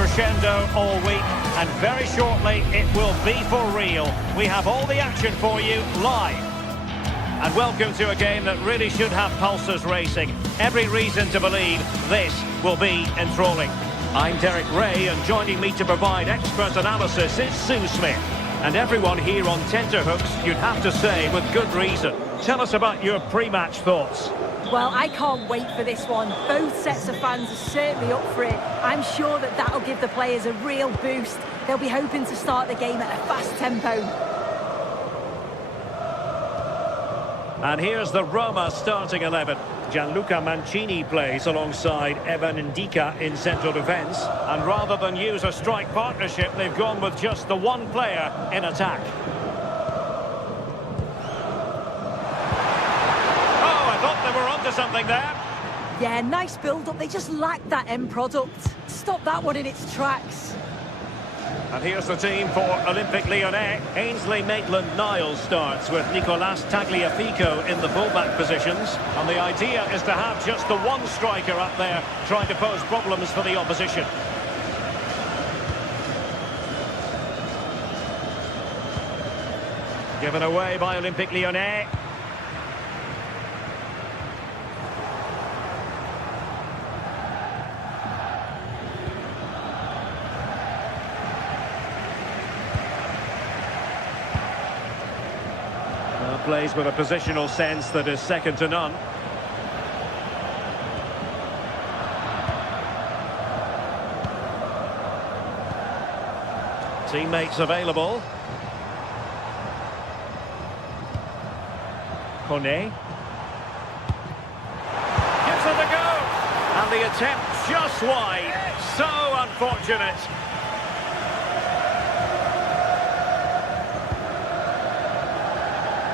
crescendo all week, and very shortly it will be for real. We have all the action for you live. And welcome to a game that really should have pulses racing. Every reason to believe this will be enthralling. I'm Derek Ray, and joining me to provide expert analysis is Sue Smith. And everyone here on tenterhooks, you'd have to say, with good reason. Tell us about your pre-match thoughts. Well, I can't wait for this one. Both sets of fans are certainly up for it. I'm sure that that'll give the players a real boost. They'll be hoping to start the game at a fast tempo. And here's the Roma starting 11. Gianluca Mancini plays alongside Evan Ndika in central defence. And rather than use a strike partnership, they've gone with just the one player in attack. Oh, I thought they were onto something there. Yeah, nice build-up. They just lacked that end product. Stop that one in its tracks. And here's the team for Olympique Lyonnais. Ainsley Maitland-Niles starts with Nicolas Tagliafico in the fullback positions. And the idea is to have just the one striker up there trying to pose problems for the opposition. Given away by Olympique Lyonnais. Plays with a positional sense that is second to none. Teammates available. Kone. Gives it a go. And the attempt just wide. So unfortunate.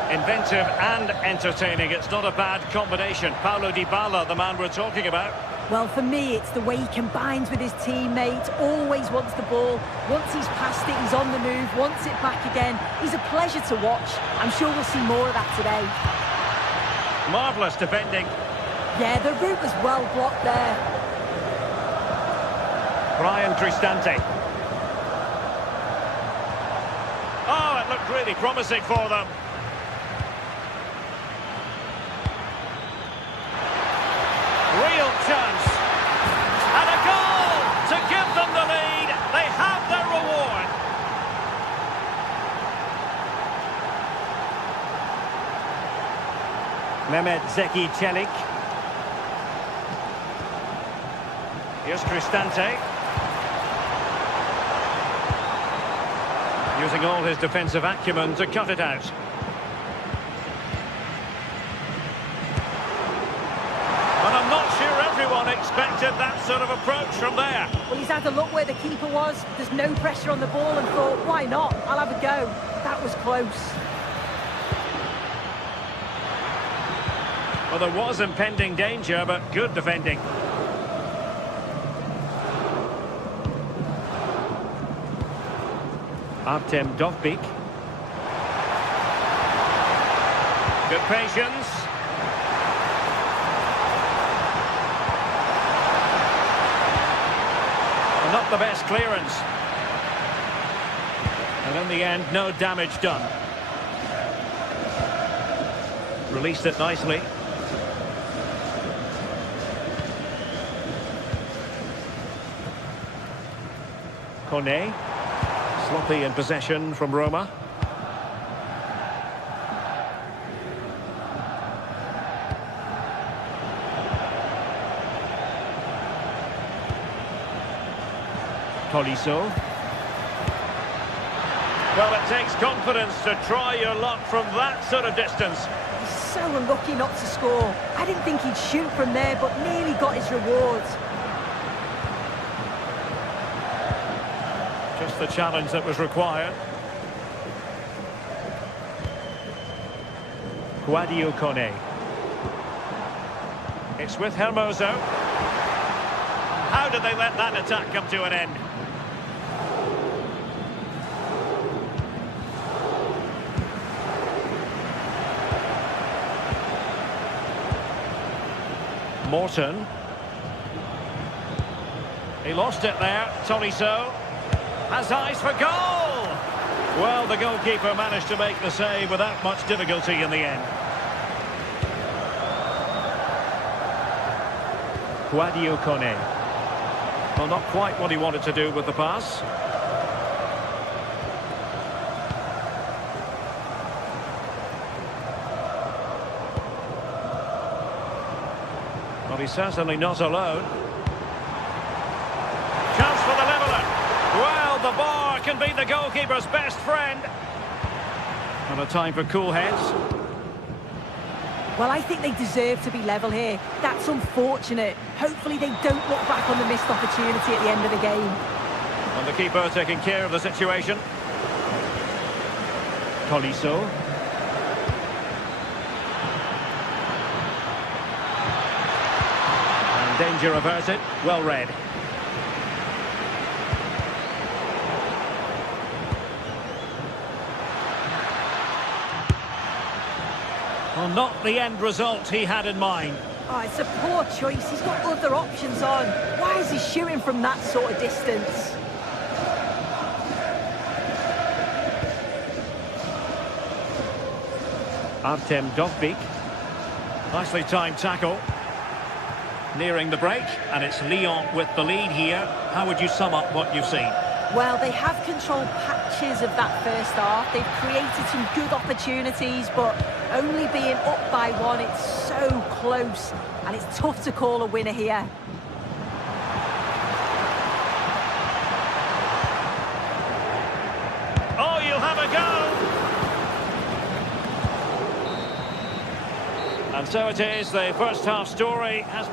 Inventive and entertaining. It's not a bad combination. Paulo Dybala, the man we're talking about. Well, for me, it's the way he combines with his teammates, always wants the ball. Once he's passed it, he's on the move, wants it back again. He's a pleasure to watch. I'm sure we'll see more of that today. Marvellous defending. Yeah, the route was well blocked there. Brian Cristante. Oh, it looked really promising for them. Real chance. And a goal to give them the lead. They have their reward. Mehmet Zeki Çelik. Here's Cristante. Using all his defensive acumen to cut it out. Everyone expected that sort of approach from there. Well, he's had a look where the keeper was. There's no pressure on the ball and thought, why not? I'll have a go. That was close. Well, there was impending danger, but good defending. Artem Dovbyk. Good patience. Not the best clearance. And in the end, no damage done. Released it nicely. Kone. Sloppy in possession from Roma. Tolisso. Well, it takes confidence to try your luck from that sort of distance. He's so unlucky not to score. I didn't think he'd shoot from there, but nearly got his rewards. Just the challenge that was required. Guadio Kone. It's with Hermoso. How did they let that attack come to an end? Morton. He lost it there, Tolisso. Has eyes for goal! Well, the goalkeeper managed to make the save without much difficulty in the end. Guadio Kone. Well, not quite what he wanted to do with the pass. Well, he's certainly not alone. Chance for the leveller. Well, the bar can be the goalkeeper's best friend. And a time for cool heads. Well, I think they deserve to be level here. That's unfortunate. Hopefully they don't look back on the missed opportunity at the end of the game. And the keeper taking care of the situation. Tolisso. And danger averted. Well read. Well, not the end result he had in mind. Oh, it's a poor choice. He's got other options on. Why is he shooting from that sort of distance? Artem Dovbyk. Nicely timed tackle. Nearing the break, and it's Lyon with the lead here. How would you sum up what you've seen? Well, they have controlled patches of that first half. They've created some good opportunities, but only being up by one, it's so close, and it's tough to call a winner here. Oh, you'll have a go! And so it is, the first half story has...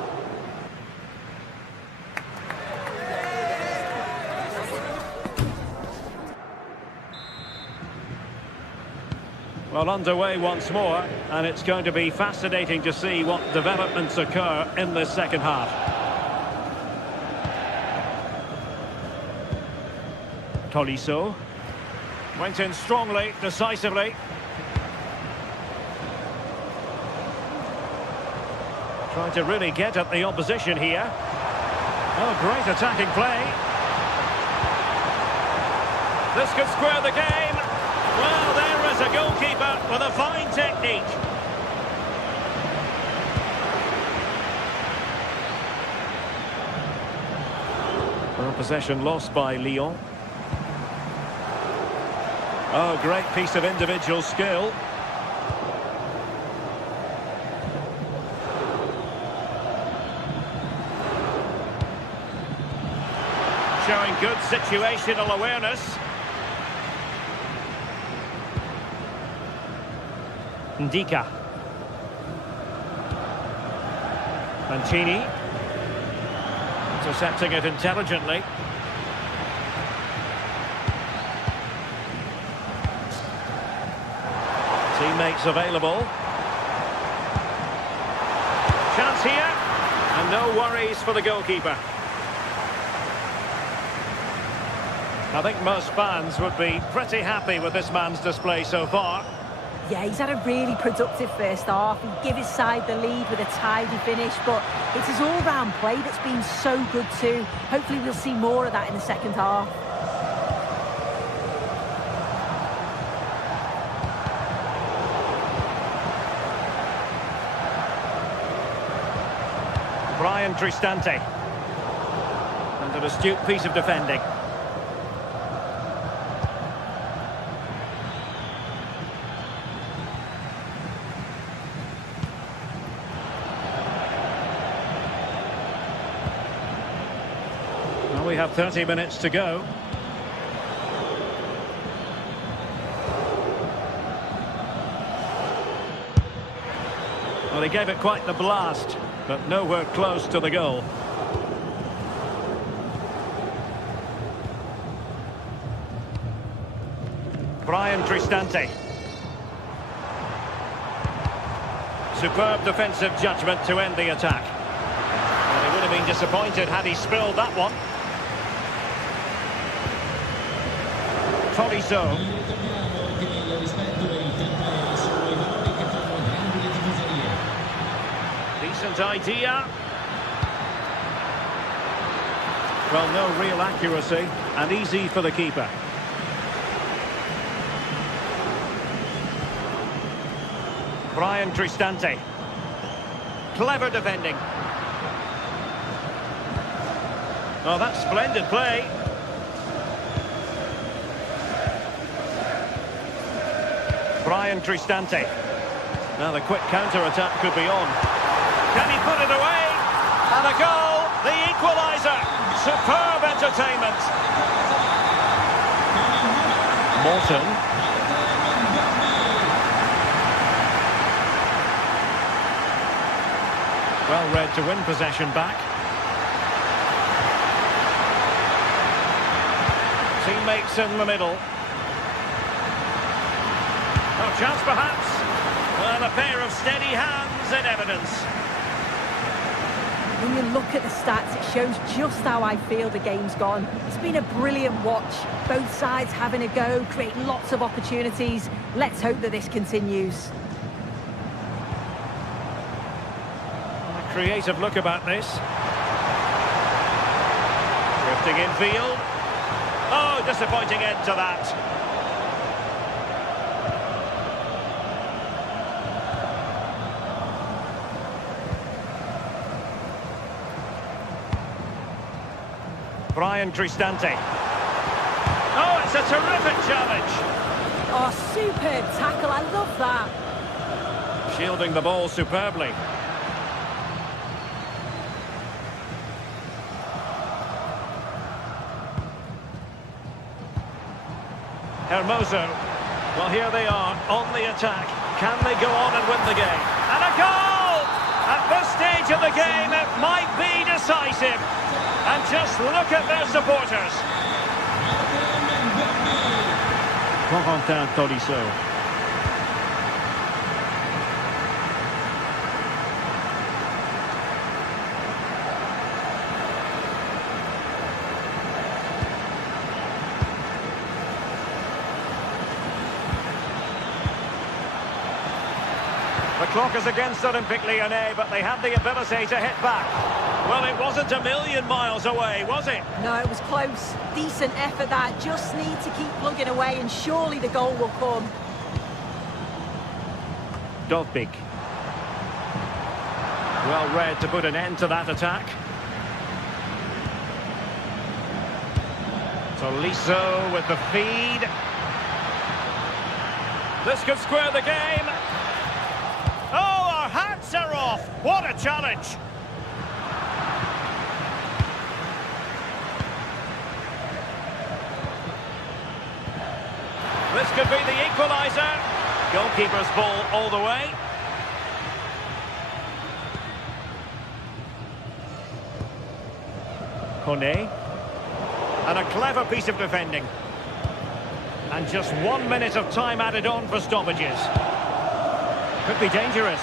Well, underway once more, and it's going to be fascinating to see what developments occur in this second half. Tolisso went in strongly, decisively. Trying to really get at the opposition here. Oh, great attacking play. This could square the game. Well, there is a goalkeeper with a fine technique. Well, possession lost by Lyon. Oh, great piece of individual skill. Showing good situational awareness. Ndika. Mancini. Intercepting it intelligently. Teammates available. Chance here. And no worries for the goalkeeper. I think most fans would be pretty happy with this man's display so far. Yeah, he's had a really productive first half. He gave his side the lead with a tidy finish, but it's his all-round play that's been so good too. Hopefully we'll see more of that in the second half. Brian Cristante. And an astute piece of defending. We have 30 minutes to go. Well, he gave it quite the blast, but nowhere close to the goal. Brian Cristante. Superb defensive judgment to end the attack. Well, he would have been disappointed had he spilled that one. Tolisso. Decent idea. Well, no real accuracy, and easy for the keeper. Brian Cristante. Clever defending. Oh, that's splendid play. Brian Cristante. Now the quick counter-attack could be on. Can he put it away? And a goal, the equaliser. Superb entertainment. Morton. Well read to win possession back. Teammates in the middle. Oh, chance perhaps. Well, a pair of steady hands in evidence. When you look at the stats, it shows just how I feel the game's gone. It's been a brilliant watch. Both sides having a go, creating lots of opportunities. Let's hope that this continues. A creative look about this. Drifting infield. Oh, disappointing end to that. Brian Cristante. Oh, it's a terrific challenge. Oh, superb tackle. I love that. Shielding the ball superbly. Hermoso. Well, here they are on the attack. Can they go on and win the game? And a goal! At this stage of the game, it might be decisive. And just look at their supporters. Corentin Tolisso. The clock is against Olympique Lyonnais, but they have the ability to hit back. Well, it wasn't a million miles away, was it? No, it was close. Decent effort that. Just need to keep plugging away and surely the goal will come. Dovbik. Well read to put an end to that attack. Tolisso with the feed. This could square the game. Oh, our hats are off. What a challenge. This could be the equaliser. Goalkeeper's ball all the way. Kone. And a clever piece of defending. And just 1 minute of time added on for stoppages. Could be dangerous.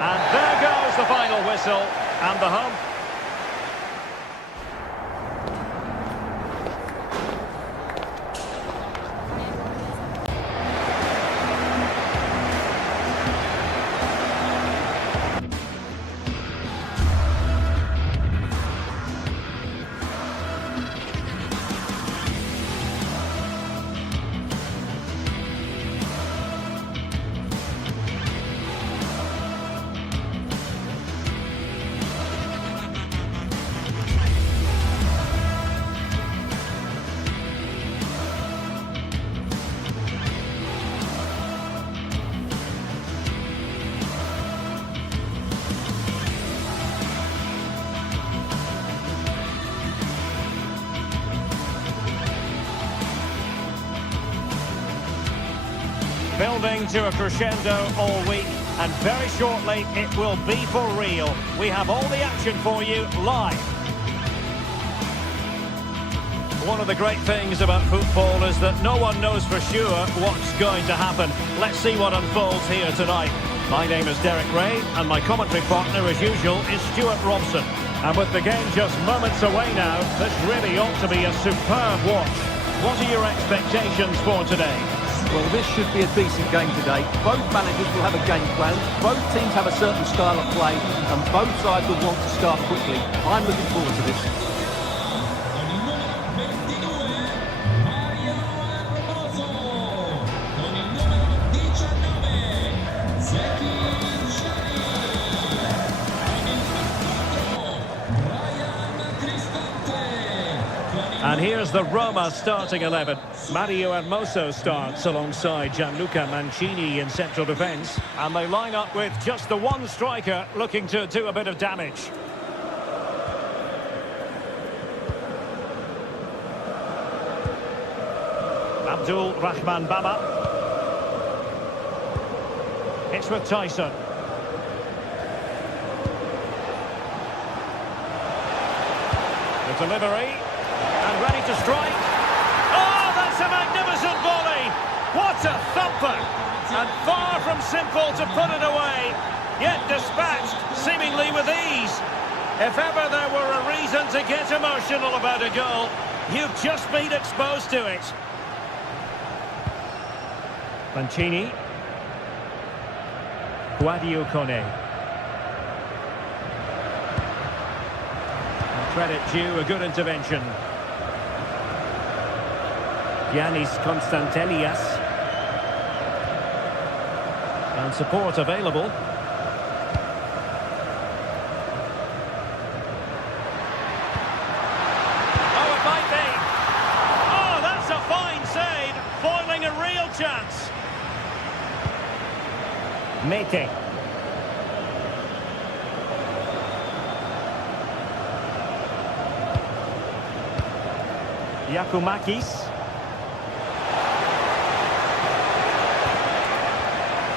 And there goes the final whistle and the hump. Building to a crescendo all week, and very shortly it will be for real. We have all the action for you live. One of the great things about football is that no one knows for sure what's going to happen. Let's see what unfolds here tonight. My name is Derek Ray, and my commentary partner, as usual, is Stuart Robson. And with the game just moments away now, this really ought to be a superb watch. What are your expectations for today? Well, this should be a decent game today. Both managers will have a game plan. Both teams have a certain style of play, and both sides will want to start quickly. I'm looking forward to this. And here's the Roma starting 11. Mario Hermoso starts alongside Gianluca Mancini in central defence. And they line up with just the one striker looking to do a bit of damage. Abdul Rahman Baba. It's with Tyson. The delivery. And ready to strike. Oh, that's a magnificent volley. What a thumper. And far from simple to put it away. Yet dispatched, seemingly with ease. If ever there were a reason to get emotional about a goal, you've just been exposed to it. Mancini. Guadio Kone. Credit due, a good intervention. Giannis Constantelias. And support available. Oh, it might be. Oh, that's a fine save. Foiling a real chance. Mete. Yakumakis.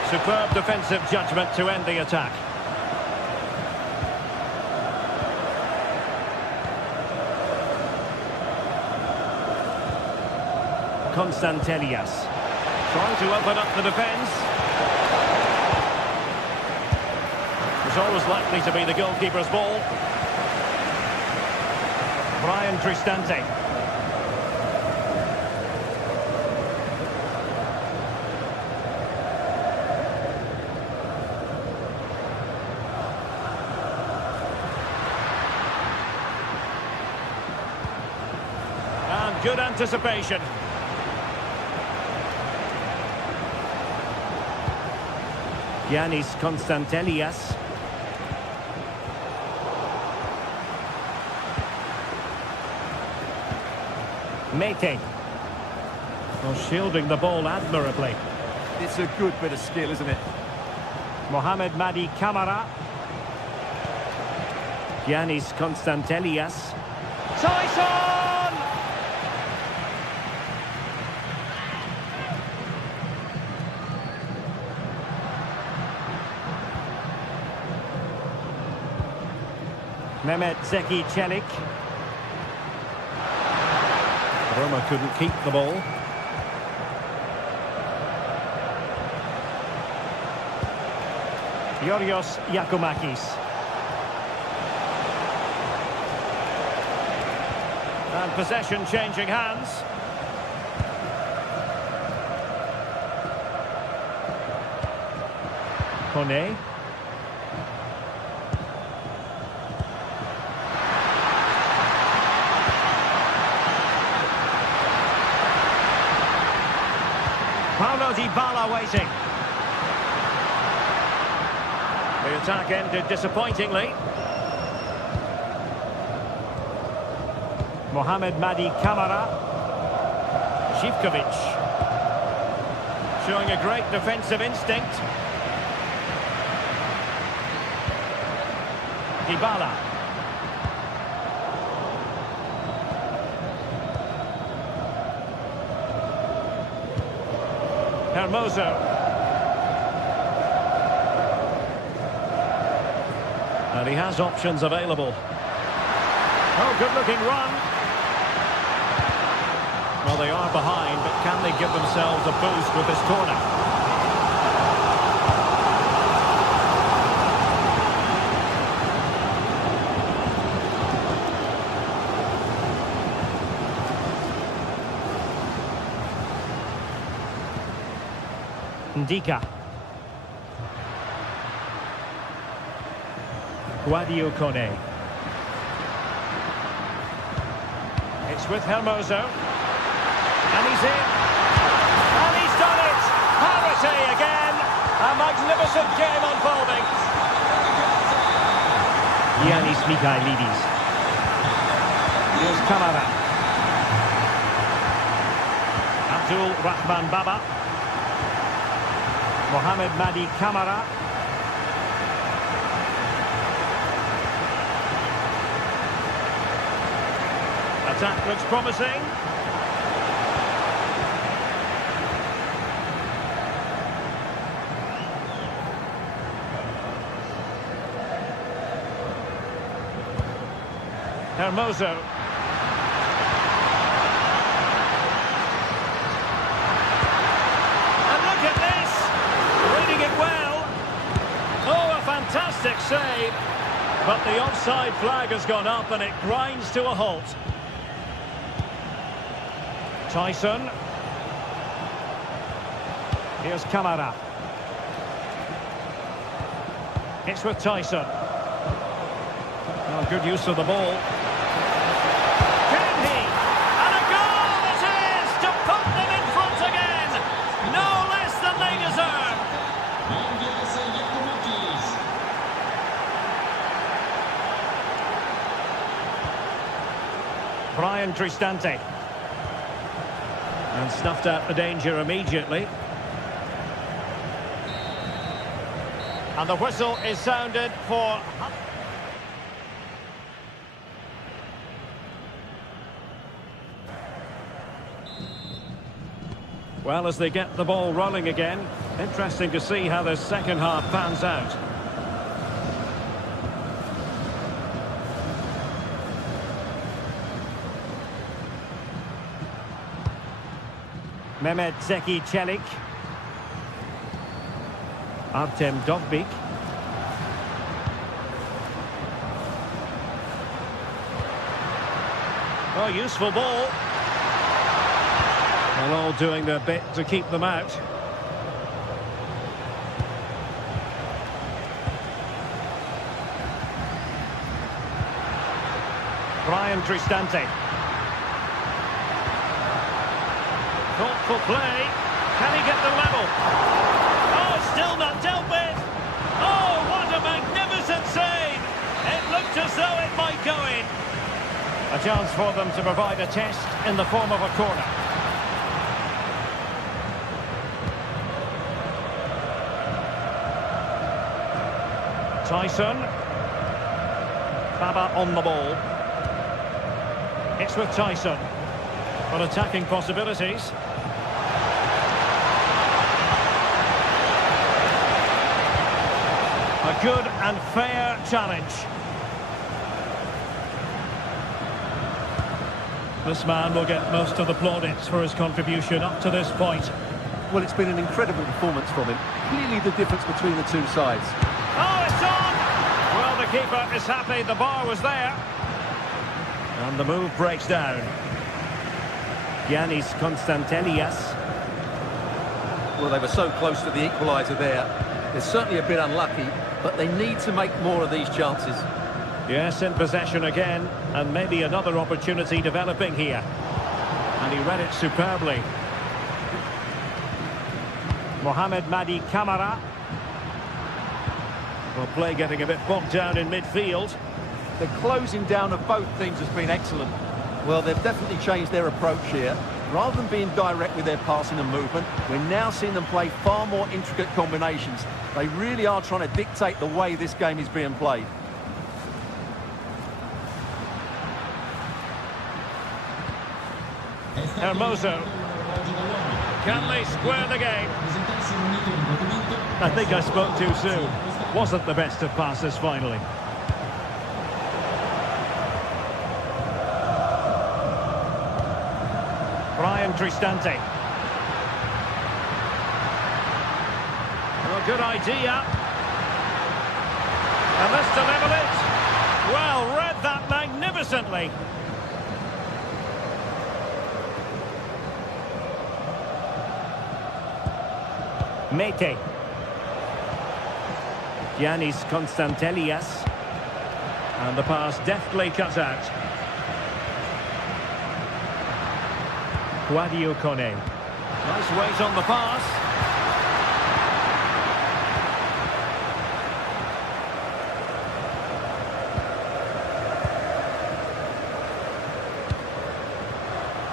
Superb defensive judgment to end the attack. Constantelias trying to open up the defence. It's always likely to be the goalkeeper's ball. Brian Cristante. Good anticipation. Giannis Constantelias. Mete. Well, shielding the ball admirably. It's a good bit of skill, isn't it? Mohamed Madi Camara. Giannis Constantelias. Tyson! Mehmet Zeki Çelik. Roma couldn't keep the ball. Yorios Yakumakis. And possession changing hands. Kone. Paulo Dybala waiting. The attack ended disappointingly. Mohamed Madi Camara. Zivkovic. Showing a great defensive instinct. Dybala. Hermoso. And he has options available. Oh, good-looking run. Well, they are behind, but can they give themselves a boost with this corner? Ndika. Guadio Kone. It's with Hermoso. And he's in. And he's done it! Parity again! A magnificent game unfolding. Yanis Mikhailidis. Here's Kamara. Abdul Rahman Baba. Mohamed Madi Kamara. Attack looks promising. Hermoso. And look at this! Reading it well. Oh, a fantastic save. But the offside flag has gone up and it grinds to a halt. Tyson. Here's Kamara. It's with Tyson. Oh, good use of the ball. Can he? And a goal it is to put them in front again. No less than they deserve. Brian Cristante. And snuffed out the danger immediately. And the whistle is sounded for... Well, as they get the ball rolling again, interesting to see how the second half pans out. Mehmet Zeki Çelik. Artem Dovbik. Oh, useful ball. Well, all doing their bit to keep them out. Brian Cristante. Thoughtful play. Can he get the level? Oh, still not dealt with. Oh, what a magnificent save. It looked as though it might go in. A chance for them to provide a test in the form of a corner. Tyson. Baba on the ball. It's with Tyson. But attacking possibilities. A good and fair challenge. This man will get most of the plaudits for his contribution up to this point. Well, it's been an incredible performance from him. Clearly the difference between the two sides. Oh, it's on! Well, the keeper is happy the bar was there. And the move breaks down. Giannis Konstantelias. Well, they were so close to the equaliser there. They're certainly a bit unlucky, but they need to make more of these chances. Yes, in possession again, and maybe another opportunity developing here. And he read it superbly. Mohamed Madi Kamara. Well, play getting a bit bogged down in midfield. The closing down of both teams has been excellent. Well, they've definitely changed their approach here. Rather than being direct with their passing and movement, we're now seeing them play far more intricate combinations. They really are trying to dictate the way this game is being played. Hermoso. Can they square the game? I think I spoke too soon. Wasn't the best of passes finally. Brian Cristante. Well, good idea. And this to level it. Well, read that magnificently. Mete. Giannis Constantelias. And the pass deftly cut out. Guadio Kone. Nice weight on the pass.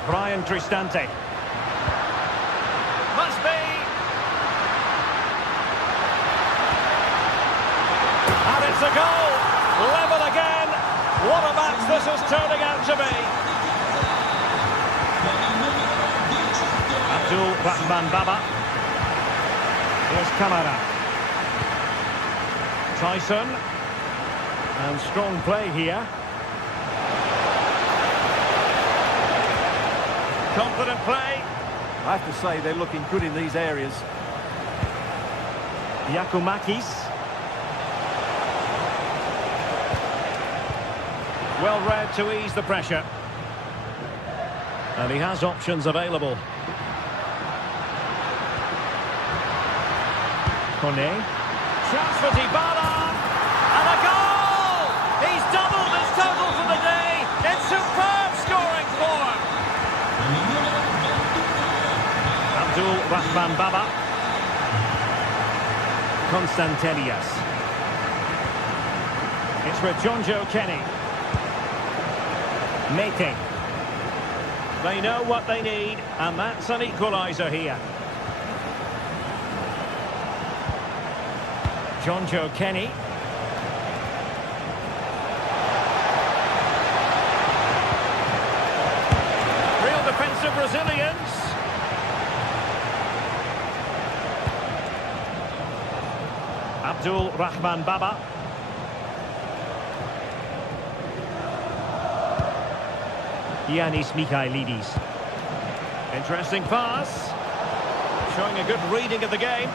Brian Cristante. Must be. And it's a goal. Level again. What a match this is turning out to be. Abdul Rahman Baba. Here's Kamara. Tyson. And strong play here. Confident play. I have to say they're looking good in these areas. Yakumakis. Well read to ease the pressure. And he has options available. Kone. Chance for Dybala. And a goal! He's doubled his total for the day. It's superb scoring form. Abdul Rahman Baba. Constantelias. It's with Jonjo Kenny. Mete. They know what they need, and that's an equaliser here. Jonjo Kenny. Real defensive resilience. Abdul Rahman Baba. Giannis Michailidis. Interesting pass. Showing a good reading of the game.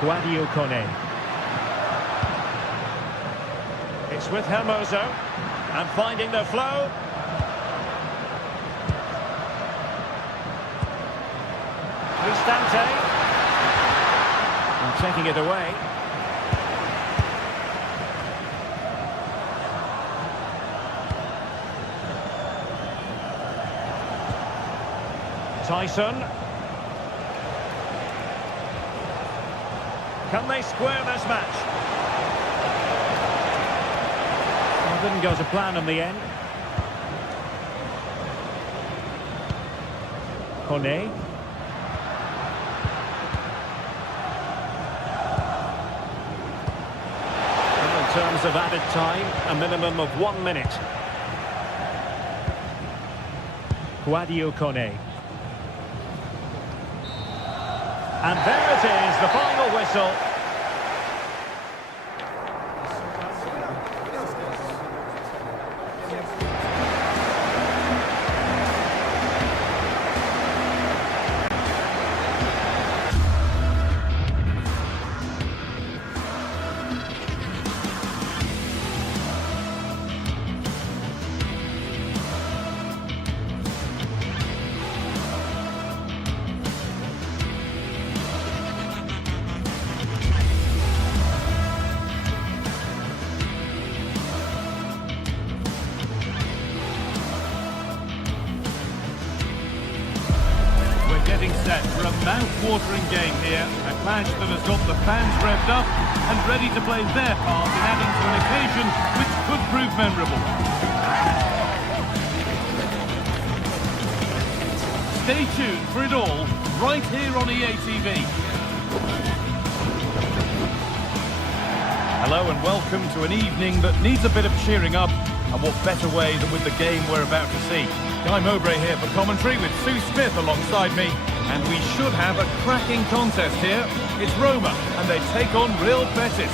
Guadio Kone. It's with Hermoso. And finding the flow. Cristante. And taking it away. Tyson. Can they square this match? Well, didn't go to plan in the end. Kone. In terms of added time, a minimum of 1 minute. Guadio Kone. And there it is, the final whistle. Getting set for a mouth-watering game here, a clash that has got the fans revved up and ready to play their part in adding to an occasion which could prove memorable. Stay tuned for it all, right here on EA TV. Hello and welcome to an evening that needs a bit of cheering up, and what better way than with the game we're about to see. Guy Mowbray here for commentary with Sue Smith alongside me, and we should have a cracking contest here. It's Roma, and they take on Real Betis.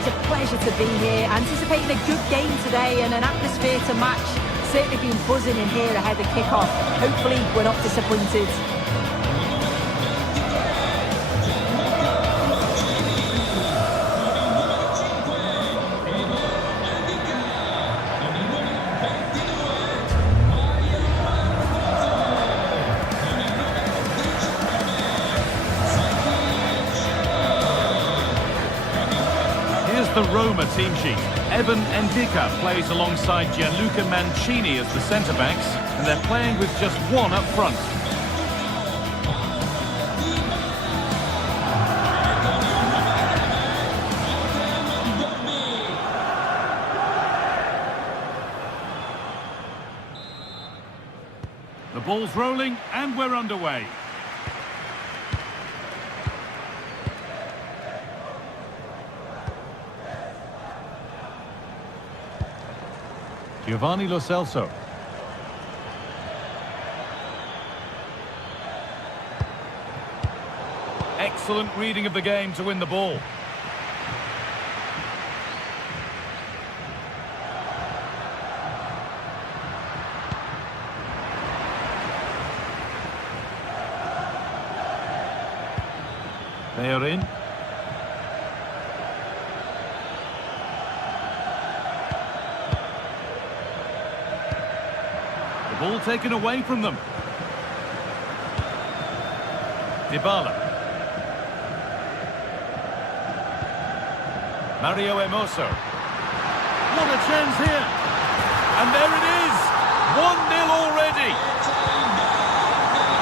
It's a pleasure to be here, anticipating a good game today and an atmosphere to match. Certainly been buzzing in here ahead of kick-off. Hopefully we're not disappointed. the Roma team sheet. Evan Ndika plays alongside Gianluca Mancini as the centre-backs, and they're playing with just one up front. The ball's rolling and we're underway. Giovanni Lo Celso. Excellent reading of the game to win the ball. They are in. The ball taken away from them. Dybala. Mario Hermoso. What a chance here. And there it is. 1-0 already.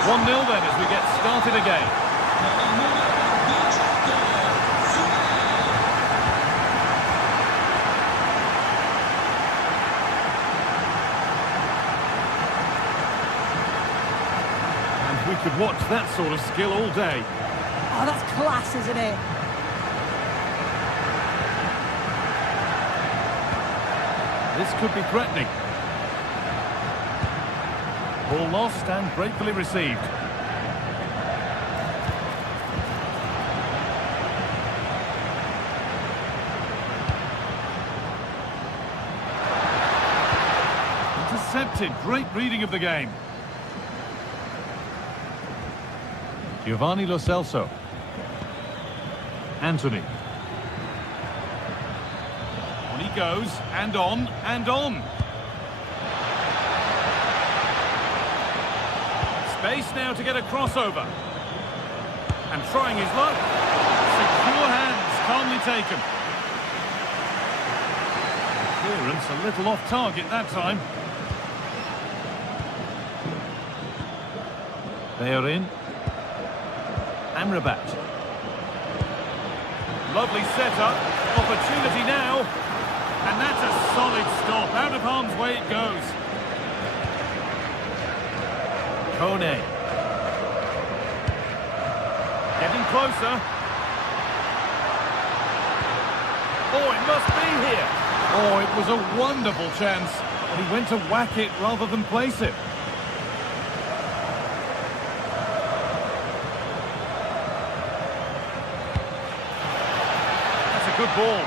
1-0 then as we get started again. We could watch that sort of skill all day. Oh, that's class, isn't it? This could be threatening. Ball lost and gratefully received. Intercepted. Great reading of the game. Giovanni Lo Celso. Anthony. On he goes, and on, and on. Space now to get a crossover. And trying his luck. Secure hands, calmly taken. Clearance a little off target that time. They are in. Amrabat. Lovely setup. Opportunity now. And that's a solid stop. Out of harm's way it goes. Kone. Getting closer. Oh, it must be here. Oh, it was a wonderful chance. But he went to whack it rather than place it. Good ball.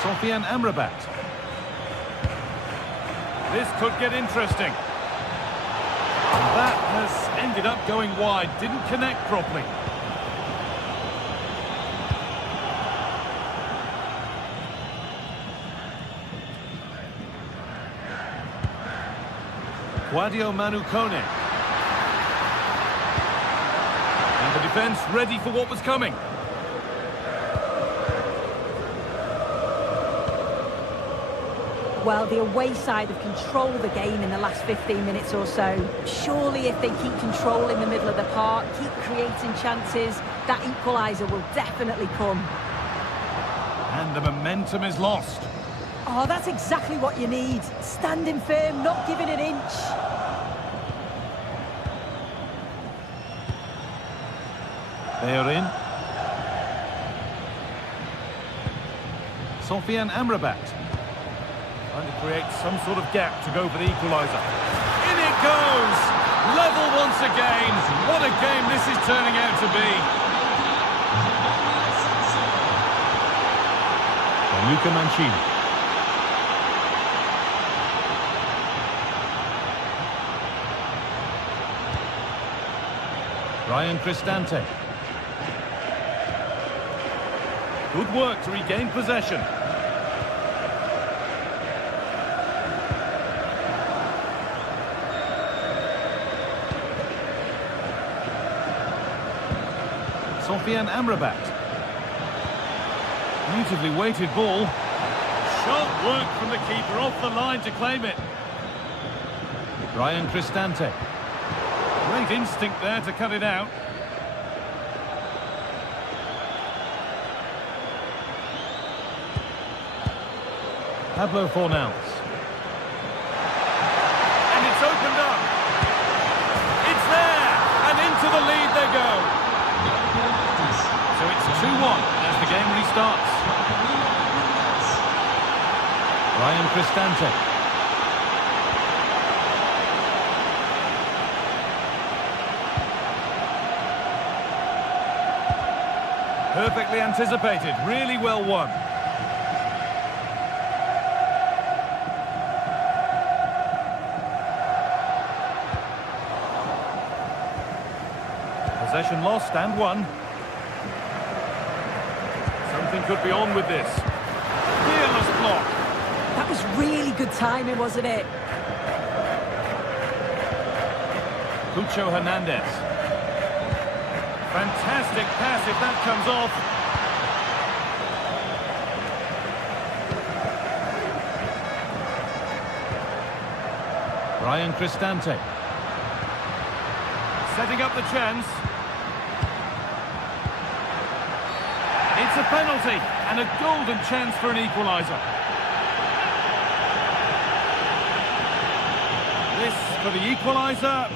Sofian Amrabat. This could get interesting. That has ended up going wide. Didn't connect properly. Guadio Manu Kone. The defence ready for what was coming. Well, the away side have controlled the game in the last 15 minutes or so. Surely if they keep control in the middle of the park, keep creating chances, that equaliser will definitely come. And the momentum is lost. Oh, that's exactly what you need. Standing firm, not giving an inch. They are in. Sofian Amrabat. Trying to create some sort of gap to go for the equaliser. In it goes! Level once again. What a game this is turning out to be. Gianluca Mancini. Ryan Cristante. Good work to regain possession. Sofian Amrabat. Beautifully weighted ball. Sharp work from the keeper off the line to claim it. Ryan Cristante. Great instinct there to cut it out. Pablo Fornals. And it's opened up. It's there. And into the lead they go. So it's 2-1 as the game restarts. Ryan Cristante. Perfectly anticipated, really well won. Possession lost and won. Something could be on with this. Fearless block. That was really good timing, wasn't it? Cucho Hernandez. Fantastic pass if that comes off. Ryan Cristante. Setting up the chance. It's a penalty and a golden chance for an equaliser. This for the equaliser.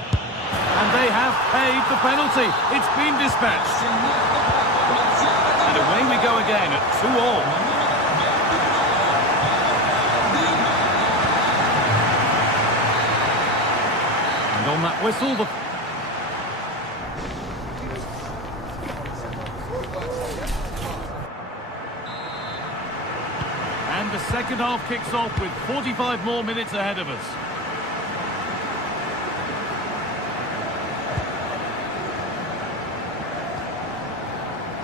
And they have paid the penalty. It's been dispatched. And away we go again at 2-2. And on that whistle, and the second half kicks off with 45 more minutes ahead of us.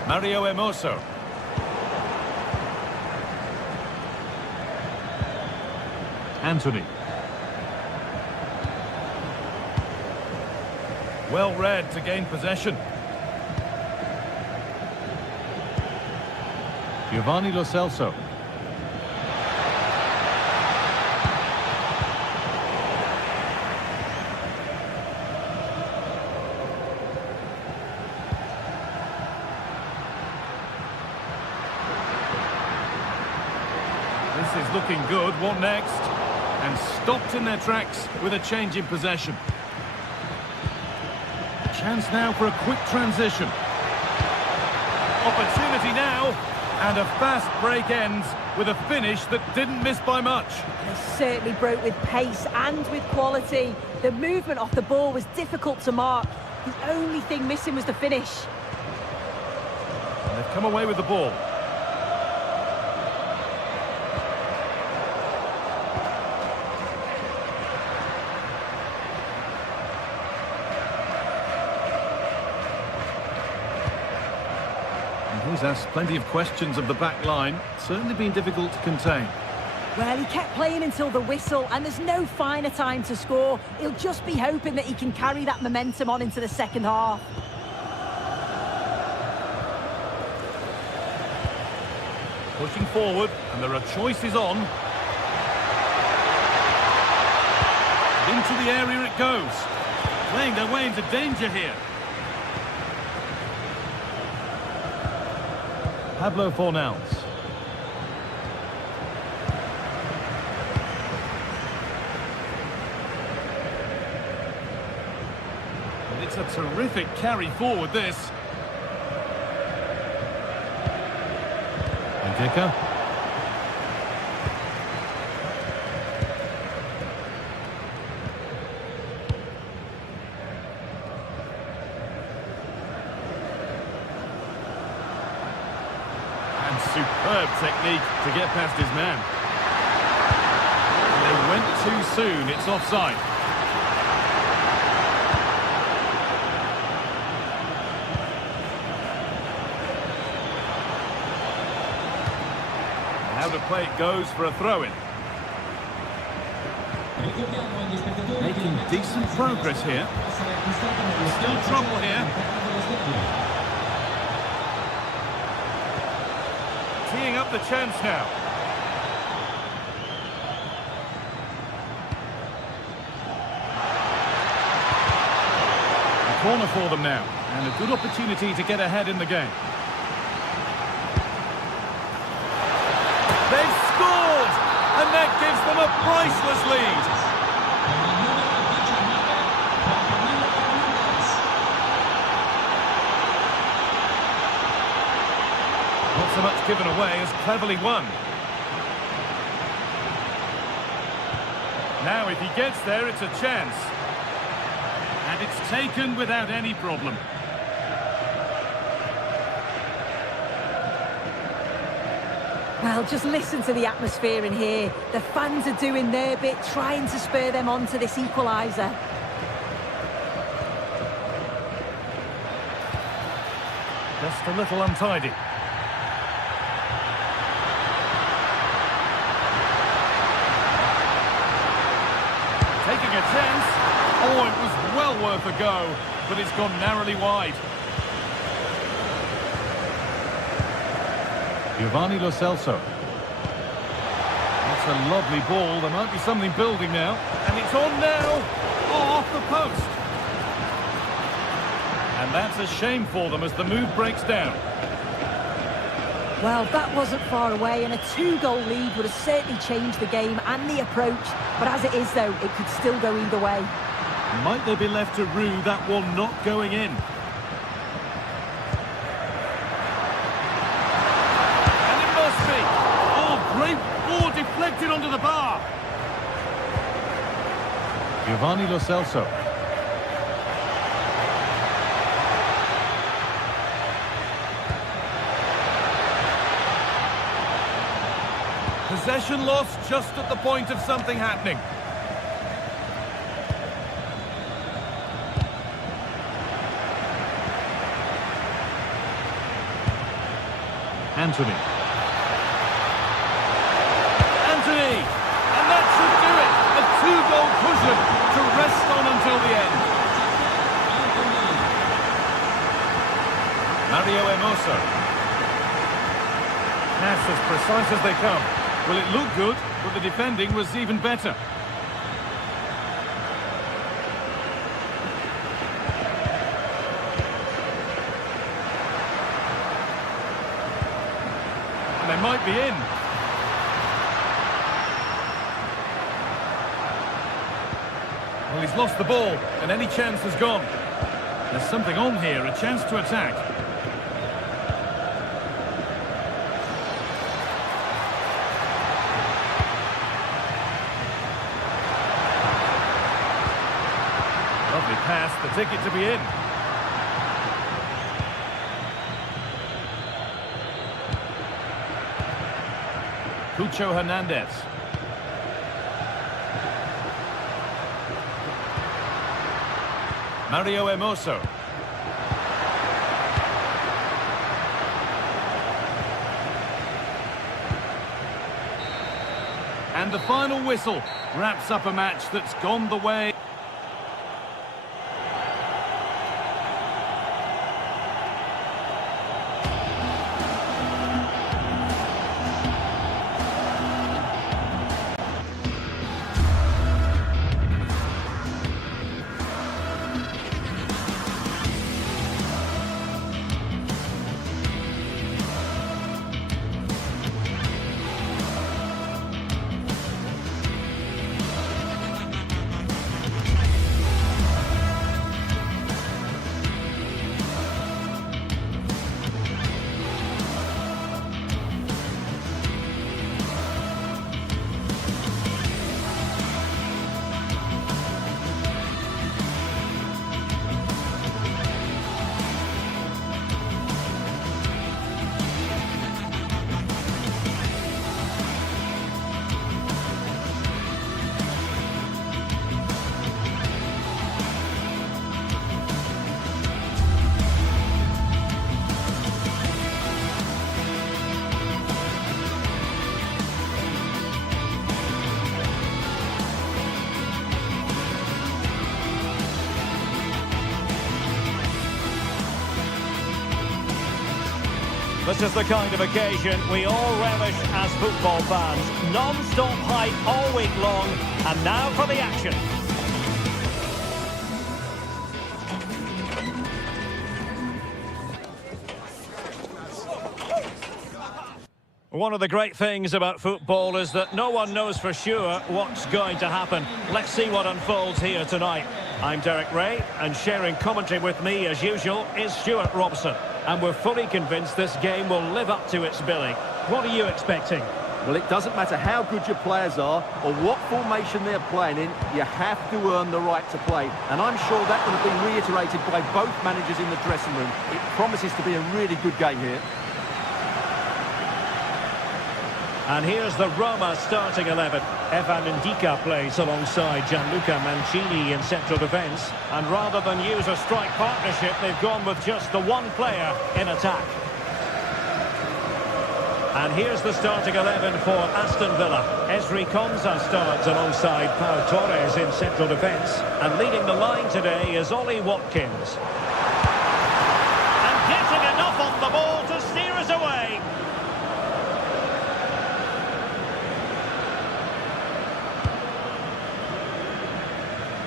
Mario Hermoso. Anthony. Well read to gain possession. Giovanni Lo Celso. This is looking good. What next? And stopped in their tracks with a change in possession. Chance now for a quick transition. Opportunity now. And a fast break ends with a finish that didn't miss by much. They certainly broke with pace and with quality. The movement off the ball was difficult to mark. The only thing missing was the finish. And they've come away with the ball. He's asked plenty of questions of the back line. Certainly been difficult to contain. Well, he kept playing until the whistle, and there's no finer time to score. He'll just be hoping that he can carry that momentum on into the second half. Pushing forward, and there are choices on. And into the area it goes. Playing their way into danger here. Pablo Fornals. And it's a terrific carry forward, this. Ndika. Superb technique to get past his man. They went too soon, it's offside. Now the play it goes for a throw-in. Making decent progress here. Still trouble here. freeing up the chance now. A corner for them now, and a good opportunity to get ahead in the game. They've scored, and that gives them a priceless lead. Not so much given away as cleverly won. Now if he gets there, it's a chance. And it's taken without any problem. Well, just listen to the atmosphere in here. The fans are doing their bit, trying to spur them on to this equaliser. Just a little untidy. Taking a chance. Oh, it was well worth a go, but it's gone narrowly wide. Giovanni Lo Celso. That's a lovely ball. There might be something building now. And it's on now. Oh, off the post. And that's a shame for them as the move breaks down. Well, that wasn't far away, and a 2-goal lead would have certainly changed the game and the approach. But as it is, though, it could still go either way. Might they be left to rue that one not going in? And it must be. Oh, great ball deflected onto the bar. Giovanni Lo Celso. Possession lost just at the point of something happening. Anthony. And that should do it. A 2-goal cushion to rest on until the end. Mario Hermoso. Pass as precise as they come. Well, it looked good, but the defending was even better. And they might be in. Well, he's lost the ball, and any chance has gone. There's something on here, a chance to attack. Lovely pass, the ticket to be in. Cucho Hernandez. Mario Hermoso. And the final whistle wraps up a match that's gone the way. This is the kind of occasion we all relish as football fans. Non-stop hype all week long, and now for the action. One of the great things about football is that no one knows for sure what's going to happen. Let's see what unfolds here tonight. I'm Derek Ray, and sharing commentary with me, as usual, is Stuart Robson. And we're fully convinced this game will live up to its billing. What are you expecting? Well, it doesn't matter how good your players are or what formation they're playing in, you have to earn the right to play. And I'm sure that will have been reiterated by both managers in the dressing room. It promises to be a really good game here. And here's the Roma starting 11. Evan Ndika plays alongside Gianluca Mancini in central defence. And rather than use a strike partnership, they've gone with just the one player in attack. And here's the starting 11 for Aston Villa. Ezri Konsa starts alongside Pau Torres in central defence. And leading the line today is Ollie Watkins. And getting enough on the ball to steer us away.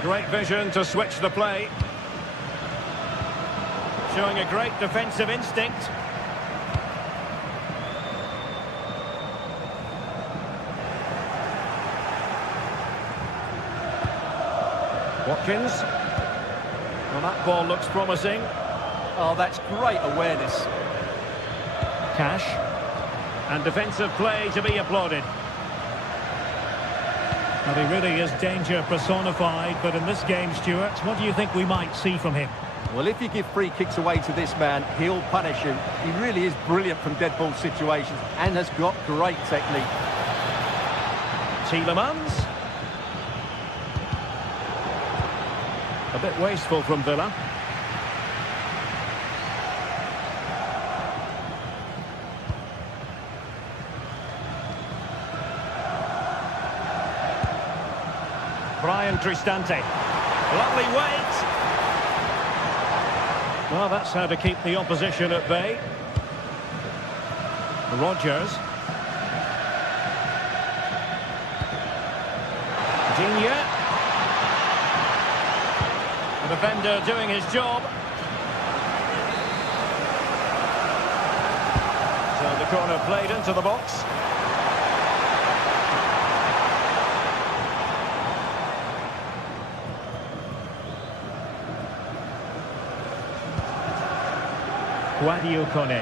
Great vision to switch the play. Showing a great defensive instinct. Watkins. Well, that ball looks promising. Oh, that's great awareness. Cash. And defensive play to be applauded. Well, he really is danger personified, but in this game, Stuart, what do you think we might see from him? Well, if you give free kicks away to this man, he'll punish you. He really is brilliant from dead ball situations and has got great technique. Tielemans. A bit wasteful from Villa. Brian Cristante. Lovely weight. Well, that's how to keep the opposition at bay. Rodgers. Digne. The defender doing his job. So the corner played into the box. Guadio Kone.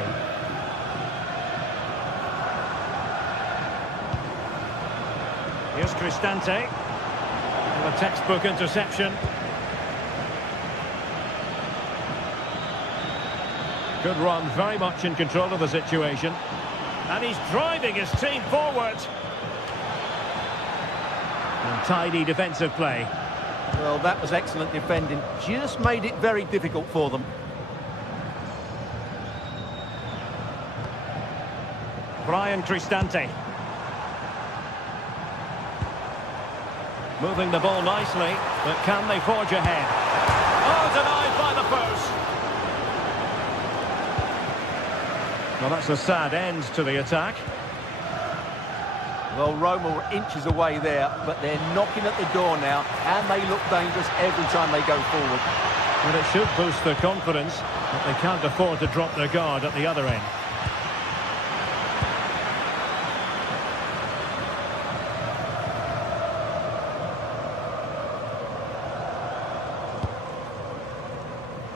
Here's Cristante. And a textbook interception. Good run, very much in control of the situation. And he's driving his team forward. And tidy defensive play. Well, that was excellent defending. Just made it very difficult for them. Brian Cristante. Moving the ball nicely, but can they forge ahead? Oh, denied by the post. Well, that's a sad end to the attack. Well, Roma were inches away there, but they're knocking at the door now, and they look dangerous every time they go forward. Well, it should boost their confidence, but they can't afford to drop their guard at the other end.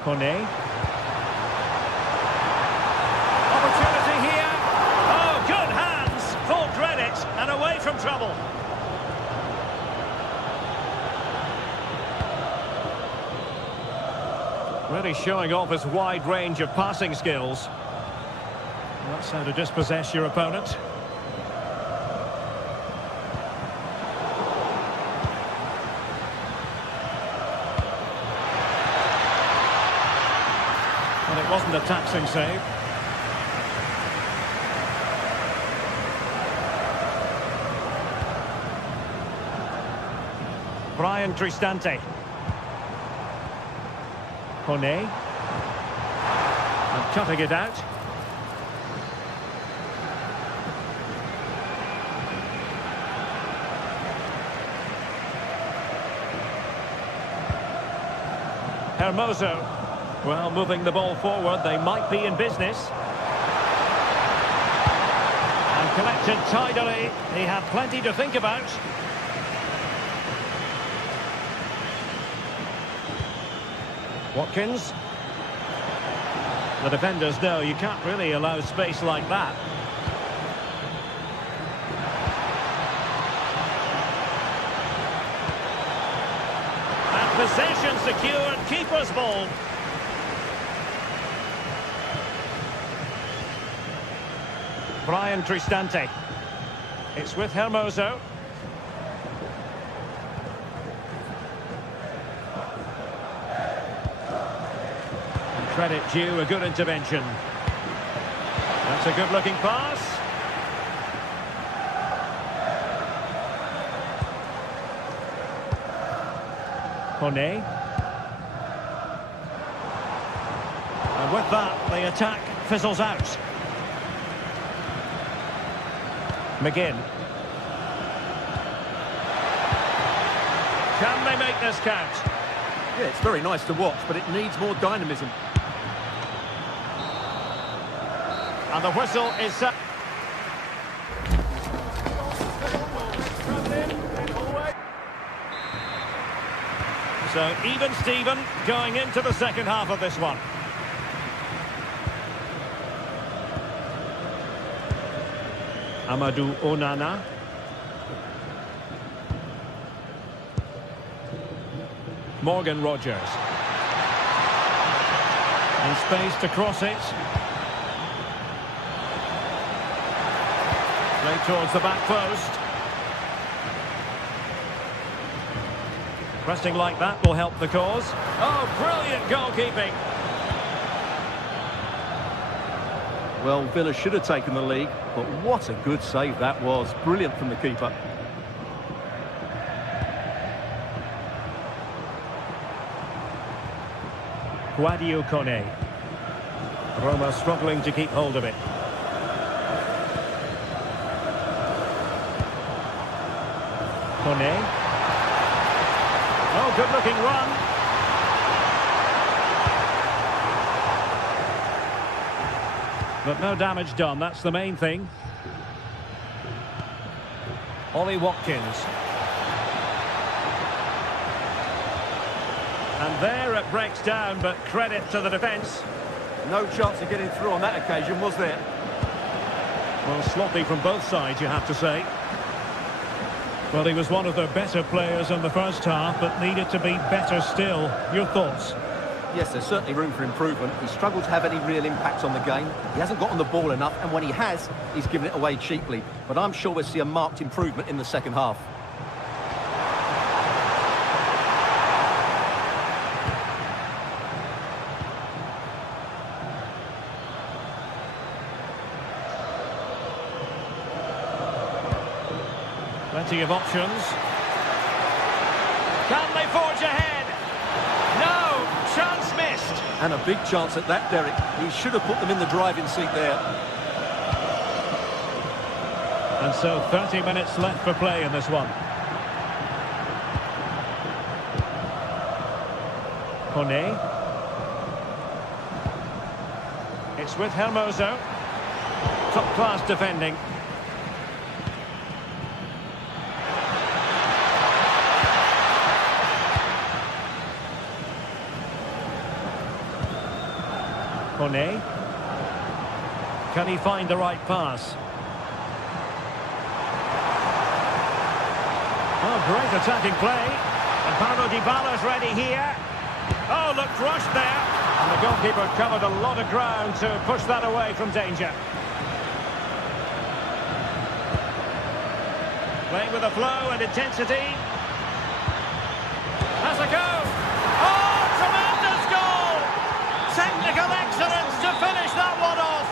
Kone. Opportunity here. Oh, good hands. Full credit and away from trouble. Really showing off his wide range of passing skills. That's how to dispossess your opponent. And it wasn't a taxing save. Brian Cristante. Kone. And cutting it out. Hermoso. Well, moving the ball forward, they might be in business. And collected tidily. He had plenty to think about. Watkins. The defenders know you can't really allow space like that. And possession secured, keeper's ball. Brian Cristante. It's with Hermoso. Credit due, a good intervention. That's a good-looking pass. Kone. And with that, the attack fizzles out. McGinn. Can they make this count? Yeah, it's very nice to watch, but it needs more dynamism. And the whistle is set. So even Steven going into the second half of this one. Amadou Onana. Morgan Rogers. And space to cross it. Played towards the back post. Pressing like that will help the cause. Oh, brilliant goalkeeping. Well, Villa should have taken the lead, but what a good save that was. Brilliant from the keeper. Guadio Kone. Roma struggling to keep hold of it. Kone. Oh, good-looking run. But no damage done, that's the main thing. Ollie Watkins. And there it breaks down, but credit to the defence. No chance of getting through on that occasion, was there? Well, sloppy from both sides, you have to say. Well, he was one of the better players in the first half, but needed to be better still. Your thoughts? Yes, there's certainly room for improvement. He struggled to have any real impact on the game. He hasn't got on the ball enough, and when he has, he's given it away cheaply. But I'm sure we'll see a marked improvement in the second half. Plenty of options. Can they forge ahead? No! Chance missed! And a big chance at that, Derek. He should have put them in the driving seat there. And so 30 minutes left for play in this one. Kone. It's with Hermoso. Top-class defending. Kone. Can he find the right pass? Oh, great attacking play. And Paulo Dybala's ready here. Oh, looked rushed there. And the goalkeeper covered a lot of ground to push that away from danger. Playing with a flow and intensity. Has a go. Oh, tremendous goal! Technical excellence to finish that one off.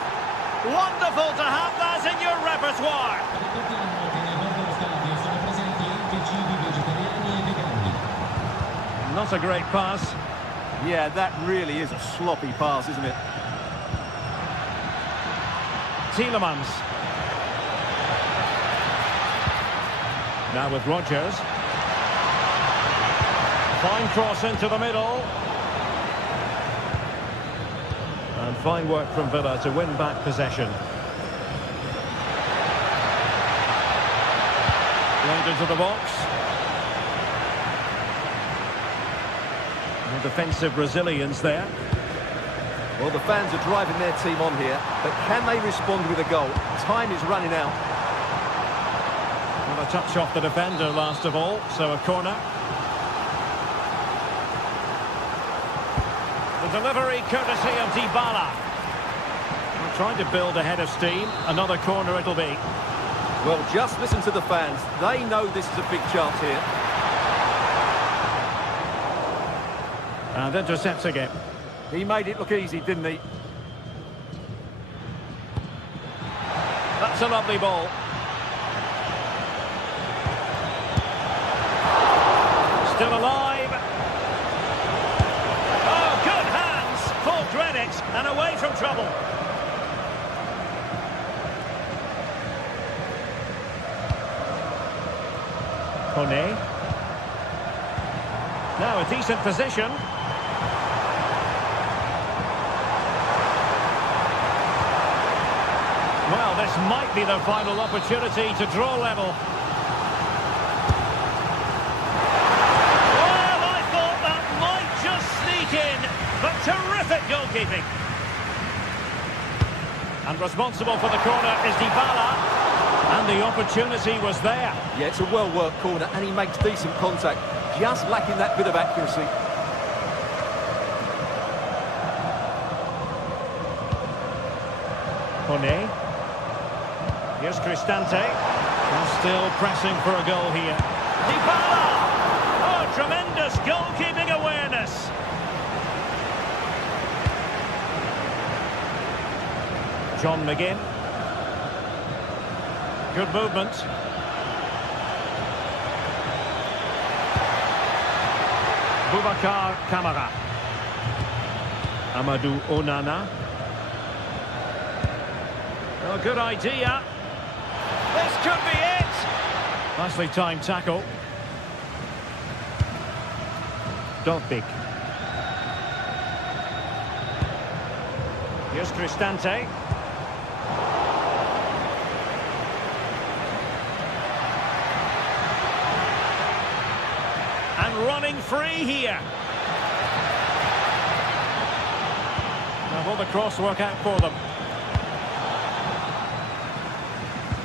Wonderful to have that in your repertoire. Not a great pass. Yeah, that really is a sloppy pass, isn't it? Tielemans. Now with Rogers. Fine cross into the middle. fine work from Villa to win back possession. Played into the box. No defensive resilience there. Well, the fans are driving their team on here, but can they respond with a goal? Time is running out. Well, a touch off the defender last of all, so a corner. The delivery courtesy of Dybala. We're trying to build ahead of steam. Another corner it'll be. Well, just listen to the fans. They know this is a big chance here. And intercepts again. He made it look easy, didn't he? That's a lovely ball. Still alive. Oh, good hands. Full credit and away from trouble. Kone. Now a decent position. Well, this might be their final opportunity to draw level. Well, I thought that might just sneak in, but terrific goalkeeping. And responsible for the corner is Dybala. And the opportunity was there. Yeah, it's a well-worked corner, and he makes decent contact. Just lacking that bit of accuracy. Kone. Here's Cristante. And still pressing for a goal here. Dybala! Oh, tremendous goalkeeping awareness. John McGinn. Good movement. Boubacar Kamara. Amadou Onana. Oh, good idea. This could be it. Nicely timed tackle. Dovbik. Here's Cristante. And running free here. Now will the cross work out for them?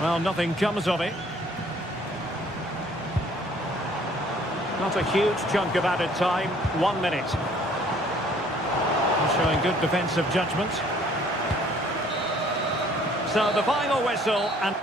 Well, nothing comes of it. Not a huge chunk of added time. 1 minute. Showing good defensive judgment. So the final whistle and...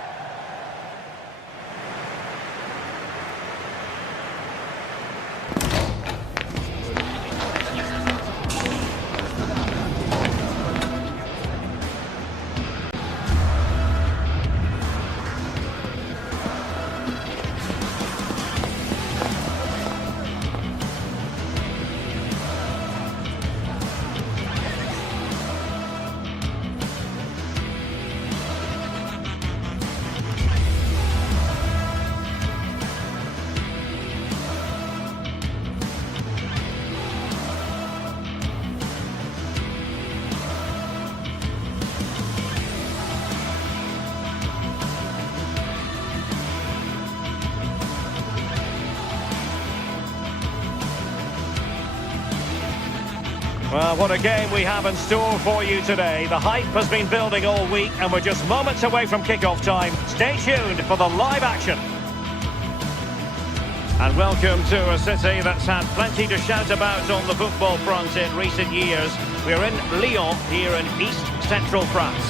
Well, what a game we have in store for you today. The hype has been building all week and we're just moments away from kick-off time. Stay tuned for the live action. And welcome to a city that's had plenty to shout about on the football front in recent years. We're in Lyon, here in East Central France.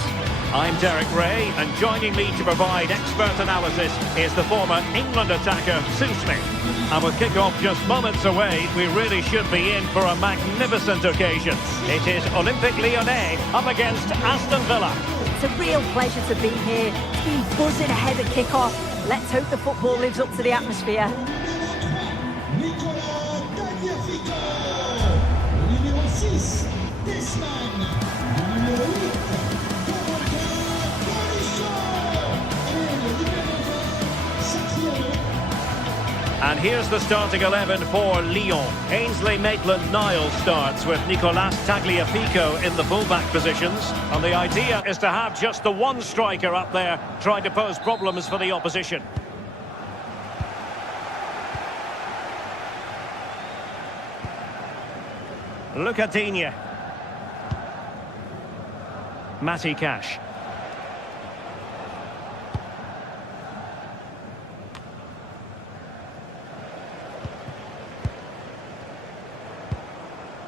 I'm Derek Ray, and joining me to provide expert analysis is the former England attacker, Sue Smith. And with kick-off just moments away, we really should be in for a magnificent occasion. It is Olympique Lyonnais up against Aston Villa. It's a real pleasure to be here. It's been buzzing ahead of kick-off. Let's hope the football lives up to the atmosphere. And here's the starting 11 for Lyon. Ainsley Maitland-Niles starts with Nicolas Tagliafico in the fullback positions. And the idea is to have just the one striker up there trying to pose problems for the opposition. Lucadinha. Matty Cash.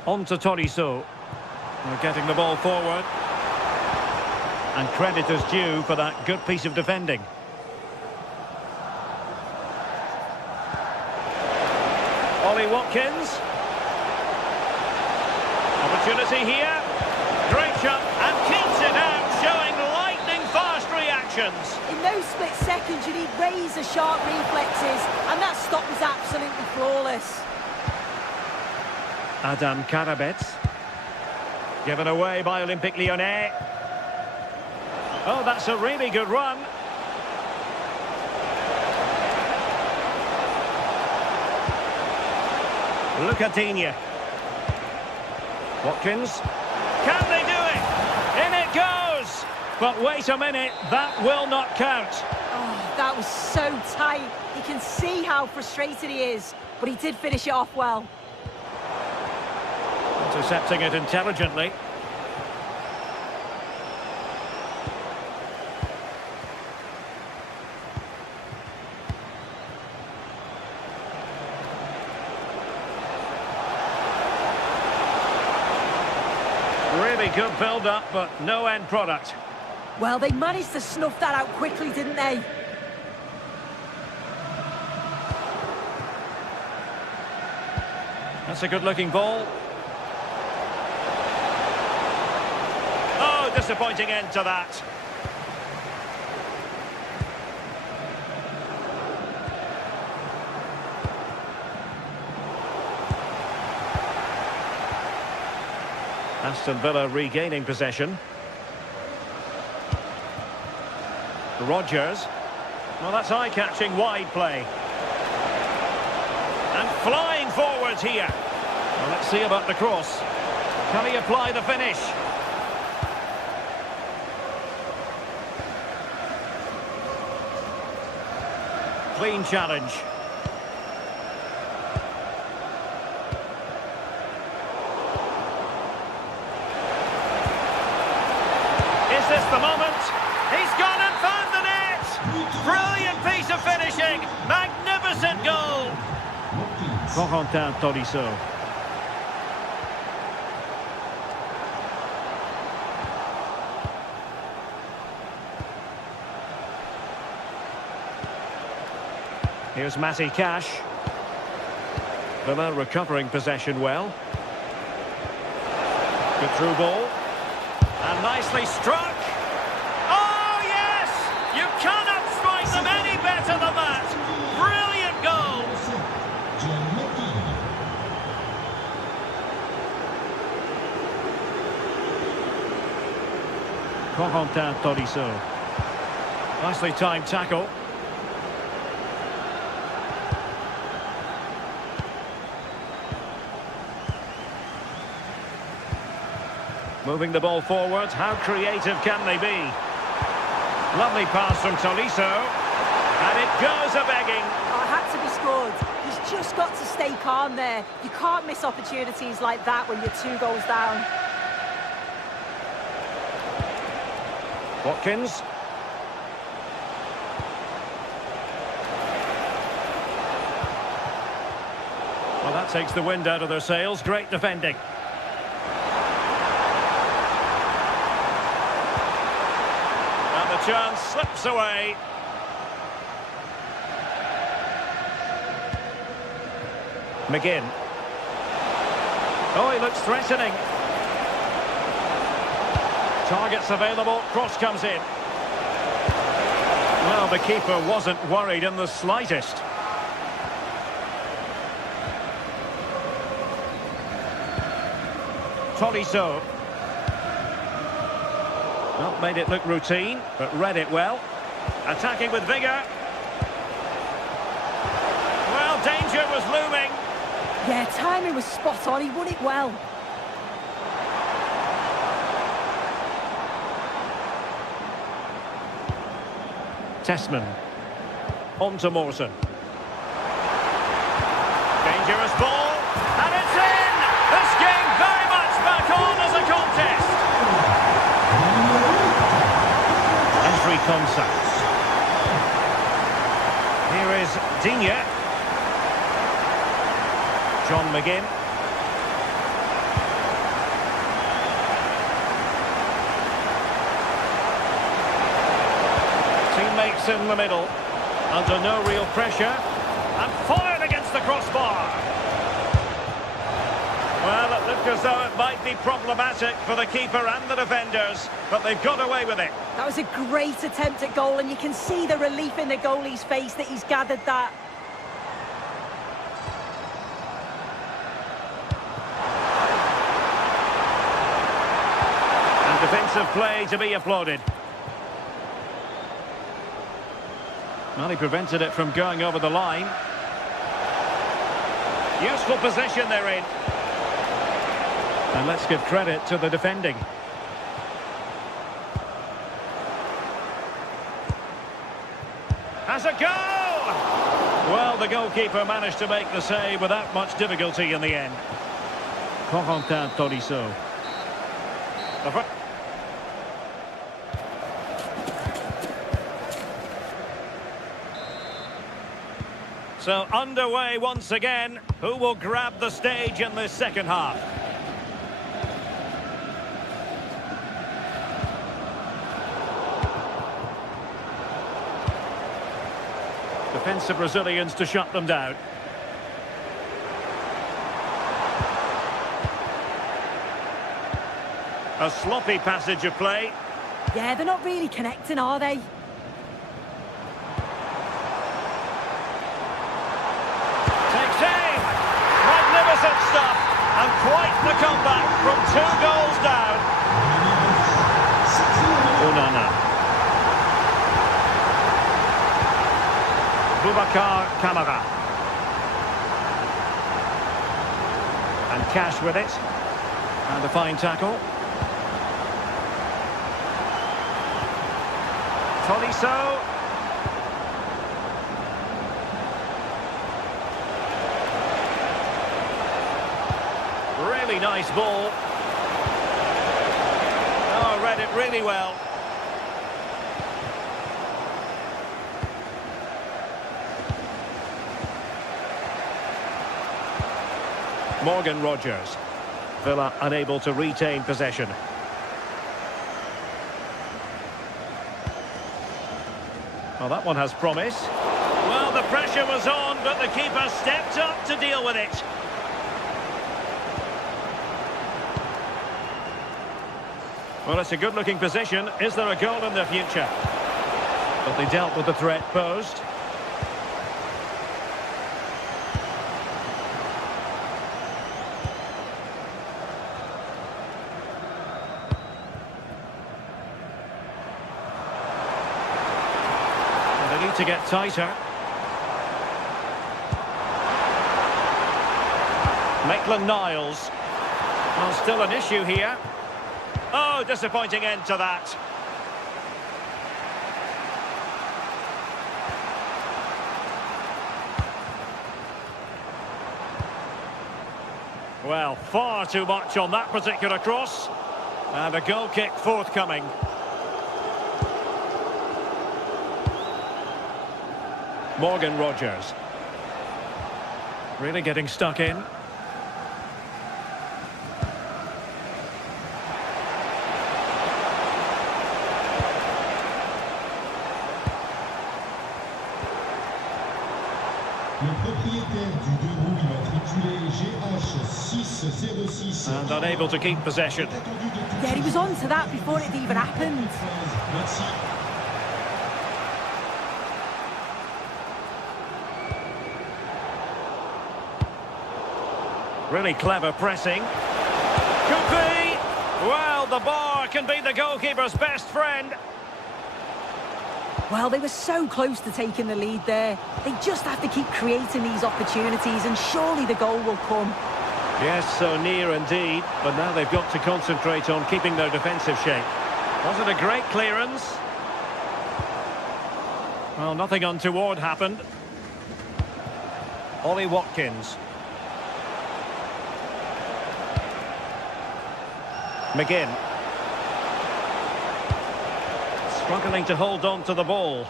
On to Tolisso. We're getting the ball forward. And credit is due for that good piece of defending. Ollie Watkins. Opportunity here. Great shot and keeps it out, showing lightning-fast reactions. In those split seconds, you need razor-sharp reflexes, and that stop was absolutely flawless. Adam Karabets. Given away by Olympique Lyonnais. Oh, that's a really good run. Lucadinha. Watkins. Can they do it? In it goes! But wait a minute, that will not count. Oh, that was so tight. You can see how frustrated he is, but he did finish it off well. Intercepting it intelligently. Really good build-up, but no end product. Well, they managed to snuff that out quickly, didn't they? That's a good-looking ball. Oh, disappointing end to that. Aston Villa regaining possession. Rodgers. Well, that's eye-catching wide play. And flying forwards here. Well, let's see about the cross. Can he apply the finish? Clean challenge. Is this the moment? He's gone and found the net! Brilliant piece of finishing! Magnificent goal! Corentin Tolisso. Here's Matty Cash. Villa recovering possession well. Good through ball. And nicely struck. Oh, yes! You cannot strike them any better than that. Brilliant goal. Corentin Tolisso. Nicely timed tackle. Moving the ball forward, how creative can they be? Lovely pass from Tolisso, and it goes a-begging. Oh, it had to be scored. He's just got to stay calm there. You can't miss opportunities like that when you're 2 goals down. Watkins. Well, that takes the wind out of their sails. Great defending. Chance slips away. McGinn. Oh, he looks threatening. Targets available, cross comes in. Well, the keeper wasn't worried in the slightest. Tolisso. Not made it look routine, but read it well. Attacking with vigour. Well, danger. was looming. Yeah, timing was spot on. He won it well. Tessman. On to Mawson. Dangerous ball. And it's in! This game very much back on as a contest. Entry contact. Here is Digne. John McGinn. Teammates in the middle, under no real pressure, and fired against the crossbar. Well, it looked as though it might be problematic for the keeper and the defenders, but they've got away with it. That was a great attempt at goal, and you can see the relief in the goalie's face that he's gathered that. And defensive play to be applauded. Well, he prevented it from going over the line. Useful position they're in. And let's give credit to the defending. Has a goal! Well, the goalkeeper managed to make the save without much difficulty in the end. Corentin Tolisso. So underway once again. Who will grab the stage in this second half? Defensive Brazilians to shut them down. A sloppy passage of play. Yeah, they're not really connecting, are they? Takes aim. Magnificent stuff. And quite the comeback from 2 goals down. Onana. Boubacar Kamara. And Cash with it. And a fine tackle. Tolisso. Really nice ball. Oh, read it really well. Morgan Rogers. Villa unable to retain possession. Well, that one has promise. Well, the pressure was on, but the keeper stepped up to deal with it. Well, it's a good-looking position. Is there a goal in the future? But they dealt with the threat posed. They need to get tighter. Maitland-Niles. Well, still an issue here. Oh, disappointing end to that. Well, far too much on that particular cross. And a goal kick forthcoming. Morgan Rogers. Really getting stuck in. And unable to keep possession. Yeah, he was on to that before it even happened. Really clever pressing. Could be. Well, the bar can be the goalkeeper's best friend. Well, they were so close to taking the lead there. They just have to keep creating these opportunities and surely the goal will come. Yes, so near indeed, but now they've got to concentrate on keeping their defensive shape. Was it a great clearance? Well, nothing untoward happened. Ollie Watkins. McGinn. Struggling to hold on to the ball.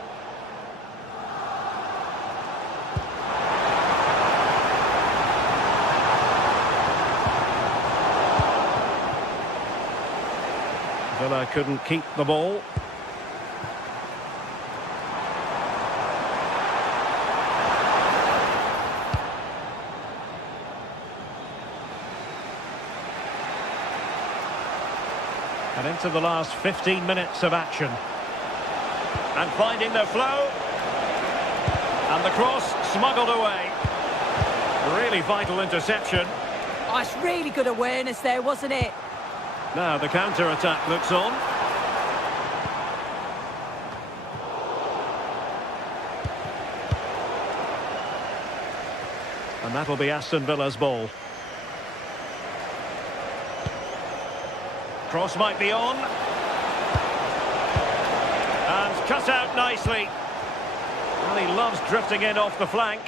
Villa couldn't keep the ball. And into the last 15 minutes of action. And finding their flow. And the cross smuggled away. Really vital interception. Oh, it's really good awareness there, wasn't it? Now the counter-attack looks on. And that'll be Aston Villa's ball. Cross might be on. And cut out nicely. Well, he loves drifting in off the flank.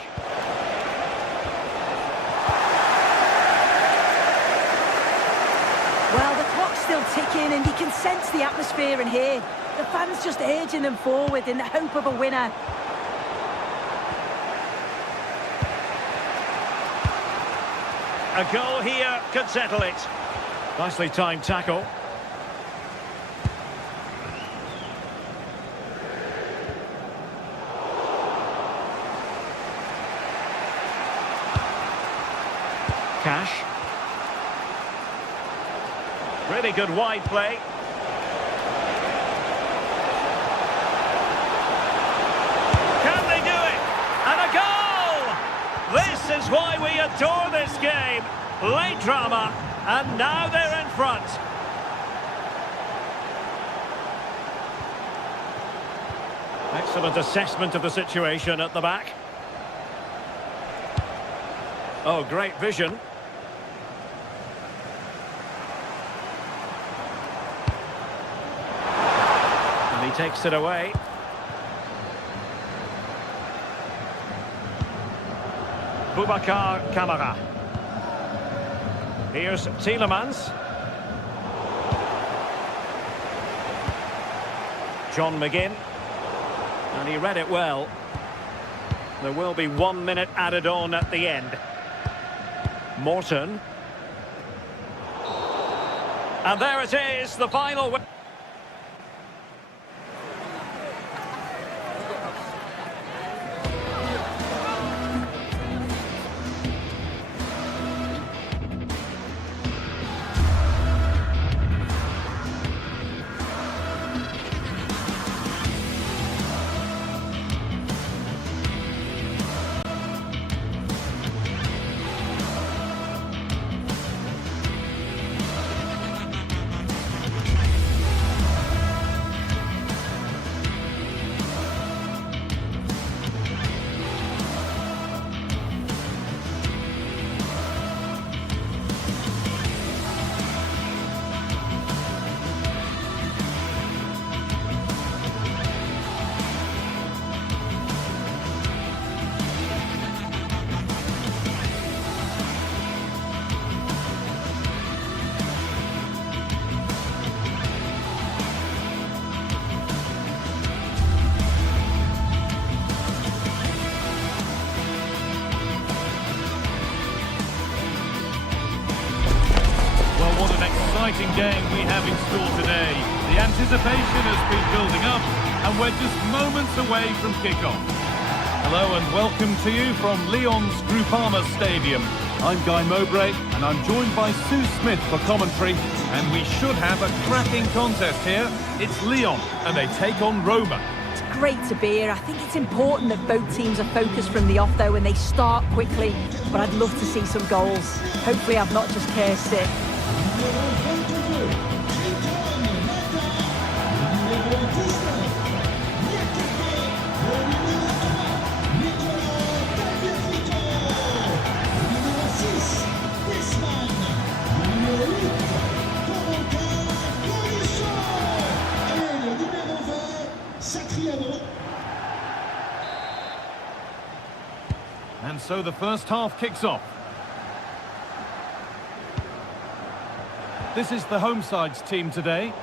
Well, the clock's still ticking and you can sense the atmosphere in here. The fans just urging them forward in the hope of a winner. A goal here could settle it. Nicely timed tackle. Cash. Really good wide play. Can they do it? And a goal! This is why we adore this game. Late drama, and now they're in front. Excellent assessment of the situation at the back. Oh, great vision. And he takes it away. Boubacar Kamara. Here's Tielemans. John McGinn. And he read it well. There will be 1 minute added on at the end. Morton. And there it is, the final. What an exciting game we have in store today. The anticipation has been building up and we're just moments away from kickoff. Hello and welcome to you from Lyon's Groupama Stadium. I'm Guy Mowbray and I'm joined by Sue Smith for commentary, and we should have a cracking contest here. It's Lyon and they take on Roma. It's great to be here. I think it's important that both teams are focused from the off though and they start quickly, but I'd love to see some goals. Hopefully I've not just cursed it. And so the first half kicks off. This is the home side's team today.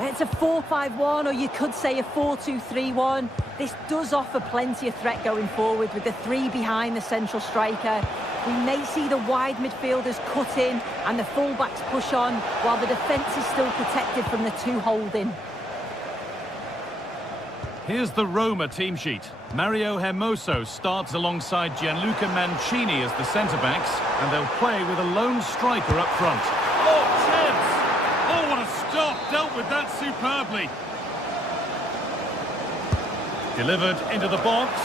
It's a 4-5-1, or you could say a 4-2-3-1. This does offer plenty of threat going forward with the three behind the central striker. We may see the wide midfielders cut in and the fullbacks push on, while the defence is still protected from the two holding. Here's the Roma team sheet. Mario Hermoso starts alongside Gianluca Mancini as the centre-backs, and they'll play with a lone striker up front. Oh, chance! Oh, what a stop! Dealt with that superbly. Delivered into the box.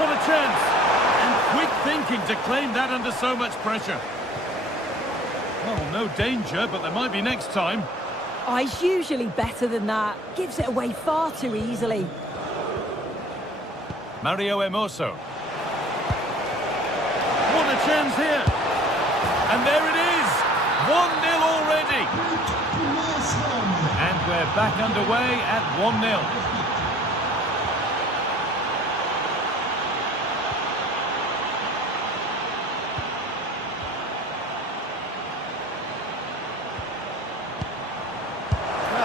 What a chance! And quick thinking to claim that under so much pressure. Oh, no danger, but there might be next time. Oh, he's usually better than that. Gives it away far too easily. Mario Hermoso. What a chance here. And there it is. 1-0 already. And we're back underway at 1-0.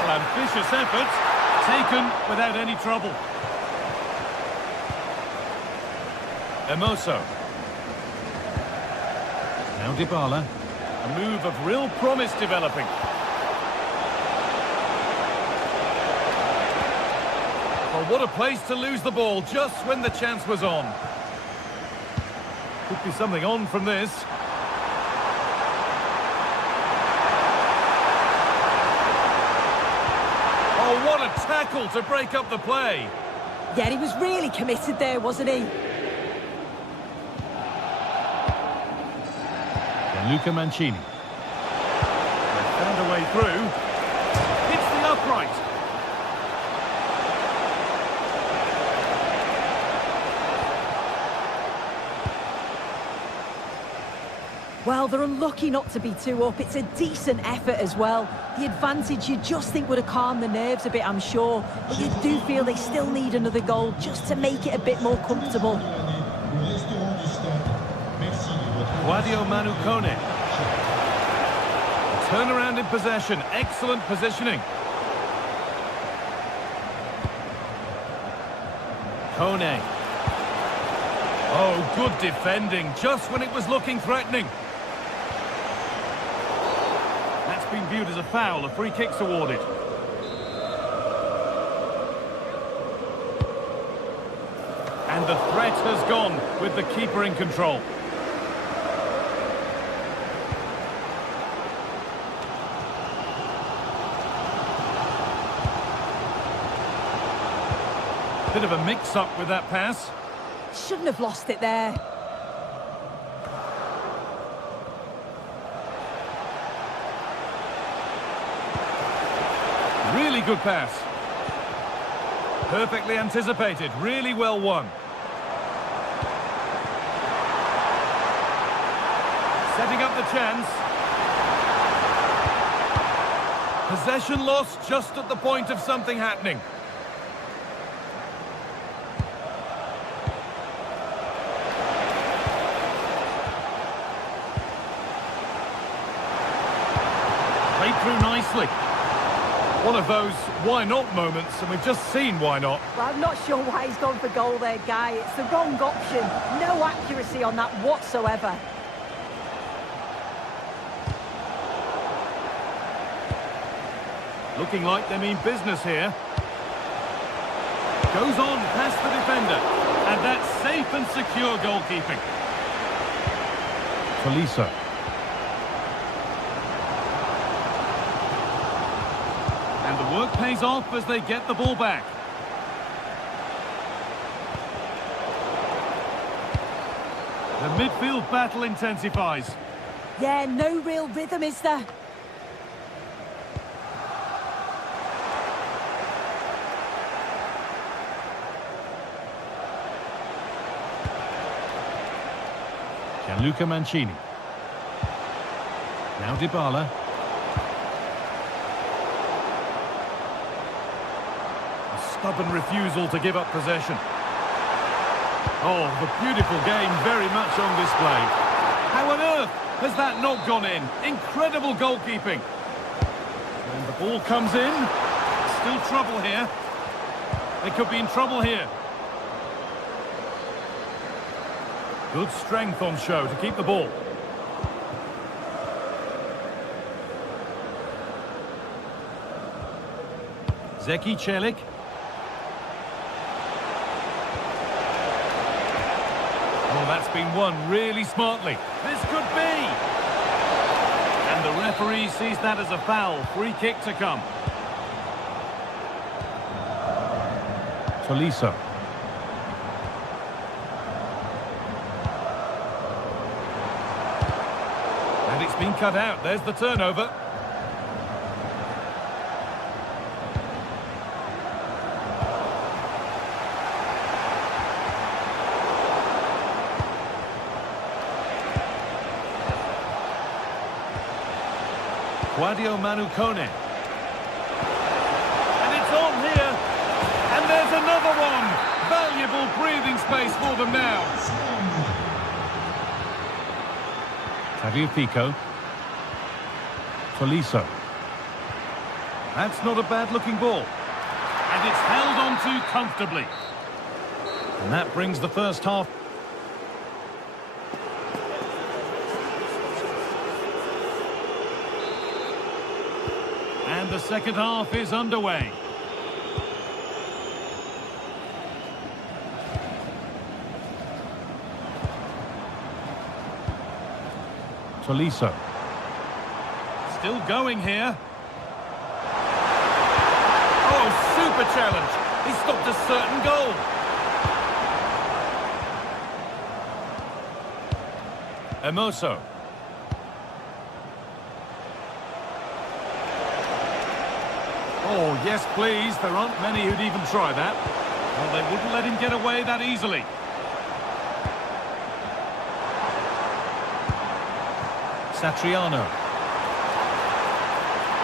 Ambitious effort, taken without any trouble. Hermoso. Now Dybala. A move of real promise developing. Well, what a place to lose the ball just when the chance was on. Could be something on from this. Oh, what a tackle to break up the play. Yeah, he was really committed there, wasn't he? Gianluca Mancini. They found a way through. Hits the upright. Well, they're unlucky not to be two up. It's a decent effort as well. The advantage you just think would have calmed the nerves a bit, I'm sure. But you do feel they still need another goal just to make it a bit more comfortable. Guadio Manu Kone. Turnaround in possession. Excellent positioning. Kone. Oh, good defending, just when it was looking threatening. That's been viewed as a foul. A free kick's awarded. And the threat has gone with the keeper in control. Bit of a mix-up with that pass. Shouldn't have lost it there. Really good pass. Perfectly anticipated. Really well won. Setting up the chance. Possession lost just at the point of something happening. Played through nicely. One of those why not moments, and we've just seen why not. Well, I'm not sure why he's gone for goal there, Guy. It's the wrong option. No accuracy on that whatsoever. Looking like they mean business here. Goes on past the defender. And that's safe and secure goalkeeping. Tolisso. And the work pays off as they get the ball back. The midfield battle intensifies. Yeah, no real rhythm, is there? Gianluca Mancini. Now Dybala. stubborn refusal to give up possession. Oh, the beautiful game very much on display. How on earth has that not gone in? Incredible goalkeeping. And the ball comes in. Still trouble here. They could be in trouble here. Good strength on show to keep the ball. Zeki Celik. Oh, that's been won really smartly. This could be. And the referee sees that as a foul. Free kick to come. Tolisso. And it's been cut out. There's the turnover. Guadio Manukone. And it's on here. And there's another one. Valuable breathing space for them now. Tagliafico. Tolisso. That's not a bad-looking ball. And it's held on to comfortably. And that brings the first half. And the second half is underway. Tolisso. Still going here. Oh, super challenge. He stopped a certain goal. Hermoso. Oh, yes, please. There aren't many who'd even try that. Well, they wouldn't let him get away that easily. Satriano.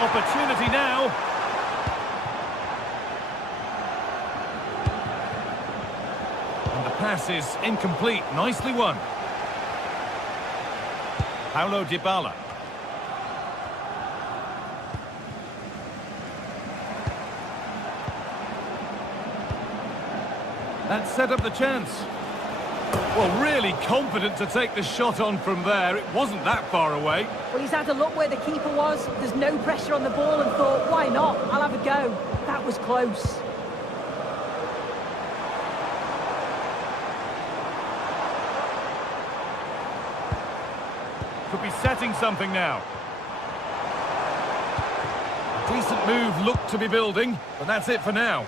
Opportunity now. And the pass is incomplete. Nicely won. Paulo Dybala. That set up the chance. Well, really confident to take the shot on from there. It wasn't that far away. Well, he's had a look where the keeper was. There's no pressure on the ball and thought, why not? I'll have a go. That was close. Could be setting something now. A decent move looked to be building, but that's it for now.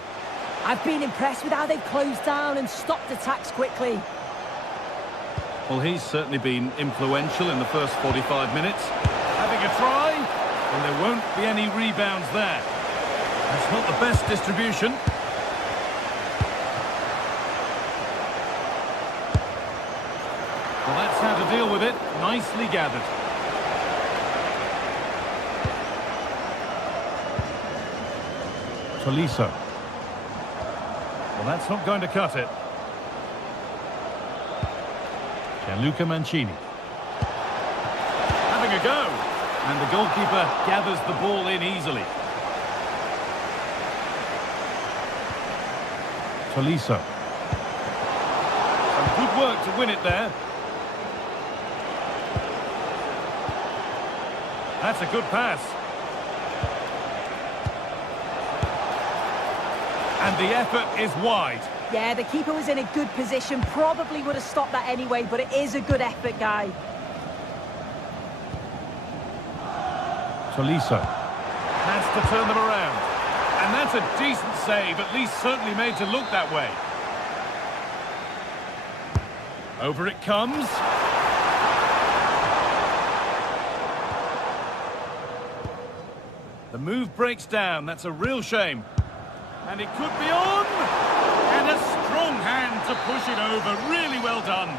I've been impressed with how they've closed down and stopped attacks quickly. Well, he's certainly been influential in the first 45 minutes. Having a try, and there won't be any rebounds there. That's not the best distribution. Well, that's how to deal with it. Nicely gathered. Tolisso. Well, that's not going to cut it. Gianluca Mancini. Having a go. And the goalkeeper gathers the ball in easily. Tolisso. Some good work to win it there. That's a good pass. And the effort is wide. Yeah, the keeper was in a good position. Probably would have stopped that anyway, but it is a good effort, guy. Tolisso has to turn them around. And that's a decent save, at least certainly made to look that way. Over it comes. The move breaks down. That's a real shame. And it could be on. And a strong hand to push it over. Really well done.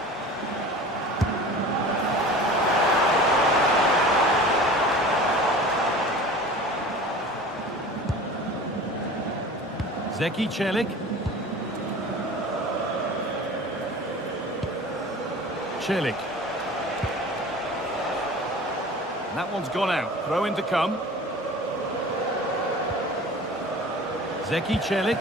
Zeki Celik. Celik. That one's gone out. Throw in to come. Zeki Celik.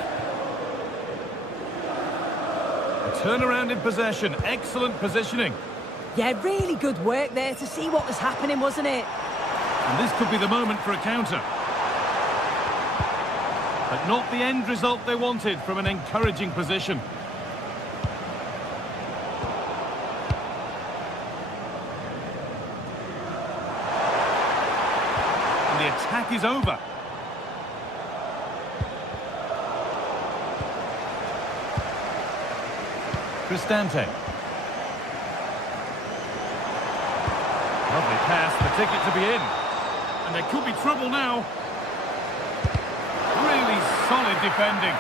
A turnaround in possession. Excellent positioning. Yeah, really good work there to see what was happening, wasn't it? And this could be the moment for a counter. But not the end result they wanted from an encouraging position. And the attack is over. Cristante. Lovely pass, the ticket to be in. And there could be trouble now. Really solid defending.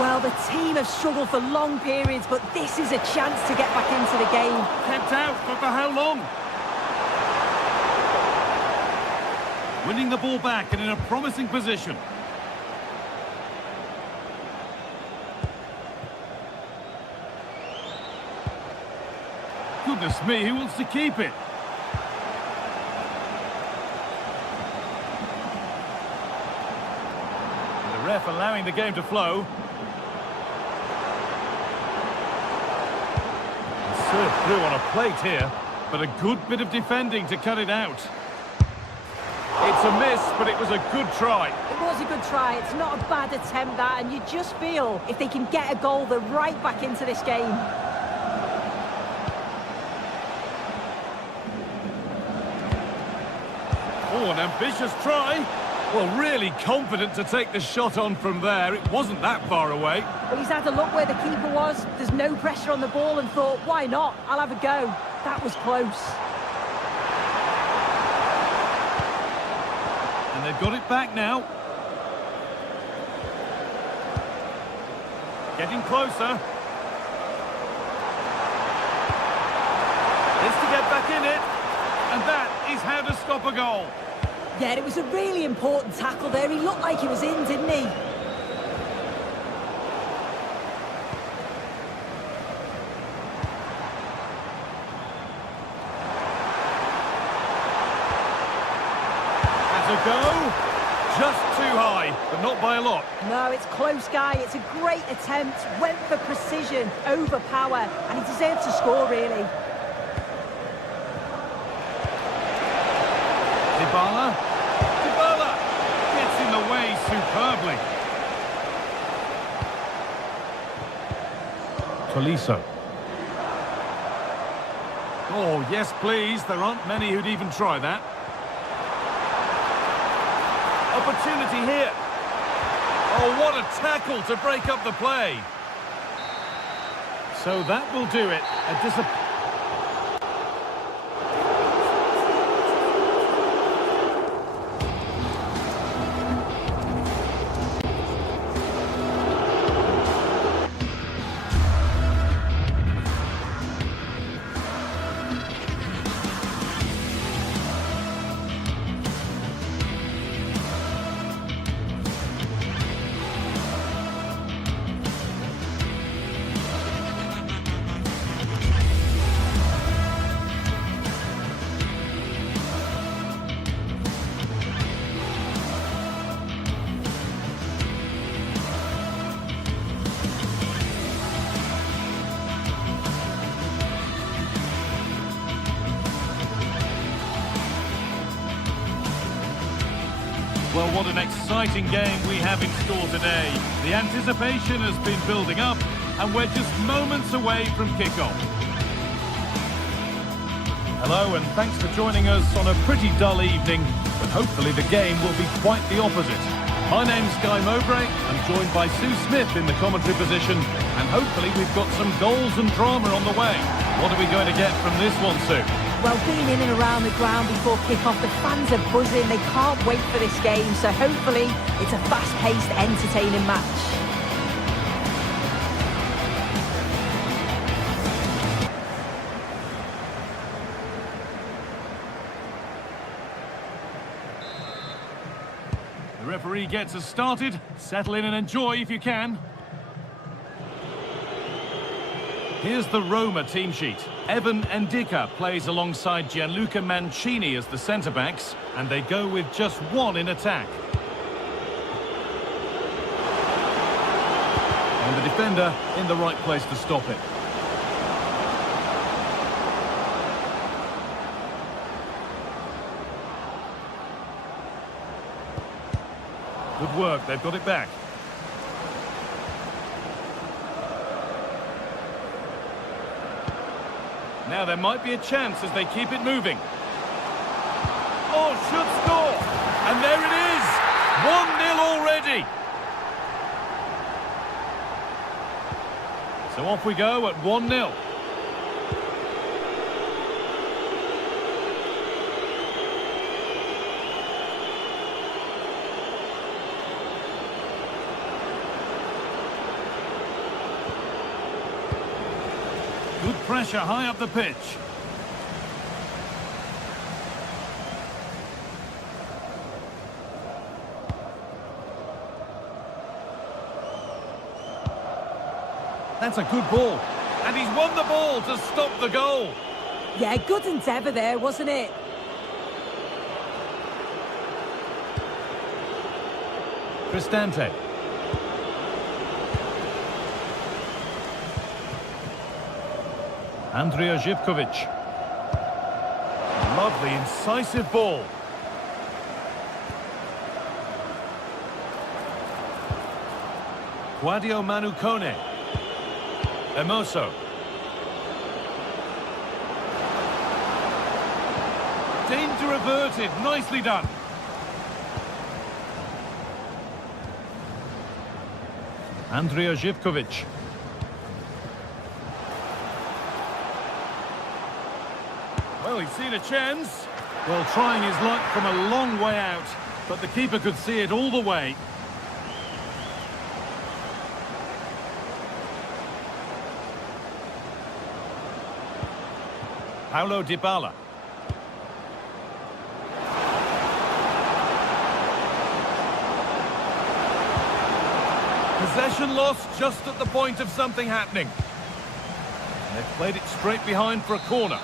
Well, the team have struggled for long periods, but this is a chance to get back into the game. Kept out, but for how long? Winning the ball back and in a promising position. Goodness me, who wants to keep it? The ref allowing the game to flow. Served through on a plate here, but a good bit of defending to cut it out. It's a miss, but it was a good try. It was a good try. It's not a bad attempt, that, and you just feel if they can get a goal, they're right back into this game. Oh, an ambitious try. Well, really confident to take the shot on from there. It wasn't that far away. Well, he's had a look where the keeper was. There's no pressure on the ball and thought, why not? I'll have a go. That was close. And they've got it back now. Getting closer. This to get back in it. And that is how to stop a goal. Yeah, it was a really important tackle there. He looked like he was in, didn't he? That's a go. Just too high, but not by a lot. No, it's close, Guy. It's a great attempt. Went for precision, over power, and he deserved to score, really. Dybala gets in the way superbly. Tolisso. Oh, yes, please. There aren't many who'd even try that. Opportunity here. Oh, what a tackle to break up the play. So that will do it. A disappointment. Well, what an exciting game we have in store today. The anticipation has been building up, and we're just moments away from kickoff. Hello, and thanks for joining us on a pretty dull evening, but hopefully the game will be quite the opposite. My name's Guy Mowbray. I'm joined by Sue Smith in the commentary position, and hopefully we've got some goals and drama on the way. What are we going to get from this one, Sue? Well, being in and around the ground before kick-off, the fans are buzzing. They can't wait for this game, so hopefully it's a fast-paced, entertaining match. The Referee gets us started. Settle in and enjoy if you can. Here's the Roma team sheet. Evan Ndicka plays alongside Gianluca Mancini as the centre-backs, and they go with just one in attack. And the defender in the right place to stop it. Good work, they've got it back. Now there might be a chance as they keep it moving. Oh, should score! And there it is! 1-0 already! So off we go at 1-0. Good pressure high up the pitch. That's a good ball. And he's won the ball to stop the goal. Yeah, good endeavour there, wasn't it? Cristante. Andrija Zivkovic. Lovely, incisive ball. Claudio Manucone. Emoso. Danger averted, nicely done. Andrija Zivkovic. Well, he's seen a chance. Well, trying his luck from a long way out, but the keeper could see it all the way. Paulo Dybala. Possession lost just at the point of something happening. And they've played it straight behind for a corner.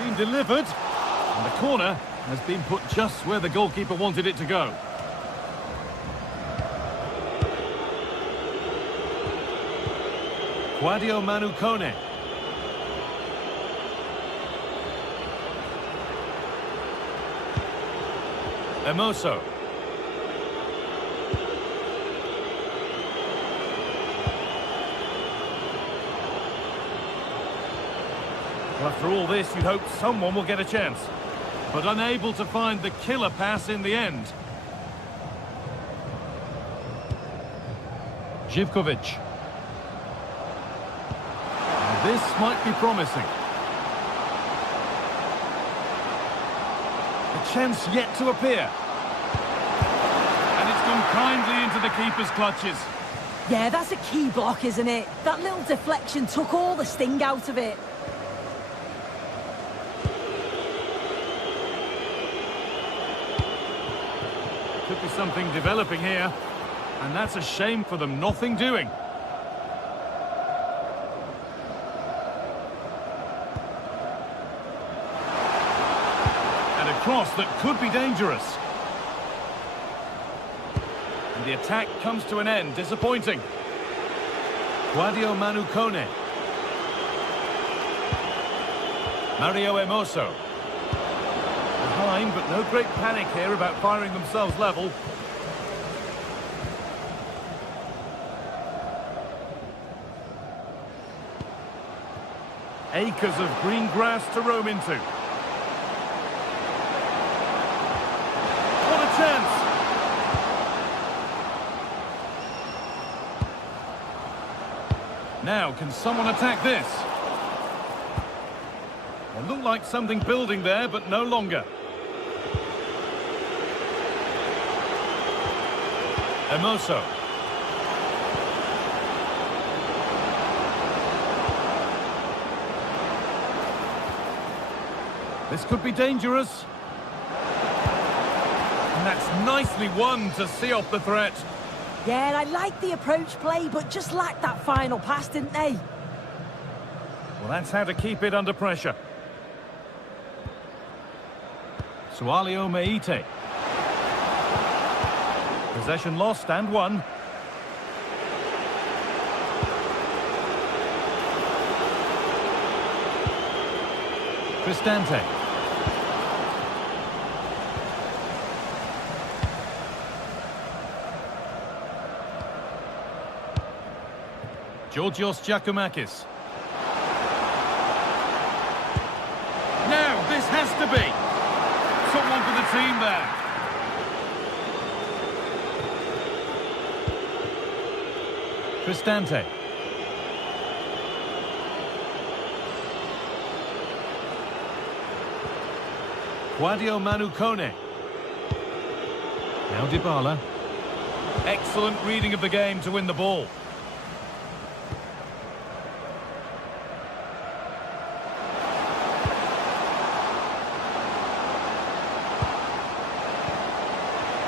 It's been delivered, and the corner has been put just where the goalkeeper wanted it to go. Claudio Manucone. Emoso. Well, after all this, you'd hope someone will get a chance, but unable to find the killer pass in the end. Zivkovic. And this might be promising. A chance yet to appear. And it's gone kindly into the keeper's clutches. Yeah, that's a key block, isn't it? That little deflection took all the sting out of it. Could be something developing here. And that's a shame for them, nothing doing. And a cross that could be dangerous. And the attack comes to an end, disappointing. Claudio Manucone. Mario Emoso. Behind, but no great panic here about firing themselves level. Acres of green grass to roam into. What a chance! Now, can someone attack this? It looked like something building there, but no longer. Emoso. This could be dangerous. nicely won to see off the threat. Yeah, and I like the approach play, but just lacked that final pass, didn't they? Well, that's how to keep it under pressure. Sualio Meite. Possession lost and won. Cristante. Georgios Giacomakis. Now, this has to be someone for the team there. Cristante. Quadio Manukone. Now Dybala. Excellent reading of the game to win the ball.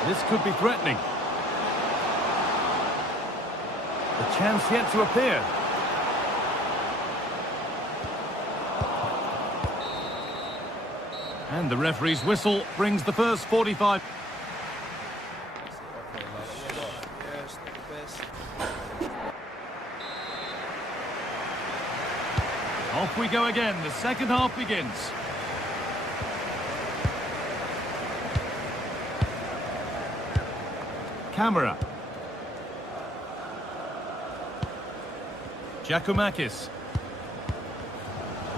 This could be threatening. The chance yet to appear. And the referee's whistle brings the first 45. Off we go again. The second half begins. Camera. Giacomakis.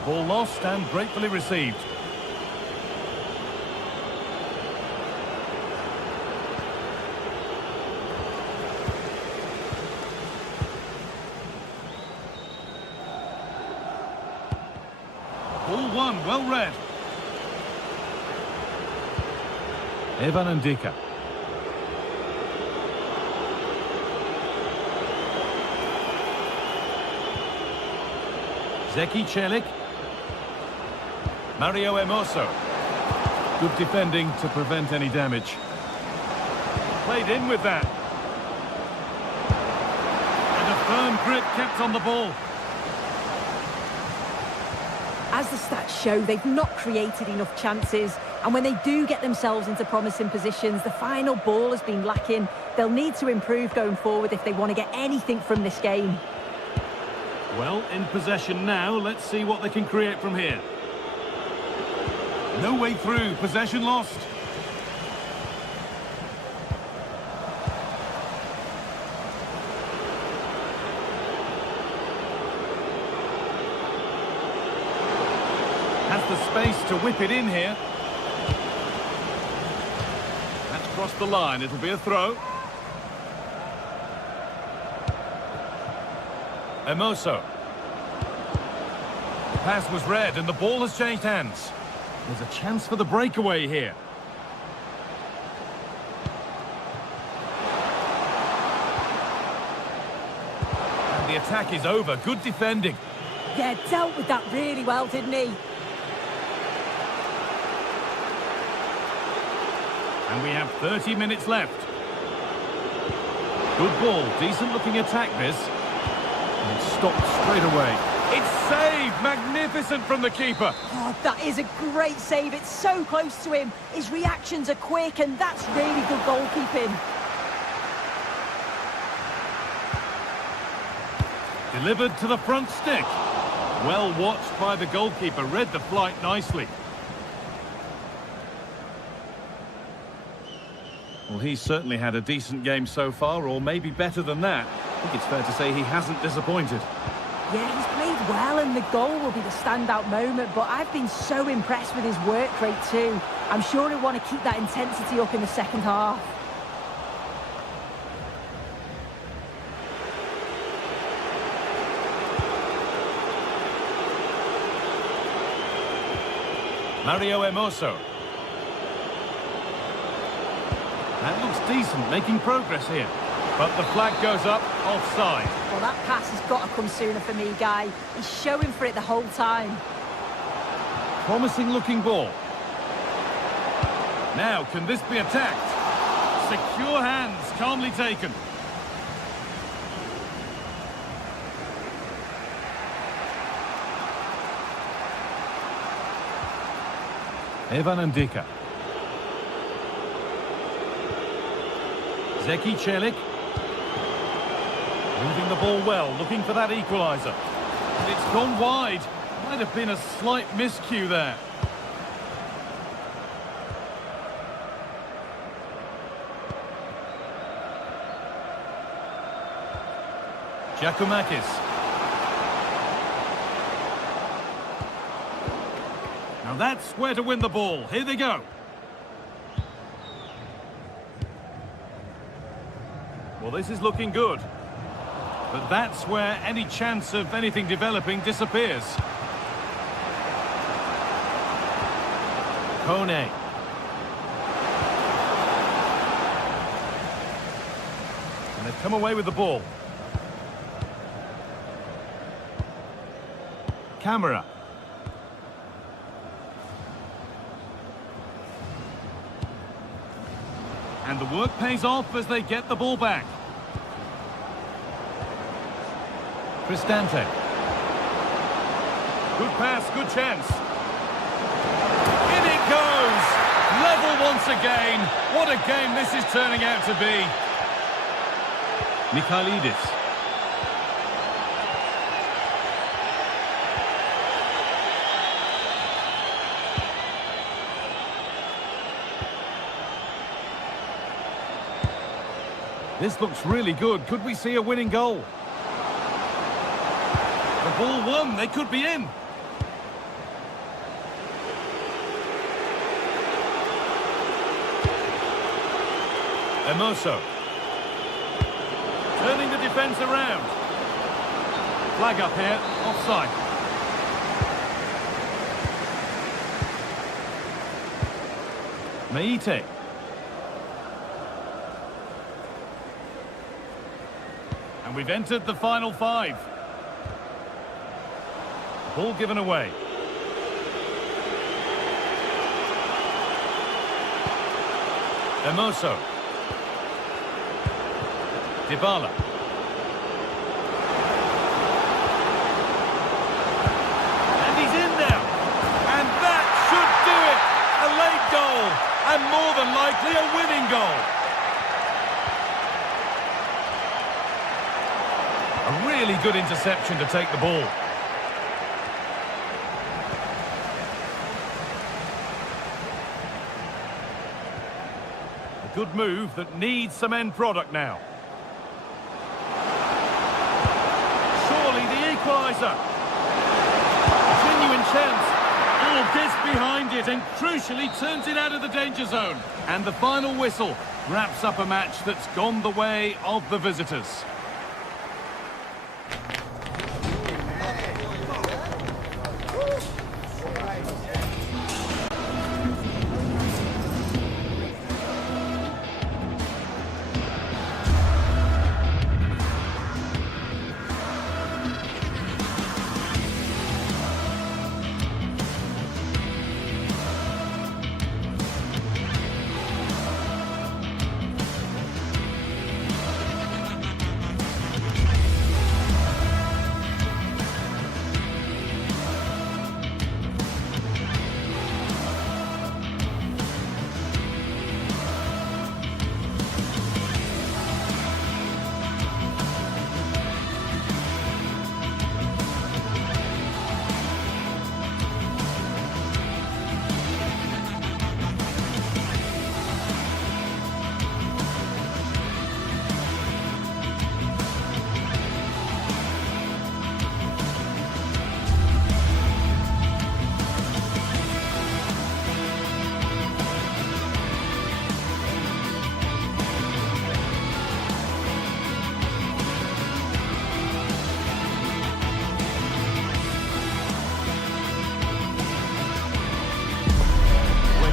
Ball lost and gratefully received. Ball won, well read. Evan Ndika. Zeki Celik. Mario Hermoso. Good defending to prevent any damage. Played in with that. And a firm grip kept on the ball. As the stats show, they've not created enough chances. And when they do get themselves into promising positions, the final ball has been lacking. They'll need to improve going forward if they want to get anything from this game. Well, in possession now. Let's see what they can create from here. No way through. Possession lost. Has the space to whip it in here. That's crossed the line. It'll be a throw. Hermoso. The pass was read and the ball has changed hands. There's a chance for the breakaway here. And the attack is over. Good defending. Yeah, dealt with that really well, didn't he? And we have 30 minutes left. Good ball. Decent looking attack this. And it's stopped straight away. It's saved! Magnificent from the keeper. Oh, that is a great save. It's so close to him. His reactions are quick, and that's really good goalkeeping. Delivered to the front stick. Well watched by the goalkeeper. Read the flight nicely. Well, he's certainly had a decent game so far, or maybe better than that. I think it's fair to say he hasn't disappointed. Yeah, he's played well, and the goal will be the standout moment, but I've been so impressed with his work rate too. I'm sure he'll want to keep that intensity up in the second half. Mario Hermoso. That looks decent, making progress here. But the flag goes up, offside. Well, that pass has got to come sooner for me, Guy. He's showing for it the whole time. Promising looking ball. Now, can this be attacked? secure hands, calmly taken. Evan Ndika. Zeki Celik. Moving the ball well, looking for that equaliser. And it's gone wide. Might have been a slight miscue there. Giacomakis. Now that's where to win the ball. Here they go. Well, this is looking good. But that's where any chance of anything developing disappears. Kone. And they've come away with the ball. Camera. And the work pays off as they get the ball back. Cristante. Good pass, good chance. In it goes! Level once again. What a game this is turning out to be. Mikhailidis. This looks really good. Could we see a winning goal? The ball won. They could be in. Hermoso. Turning the defence around. Flag up here. Offside. Meite. And we've entered the final five. Ball given away. Hermoso. Dybala. And he's in now. And that should do it. A late goal. And more than likely a winning goal. A really good interception to take the ball. A good move that needs some end product now. Surely the equaliser. Genuine chance. Oh, gets behind it and crucially turns it out of the danger zone. And the final whistle wraps up a match that's gone the way of the visitors.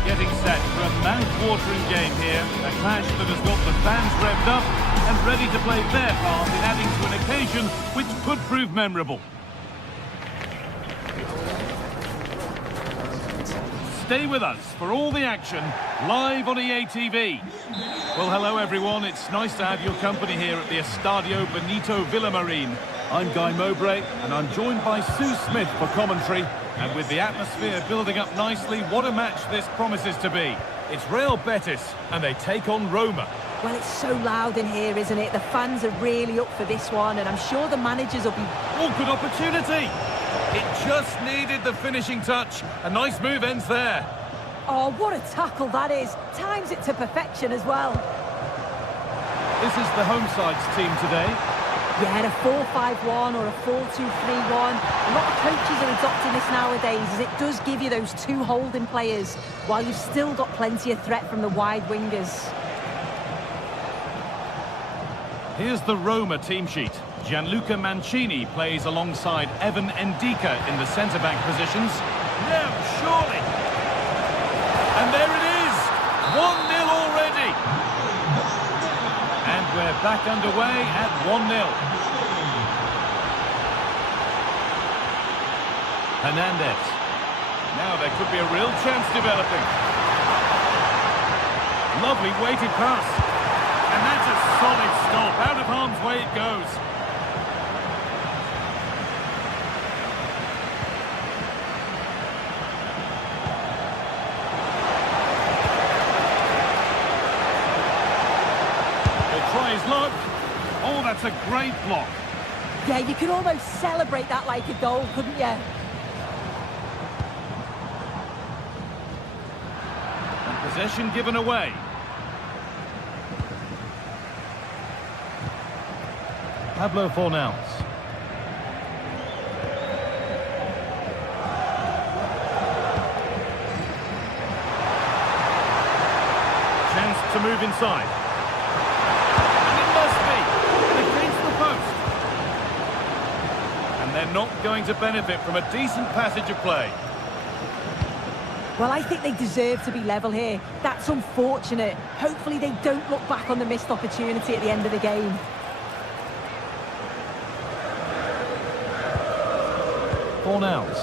Getting set for a mouth-watering game here, a clash that has got the fans revved up and ready to play their part in adding to an occasion which could prove memorable. Stay with us for all the action live on EA TV. Well, hello everyone. It's nice to have your company here at the Estadio Benito Villamarín. I'm Guy Mowbray, and I'm joined by Sue Smith for commentary. And with the atmosphere building up nicely, what a match this promises to be. It's Real Betis, and they take on Roma. Well, it's so loud in here, isn't it? The fans are really up for this one, and I'm sure the managers will be... Oh, good opportunity! It just needed the finishing touch. A nice move ends there. Oh, what a tackle that is. Times it to perfection as well. This is the home side's team today. Yeah, a 4-5-1 or a 4-2-3-1. A lot of coaches are adopting this nowadays, as it does give you those two holding players, while you've still got plenty of threat from the wide wingers. Here's the Roma team sheet. Gianluca Mancini plays alongside Evan Ndika in the centre-back positions. Now, surely! And there it is! 1-0 already! And we're back underway at 1-0. Hernandez. Now there could be a real chance developing. Lovely weighted pass. And that's a solid stop. Out of harm's way it goes. He'll try his luck. Oh, that's a great block. Yeah, you could almost celebrate that like a goal, couldn't you? And possession given away. Pablo Fornals. Chance to move inside. And it must be against the post. And they're not going to benefit from a decent passage of play. Well, I think they deserve to be level here. That's unfortunate. Hopefully they don't look back on the missed opportunity at the end of the game. Fornals.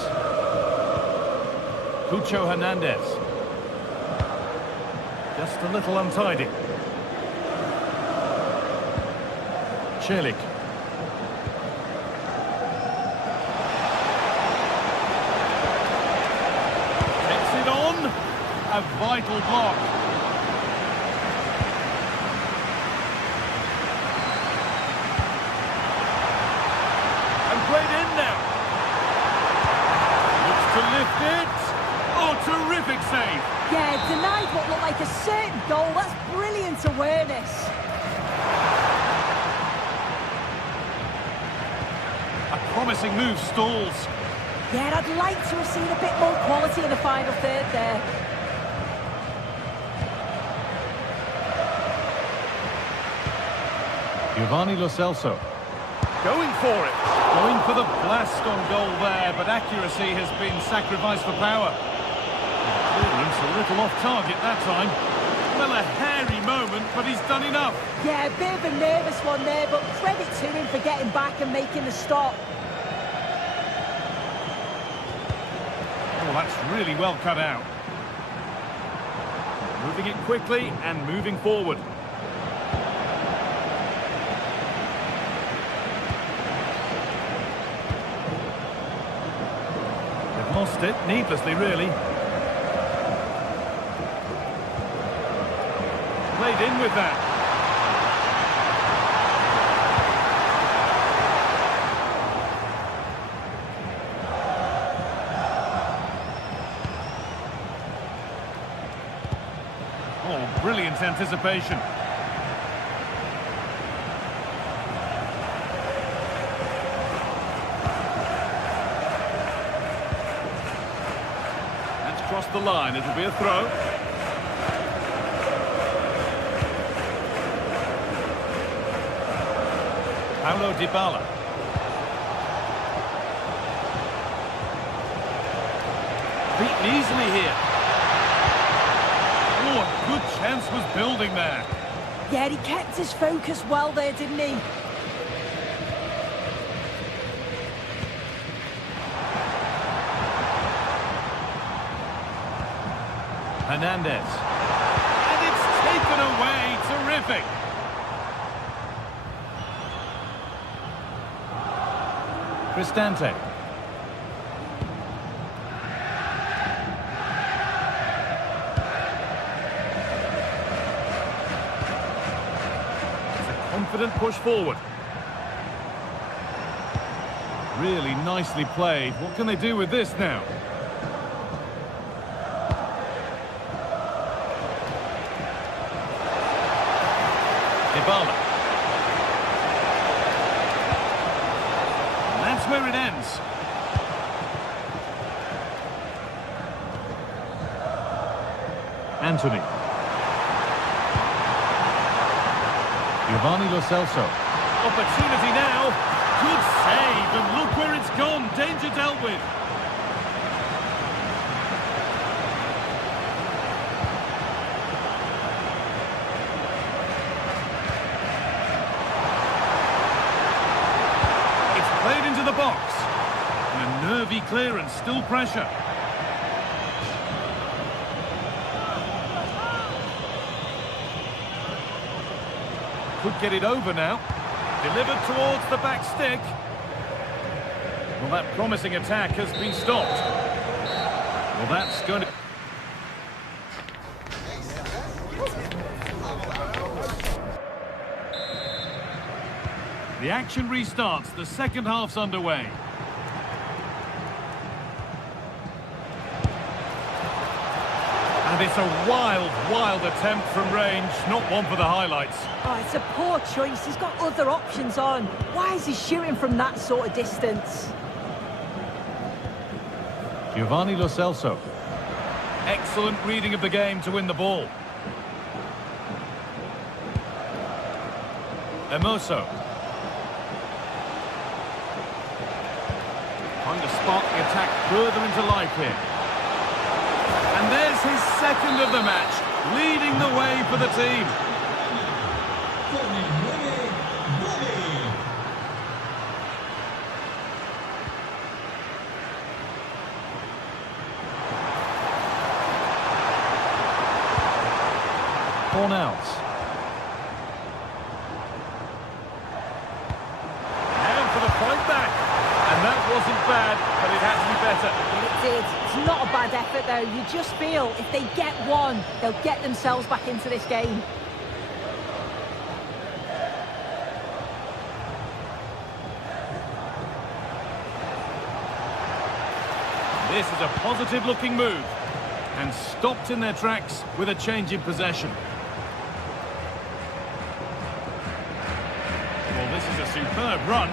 Cucho Hernandez. Just a little untidy. Celik. Takes it on. A vital block. And played in now. To lift it. Oh, terrific save. Yeah, denied what looked like a certain goal. That's brilliant awareness. A promising move stalls. Yeah, I'd like to have seen a bit more quality in the final third there. Giovanni Lo Celso. Going for it. Going for the blast on goal there, but accuracy has been sacrificed for power. Clearance a little off target that time. Well, a hairy moment, but he's done enough. Yeah, a bit of a nervous one there, but credit to him for getting back and making the stop. Oh, that's really well cut out. Moving it quickly and moving forward. Lost it, needlessly really. Played in with that. Oh, brilliant anticipation. Across the line, it'll be a throw. Paulo Dybala. Beaten easily here. Oh, a good chance was building there. Yeah, he kept his focus well there, didn't he? Hernandez. And it's taken away Terrific. Cristante. It's a confident push forward. Really nicely played. What can they do with this now? Dybala. And that's where it ends. Anthony. Giovanni Lo Celso. Opportunity now. Good save, and look where it's gone. Danger dealt with. It's played into the box. And a nervy clearance, still pressure. Could get it over now. Delivered towards the back stick. Well, that promising attack has been stopped. Well, that's going to... The action restarts. The second half's underway. And it's a wild, wild attempt from range. Not one for the highlights. Oh, it's a poor choice. He's got other options on. Why is he shooting from that sort of distance? Giovanni Lo Celso. Excellent reading of the game to win the ball. Hermoso. Trying to spark the attack further into life here. And there's his second of the match, leading the way for the team. Cornels. Now for the point back. And that wasn't bad, but it had to be better. It did. It's not a bad effort, though. You just feel if they get one, they'll get themselves back into this game. This is a positive-looking move. And stopped in their tracks with a change in possession. Well, this is a superb run.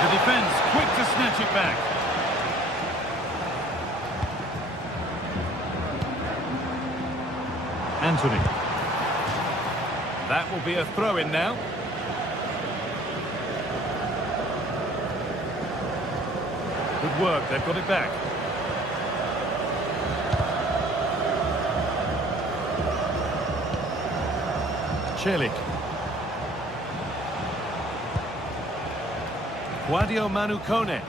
The defence quick to snatch it back. Anthony. That will be a throw-in now. Good work, they've got it back. Celik. Guadio Manu Kone.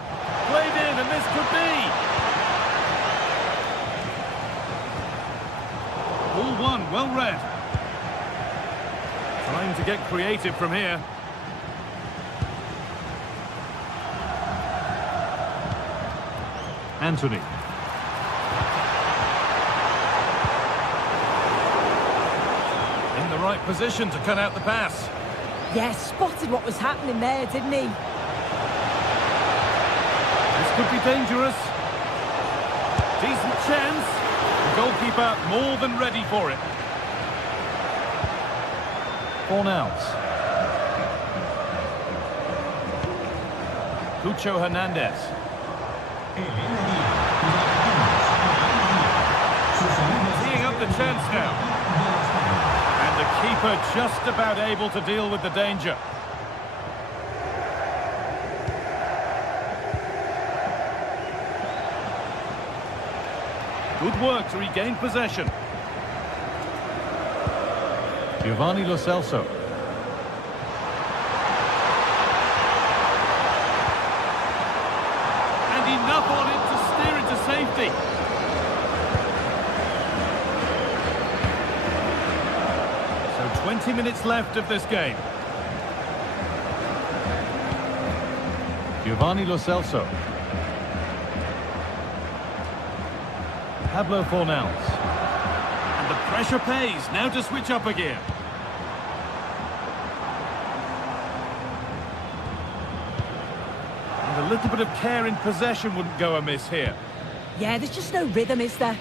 Played in, and this could be. Ball one, well read. Trying to get creative from here. Anthony. In the right position to cut out the pass. Yeah, spotted what was happening there, didn't he? This could be dangerous. Decent chance. The goalkeeper more than ready for it. Cornels. Cucho Hernandez. Teeing up the chance now. And the keeper just about able to deal with the danger. Good work to regain possession. Giovanni Lo Celso. 50. So 20 minutes left of this game. Giovanni Lo Celso. Pablo Fornals. And the pressure pays. Now to switch up a gear. And a little bit of care in possession wouldn't go amiss here. Yeah, there's just no rhythm, is there?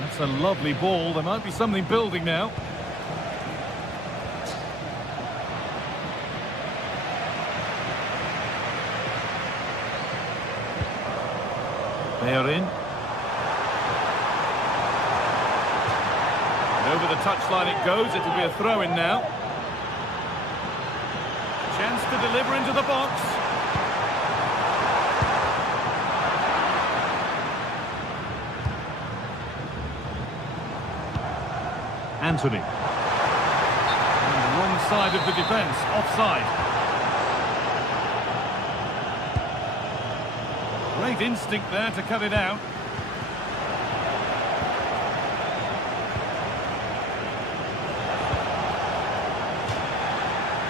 That's a lovely ball. There might be something building now. They are in. And over the touchline it goes. It'll be a throw-in now. Chance to deliver into the box. Anthony. On the wrong side of the defence. Offside. Great instinct there to cut it out.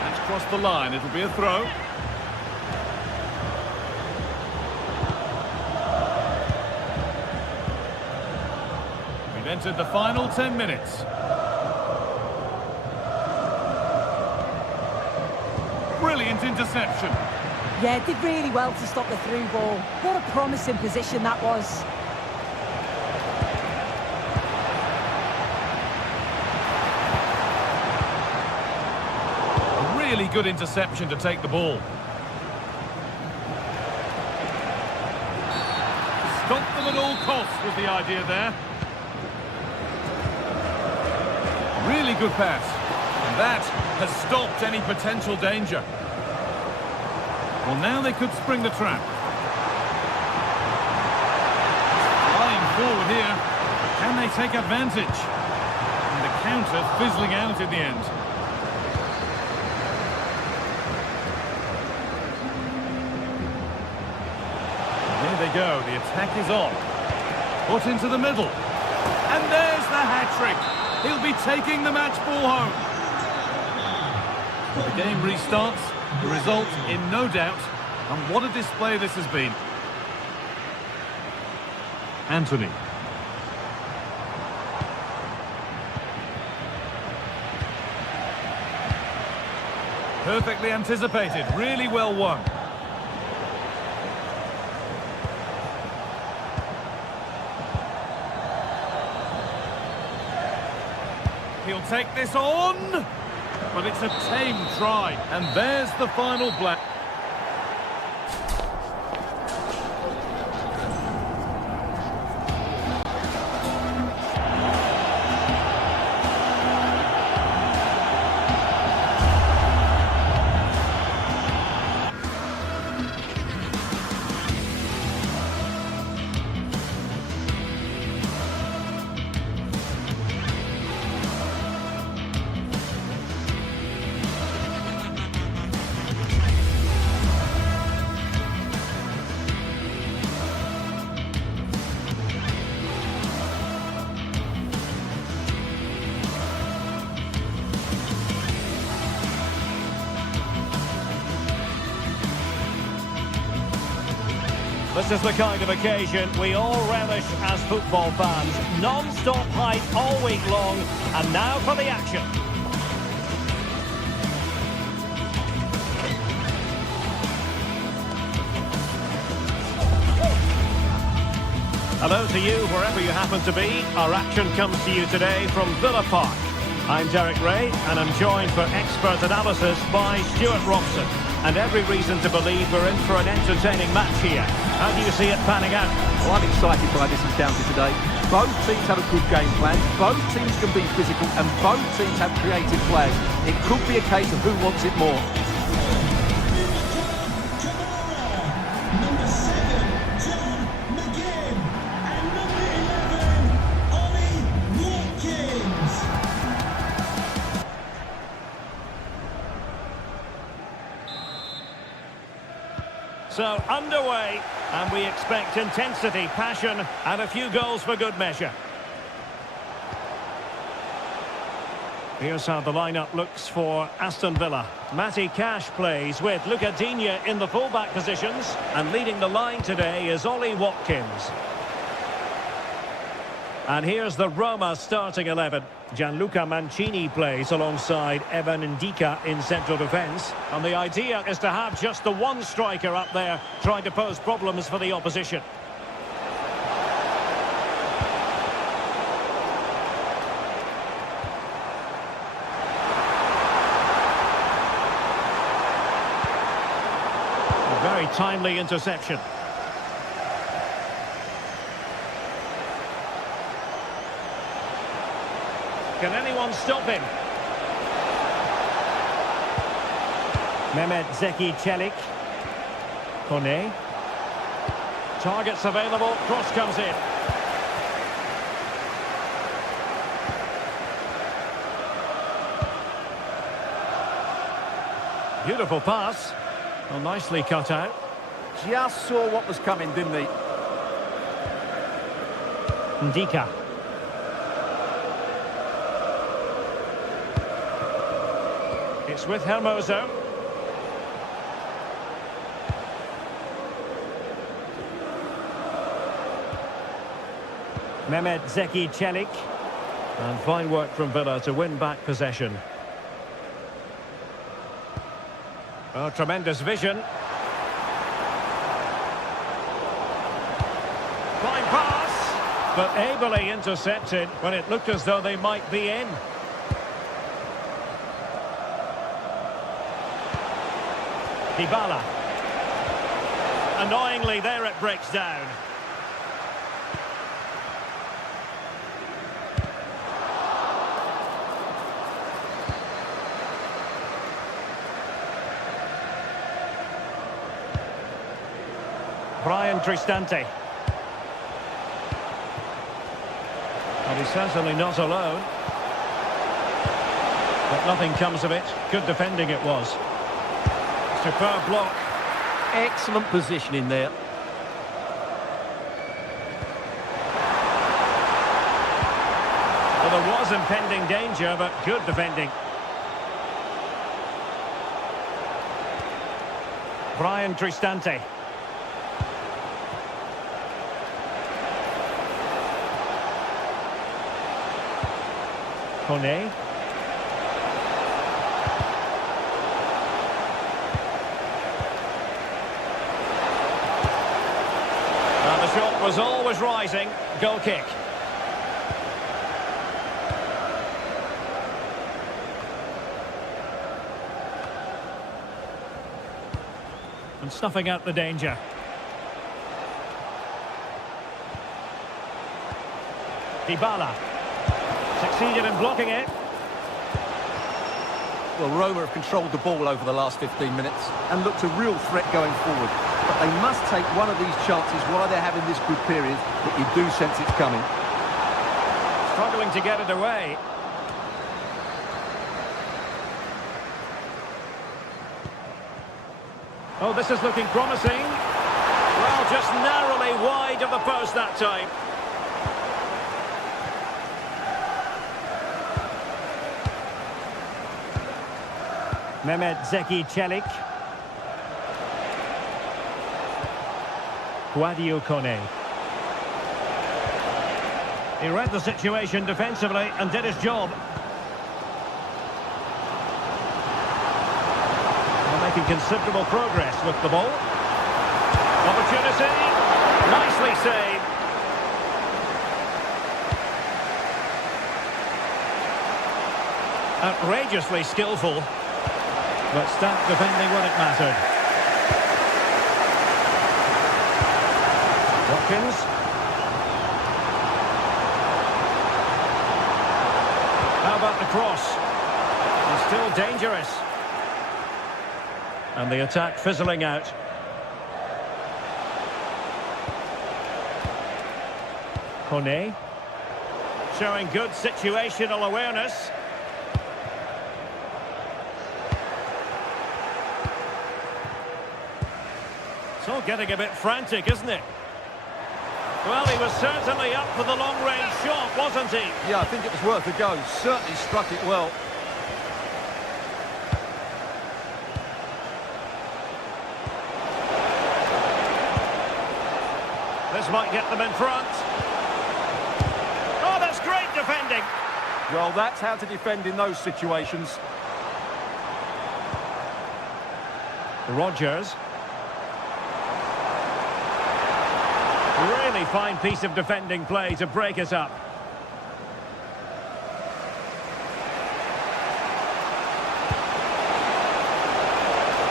That's crossed the line. It'll be a throw. We've entered the final 10 minutes. Brilliant interception. Yeah, did really well to stop the through ball. What a promising position that was. A really good interception to take the ball. Stop them at all costs was the idea there. Really good pass. And that has stopped any potential danger. Well, now they could spring the trap. Flying forward here. Can they take advantage? And the counter fizzling out in the end. Here they go. The attack is on. Put into the middle. And there's the hat-trick. He'll be taking the match ball home. The game restarts. The result in no doubt, and what a display this has been. Anthony. Perfectly anticipated, really well won. He'll take this on. But it's a tame try, and there's the final blank. This is the kind of occasion we all relish as football fans. Non-stop hype all week long, and now for the action. Hello to you wherever you happen to be. Our action comes to you today from Villa Park. I'm Derek Ray, and I'm joined for expert analysis by Stuart Robson. And every reason to believe we're in for an entertaining match here. How do you see it panning out? Well, I'm excited by this encounter today. Both teams have a good game plan, both teams can be physical, and both teams have creative players. It could be a case of who wants it more. So, underway. And we expect intensity, passion, and a few goals for good measure. Here's how the lineup looks for Aston Villa. Matty Cash plays with Luca Digne in the fullback positions. And leading the line today is Ollie Watkins. And here's the Roma starting 11. Gianluca Mancini plays alongside Evan Ndika in central defence. And the idea is to have just the one striker up there trying to pose problems for the opposition. A very timely interception. Can anyone stop him? Mehmet Zeki Çelik. Kone. Targets available. Cross comes in. Beautiful pass. Well, nicely cut out. Just saw what was coming, didn't he? Ndika. It's with Hermoso. Mehmet Zeki Çelik. And fine work from Villa to win back possession. Oh, tremendous vision. Fine pass, but ably intercepted when it looked as though they might be in. Dybala. Annoyingly, there it breaks down. Brian Cristante. And he's certainly not alone. But nothing comes of it. Good defending it was. Superb block. Excellent positioning there. Well, there was impending danger, but good defending. Brian Cristante. Kone. The shot was always rising. Goal kick. And snuffing out the danger. Dybala. Succeeded in blocking it. Well, Roma have controlled the ball over the last 15 minutes and looked a real threat going forward. But they must take one of these chances while they're having this good period that you do sense it's coming. Struggling to get it away. Oh, this is looking promising. Well, just narrowly wide of the post that time. Mehmet Zeki Çelik. Guadio Kone. He read the situation defensively and did his job. They're making considerable progress with the ball. Opportunity. Nicely saved. Outrageously skillful. But stamp defending when it mattered. Watkins. How about the cross? He's still dangerous. And the attack fizzling out. Kone. Showing good situational awareness. It's all getting a bit frantic, isn't it? Well, he was certainly up for the long-range shot, wasn't he? Yeah, I think it was worth a go. Certainly struck it well. This might get them in front. Oh, that's great defending. Well, that's how to defend in those situations. Rodgers. Really fine piece of defending play to break us up.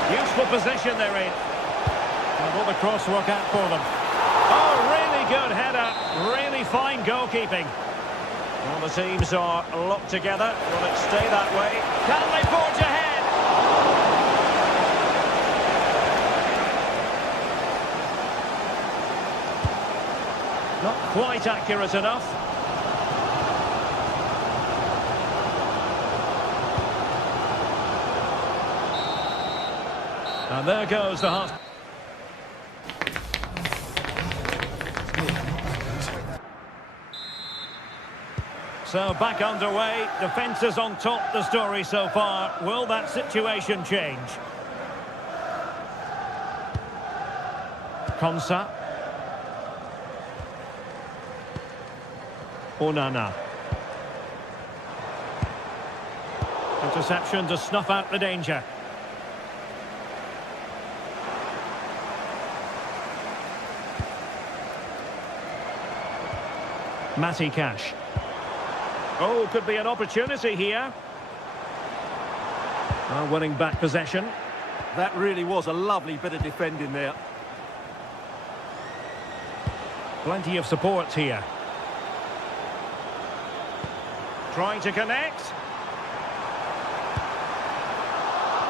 Useful position they're in. And will the cross work out for them? Oh, really good header. Really fine goalkeeping. Well, the teams are locked together. Will it stay that way? Can they forge ahead? Not quite accurate enough. And there goes the half. So back underway, defence is on top, the story so far. Will that situation change? Konsa. Onana. Interception to snuff out the danger. Matty Cash. Oh, could be an opportunity here. Well, winning back possession. That really was a lovely bit of defending there. Plenty of support here. Trying to connect.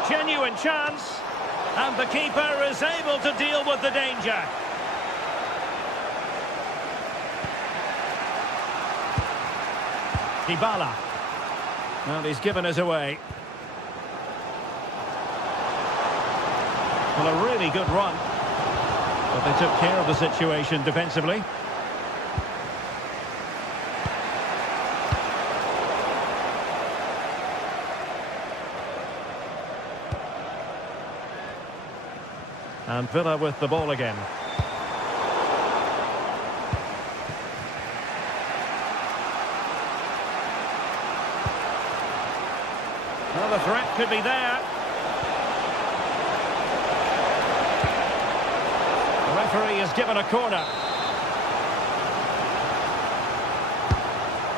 Genuine chance. And the keeper is able to deal with the danger. Dybala. Well, he's given us away. Well, a really good run. But they took care of the situation defensively. And Villa with the ball again. Well, the threat could be there. The referee has given a corner.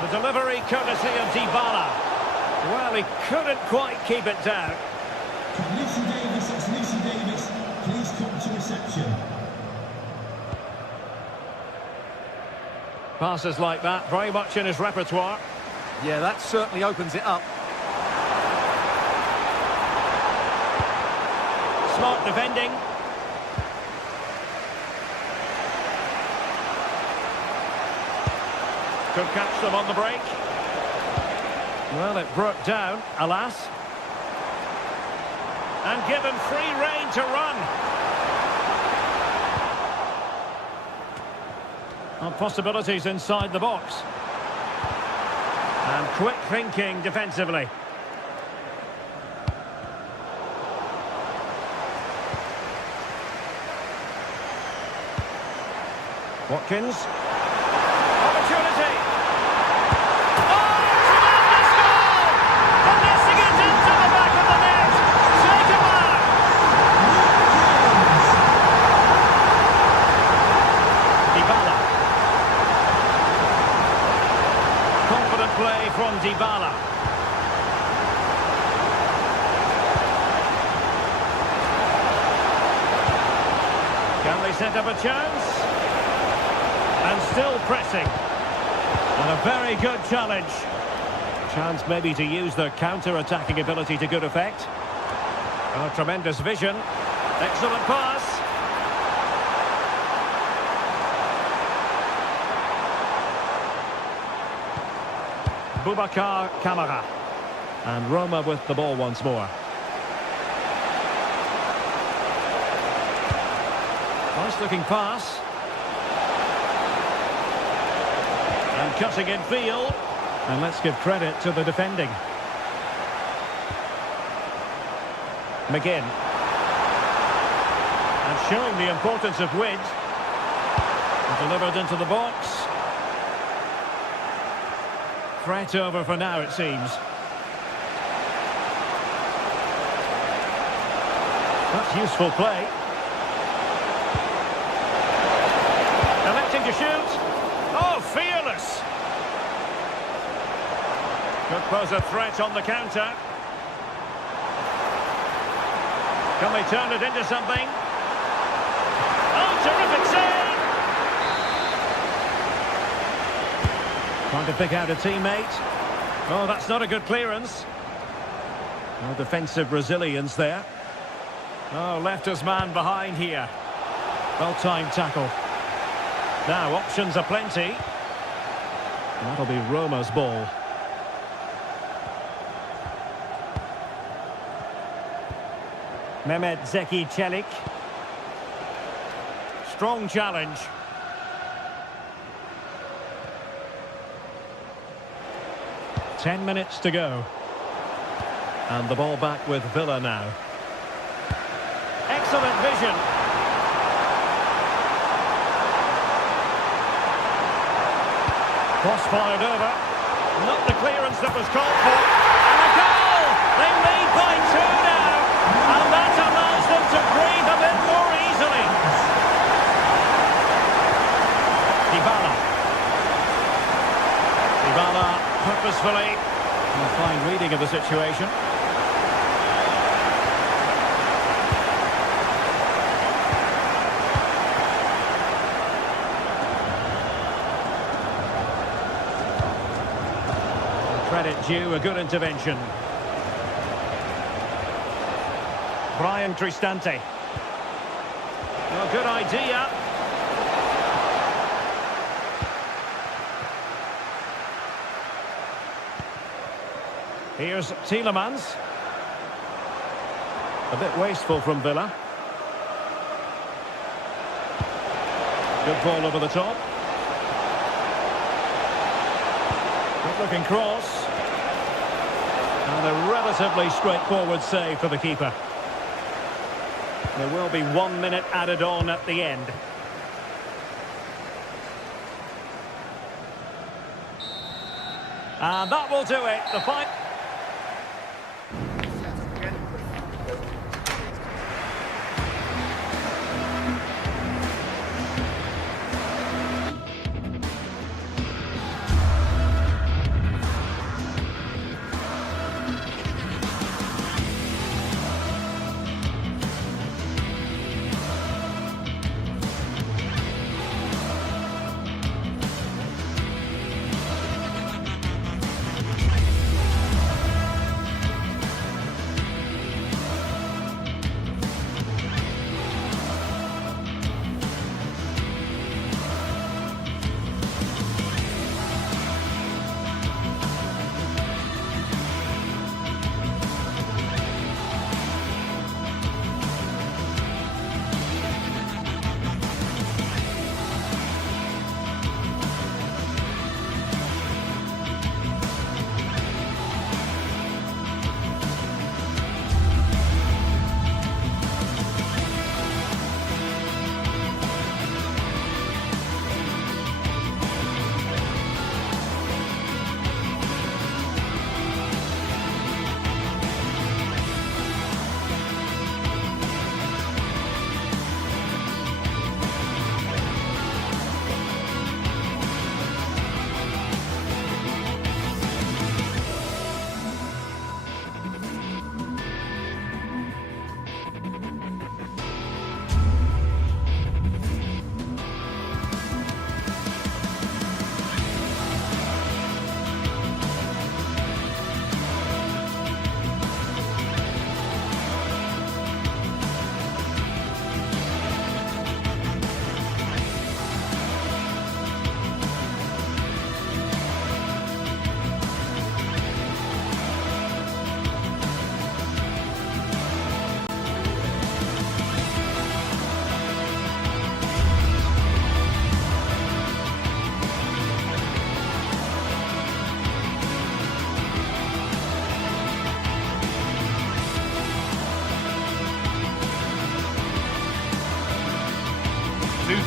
The delivery courtesy of Dybala. Well, he couldn't quite keep it down. Lucy Davis, that's Lucy Davis. Please come to reception. Passes like that, very much in his repertoire. Yeah, that certainly opens it up. Smart defending. Could catch them on the break. Well, it broke down, alas. And given free rein to run. Well, possibilities inside the box. And quick thinking defensively. Watkins. Opportunity. Oh, tremendous goal! Finessing it into the back of the net. Take him out. Dybala. Confident play from Dybala. Can they set up a chance? And still pressing. And a very good challenge. Chance maybe to use their counter-attacking ability to good effect. Oh, tremendous vision. Excellent pass. Boubacar Kamara. And Roma with the ball once more. Nice looking pass. And cutting in field. And let's give credit to the defending. McGinn. And showing the importance of width. And delivered into the box. Threat over for now, it seems. That's useful play. Electing to shoot. Oh, fearless! Could pose a threat on the counter. Can they turn it into something? Oh, terrific save! Trying to pick out a teammate. Oh, that's not a good clearance. No defensive resilience there. Oh, left his man behind here. Well-timed tackle. Now, options are plenty. That'll be Roma's ball. Mehmet Zeki Çelik. Strong challenge. Ten minutes to go. And the ball back with Villa now. Excellent vision. Cross fired over. Not the clearance that was called for. And a goal! They lead by 2 now. And that allows them to breathe a bit more easily. Dybala. Dybala purposefully. A fine reading of the situation. Credit due, a good intervention. Brian Cristante. Oh, good idea. Here's Tielemans. A bit wasteful from Villa. Good ball over the top. Good looking cross. And a relatively straightforward save for the keeper. There will be 1 minute added on at the end. And that will do it. The fight.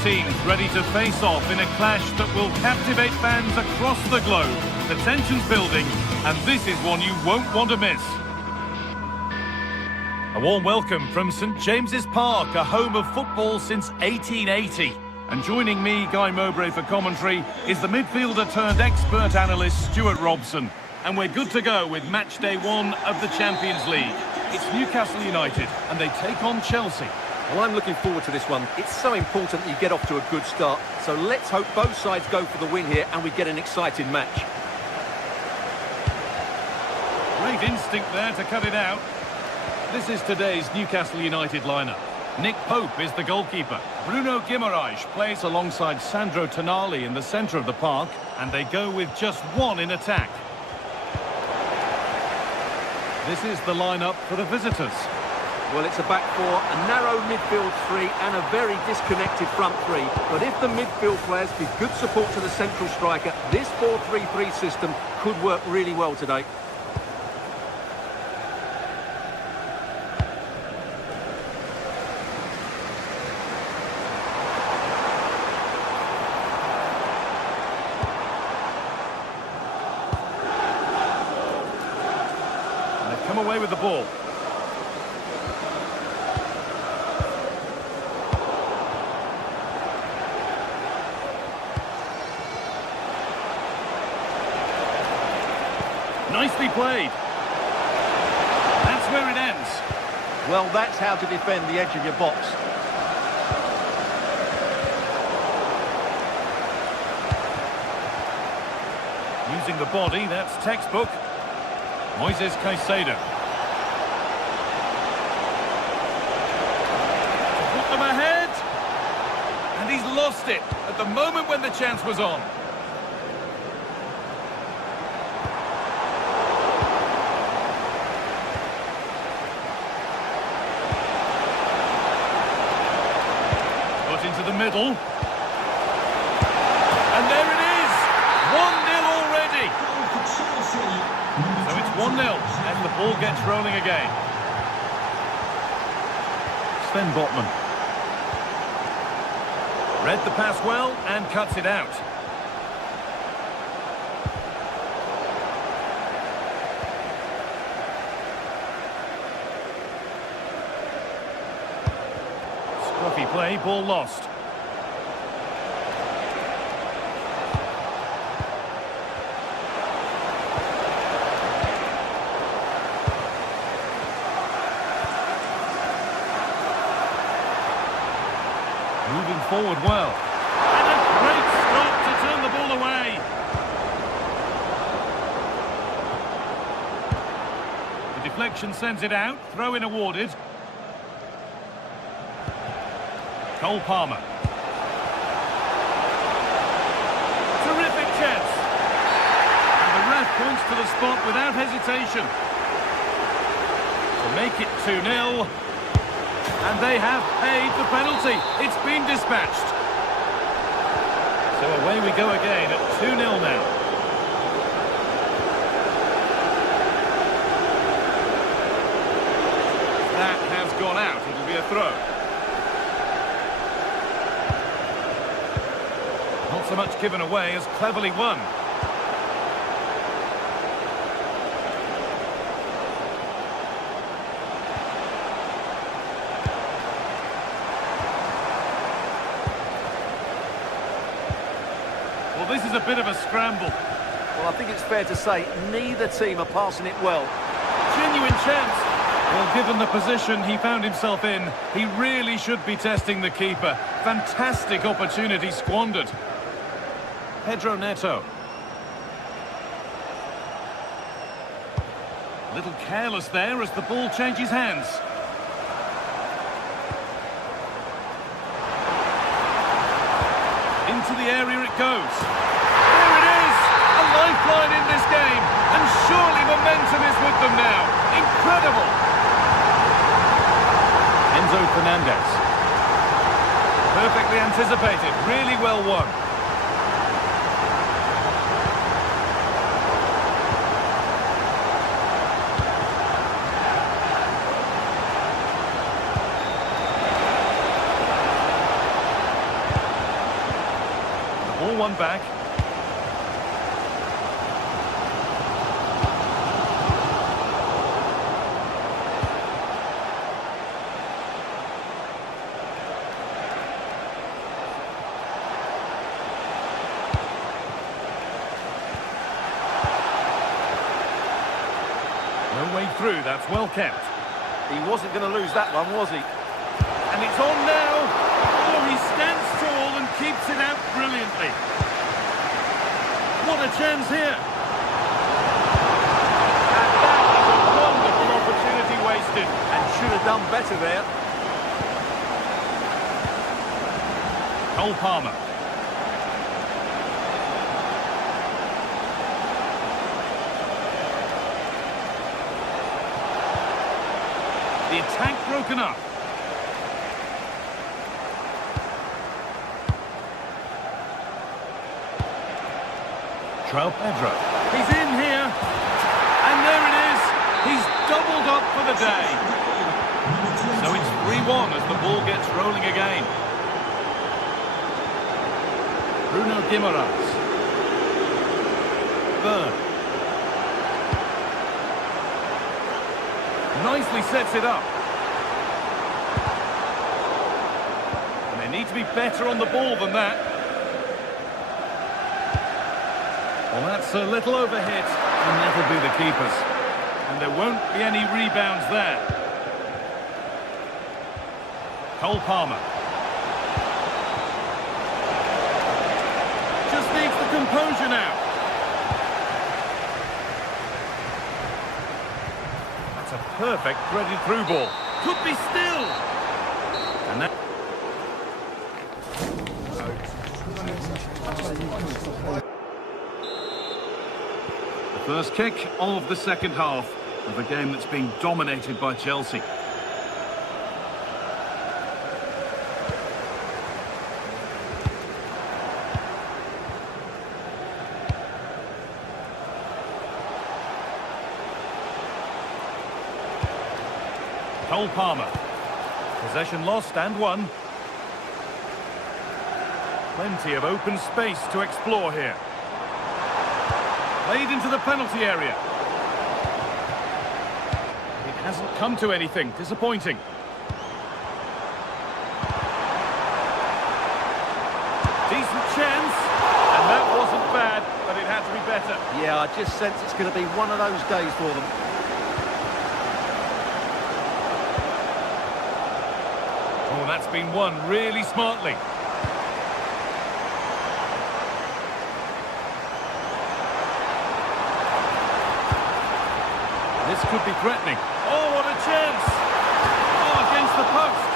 teams ready to face off in a clash that will captivate fans across the globe. The tension's building, and this is one you won't want to miss. A warm welcome from St James's Park, a home of football since 1880. And joining me, Guy Mowbray, for commentary is the midfielder-turned-expert analyst Stuart Robson. And we're good to go with match day 1 of the Champions League. It's Newcastle United, and they take on Chelsea. Well, I'm looking forward to this one. It's so important that you get off to a good start. So let's hope both sides go for the win here and we get an exciting match. Great instinct there to cut it out. This is today's Newcastle United lineup. Nick Pope is the goalkeeper. Bruno Guimaraes plays alongside Sandro Tonali in the centre of the park, and they go with just one in attack. This is the lineup for the visitors. Well, it's a back four, a narrow midfield three and a very disconnected front three. But if the midfield players give good support to the central striker, this 4-3-3 system could work really well today. Come away with the ball. Nicely played. That's where it ends. Well, that's how to defend the edge of your box. Using the body, that's textbook. Moises Caicedo. To put them ahead. And he's lost it at the moment when the chance was on. Got into the middle. And there it is! 1-0 already! So it's 1-0 as the ball gets rolling again. Sven Botman. Read the pass well and cuts it out. Scruffy play, ball lost. Moving forward well. And a great stop to turn the ball away. The deflection sends it out. Throw in awarded. Cole Palmer. Terrific chance. And the ref points to the spot without hesitation. To make it 2-0. And they have paid the penalty. It's been dispatched. So away we go again at 2-0 now. That has gone out. It'll be a throw. Not so much given away as cleverly won. Well, this is a bit of a scramble. Well, I think it's fair to say neither team are passing it well. Genuine chance. Well, given the position he found himself in, he really should be testing the keeper. Fantastic opportunity squandered. Pedro Neto. A little careless there as the ball changes hands. Into the area it goes. There it is! A lifeline in this game. And surely momentum is with them now. Incredible! Enzo Fernandez. Perfectly anticipated. Really well won. one back. No way through, that's well kept. He wasn't going to lose that one, was he? And it's on now. Oh, he stands tall and keeps it out brilliantly. What a chance here. And that is a wonderful opportunity wasted. And should have done better there. Cole Palmer. The attack broken up. Pedro. He's in here. And there it is. He's doubled up for the day. So it's 3-1 as the ball gets rolling again. Bruno Guimaraes. Bird. Nicely sets it up. And they need to be better on the ball than that. Well, that's a little overhit, and that'll do the keepers. And there won't be any rebounds there. Cole Palmer. Just needs the composure now. That's a perfect threaded through ball. Could be still. And that... First kick of the second half of a game that's being dominated by Chelsea. Cole Palmer. Possession lost and won. Plenty of open space to explore here. Played into the penalty area. It hasn't come to anything. Disappointing. Decent chance. And that wasn't bad, but it had to be better. Yeah, I just sense it's going to be one of those days for them. Oh, that's been won really smartly. This could be threatening. Oh, what a chance! Oh, against the post.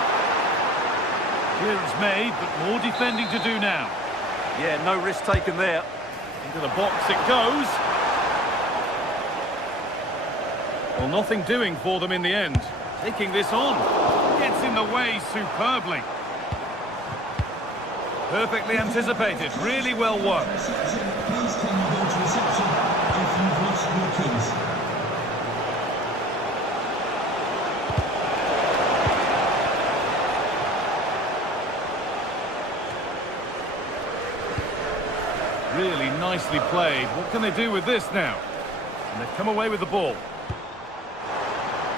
Clearance made, but more defending to do now. Yeah, no risk taken there. Into the box it goes. Well, nothing doing for them in the end. Taking this on. Gets in the way superbly. Perfectly anticipated. Really well won. Reception. Please can you go to reception if you've lost your keys? Really nicely played. What can they do with this now? And they've come away with the ball.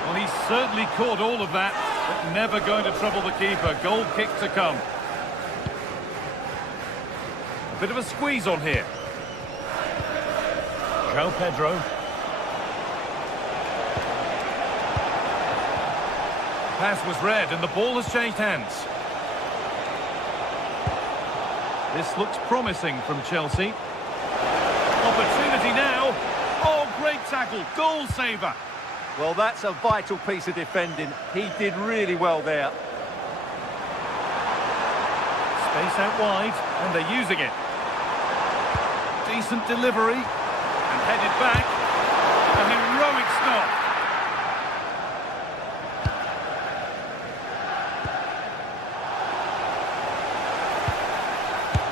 Well, he's certainly caught all of that, but never going to trouble the keeper. Goal kick to come. A bit of a squeeze on here. Pedro. Pass was read and the ball has changed hands. This looks promising from Chelsea. Opportunity now. Oh, great tackle. Goal saver. Well, that's a vital piece of defending. He did really well there. Space out wide, and they're using it. Decent delivery. And headed back. A heroic stop.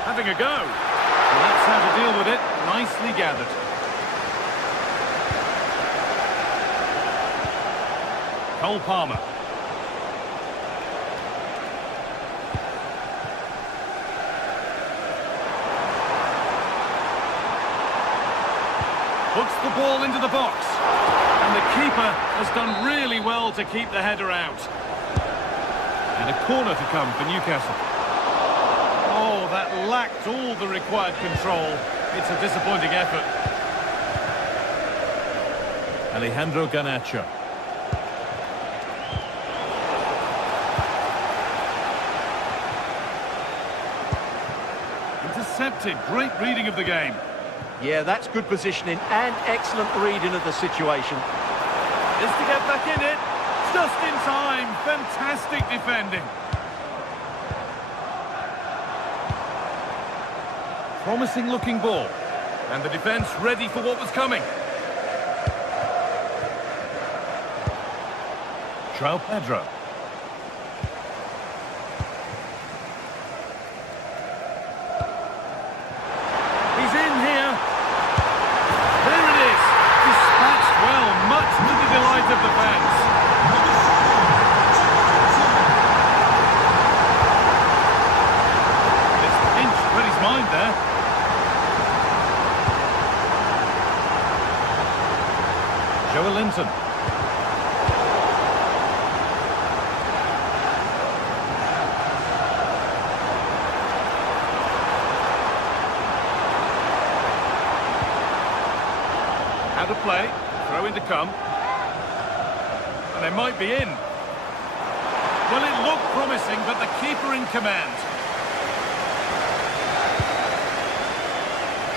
Having a go. Well, that's how to deal with it. Nicely gathered. Cole Palmer. Puts the ball into the box. And the keeper has done really well to keep the header out. And a corner to come for Newcastle. Oh, that lacked all the required control. It's a disappointing effort. Alejandro Garnacho. Intercepted. Great reading of the game. Yeah, that's good positioning and excellent reading of the situation. Is to get back in it. Just in time. Fantastic defending. Promising looking ball. And the defence ready for what was coming. João Pedro. He's in here. There it is. Dispatched well, much to the delight of the fans. This pinch read his mind there. Joe Linton. How to play, throw in to come. And they might be in. Well, it looked promising, but the keeper in command.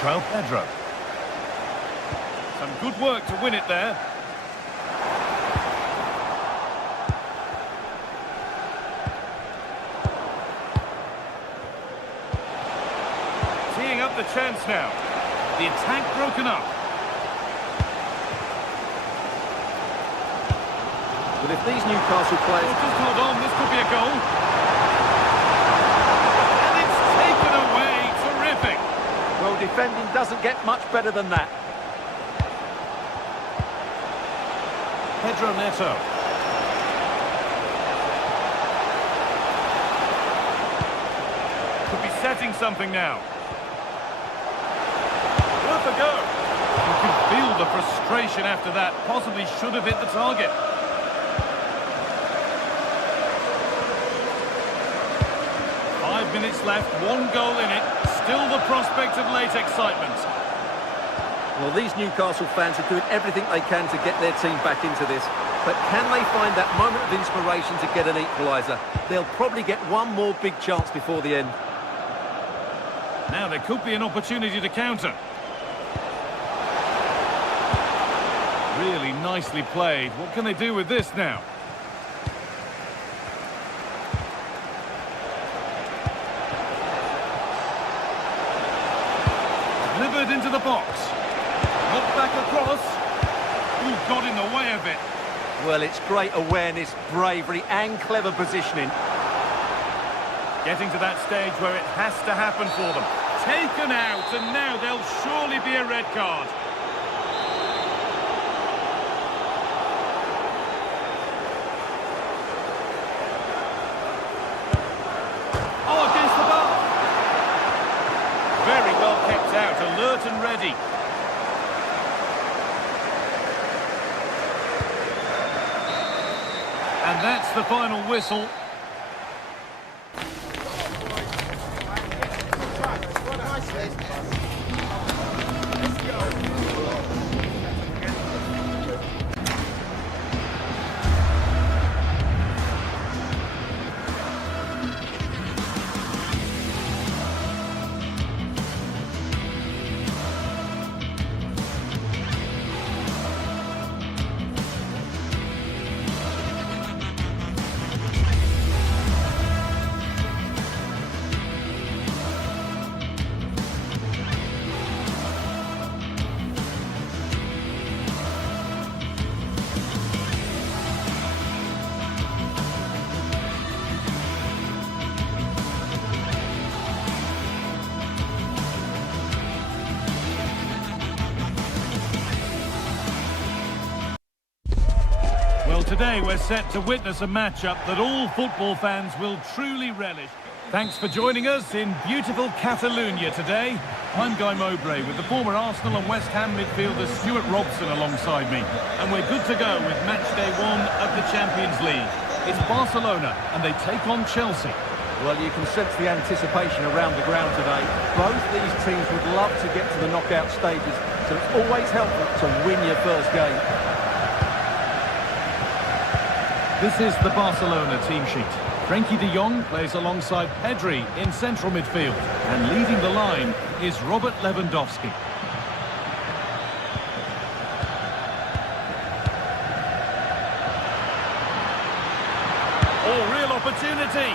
João Pedro. Some good work to win it there. Teeing up the chance now. The attack broken up. But if these Newcastle players... Oh, just hold on, this could be a goal. And it's taken away. Terrific. Well, defending doesn't get much better than that. Pedro Neto. Could be setting something now. Worth a go. You can feel the frustration after that. Possibly should have hit the target. Minutes left, one goal in it, still the prospect of late excitement. Well, these Newcastle fans are doing everything they can to get their team back into this, but can they find that moment of inspiration to get an equaliser? They'll probably get one more big chance before the end. Now there could be an opportunity to counter. Really nicely played. What can they do with this now? Delivered into the box. Knocked back across. Ooh, got in the way of it. Well, it's great awareness, bravery and clever positioning. Getting to that stage where it has to happen for them. Taken out, and now there'll surely be a red card. Oh, against the bar. Very well kept out, alert and ready. And that's the final whistle. Well, today we're set to witness a matchup that all football fans will truly relish. Thanks for joining us in beautiful Catalonia today. I'm Guy Mowbray with the former Arsenal and West Ham midfielder Stuart Robson alongside me. And we're good to go with match day 1 of the Champions League. It's Barcelona and they take on Chelsea. Well, you can sense the anticipation around the ground today. Both these teams would love to get to the knockout stages, so it's always helpful to win your first game. This is the Barcelona team sheet. Frenkie de Jong plays alongside Pedri in central midfield. And leading the line is Robert Lewandowski. Oh, real opportunity!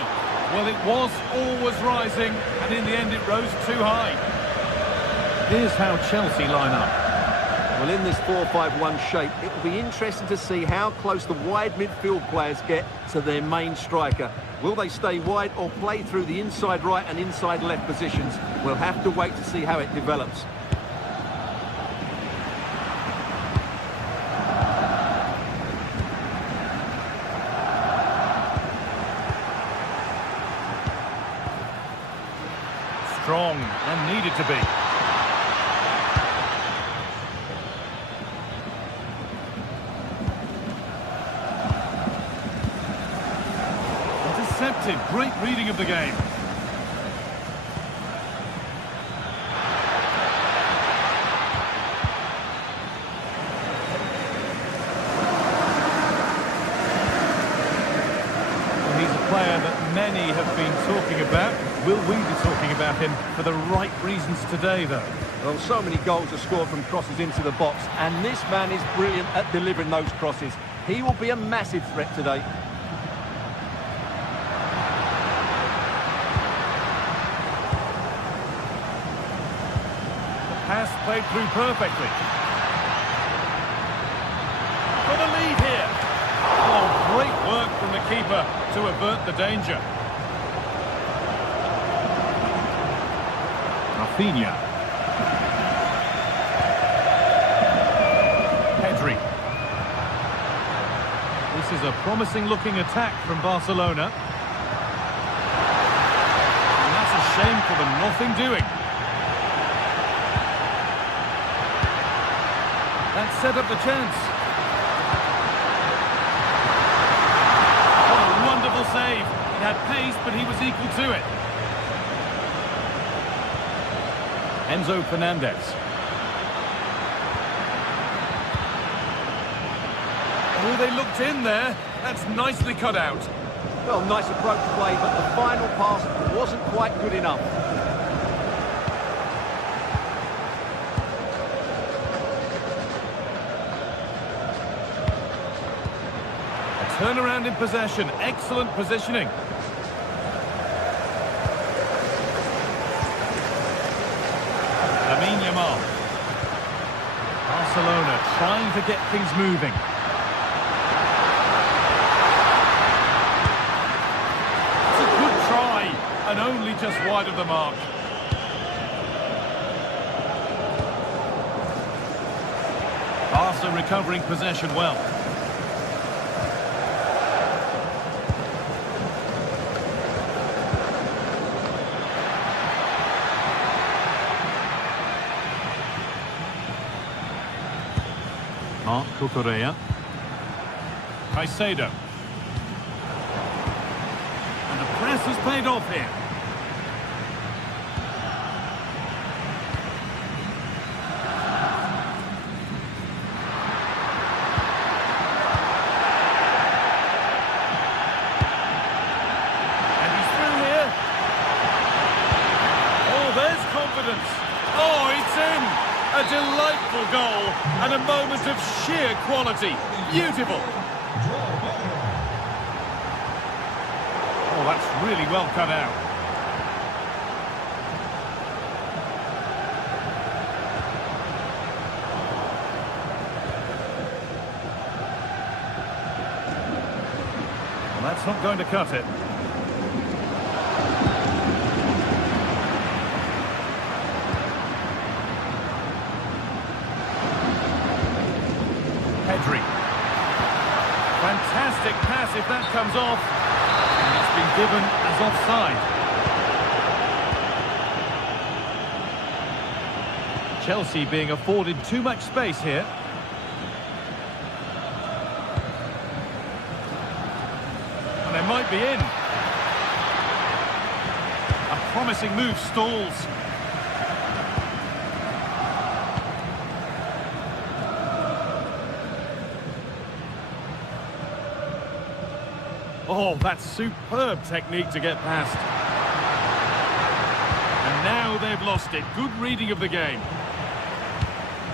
Well, it was always rising, and in the end it rose too high. Here's how Chelsea line up. Well, in this 4-5-1 shape, it will be interesting to see how close the wide midfield players get to their main striker. Will they stay wide or play through the inside right and inside left positions? We'll have to wait to see how it develops. Strong and needed to be. Intercepted. Great reading of the game. Well, he's a player that many have been talking about. Will we be talking about him for the right reasons today, though? Well, so many goals are scored from crosses into the box, and this man is brilliant at delivering those crosses. He will be a massive threat today. Pass played through perfectly. For the lead here. Oh, great work from the keeper to avert the danger. Rafinha. Pedri. This is a promising looking attack from Barcelona. And that's a shame for them, nothing doing. That set up the chance. What a wonderful save. It had pace, but he was equal to it. Enzo Fernandez. Oh, they looked in there. That's nicely cut out. Well, nice approach play, but the final pass wasn't quite good enough. Turnaround in possession, excellent positioning. Lamine Yamal. Barcelona trying to get things moving. It's a good try, and only just wide of the mark. Barca recovering possession well. Marc Cucurella. Caicedo. And the press has paid off here. And he's through here. Oh, there's confidence. Oh, it's in. A delightful goal and a moment of sheer quality. Beautiful. Oh, that's really well cut out. Well, that's not going to cut it. Pedri. Fantastic pass if that comes off. And it's been given as offside. Chelsea being afforded too much space here. And they might be in. A promising move stalls. Oh, that's superb technique to get past. And now they've lost it. Good reading of the game.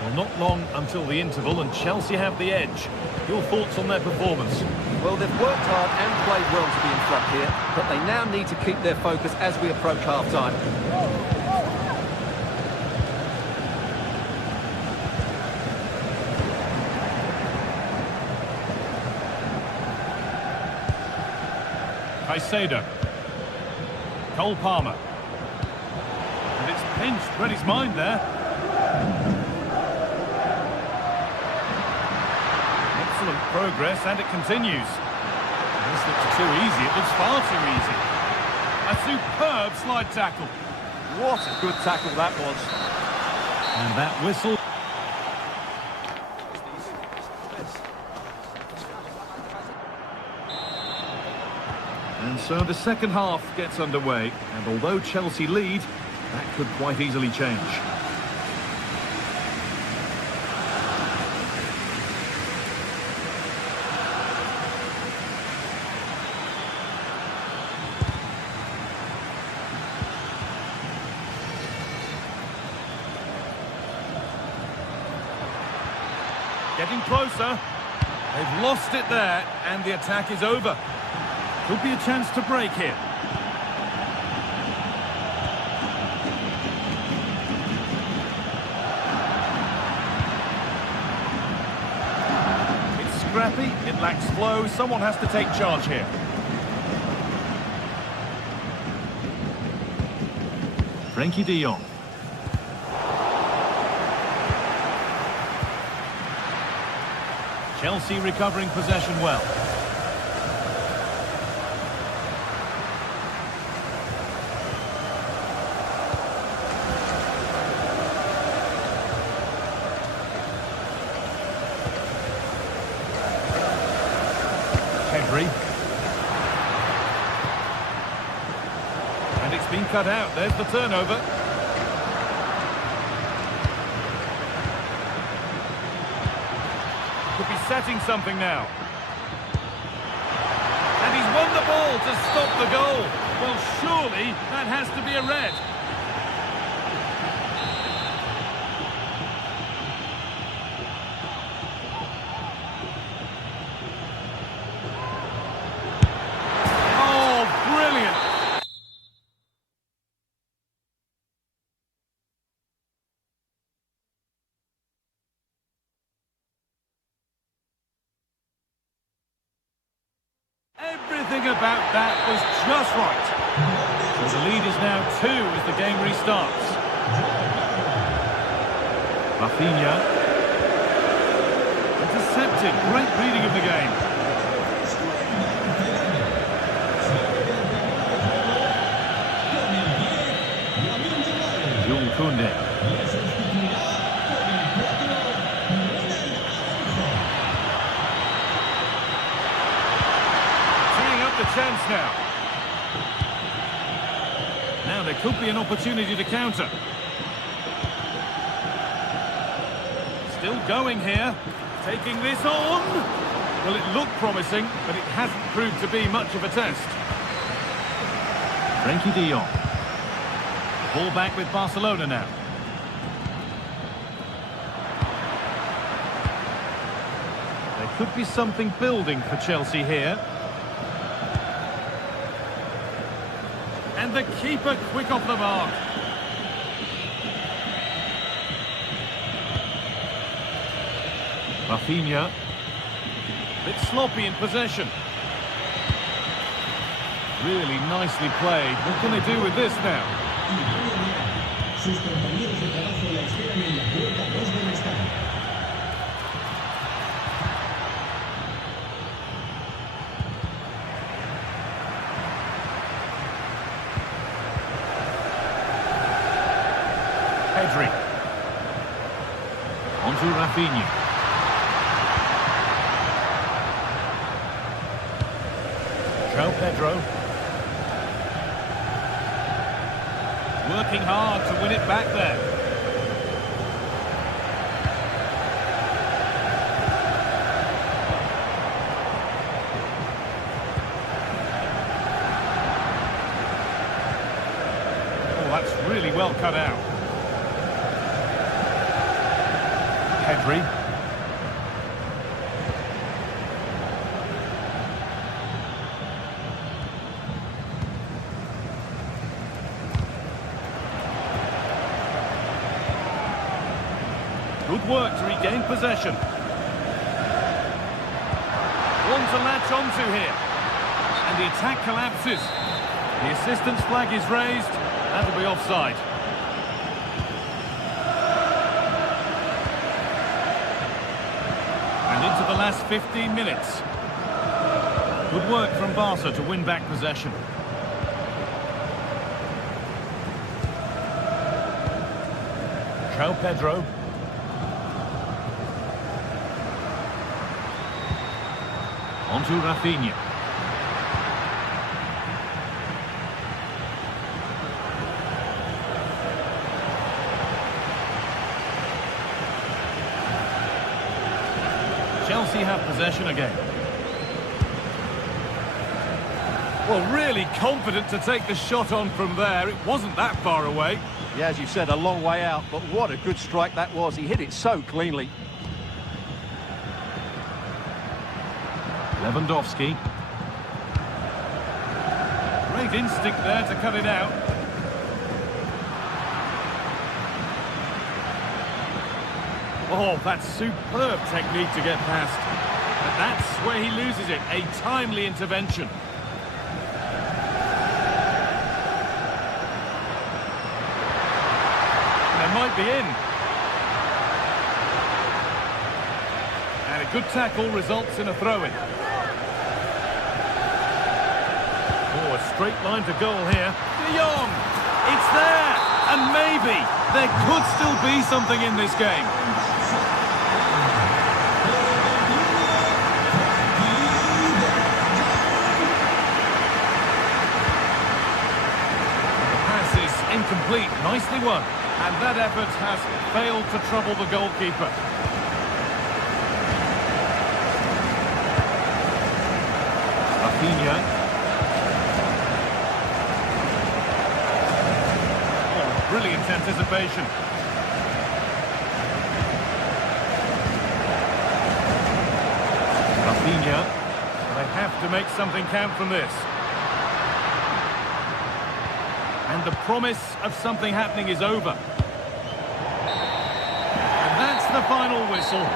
Well, not long until the interval, and Chelsea have the edge. Your thoughts on their performance? Well, they've worked hard and played well to be in front here, but they now need to keep their focus as we approach half-time. Caicedo. Cole Palmer. And it's pinched. Read his mind there. Excellent progress, and it continues. This looks too easy. It looks far too easy. A superb slide tackle. What a good tackle that was. And that whistle. And so the second half gets underway, and although Chelsea lead, that could quite easily change. Getting closer. They've lost it there, and the attack is over. Could be a chance to break here. It's scrappy, it lacks flow, someone has to take charge here. Frenkie de Jong. Chelsea recovering possession well. And it's been cut out. There's the turnover. Could be setting something now. And he's won the ball to stop the goal. Well, surely that has to be a red. Everything about that was just right. So the lead is now 2 as the game restarts. Rafinha. Intercepted. Great reading of the game. Jules Koundé. Chance now. Now there could be an opportunity to counter. Still going here. Taking this on. Well, it looked promising, but it hasn't proved to be much of a test. Frenkie de Jong. Ball back with Barcelona now. There could be something building for Chelsea here. And the keeper quick off the mark. Rafinha. Bit sloppy in possession. Really nicely played. What can they do with this now? to Rafinha. João Pedro. Working hard to win it back there. Oh, that's really well cut out. Pedri. Good work to regain possession. One to latch onto here. And the attack collapses. The assistance flag is raised. That'll be offside. And into the last 15 minutes. Good work from Barca to win back possession. João Pedro. On to Rafinha. Chelsea have possession again. Well, really confident to take the shot on from there. It wasn't that far away. Yeah, as you said, a long way out, but what a good strike that was. He hit it so cleanly. Lewandowski. Great instinct there to cut it out. Oh, that's superb technique to get past. But that's where he loses it. A timely intervention. They might be in. And a good tackle results in a throw-in. Oh, a straight line to goal here. De Jong! It's there! And maybe there could still be something in this game. The pass is incomplete. Nicely won. And that effort has failed to trouble the goalkeeper. Rafinha. Brilliant anticipation. Rafinha. They have to make something count from this. And the promise of something happening is over. And that's the final whistle.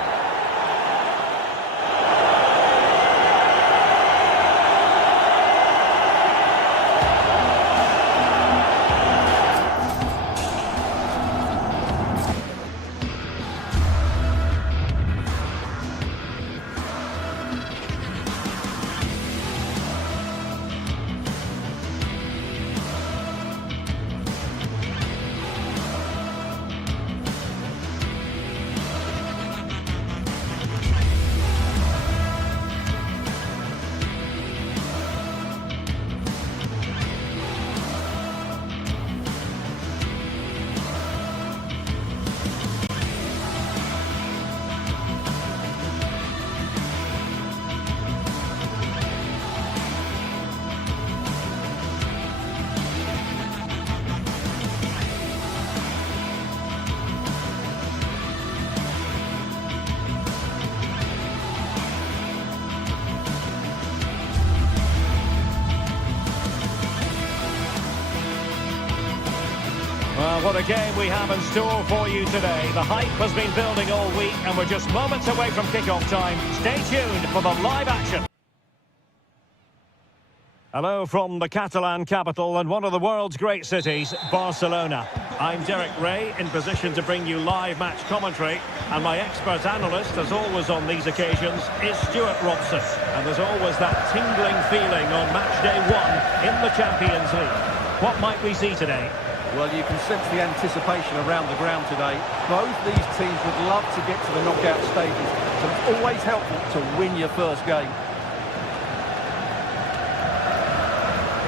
Well, what a game we have in store for you today. The hype has been building all week and we're just moments away from kick-off time. Stay tuned for the live action. Hello from the Catalan capital and one of the world's great cities, Barcelona. I'm Derek Ray, in position to bring you live match commentary, and my expert analyst, as always on these occasions, is Stuart Robson. And there's always that tingling feeling on match day 1 in the Champions League. What might we see today? Well, you can sense the anticipation around the ground today. Both these teams would love to get to the knockout stages, so it's always helpful to win your first game.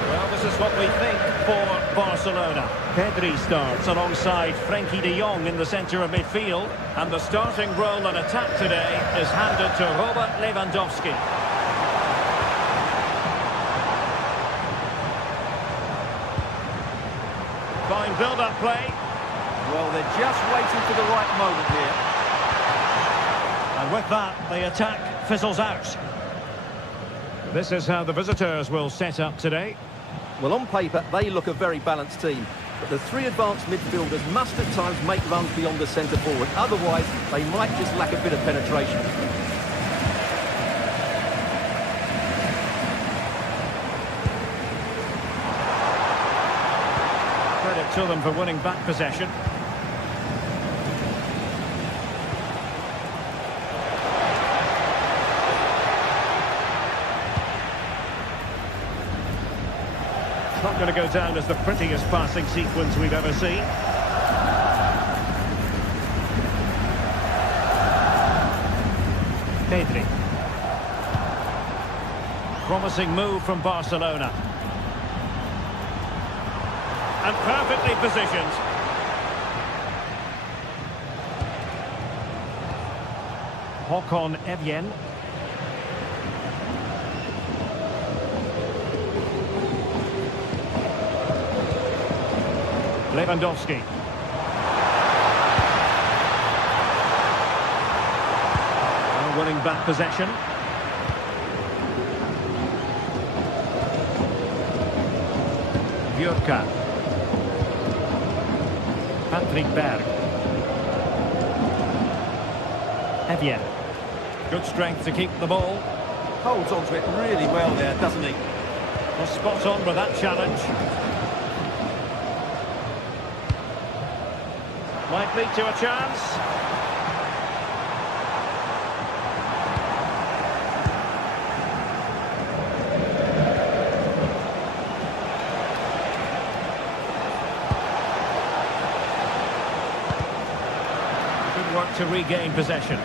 Well, this is what we think for Barcelona. Pedri starts alongside Frenkie de Jong in the centre of midfield. And the starting role in attack today is handed to Robert Lewandowski. Fine build-up play. Well, they're just waiting for the right moment here. And with that, the attack fizzles out. This is how the visitors will set up today. Well, on paper, they look a very balanced team. But the three advanced midfielders must at times make runs beyond the centre forward. Otherwise, they might just lack a bit of penetration. Credit to them for winning back possession. It's not going to go down as the prettiest passing sequence we've ever seen. Pedri. Promising move from Barcelona. And perfectly positioned. Håkon Evjen. Lewandowski. Well, winning back possession. Björka. Patrick Berg. Evjen. Good strength to keep the ball. Holds on to it really well there, doesn't he? Well, spot on with that challenge. Might lead to a chance. Good work to regain possession.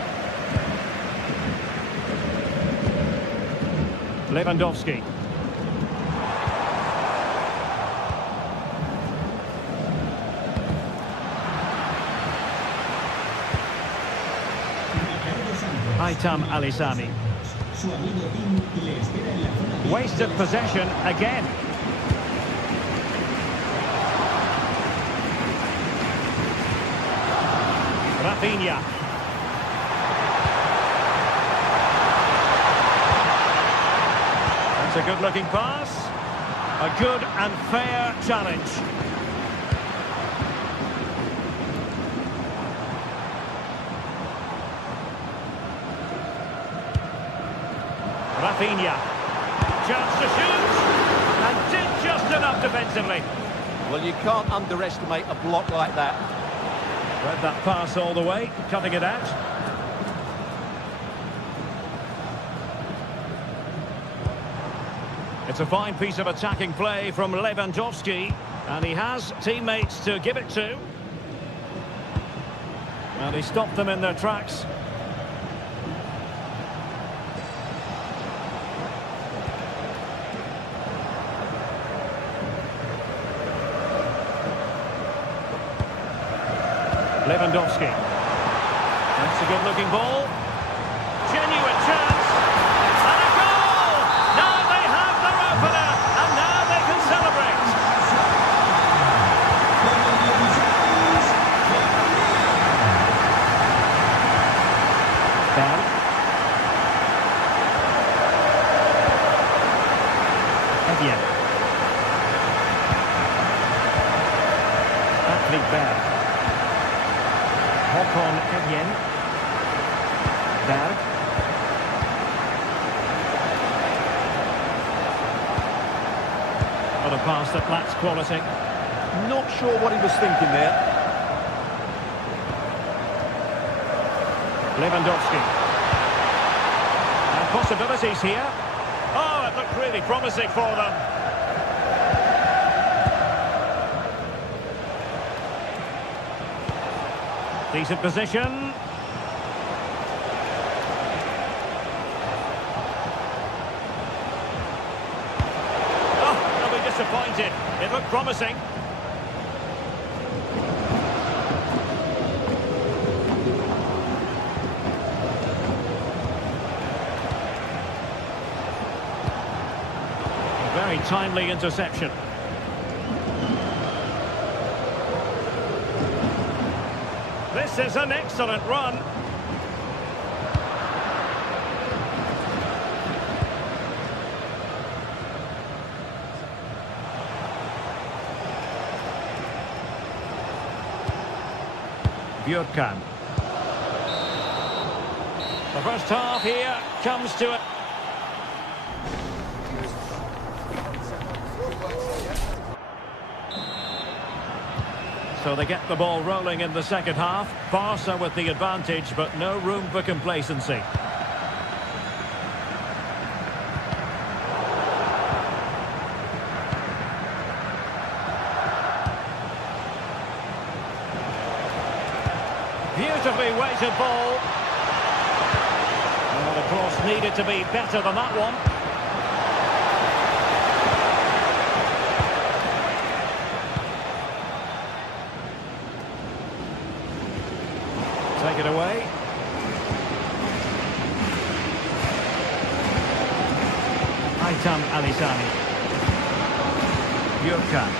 Lewandowski. Aitam Alisami. Su amigo Tim le espera en la zona. Wasted possession again. Rafinha. That's a good-looking pass. A good and fair challenge. Rafinha. Chance to shoot. And did just enough defensively. Well, you can't underestimate a block like that. Read that pass all the way, cutting it out. It's a fine piece of attacking play from Lewandowski. And he has teammates to give it to. And he stopped them in their tracks. Lewandowski. That's a good-looking ball. Genuine chance. And a goal! Now they have their opener. And now they can celebrate. Berg. Evjen. Patrick Berg. Håkon Evjen. Berg. What a pass that lacks quality. Not sure what he was thinking there. Lewandowski. And possibilities here. Oh, it looked really promising for them. Decent position. Oh, they'll be disappointed. It looked promising. A very timely interception. This is an excellent run. Björkan. The first half here comes to it. So they get the ball rolling in the second half. Barca with the advantage, but no room for complacency. Beautifully weighted ball. Well, the cross needed to be better than that one. Take it away. Aitam Alisani. Björkan.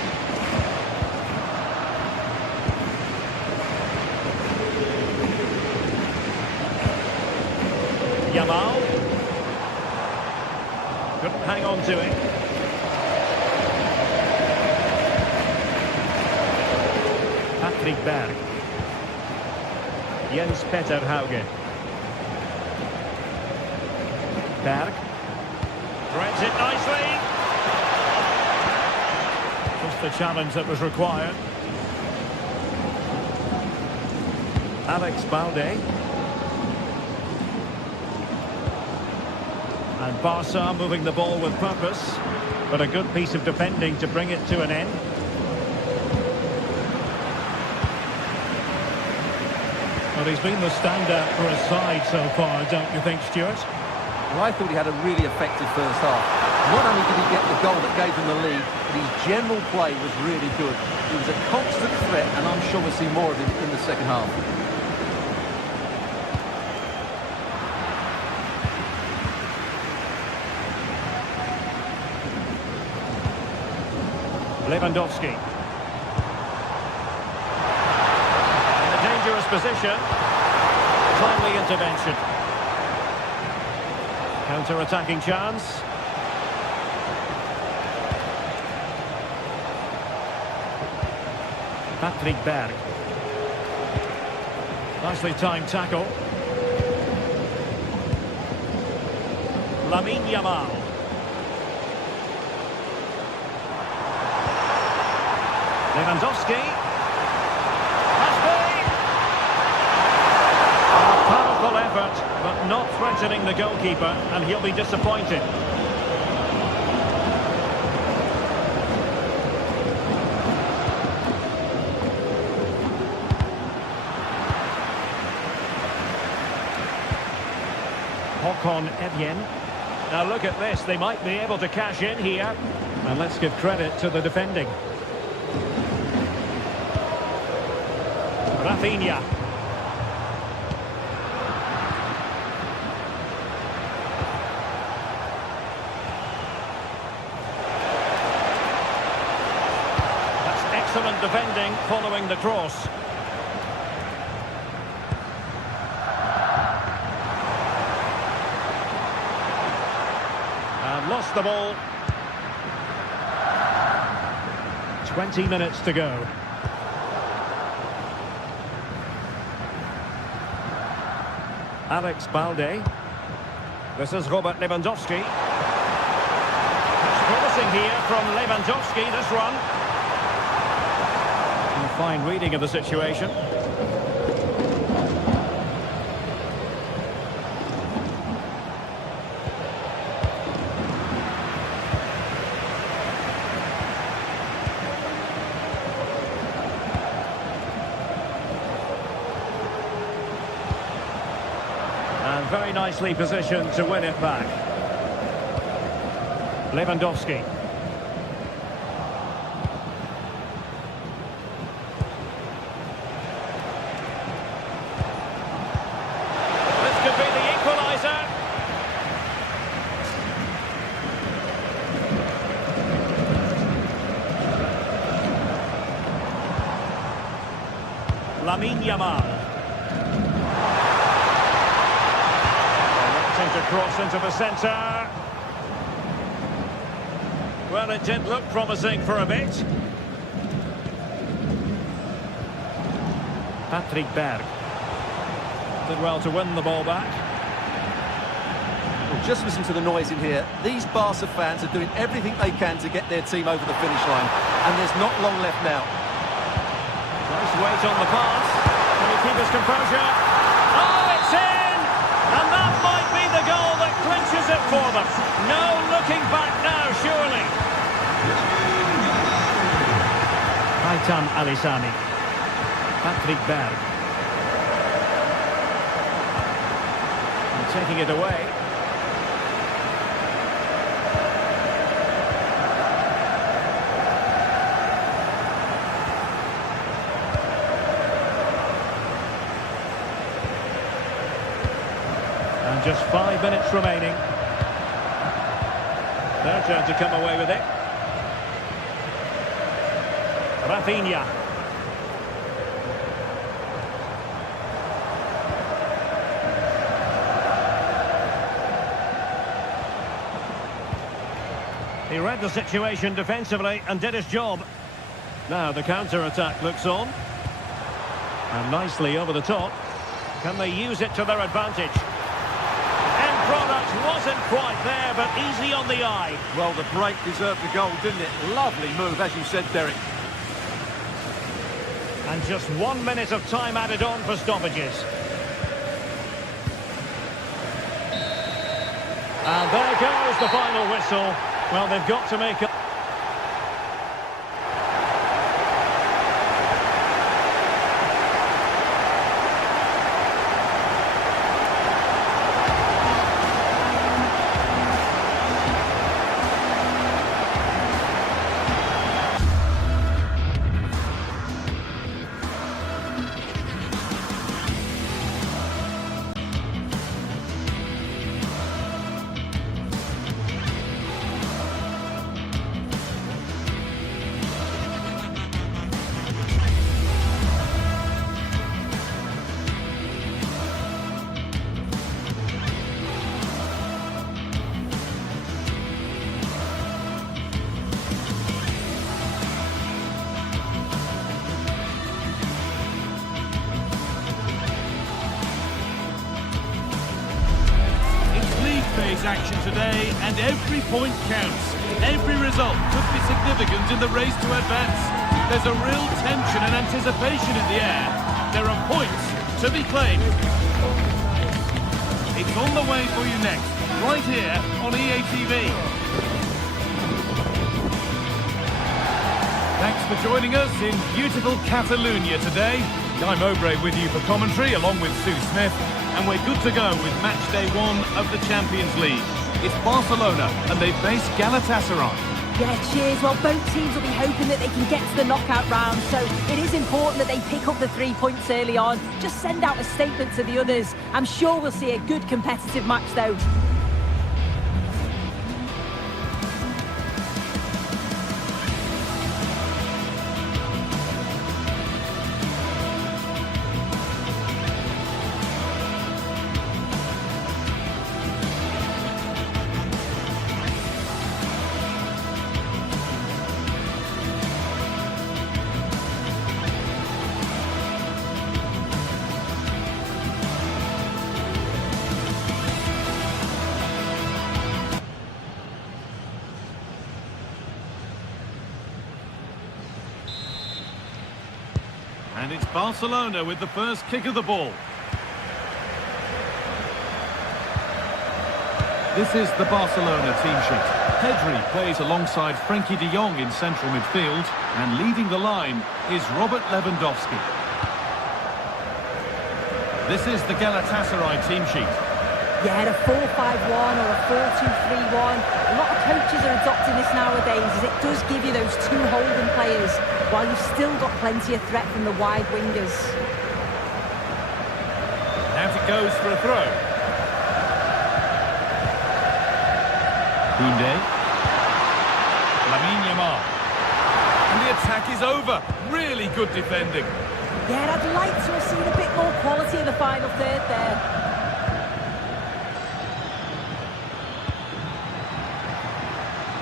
Yamal. Couldn't hang on to it. Patrick Berg. Jens Petter Hauge. Berg. Threads it nicely. Just the challenge that was required. Alex Balde. And Barca moving the ball with purpose, but a good piece of defending to bring it to an end. Well, he's been the standout for his side so far, don't you think, Stuart? Well, I thought he had a really effective first half. Not only did he get the goal that gave him the lead, but his general play was really good. He was a constant threat, and I'm sure we'll see more of him in the second half. Lewandowski. In a dangerous position. Timely intervention. Counter-attacking chance. Patrick Berg. Nicely timed tackle. Lamine Yamal. Lewandowski. Has been a powerful effort, but not threatening the goalkeeper, and he'll be disappointed. Håkon Evjen. Now look at this, they might be able to cash in here. And let's give credit to the defending. Rafinha. That's excellent defending following the cross. And lost the ball. 20 minutes to go. Alex Balde. This is Robert Lewandowski. It's promising here from Lewandowski, this run. And fine reading of the situation. nicely positioned to win it back. Lewandowski. This could be the equaliser. Lamine Yamal. Wanting to cross into the centre. Well, it did look promising for a bit. Patrick Berg. Did well to win the ball back. Well, just listen to the noise in here. These Barca fans are doing everything they can to get their team over the finish line. And there's not long left now. Nice weight on the pass. Can he keep his composure? Oh, it's in! And that might be the goal that clinches it for them. No looking back now, surely. Aitam Alisani. Patrick Berg. And taking it away. And just 5 minutes remaining. Their turn to come away with it. Rafinha. He read the situation defensively and did his job. Now the counter-attack looks on. And nicely over the top. Can they use it to their advantage? End product wasn't quite there, but easy on the eye. Well, the break deserved the goal, didn't it? Lovely move, as you said, Derek. And just 1 minute of time added on for stoppages. And there goes the final whistle. Well, they've got to make a... Action today, and every point counts. Every result could be significant in the race to advance. There's a real tension and anticipation in the air. There are points to be claimed. It's on the way for you next, right here on EA TV. Thanks for joining us in beautiful Catalonia today. Guy Mowbray with you for commentary, along with Sue Smith. And we're good to go with match day 1 of the Champions League. It's Barcelona, and they face Galatasaray. Yeah, cheers. Well, both teams will be hoping that they can get to the knockout round, so it is important that they pick up the 3 points early on. Just send out a statement to the others. I'm sure we'll see a good competitive match, though. And it's Barcelona with the first kick of the ball. This is the Barcelona team sheet. Pedri plays alongside Frenkie de Jong in central midfield, and leading the line is Robert Lewandowski. This is the Galatasaray team sheet. Yeah, a 4-5-1 or a 4-2-3-1. A lot of coaches are adopting this nowadays, as it does give you those two holding players, while you've still got plenty of threat from the wide wingers. Out it goes for a throw. Koundé. Lamine Yamal. And the attack is over. Really good defending. Yeah, I'd like to have seen a bit more quality in the final third there.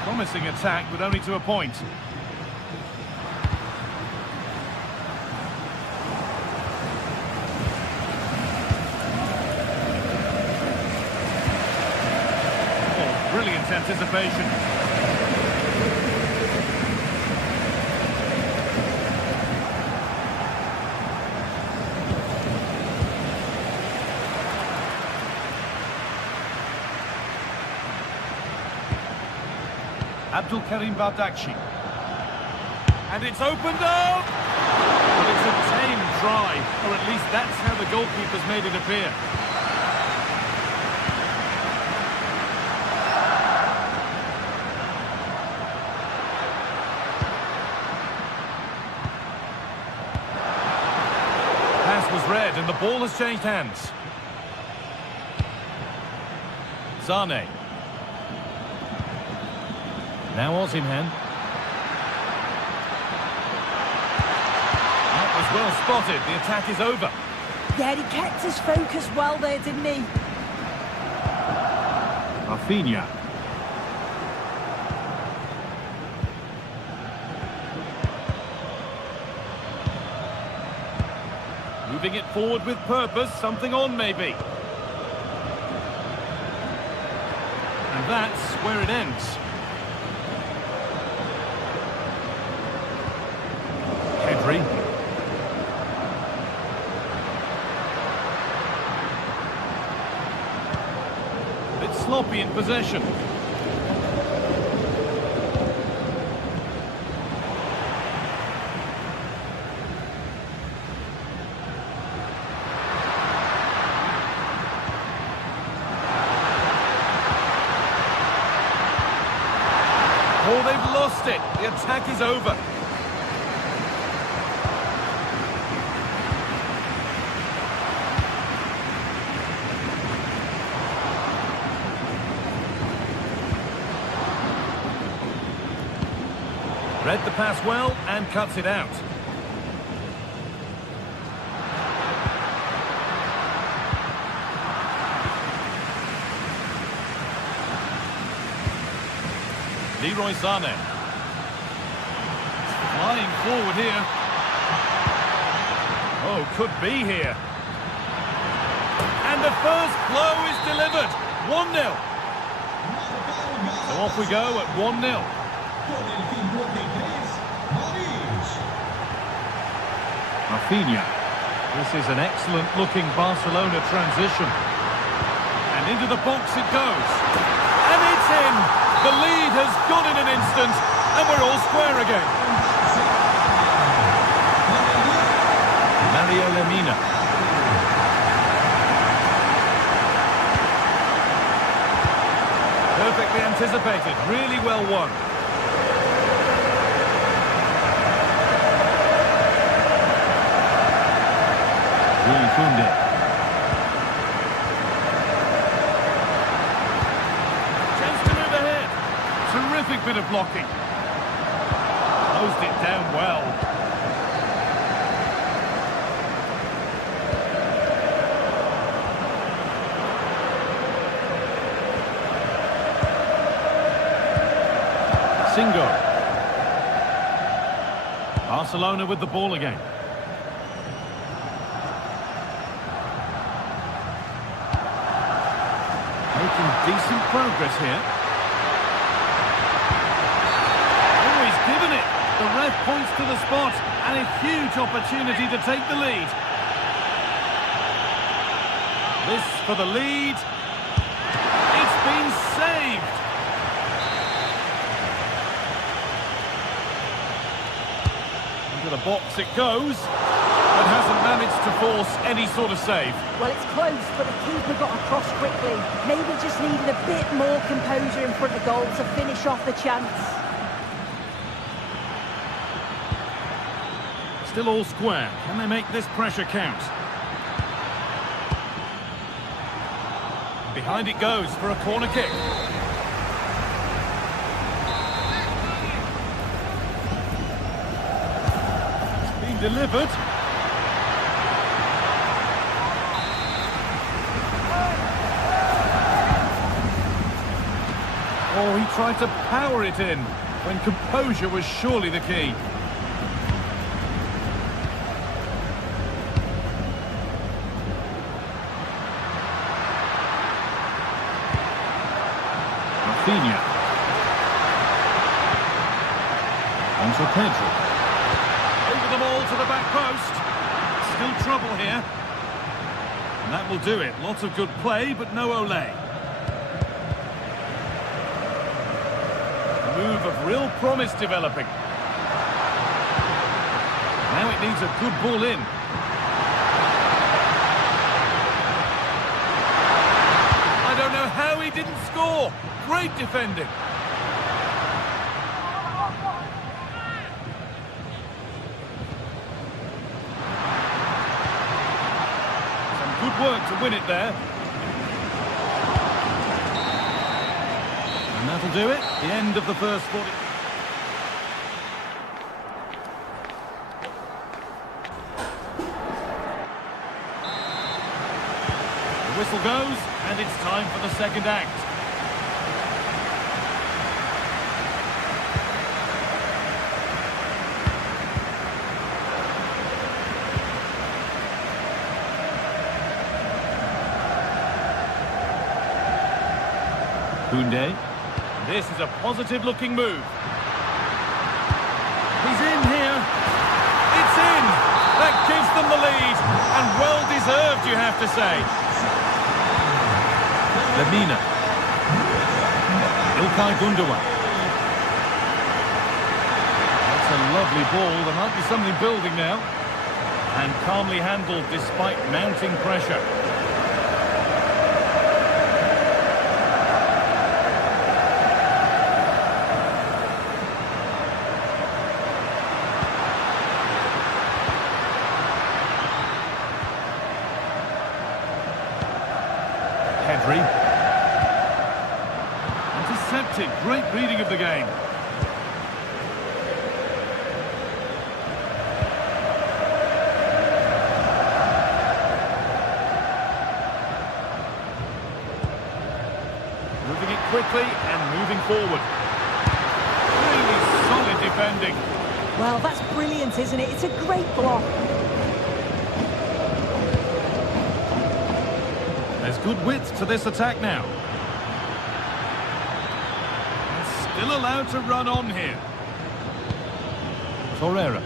Promising attack, but only to a point. Oh, brilliant anticipation. Abdul Karim Bardakci. And it's opened up! But it's a tame try, or at least that's how the goalkeeper's made it appear. Pass was read and the ball has changed hands. Zane. Now Osimhen. That was well spotted. The attack is over. Yeah, he kept his focus well there, didn't he? Rafinha. Moving it forward with purpose. Something on, maybe. And that's where it ends. Pedri. A bit sloppy in possession. Oh, they've lost it. The attack is over. Read the pass well and cuts it out. Leroy Sané. Flying forward here. Oh, could be here. And the first blow is delivered. 1-0. So off we go at 1-0. Rafinha. This is an excellent looking Barcelona transition. And into the box it goes. And it's in! The lead has gone in an instant, and we're all square again. Mario Lemina. Perfectly anticipated, really well won. Koundé. Chance to move ahead. Terrific bit of blocking. Closed it down well. Singo. Barcelona with the ball again. Making decent progress here. Oh, he's given it. The ref points to the spot, and a huge opportunity to take the lead. This for the lead. It's been saved. Into the box it goes. but hasn't managed to force any sort of save. Well, it's close, but the keeper got across quickly. Maybe just needed a bit more composure in front of goal to finish off the chance. Still all square. Can they make this pressure count? Behind it goes for a corner kick. It's being delivered. Oh, he tried to power it in when composure was surely the key. Rafinha. Onto Pedro. Over the ball to the back post. Still trouble here. And that will do it. Lots of good play, but no Olé. A move of real promise developing. Now it needs a good ball in. I don't know how he didn't score. Great defending. Some good work to win it there. And that'll do it. The end of the first 40. The whistle goes, and it's time for the second act. Koundé. This is a positive-looking move. He's in here. It's in. That gives them the lead. And well-deserved, you have to say. Lemina. Ilkay Gundogan. That's a lovely ball. There might be something building now. And calmly handled despite mounting pressure. Intercepted. Great reading of the game. Moving it quickly and moving forward. Really solid defending. Well, that's brilliant, isn't it? It's a great block. There's good width to this attack now. And still allowed to run on here. Torreira.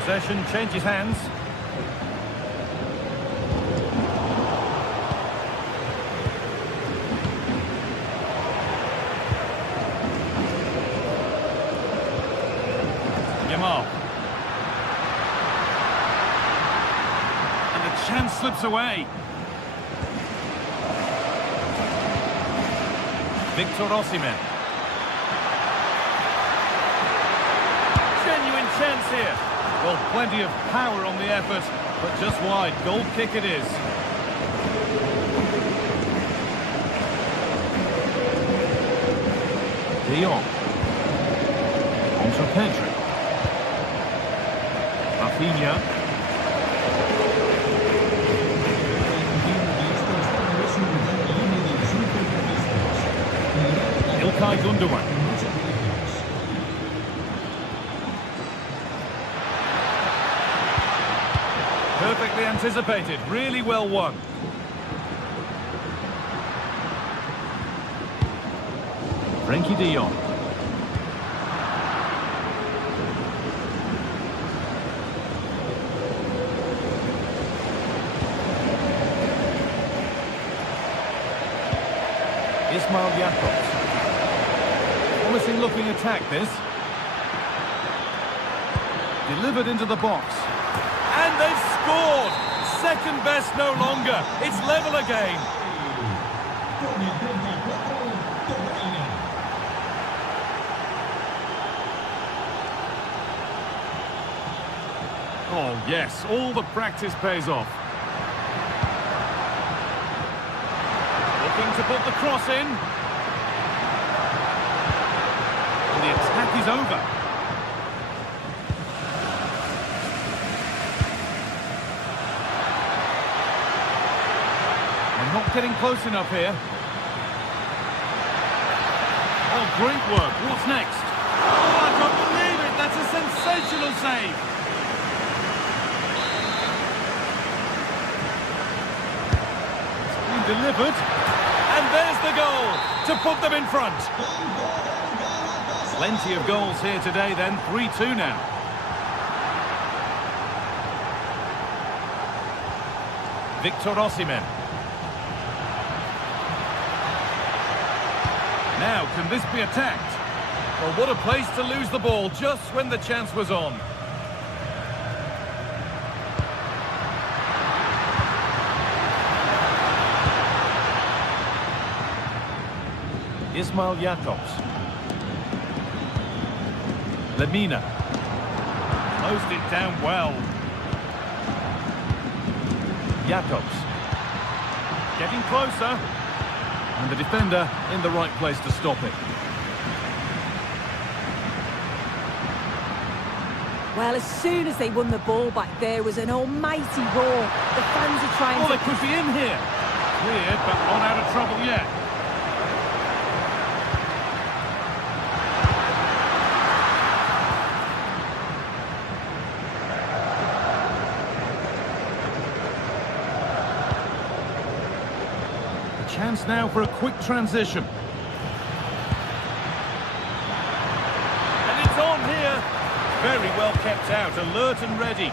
Possession changes hands. Yamal. And the chance slips away. Victor Osimhen. Genuine chance here. Well, plenty of power on the effort, but just wide. Goal kick it is. De Jong. Onto Pedro. Rafinha. Ilkay Gundogan. Perfectly anticipated, really well won. Frenkie de Jong. Ismail Jakobs. Promising looking attack this. Delivered into the box. And they've scored! Second best no longer. It's level again. Oh, yes, all the practice pays off. Looking to put the cross in. And the attack is over. They're not getting close enough here. Oh, great work. What's next? Oh, I can't believe it. That's a sensational save. Delivered, and there's the goal to put them in front. Plenty of goals here today then, 3-2 now. Victor Osimhen. Now, can this be attacked? Well, what a place to lose the ball just when the chance was on. Ismail Jakobs. Lemina. Closed it down well. Jakobs. Getting closer. And the defender in the right place to stop it. Well, as soon as they won the ball back, there was an almighty roar. The fans are trying to... Oh, they could be in here. Cleared, but not out of trouble yet. Chance now for a quick transition. And it's on here. Very well kept out, alert and ready.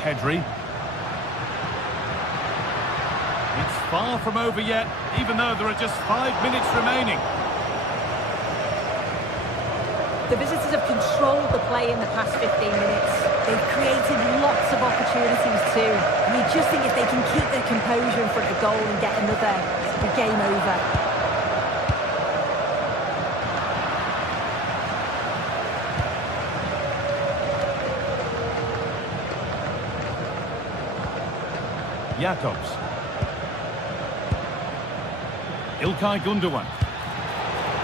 Pedri. It's far from over yet, even though there are just 5 minutes remaining. The visitors have controlled the play in the past 15 minutes. They've created lots of opportunities too. And you just think if they can keep their composure in front of goal and get another, the game over. Jakobs. İlkay Gundogan.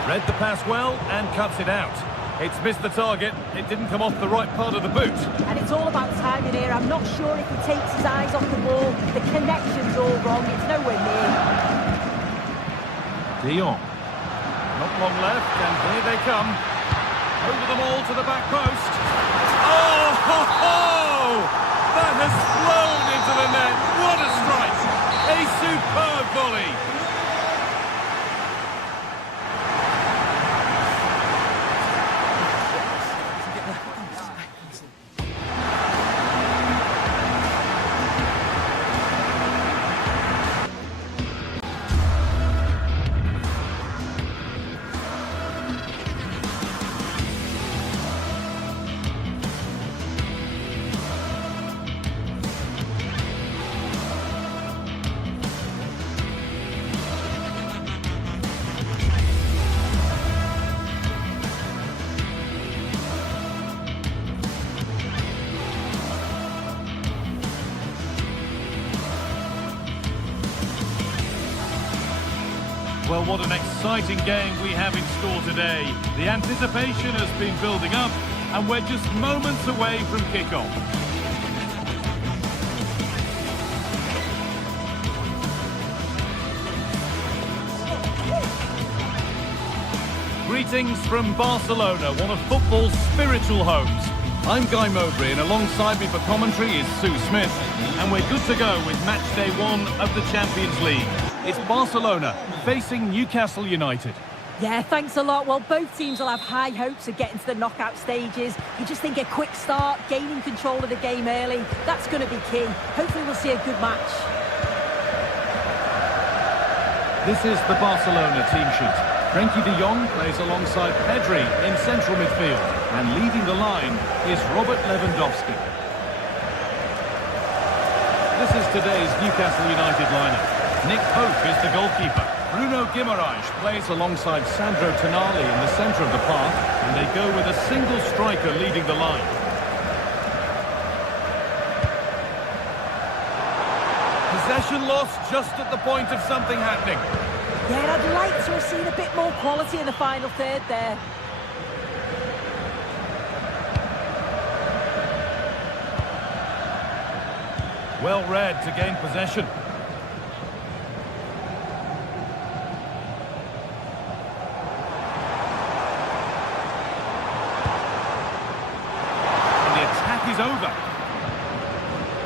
Read the pass well and cuts it out. It's missed the target. It didn't come off the right part of the boot. And it's all about timing here. I'm not sure if he takes his eyes off the ball. The connection's all wrong. It's nowhere near. De Jong. Not long left, and here they come. Over them all to the back post. Oh, ho, ho! That has flown into the net. What a strike! A superb volley. Well, what an exciting game we have in store today. The anticipation has been building up, and we're just moments away from kickoff. Greetings from Barcelona, one of football's spiritual homes. I'm Guy Mowbray, and alongside me for commentary is Sue Smith, and we're good to go with match day 1 of the Champions League. It's Barcelona facing Newcastle United. Yeah, thanks a lot. Well, both teams will have high hopes of getting to the knockout stages. You just think a quick start, gaining control of the game early, that's going to be key. Hopefully we'll see a good match. This is the Barcelona team sheet. Frenkie de Jong plays alongside Pedri in central midfield. And leading the line is Robert Lewandowski. This is today's Newcastle United lineup. Nick Pope is the goalkeeper. Bruno Guimaraes plays alongside Sandro Tonali in the centre of the park, and they go with a single striker leading the line. Possession lost just at the point of something happening. Yeah, I'd like to have seen a bit more quality in the final third there. Well read to gain possession. And the attack is over.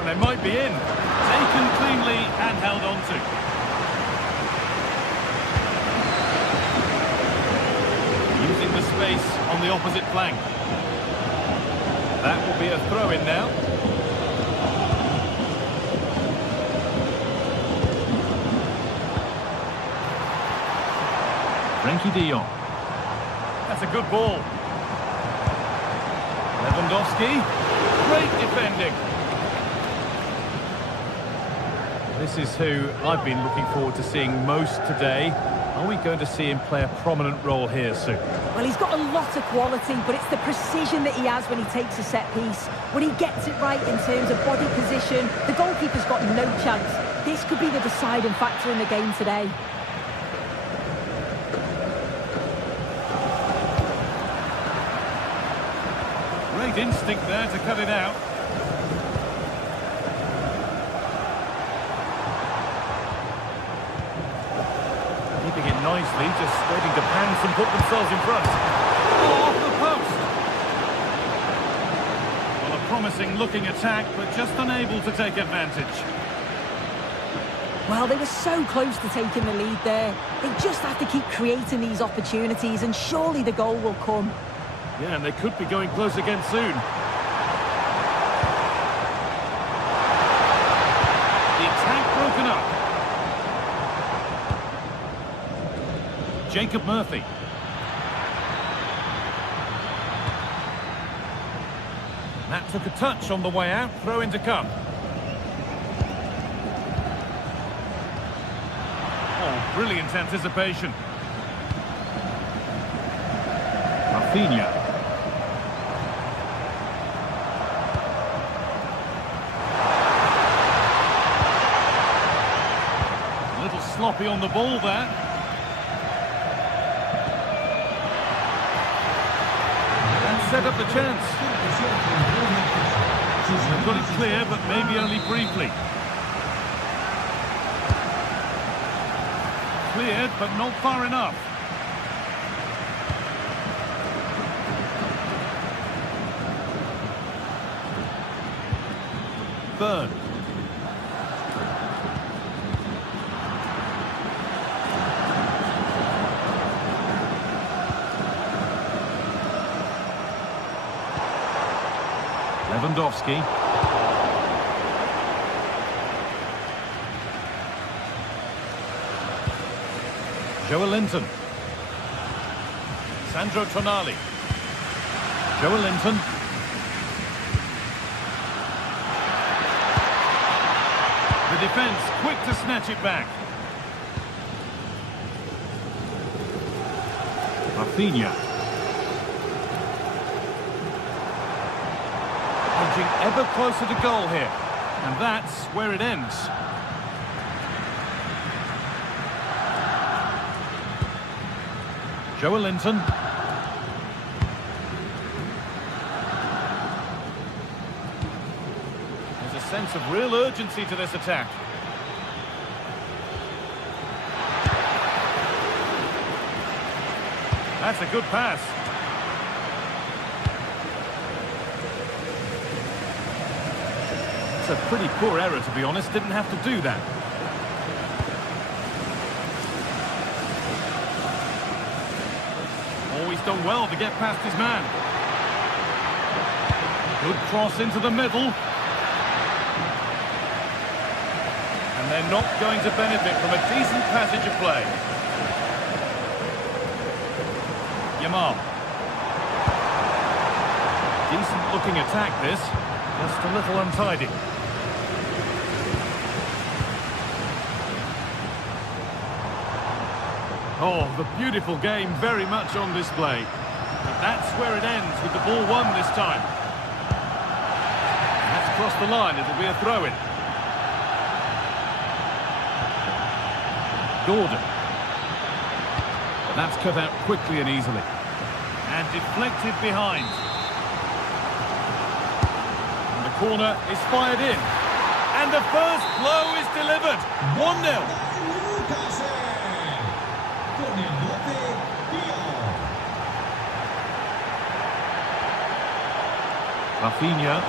And they might be in. Taken cleanly and held on to. Using the space on the opposite flank. That will be a throw-in now. Frankie de Jong. That's a good ball. Lewandowski. Great defending. This is who I've been looking forward to seeing most today. Are we going to see him play a prominent role here soon? Well, he's got a lot of quality, but it's the precision that he has when he takes a set piece. When he gets it right in terms of body position, the goalkeeper's got no chance. This could be the deciding factor in the game today. Great instinct there to cut it out. Keeping it nicely, just waiting to pounce and put themselves in front. Oh, off the post! Well, a promising looking attack, but just unable to take advantage. Well, they were so close to taking the lead there. They just have to keep creating these opportunities, and surely the goal will come. Yeah, and they could be going close again soon. The attack broken up. Jacob Murphy. That took a touch on the way out. Throw in to come. Oh, brilliant anticipation. Rafinha. A little sloppy on the ball there. Set up the chance. They've got it clear, but maybe only briefly. Cleared, but not far enough. Burn. Lewandowski. Joelinton. Sandro Tonali. Joelinton. The defence quick to snatch it back. Rafinha. Edging ever closer to goal here. And that's where it ends. Joelinton. There's a sense of real urgency to this attack. That's a good pass. It's a pretty poor error, to be honest. Didn't have to do that. Always done well to get past his man. Good cross into the middle. And they're not going to benefit from a decent passage of play. Yamal. Decent looking attack this, just a little untidy. Oh, the beautiful game very much on display. And that's where it ends with the ball won this time. That's crossed the line, it'll be a throw-in. Gordon. That's cut out quickly and easily. And deflected behind. And the corner is fired in. And the first blow is delivered. 1-0. Rafinha.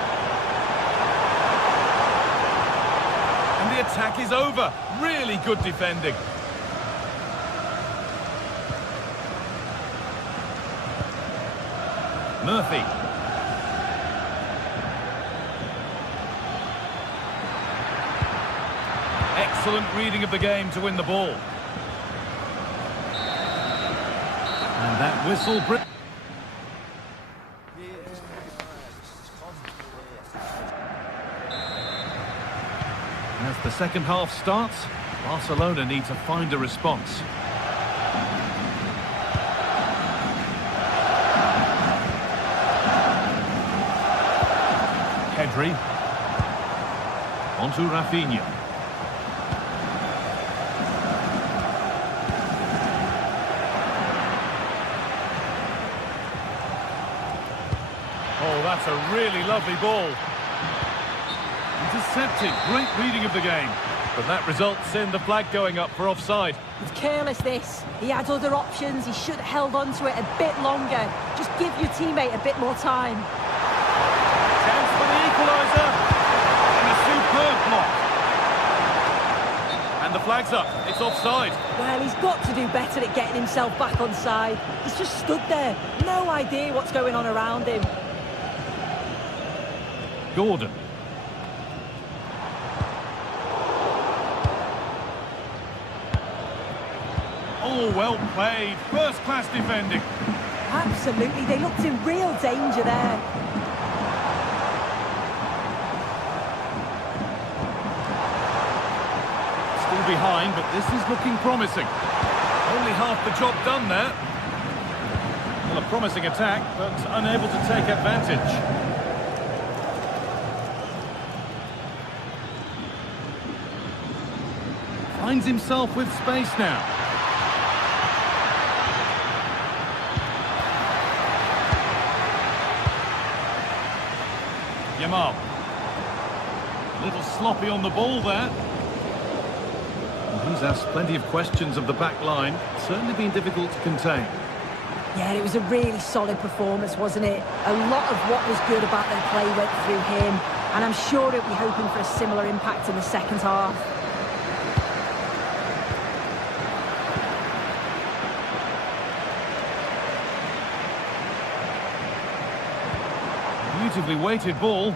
And the attack is over. Really good defending. Murphy. Excellent reading of the game to win the ball. And that whistle... As the second half starts, Barcelona need to find a response. Pedri. Onto Rafinha. Oh, that's a really lovely ball. Intercepted, great reading of the game. But that results in the flag going up for offside. It's careless, this. He had other options. He should have held on to it a bit longer. Just give your teammate a bit more time. Chance for the equaliser. And a superb block. And the flag's up. It's offside. Well, he's got to do better at getting himself back on side. He's just stood there. No idea what's going on around him. Gordon. Oh, well played. First-class defending. Absolutely. They looked in real danger there. Still behind, but this is looking promising. Only half the job done there. Well, a promising attack, but unable to take advantage. Finds himself with space now. Yamal. A little sloppy on the ball there. Well, he's asked plenty of questions of the back line. It's certainly been difficult to contain. Yeah, it was a really solid performance, wasn't it? A lot of what was good about their play went through him, and I'm sure he'll be hoping for a similar impact in the second half. Beautifully weighted ball.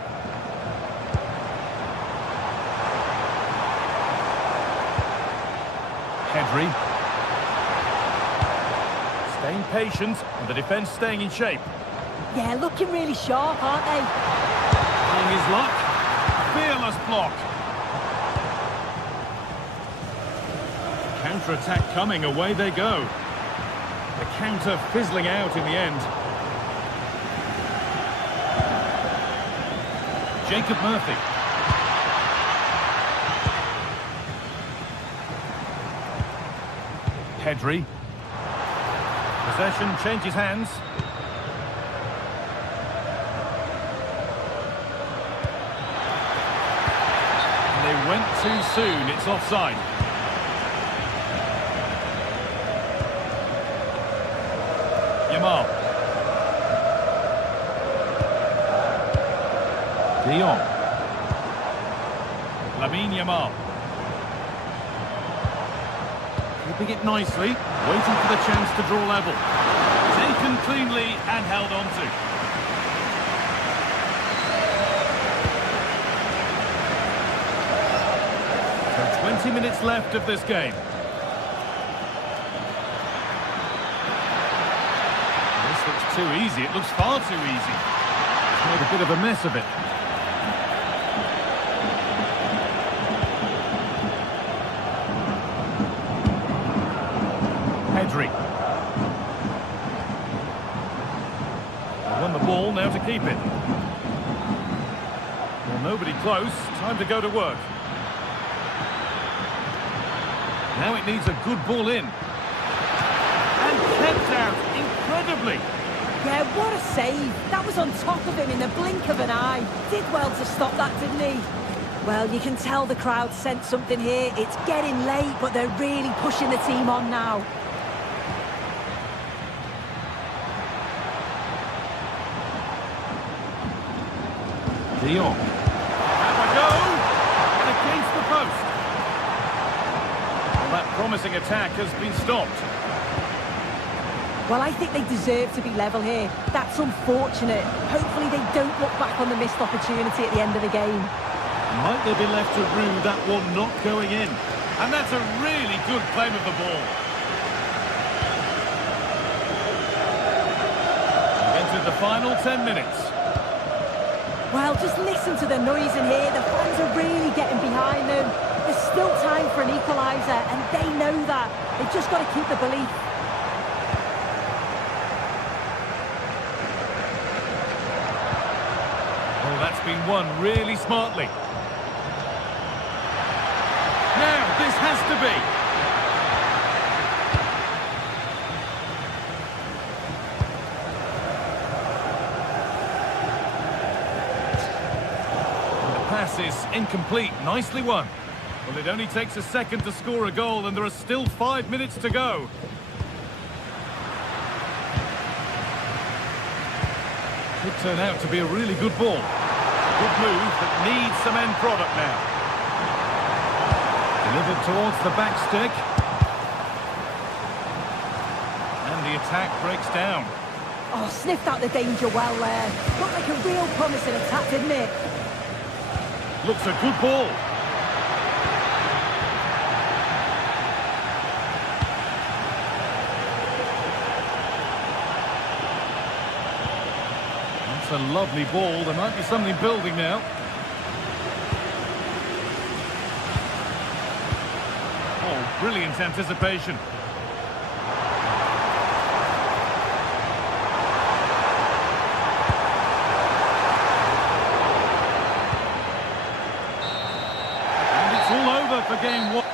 Pedri. Staying patient, and the defence staying in shape. Yeah, looking really sharp, aren't they? Trying his luck. Fearless block. Counter-attack coming, away they go. The counter fizzling out in the end. Jacob Murphy. Pedri. Possession changes hands. And they went too soon. It's offside. Yamal. De Jong. Yamal. Keeping it nicely, waiting for the chance to draw level. Taken cleanly and held on to. So 20 minutes left of this game. This looks too easy. It looks far too easy. Made a bit of a mess of it. Pedri. They won the ball, now to keep it. Well, nobody close. Time to go to work. Now it needs a good ball in. And kept out incredibly. Yeah, what a save. That was on top of him in the blink of an eye. Did well to stop that, didn't he? Well, you can tell the crowd sensed something here. It's getting late, but they're really pushing the team on now. De Jong. Have a go! And against the post. Well, that promising attack has been stopped. Well, I think they deserve to be level here. That's unfortunate. Hopefully they don't look back on the missed opportunity at the end of the game. Might they be left to rue that one not going in? And that's a really good claim of the ball. We've entered the final 10 minutes. Well, just listen to the noise in here. The fans are really getting behind them. There's still time for an equaliser, and they know that. They've just got to keep the belief. Oh, that's been won really smartly. Now, this has to be. The pass is incomplete. Nicely won. Well, it only takes a second to score a goal, and there are still 5 minutes to go. Could turn out to be a really good ball. Good move that needs some end product now. Delivered towards the back stick. And the attack breaks down. Oh, sniffed out the danger well there. Looked like a real promising attack, didn't it? Looks a good ball. That's a lovely ball. There might be something building now. Oh, brilliant anticipation. And it's all over for game one.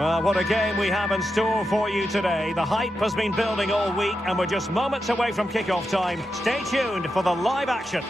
Well, what a game we have in store for you today. The hype has been building all week and we're just moments away from kick-off time. Stay tuned for the live action.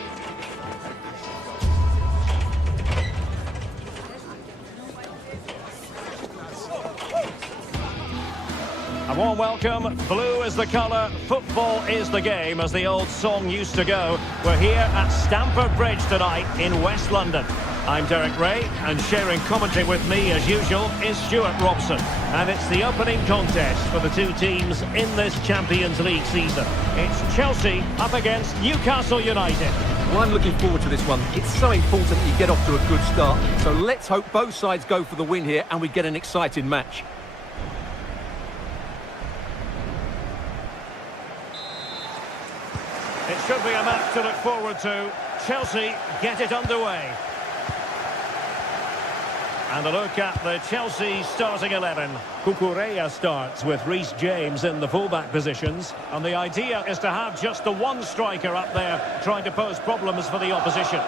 A warm welcome. Blue is the colour, football is the game, as the old song used to go. We're here at Stamford Bridge tonight in West London. I'm Derek Ray, and sharing commentary with me, as usual, is Stuart Robson. And it's the opening contest for the two teams in this Champions League season. It's Chelsea up against Newcastle United. Well, I'm looking forward to this one. It's so important that you get off to a good start. So let's hope both sides go for the win here and we get an exciting match. It should be a match to look forward to. Chelsea get it underway. And a look at the Chelsea starting 11. Cucurella starts with Reece James in the fullback positions. And the idea is to have just the one striker up there trying to pose problems for the opposition.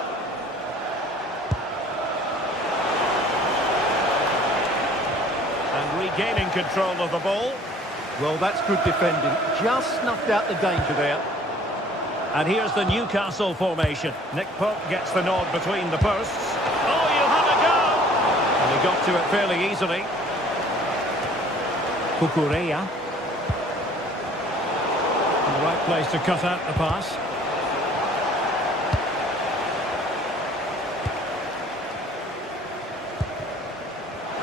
And regaining control of the ball. Well, that's good defending. Just snuffed out the danger there. And here's the Newcastle formation. Nick Pope gets the nod between the posts. Oh, you have a go! And he got to it fairly easily. Cucurella. In the right place to cut out the pass.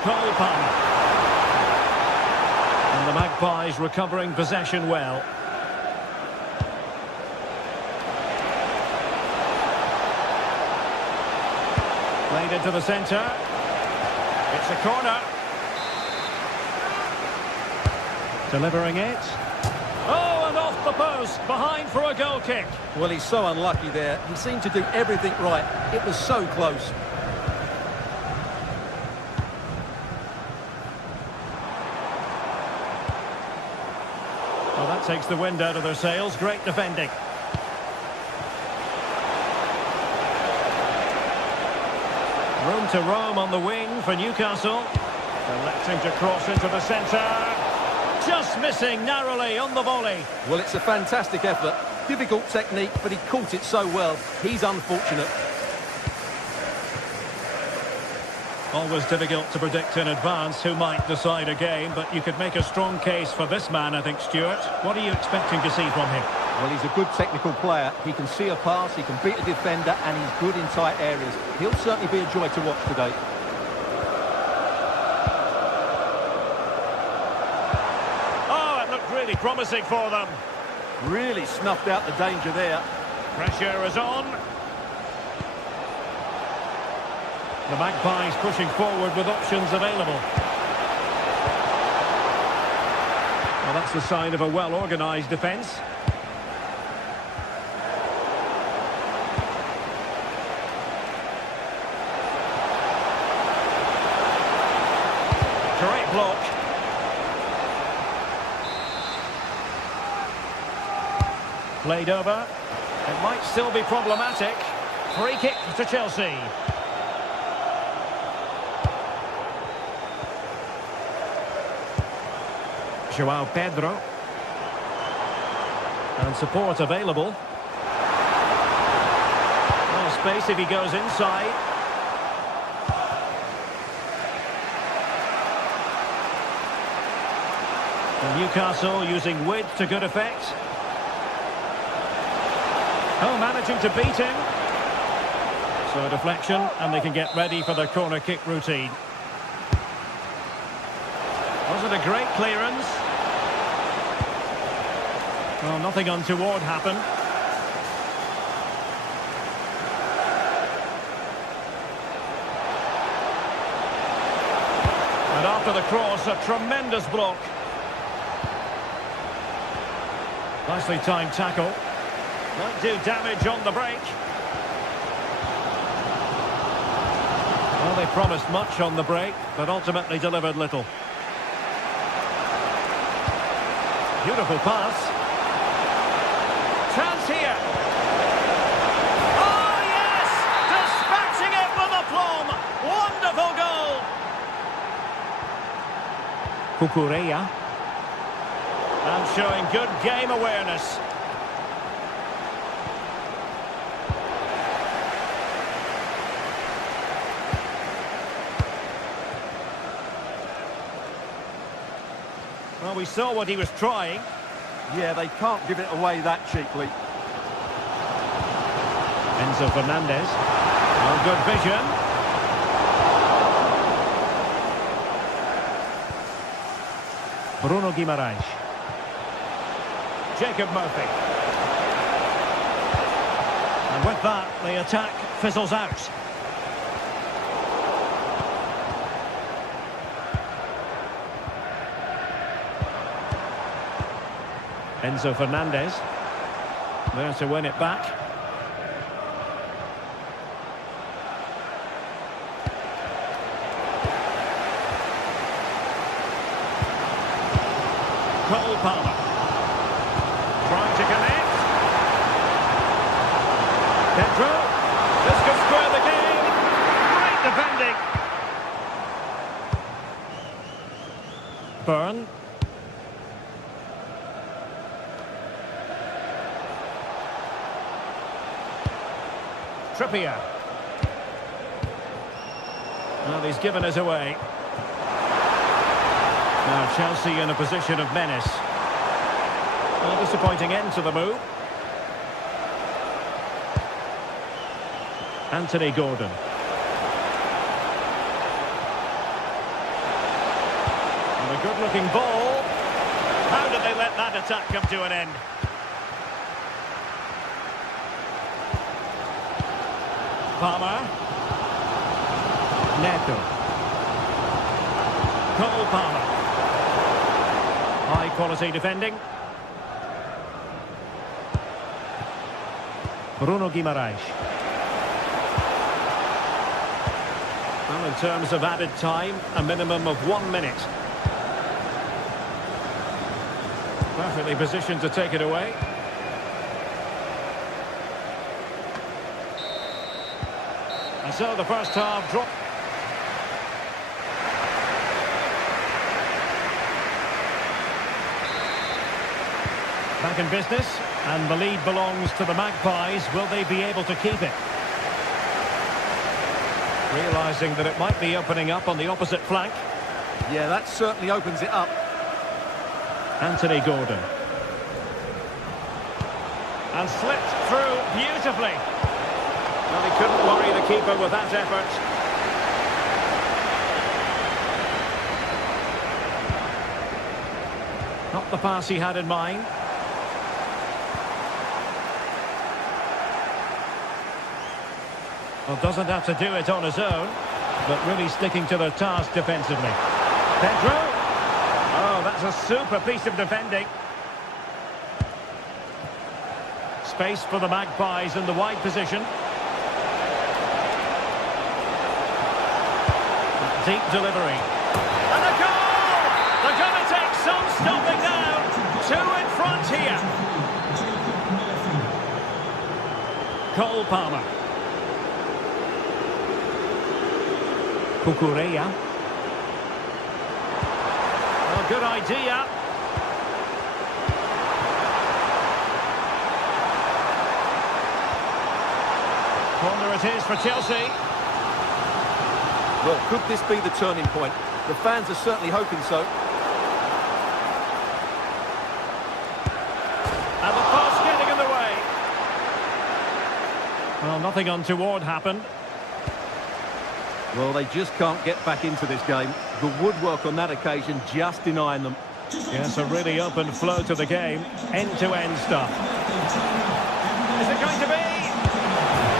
Colepan. And the Magpies recovering possession well. Played into the centre. It's a corner. Delivering it. Oh, and off the post. Behind for a goal kick. Well, he's so unlucky there. He seemed to do everything right. It was so close. Well, that takes the wind out of their sails. Great defending. Room to roam on the wing for Newcastle. Electing to cross into the centre. Just missing narrowly on the volley. Well, it's a fantastic effort. Difficult technique, but he caught it so well. He's unfortunate. Always difficult to predict in advance who might decide a game, but you could make a strong case for this man, I think, Stuart. What are you expecting to see from him? Well, he's a good technical player. He can see a pass, he can beat a defender, and he's good in tight areas. He'll certainly be a joy to watch today. Oh, it looked really promising for them. Really snuffed out the danger there. Pressure is on. The Magpies pushing forward with options available. Well, that's the sign of a well-organised defence. Great block. Played over. It might still be problematic. Free kick to Chelsea. Joao Pedro. And support available. Well, space if he goes inside. And Newcastle using width to good effect. Oh, managing to beat him. So a deflection, and they can get ready for the corner kick routine. Wasn't a great clearance. Well, nothing untoward happened. And after the cross, a tremendous block. Nicely timed tackle. Might do damage on the break. Well, they promised much on the break, but ultimately delivered little. Beautiful pass. Chance here. Oh, yes! Dispatching it with aplomb. Wonderful goal. Cucurella. And showing good game awareness. Well, we saw what he was trying. Yeah, they can't give it away that cheaply. Enzo Fernandez. Oh, good vision. Bruno Guimaraes. Jacob Murphy. And with that, the attack fizzles out. Enzo Fernandez. There to win it back. Cole Palmer. Trying to connect. Pedro. This could square the game. Great defending. Byrne. Trippier. Well, he's given us away. Now Chelsea in a position of menace. A disappointing end to the move. Anthony Gordon. And a good-looking ball. How did they let that attack come to an end? Palmer. Neto. Cole Palmer. High quality defending. Bruno Guimaraes. Well, in terms of added time, a minimum of 1 minute. Perfectly positioned to take it away. And so the first half drop. Back in business, and the lead belongs to the Magpies. Will they be able to keep it? Realising that it might be opening up on the opposite flank. Yeah, that certainly opens it up. Anthony Gordon. And slipped through beautifully. Well, he couldn't worry the keeper with that effort. Not the pass he had in mind. Well, doesn't have to do it on his own, but really sticking to their task defensively. Pedro. Oh, that's a super piece of defending. Space for the Magpies in the wide position. Deep delivery. And a goal! They're going to take some stopping now. 2 in front here. Cole Palmer. Cucurella. Well, good idea. Corner it is for Chelsea. Well, could this be the turning point? The fans are certainly hoping so. And the pass getting in the way. Well, nothing untoward happened. Well, they just can't get back into this game. The woodwork on that occasion just denying them. Yes, a really open flow to the game. End-to-end stuff. Is it going to be?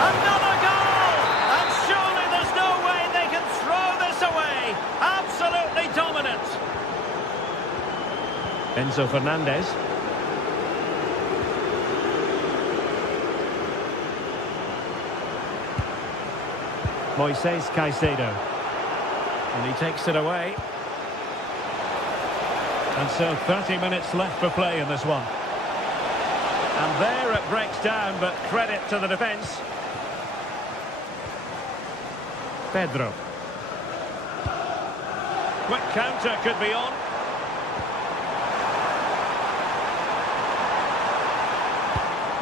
Another goal! And surely there's no way they can throw this away. Absolutely dominant. Enzo Fernandez. Moises Caicedo. And he takes it away. And so 30 minutes left for play in this one. And there it breaks down, but credit to the defence. Pedro. Quick counter could be on.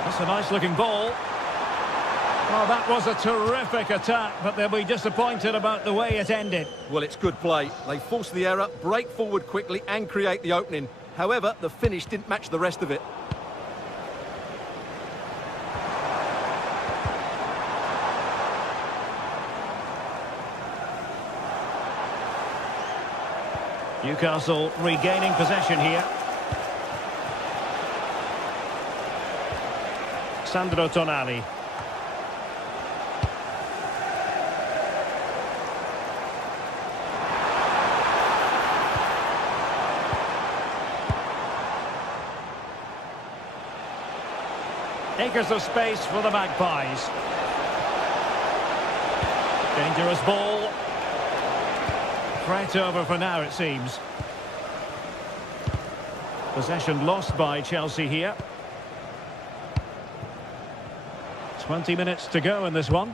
That's a nice-looking ball. Oh, that was a terrific attack, but they'll be disappointed about the way it ended. Well, it's good play. They force the error, break forward quickly and create the opening. However, the finish didn't match the rest of it. Newcastle regaining possession here. Sandro Tonali. Acres of space for the Magpies. Dangerous ball. Threat over for now, it seems. Possession lost by Chelsea here. 20 minutes to go in this one.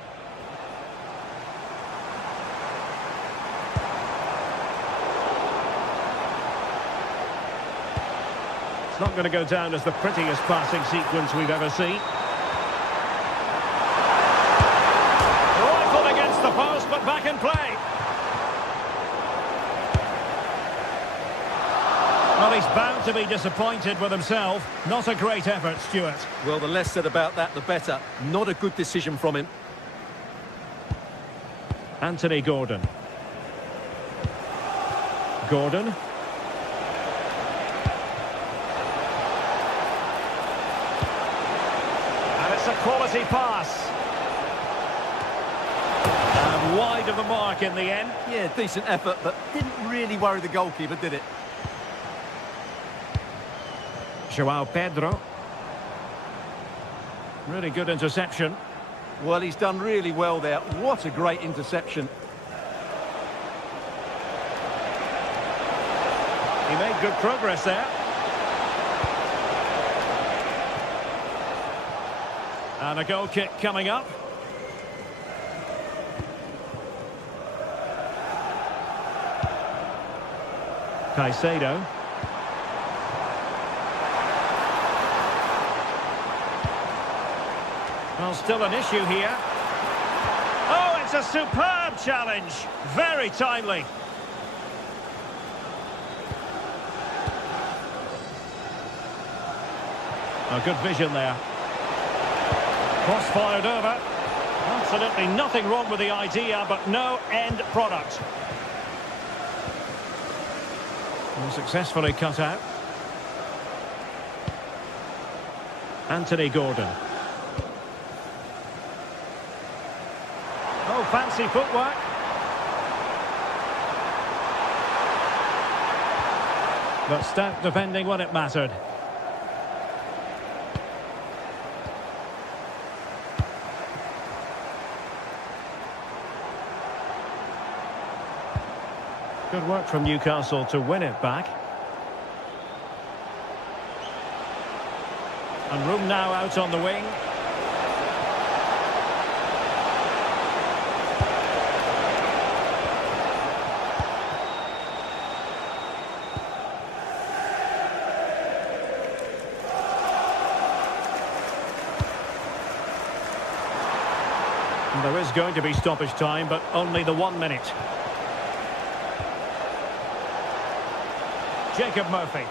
It's not going to go down as the prettiest passing sequence we've ever seen. Rifled against the post, but back in play. Well, he's bound to be disappointed with himself. Not a great effort, Stuart. Well, the less said about that, the better. Not a good decision from him. Anthony Gordon. Gordon. And it's a quality pass. And wide of the mark in the end. Yeah, decent effort, but didn't really worry the goalkeeper, did it? João Pedro. Really good interception. Well, he's done really well there. What a great interception. He made good progress there. And a goal kick coming up. Caicedo. Well, still an issue here. Oh, it's a superb challenge. Very timely. A good vision there. Cross fired over. Absolutely nothing wrong with the idea, but no end product. And successfully cut out. Anthony Gordon. Oh, fancy footwork. But stout defending when it mattered. Good work from Newcastle to win it back. And room now out on the wing. And there is going to be stoppage time, but only the 1 minute. Jacob Murphy.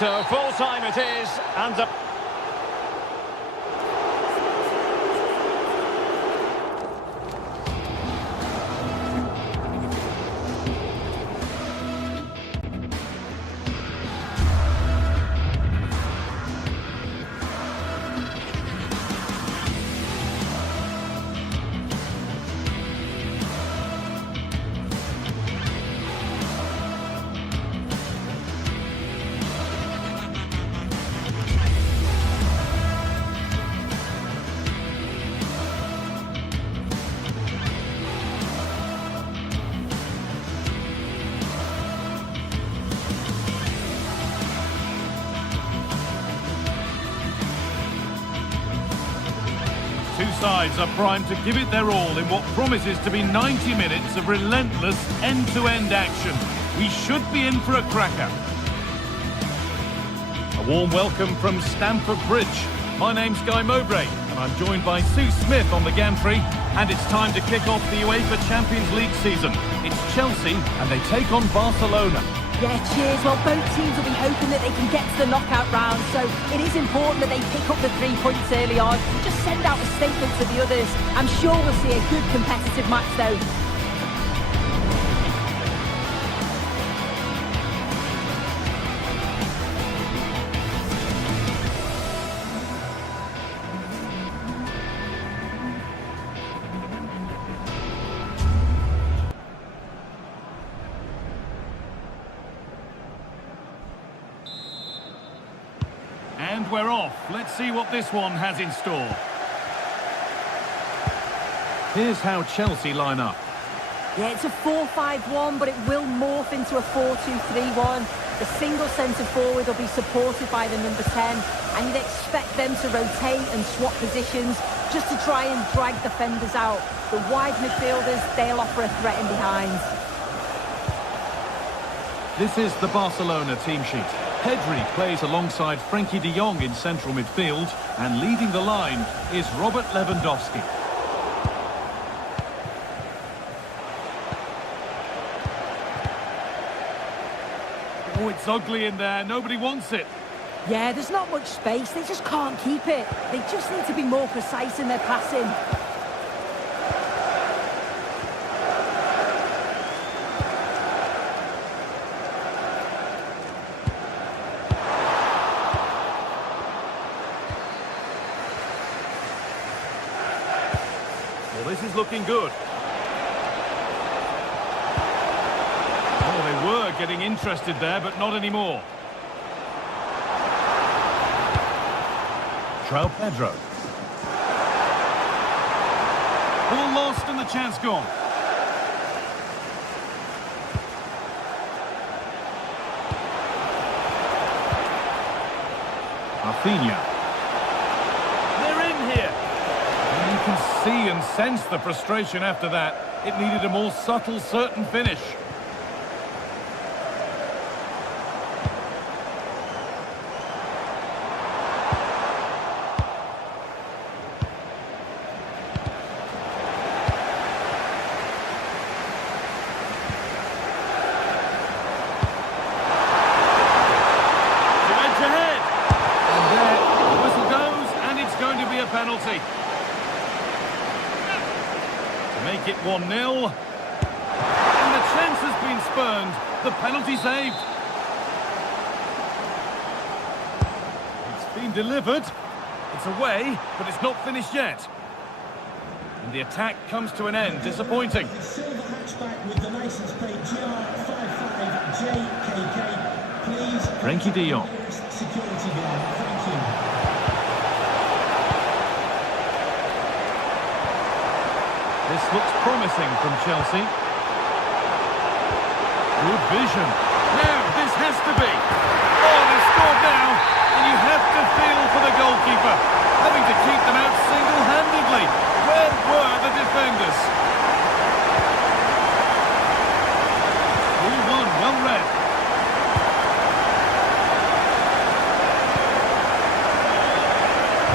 So full time it is, and Two sides are primed to give it their all in what promises to be 90 minutes of relentless end-to-end action. We should be in for a cracker. A warm welcome from Stamford Bridge. My name's Guy Mowbray, and I'm joined by Sue Smith on the gantry, and it's time to kick off the UEFA Champions League season. It's Chelsea, and they take on Barcelona. Yeah, cheers. Well, both teams will be hoping that they can get to the knockout round, so it is important that they pick up the 3 points early on. Just send out a statement to the others. I'm sure we'll see a good competitive match, though. And we're off. Let's see what this one has in store. Here's how Chelsea line up. Yeah, it's a 4-5-1, but it will morph into a 4-2-3-1. The single centre forward will be supported by the number 10, and you'd expect them to rotate and swap positions just to try and drag defenders out. The wide midfielders, they'll offer a threat in behind. This is the Barcelona team sheet. Pedri plays alongside Frenkie de Jong in central midfield, and leading the line is Robert Lewandowski. Oh, it's ugly in there. Nobody wants it. Yeah, there's not much space. They just can't keep it. They just need to be more precise in their passing. Well, this is looking good. Oh, they were getting interested there, but not anymore. João Pedro. Ball lost and the chance gone. Rafinha. They're in here. And you can see and sense the frustration after that. It needed a more subtle, certain finish. Penalty. To make it 1-0. And the chance has been spurned. The penalty saved. It's been delivered. It's away, but it's not finished yet. And the attack comes to an end. Disappointing. The silver hatchback with the license plate GR55JKK. Please. Frenkie de Jong. Security guard. Thank you. This looks promising from Chelsea. Good vision. Now, this has to be. Oh, they've scored now. And you have to feel for the goalkeeper. Having to keep them out single-handedly. Where were the defenders? 3-1, well read.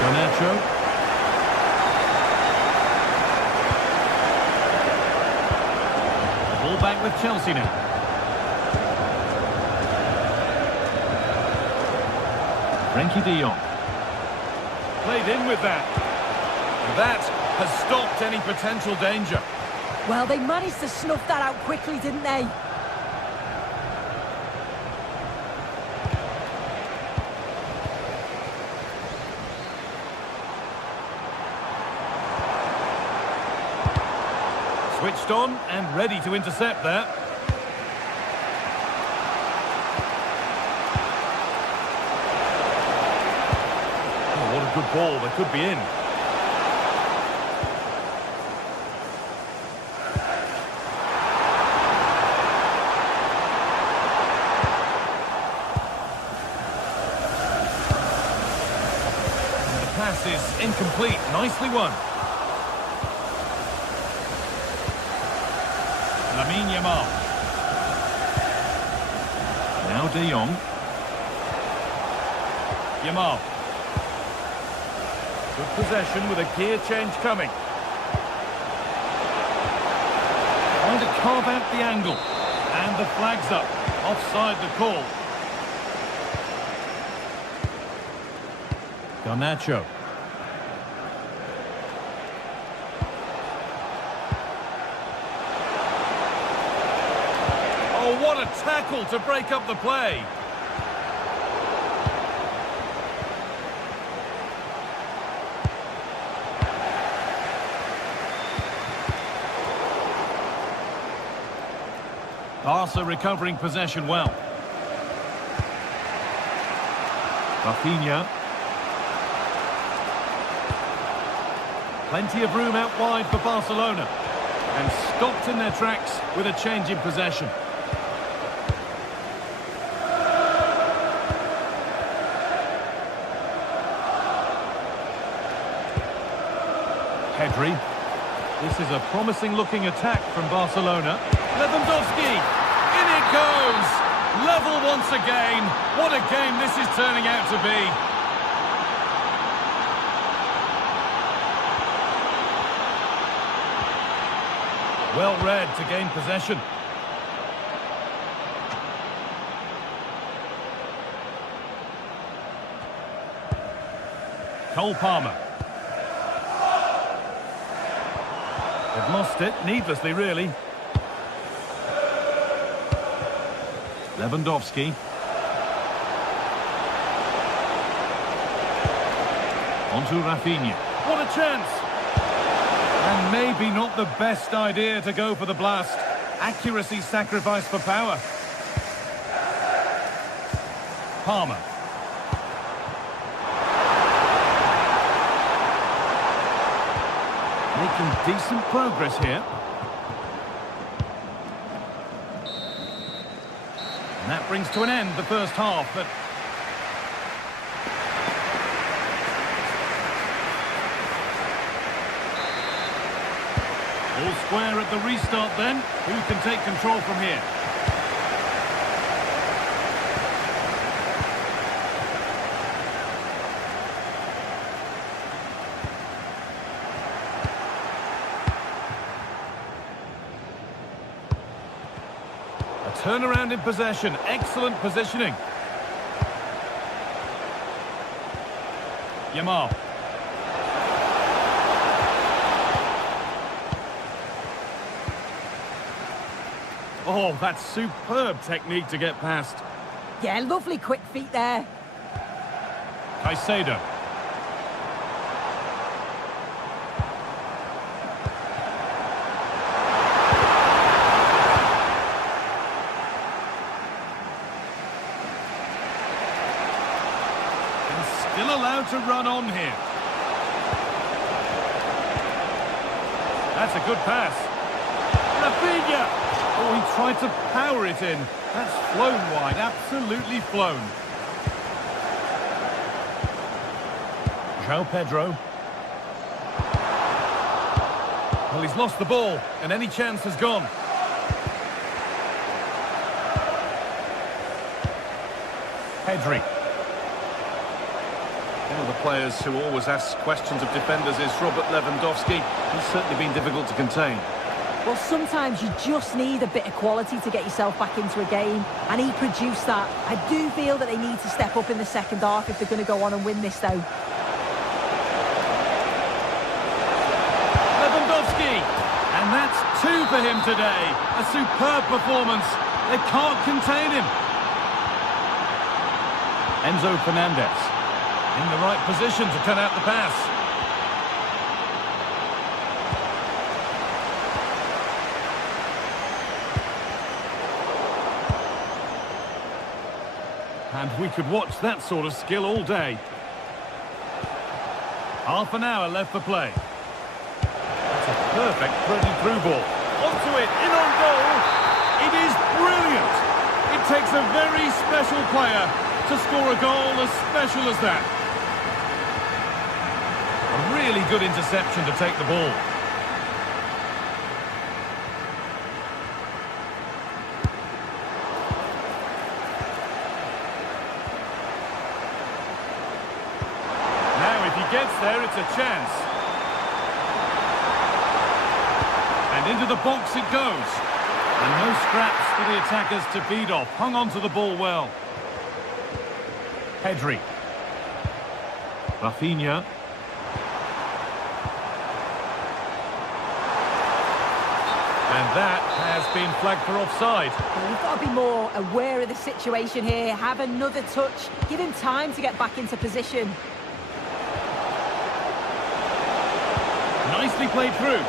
Garnacho. Back with Chelsea now. Frenkie de Jong. Played in with that. That has stopped any potential danger. Well, they managed to snuff that out quickly, didn't they? Switched on and ready to intercept there. Oh, what a good ball. They could be in. And the pass is incomplete. Nicely won. Lamine Yamal. Now De Jong. Yamal. Good possession with a gear change coming. Trying to carve out the angle. And the flag's up. Offside the call. Garnacho. Oh, what a tackle to break up the play. Barca recovering possession well. Rafinha. Plenty of room out wide for Barcelona. And stopped in their tracks with a change in possession. Pedri. This is a promising looking attack from Barcelona. Lewandowski. In it goes. Level once again. What a game this is turning out to be. Well read to gain possession. Cole Palmer. They've lost it, needlessly really. Lewandowski. On to Rafinha. What a chance! And maybe not the best idea to go for the blast. Accuracy sacrificed for power. Palmer. Making decent progress here. And that brings to an end the first half, but all square at the restart then. Who can take control from here? A turnaround in possession. Excellent positioning. Yamal. Oh, that's superb technique to get past. Yeah, lovely quick feet there. Caicedo. And still allowed to run on here. That's a good pass. Rafinha! Oh, he tried to power it in. That's flown wide, absolutely flown. João Pedro. Well, he's lost the ball, and any chance has gone. Pedri. One of the players who always asks questions of defenders is Robert Lewandowski. He's certainly been difficult to contain. Well, sometimes you just need a bit of quality to get yourself back into a game, and he produced that. I do feel that they need to step up in the second half if they're going to go on and win this, though. Lewandowski! And that's 2 for him today. A superb performance. They can't contain him. Enzo Fernandez. In the right position to cut out the pass. And we could watch that sort of skill all day. Half an hour left for play. That's a perfect through ball. Onto it, in on goal. It is brilliant. It takes a very special player to score a goal as special as that. A really good interception to take the ball. gets there, it's a chance. And into the box it goes. And no scraps for the attackers to feed off. Hung on to the ball well. Pedri. Rafinha. And that has been flagged for offside. Well, you've got to be more aware of the situation here. Have another touch. Give him time to get back into position. Nicely played through.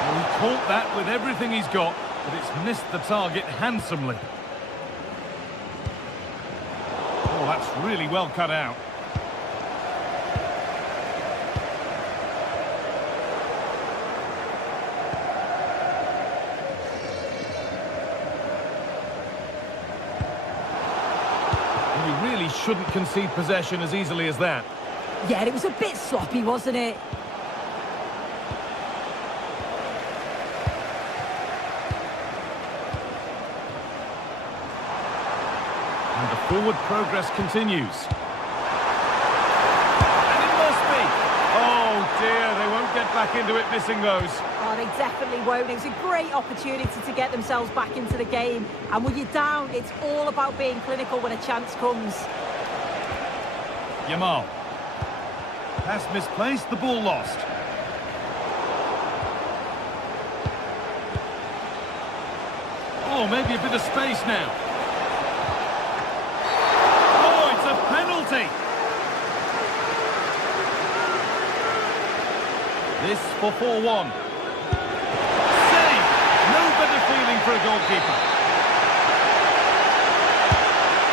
Well, he caught that with everything he's got, but it's missed the target handsomely. Oh, that's really well cut out. He really shouldn't concede possession as easily as that. Yeah, it was a bit sloppy, wasn't it? And the forward progress continues. And it must be. Oh dear, they won't get back into it missing those. Oh, they definitely won't. It was a great opportunity to get themselves back into the game. And when you're down, it's all about being clinical when a chance comes. Yamal. Pass misplaced, the ball lost. Oh, maybe a bit of space now. Oh, it's a penalty! This for 4-1. Save! No better feeling for a goalkeeper.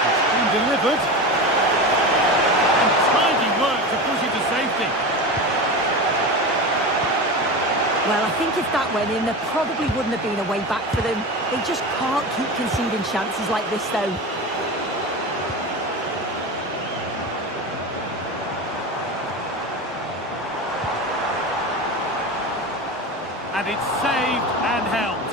It's been delivered. And tidy work to push it to safety. Well, I think if that went in, there probably wouldn't have been a way back for them. They just can't keep conceding chances like this, though. And it's saved and held.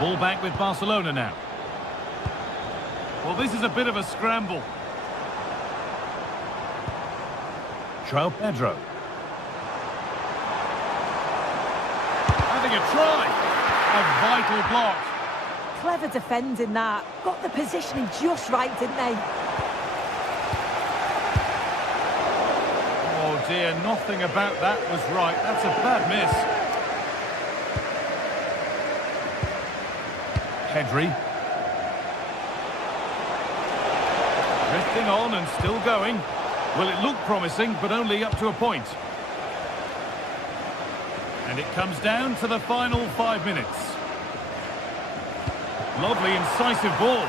Ball back with Barcelona now. Well, this is a bit of a scramble. João Pedro. Having a try. A vital block. Clever defending that. Got the positioning just right, didn't they? Oh dear, nothing about that was right. That's a bad miss. Pedri. Drifting on and still going. Well, it looked promising, but only up to a point. And it comes down to the final 5 minutes. Lovely, incisive ball.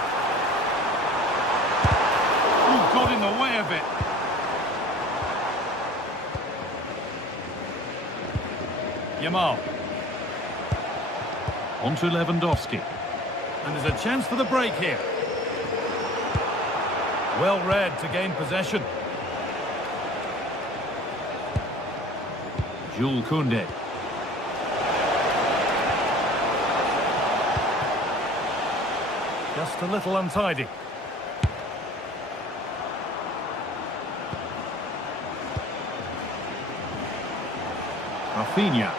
Ooh, got in the way of it. Yamal. On to Lewandowski. And there's a chance for the break here. Well read to gain possession. Jules Koundé. Just a little untidy. Rafinha.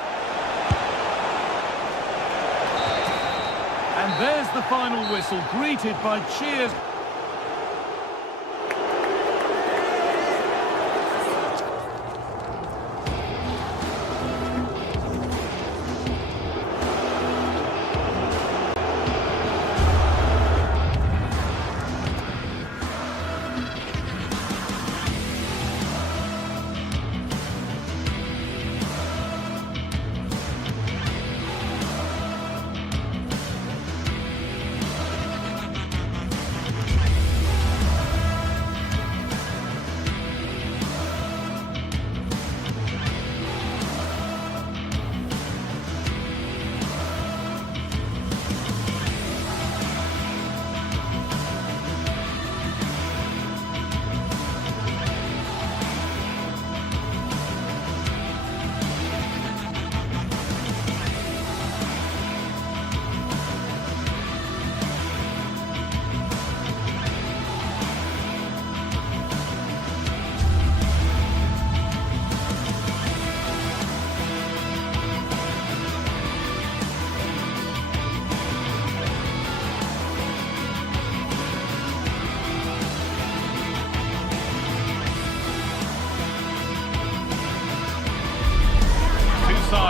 And there's the final whistle, greeted by cheers.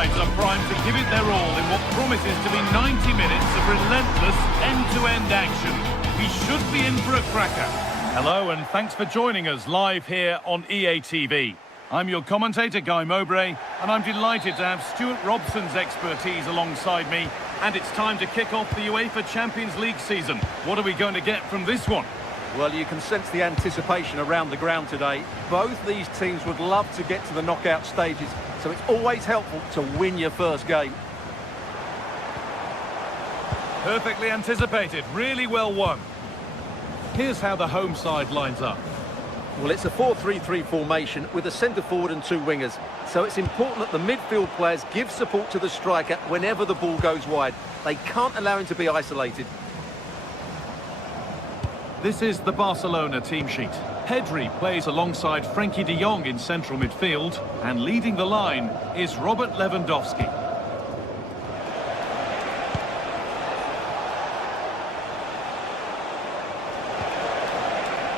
sides are primed to give it their all in what promises to be 90 minutes of relentless end-to-end action. We should be in for a cracker. Hello and thanks for joining us live here on EA TV. I'm your commentator, Guy Mowbray, and I'm delighted to have Stuart Robson's expertise alongside me. And it's time to kick off the UEFA Champions League season. What are we going to get from this one? Well, you can sense the anticipation around the ground today. Both these teams would love to get to the knockout stages, so it's always helpful to win your first game. Perfectly anticipated, really well won. Here's how the home side lines up. Well, it's a 4-3-3 formation with a centre forward and two wingers. So it's important that the midfield players give support to the striker whenever the ball goes wide. They can't allow him to be isolated. This is the Barcelona team sheet. Pedri plays alongside Frenkie de Jong in central midfield, and leading the line is Robert Lewandowski.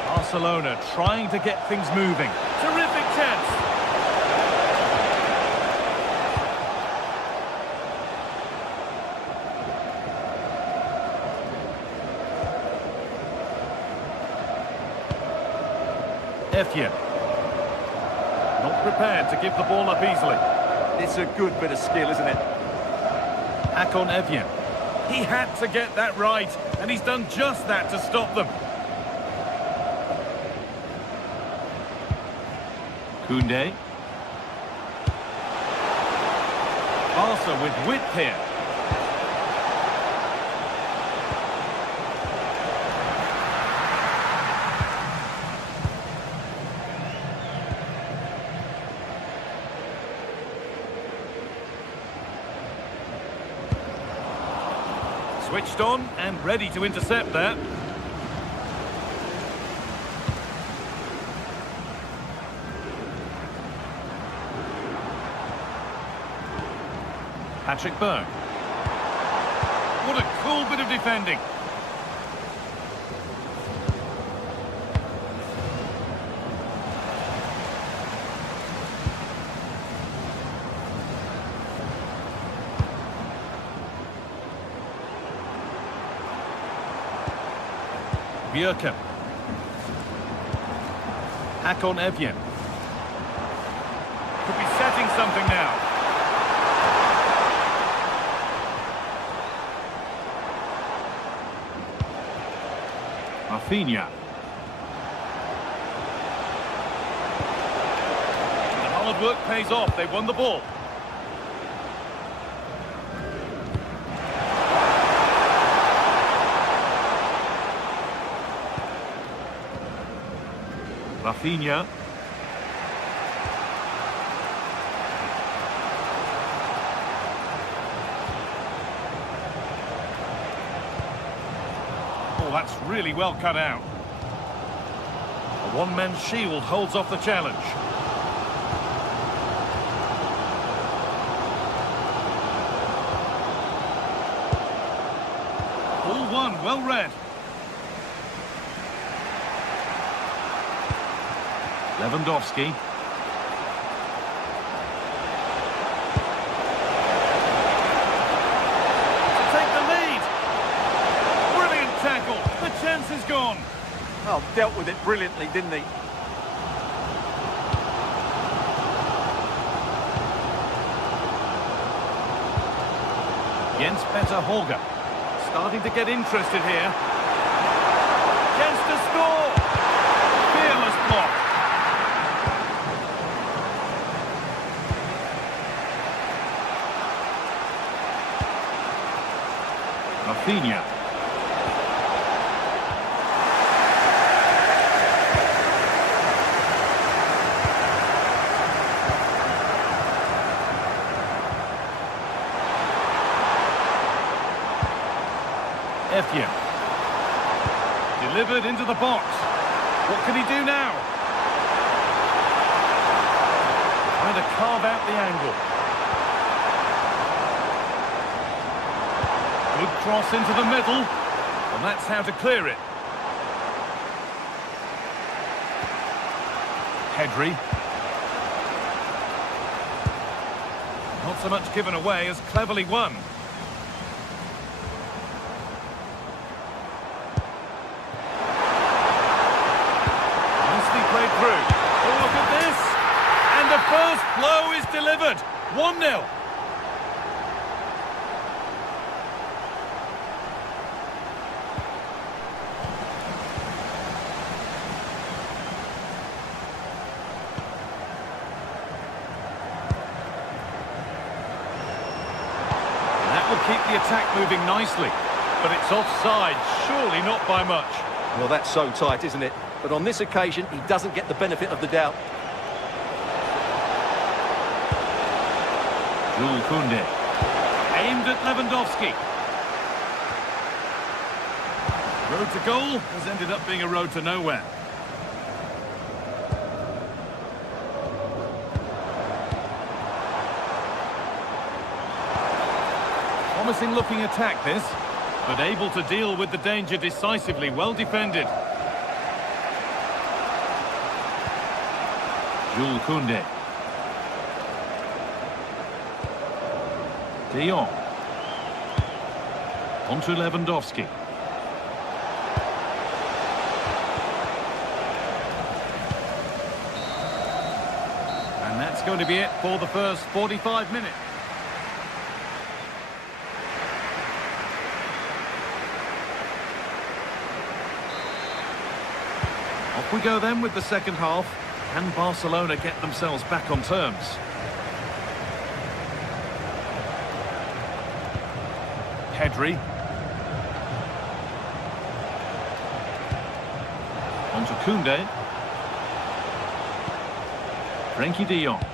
Barcelona trying to get things moving. Terrific chance. Etienne. Not prepared to give the ball up easily. It's a good bit of skill, isn't it? Akon Etienne. He had to get that right, and he's done just that to stop them. Koundé. Barca with width here. Switched on and ready to intercept that. Patrick Berg. What a cool bit of defending. Bjerke. Akon Etienne. Could be setting something now. Rafinha. The hard work pays off. They won the ball. Rafinha. Oh, that's really well cut out. A one-man shield holds off the challenge. All one, well read. Lewandowski. To take the lead. Brilliant tackle. The chance is gone. Oh, dealt with it brilliantly, didn't he? Jens-Peter Holger. Starting to get interested here. Chance to score. Fearless block. Rafinha. Etienne. Delivered into the box. What can he do now? Trying to carve out the angle. Good cross into the middle. And that's how to clear it. Pedri. Not Not so much given away as cleverly won. Nicely played through. Oh, look at this! And the first blow is delivered. 1-0. That will keep the attack moving nicely. But it's offside, surely not by much. Well, that's so tight, isn't it? But on this occasion, he doesn't get the benefit of the doubt. Jules Koundé. Aimed at Lewandowski. Road to goal has ended up being a road to nowhere. Promising looking attack this, but able to deal with the danger decisively. Well defended. Jules Koundé. De Jong. On to Lewandowski. And that's going to be it for the first 45 minutes. Off we go then with the second half. Can Barcelona get themselves back on terms? Pedri. On to Koundé. Frenkie de Jong.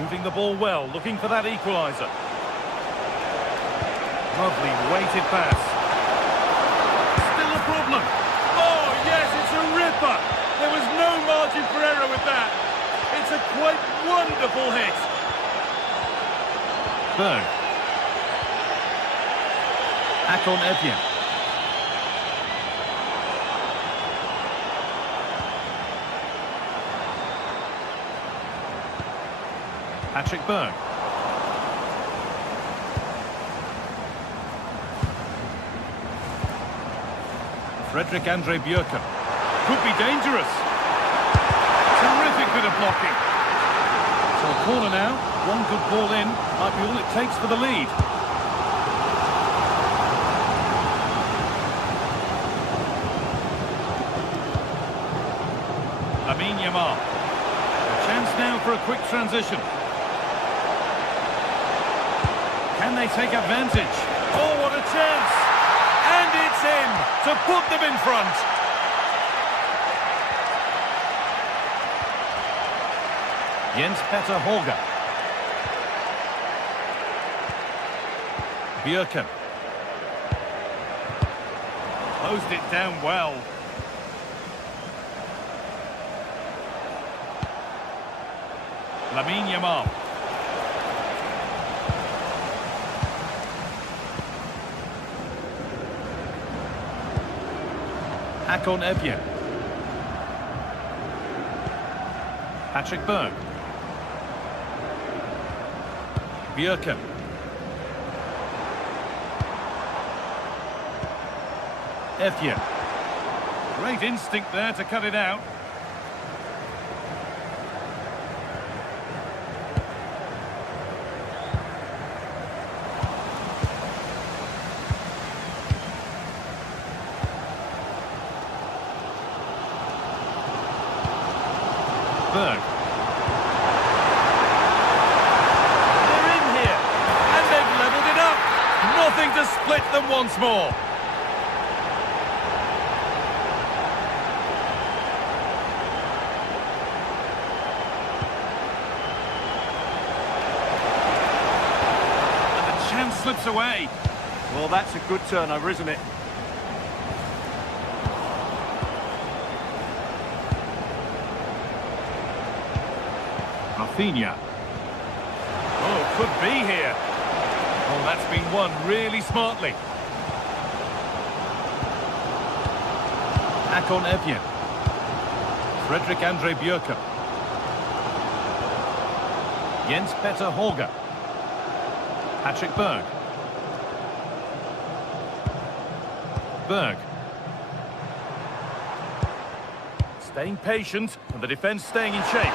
Moving the ball well, looking for that equaliser. Lovely weighted pass. Still a problem. Oh, yes, it's a ripper. There was no margin for error with that. It's a quite wonderful hit. Berg. Akon Evien. Patrick Berg. Frederick Andre Bjerke. Could be dangerous. Terrific bit of blocking. So a corner now. One good ball in. Might be all it takes for the lead. Lamine Yamal. A chance now for a quick transition. Can they take advantage? Oh, what a chance! And it's in to put them in front. Jens-Peter Holger. Bjerke. Closed it down well. Lamine Yamal. Akon Evien. Patrick Berg. Bjerke. Evien. Great instinct there to cut it out. Berg. They're in here, and they've levelled it up. Nothing to split them once more. And the chance slips away. Well, that's a good turnover, isn't it? Rafinha. Oh, could be here. Oh, that's been won really smartly. Akon Evien. Frederick Andre Bjerke. Jens-Peter Holger. Patrick Berg. Berg. Staying patient, and the defence staying in shape.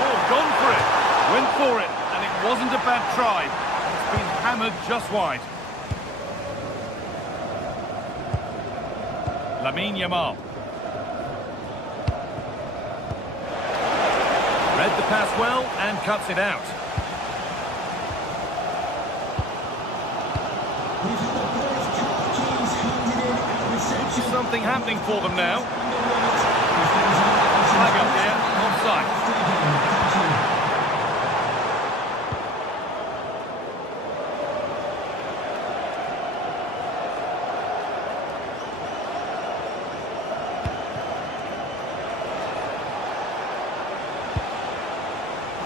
Oh, gone for it. Went for it, and it wasn't a bad try. It's been hammered just wide. Lamine Yamal. Read the pass well and cuts it out. Something happening for them now. Flag up here, offside.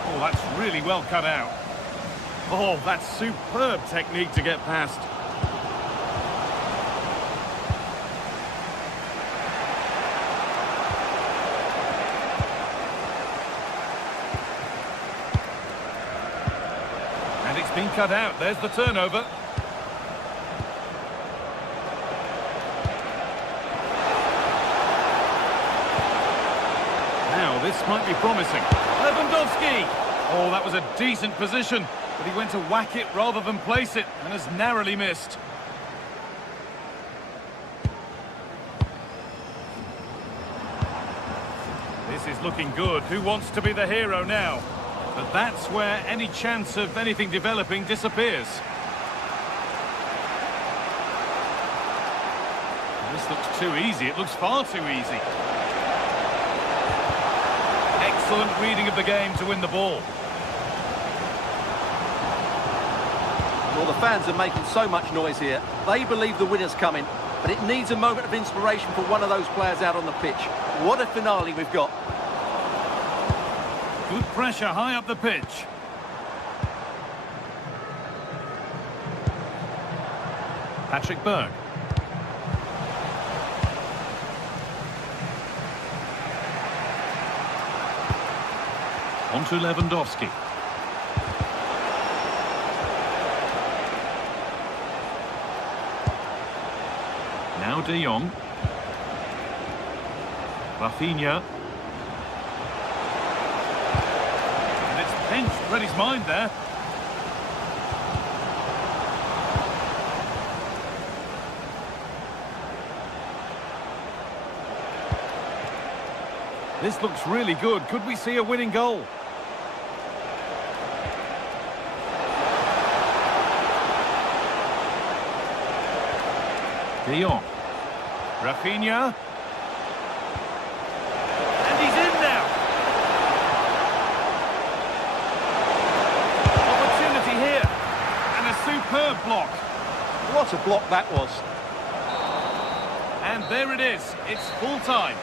Oh, that's really well cut out. Oh, that's superb technique to get past. And it's been cut out. There's the turnover. Now, this might be promising. Lewandowski! Oh, that was a decent position, but he went to whack it rather than place it, and has narrowly missed. This is looking good. Who wants to be the hero now? But that's where any chance of anything developing disappears. This looks too easy. It looks far too easy. Excellent reading of the game to win the ball. Well, the fans are making so much noise here. They believe the winner's coming, but it needs a moment of inspiration for one of those players out on the pitch. What a finale we've got. Good pressure high up the pitch. Patrick Berg. On to Lewandowski. Now De Jong. Rafinha. And it's pinched, read his mind there. This looks really good. Could we see a winning goal? De Jong. Rafinha. And he's in now. Opportunity here. And a superb block. What a block that was. And there it is. It's full time.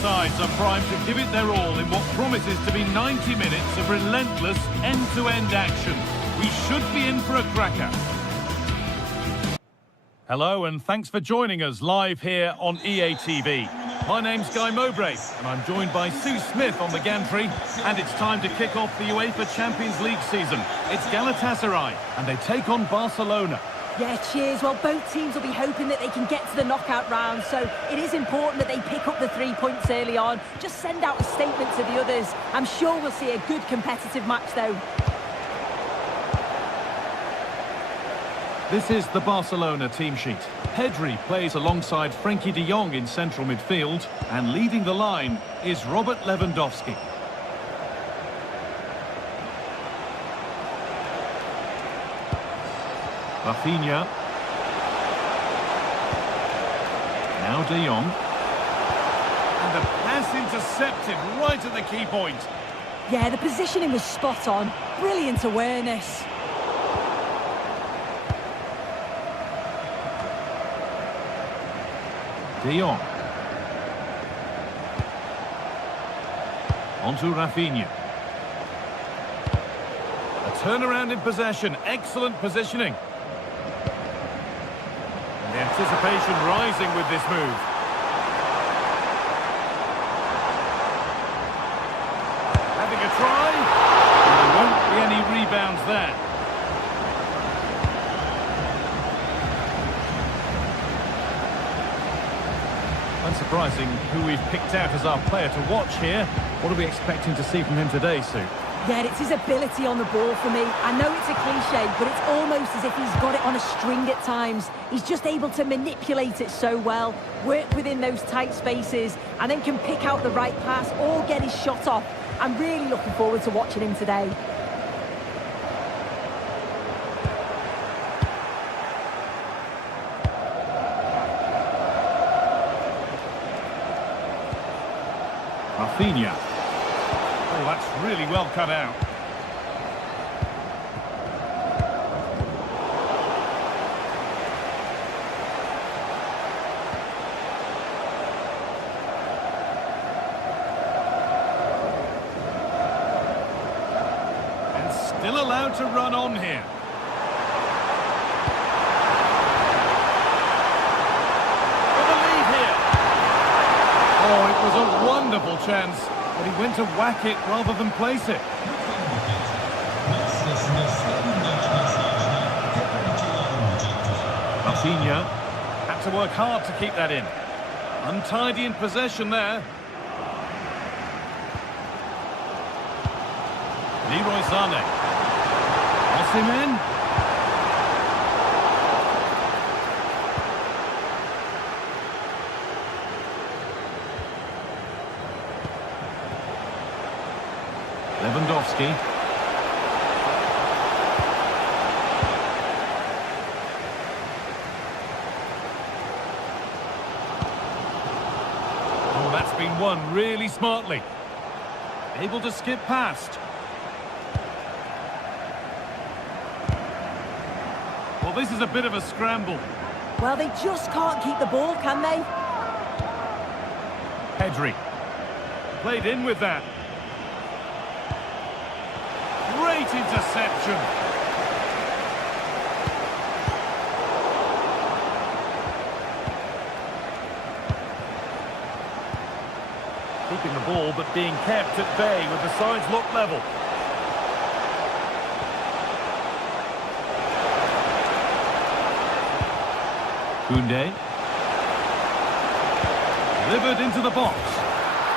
sides are primed to give it their all in what promises to be 90 minutes of relentless end-to-end action. We should be in for a cracker. Hello and thanks for joining us live here on EA TV. My name's Guy Mowbray and I'm joined by Sue Smith on the gantry, and it's time to kick off the UEFA Champions League season. It's Galatasaray and they take on Barcelona. Yeah, cheers. Well, both teams will be hoping that they can get to the knockout round, so it is important that they pick up the 3 points early on. Just send out a statement to the others. I'm sure we'll see a good competitive match, though. This is the Barcelona team sheet. Pedri plays alongside Frenkie de Jong in central midfield, and leading the line is Robert Lewandowski. Rafinha. Now de Jong. And the pass intercepted right at the key point. Yeah, the positioning was spot on. Brilliant awareness. De Jong. On to Rafinha. A turnaround in possession. Excellent positioning. The anticipation rising with this move. Having a try. There won't be any rebounds there. Unsurprising who we've picked out as our player to watch here. What are we expecting to see from him today, Sue? Yeah, it's his ability on the ball for me. I know it's a cliche, but it's almost as if he's got it on a string at times. He's just able to manipulate it so well, work within those tight spaces, and then can pick out the right pass or get his shot off. I'm really looking forward to watching him today. Rafinha. Oh, that's really well cut out. And still allowed to run on here. For the lead here. Oh, it was a wonderful chance, but he went to whack it rather than place it. Rafinha had to work hard to keep that in. Untidy in possession there. Leroy Sané. Osimhen. Lewandowski. Oh, that's been won really smartly. Able to skip past. Well, this is a bit of a scramble. Well, they just can't keep the ball, can they? Pedri. Played in with that. Great interception. Keeping the ball but being kept at bay with the sides locked level. Koundé. Delivered into the box.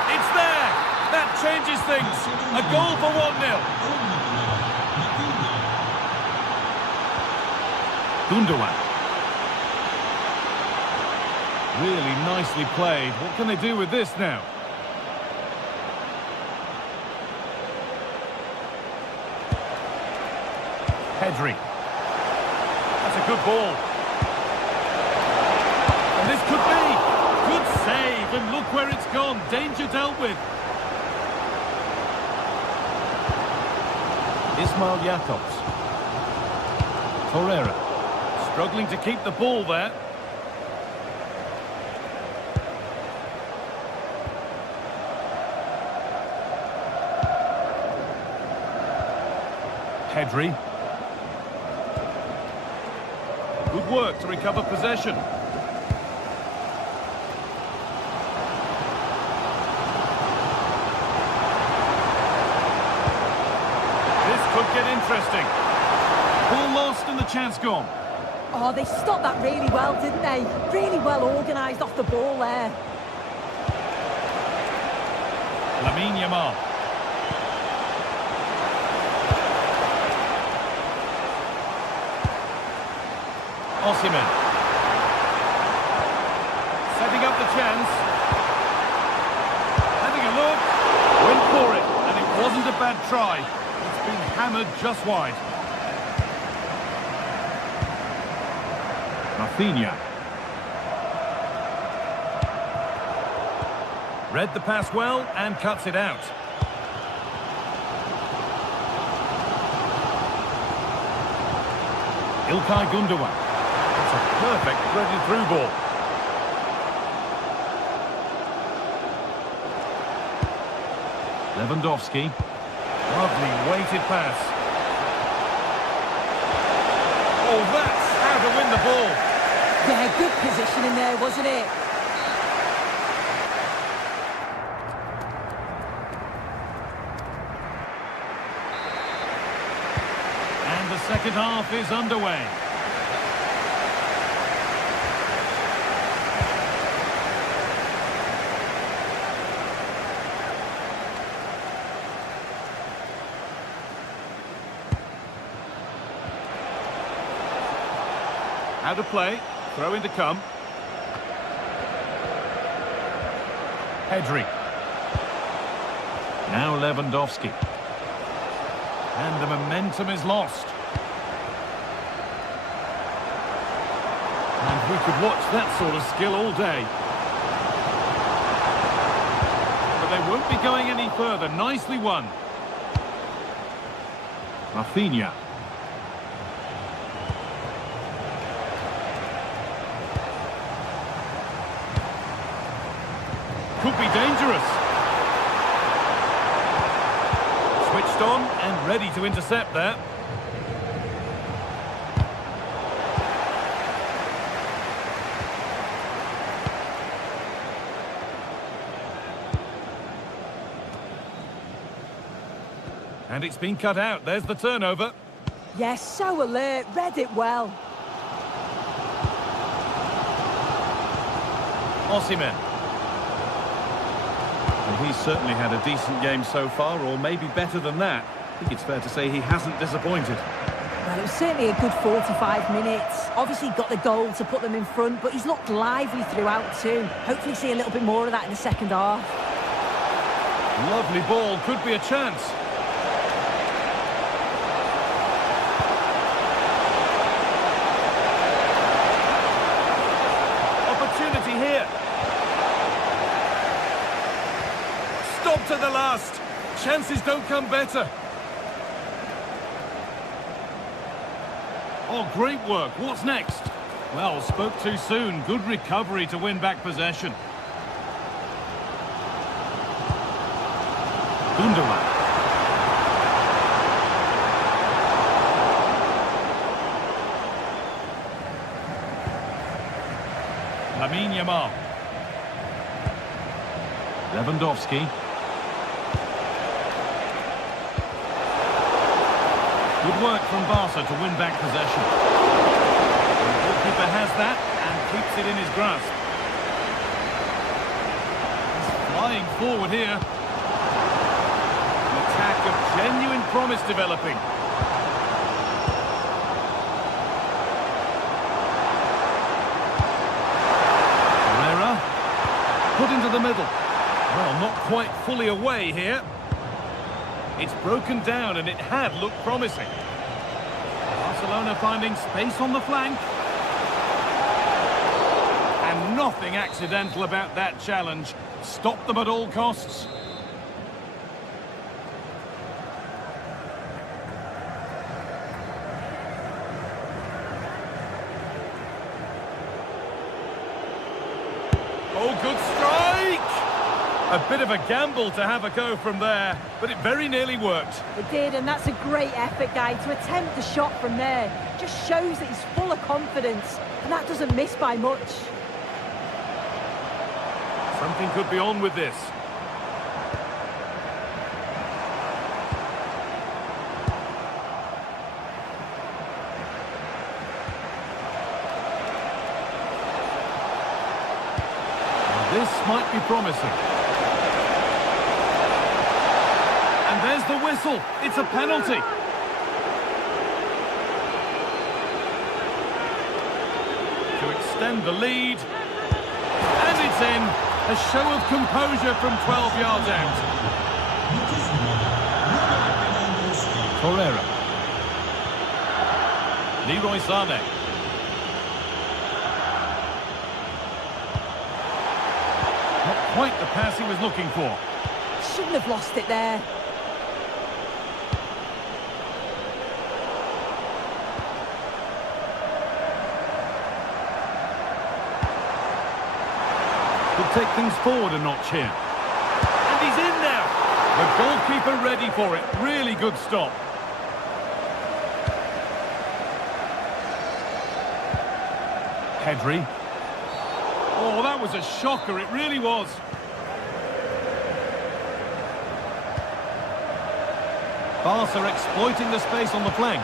It's there! That changes things. A goal for 1-0. Gundogan. Really nicely played. What can they do with this now? Pedri. That's a good ball. And this could be. Good save, and look where it's gone. Danger dealt with. Ismail Jakobs. Torreira. Struggling to keep the ball there. Pedri. Good work to recover possession. This could get interesting. Ball lost and the chance gone. Oh, they stopped that really well, didn't they? Really well organised off the ball there. Lamine Yamal. Osimhen. Setting up the chance. Having a look. Went for it, and it wasn't a bad try. It's been hammered just wide. Rafinha. Read the pass well and cuts it out. Ilkay Gundogan. It's a perfect threaded through ball. Lewandowski. Lovely weighted pass. Oh, that's how to win the ball. Yeah, good positioning there, wasn't it? And the second half is underway. How to play. Throw in to come. Pedri. Now Lewandowski. And the momentum is lost. And we could watch that sort of skill all day. But they won't be going any further. Nicely won. Rafinha. Could be dangerous. Switched on and ready to intercept there. And it's been cut out. There's the turnover. Yes, so alert, read it well. Osimhen. Well, he's certainly had a decent game so far, or maybe better than that. I think it's fair to say he hasn't disappointed. Well, it was certainly a good 45 minutes. Obviously got the goal to put them in front, but he's looked lively throughout too. Hopefully see a little bit more of that in the second half. Lovely ball, could be a chance. Opportunity here. Stop to the last. Chances don't come better. Oh, great work. What's next? Well, spoke too soon. Good recovery to win back possession. Gundogan. Lamine Yamal. Lewandowski. Good work from Barca to win back possession. The goalkeeper has that and keeps it in his grasp. He's flying forward here. An attack of genuine promise developing. Herrera. Put into the middle. Well, not quite fully away here. It's broken down and it had looked promising. Barcelona finding space on the flank. And nothing accidental about that challenge. Stop them at all costs. Oh, good strike! A bit of a gamble to have a go from there, but it very nearly worked. It did, and that's a great effort, Guy. To attempt the shot from there just shows that he's full of confidence, and that doesn't miss by much. Something could be on with this. This might be promising. And there's the whistle. It's a penalty. To extend the lead. And it's in. A show of composure from 12 yards out. Torreira. Leroy Sané. Not quite the pass he was looking for. Shouldn't have lost it there. Could take things forward a notch here. And he's in now. The goalkeeper ready for it. Really good stop. Pedri. Oh, that was a shocker. It really was. Barca exploiting the space on the flank.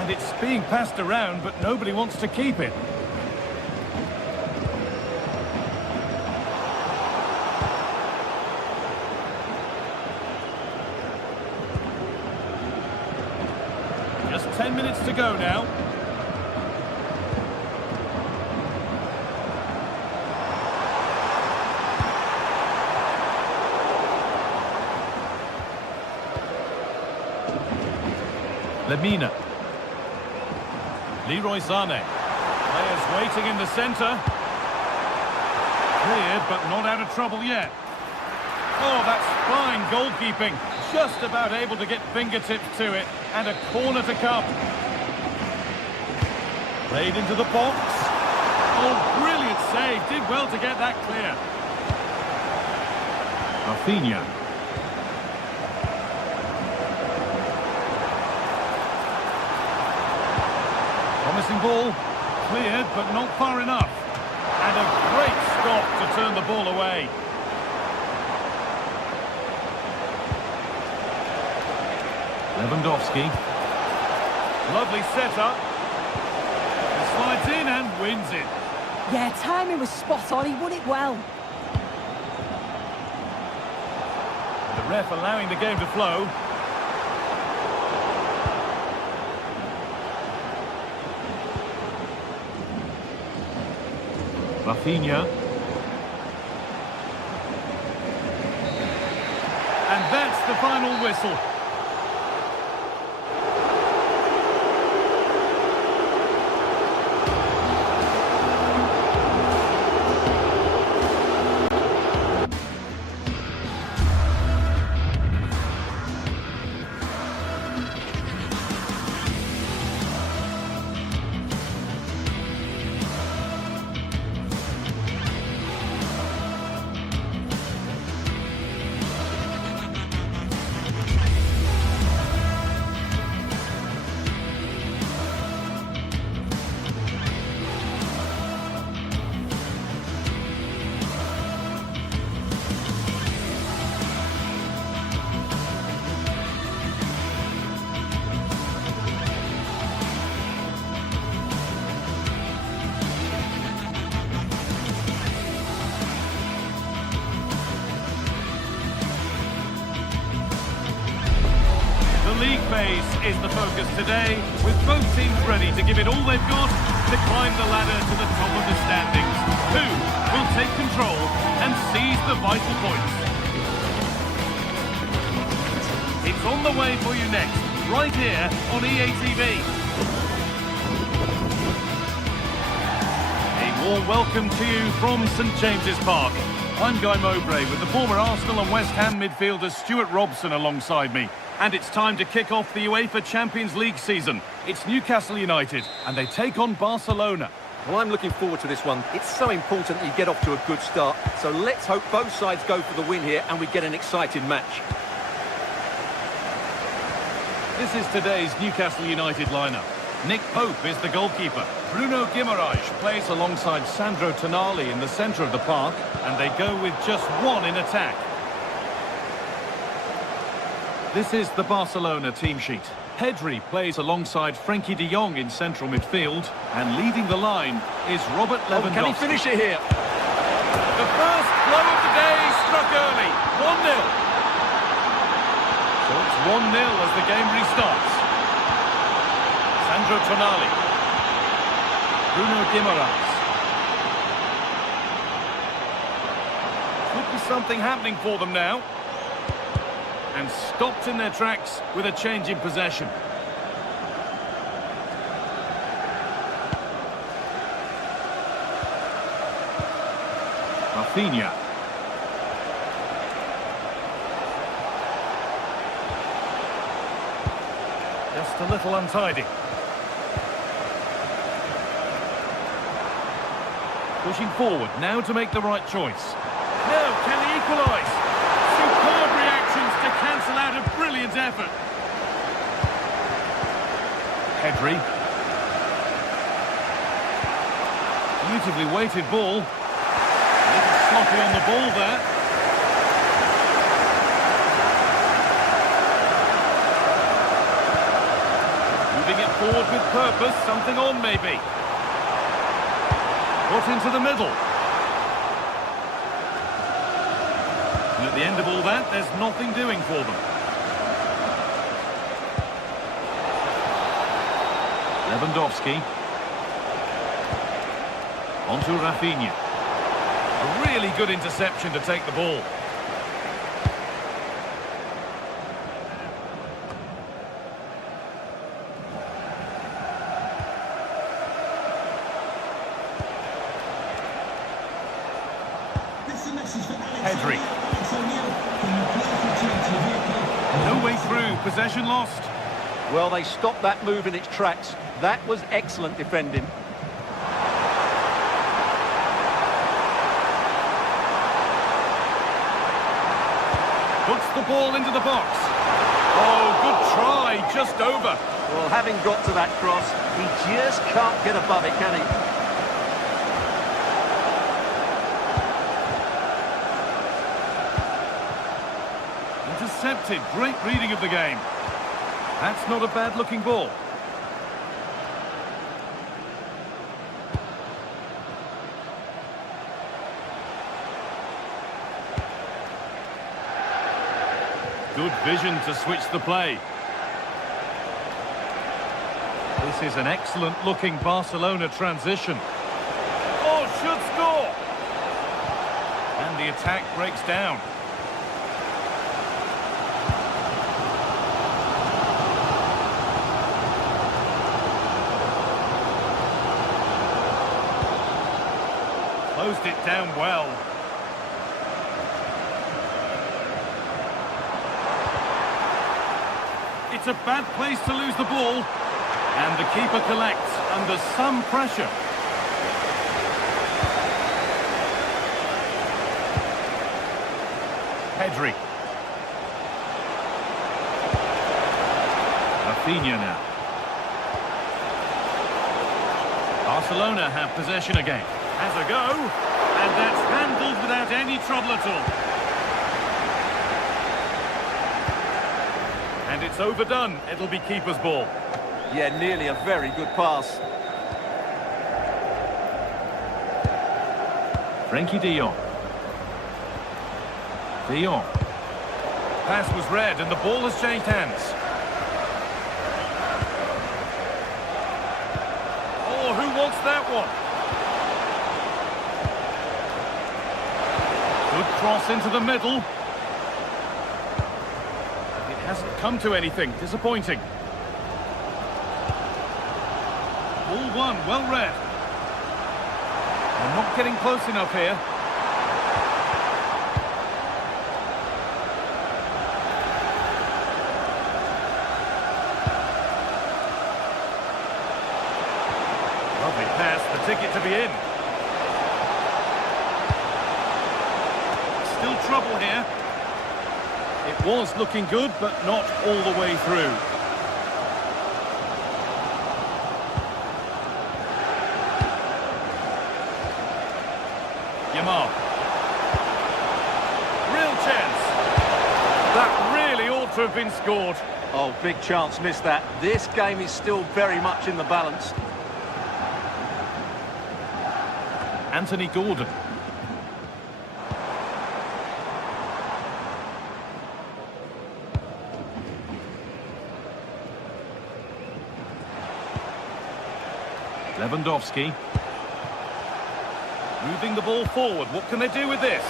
And it's being passed around, but nobody wants to keep it. Just 10 minutes to go now. Lemina. Leroy Sané. Players waiting in the centre. Cleared, but not out of trouble yet. Oh, that's fine goalkeeping. Just about able to get fingertips to it. And a corner to come. Played into the box. Oh, brilliant save. Did well to get that clear. Rafinha. Promising ball. Cleared, but not far enough. And a great stop to turn the ball away. Lewandowski. Lovely setup. He slides in and wins it. Yeah, timing was spot on. He won it well. The ref allowing the game to flow. Rafinha. And that's the final whistle. League phase is the focus today, with both teams ready to give it all they've got to climb the ladder to the top of the standings. Who will take control and seize the vital points? It's on the way for you next, right here on EA TV. A warm welcome to you from St James's Park. I'm Guy Mowbray with the former Arsenal and West Ham midfielder Stuart Robson alongside me. And it's time to kick off the UEFA Champions League season. It's Newcastle United and they take on Barcelona. Well, I'm looking forward to this one. It's so important that you get off to a good start. So let's hope both sides go for the win here and we get an exciting match. This is today's Newcastle United lineup. Nick Pope is the goalkeeper. Bruno Guimaraes plays alongside Sandro Tonali in the centre of the park, and they go with just one in attack. This is the Barcelona team sheet. Pedri plays alongside Frenkie de Jong in central midfield, and leading the line is Robert Lewandowski. Can he finish it here? The first blow of the day struck early, 1-0. So it's 1-0 as the game restarts. Sandro Tonali. Bruno Guimaraes. Could be something happening for them now. And stopped in their tracks with a change in possession. Rafinha. Just a little untidy. Pushing forward now to make the right choice. Now, can he equalise? Superb reactions to cancel out a brilliant effort. Pedri. Beautifully weighted ball. A little sloppy on the ball there. Moving it forward with purpose, something on maybe. Got into the middle. And at the end of all that, there's nothing doing for them. Lewandowski. Onto Rafinha. A really good interception to take the ball. Pedri. No way through, possession lost. Well, they stopped that move in its tracks. That was excellent defending. Puts the ball into the box. Oh, good try, just over. Well, having got to that cross, he just can't get above it, can he? Intercepted, great reading of the game. That's not a bad looking ball. Good vision to switch the play. This is an excellent looking Barcelona transition. Oh, should score! And the attack breaks down. Closed it down well. It's a bad place to lose the ball. And the keeper collects under some pressure. Pedri. Rafinha now. Barcelona have possession again. Has a go, and that's handled without any trouble at all. And it's overdone. It'll be keeper's ball. Yeah, nearly a very good pass. Frenkie de Jong. De Jong. Pass was read, and the ball has changed hands. Oh, who wants that one? Good cross into the middle. It hasn't come to anything. Disappointing. Ball one, well read. They're not getting close enough here. the ticket to be in. Still trouble here. It was looking good, but not all the way through. Yamal. Real chance. That really ought to have been scored. Oh, big chance, missed that. This game is still very much in the balance. Anthony Gordon. Lewandowski. Moving the ball forward. What can they do with this?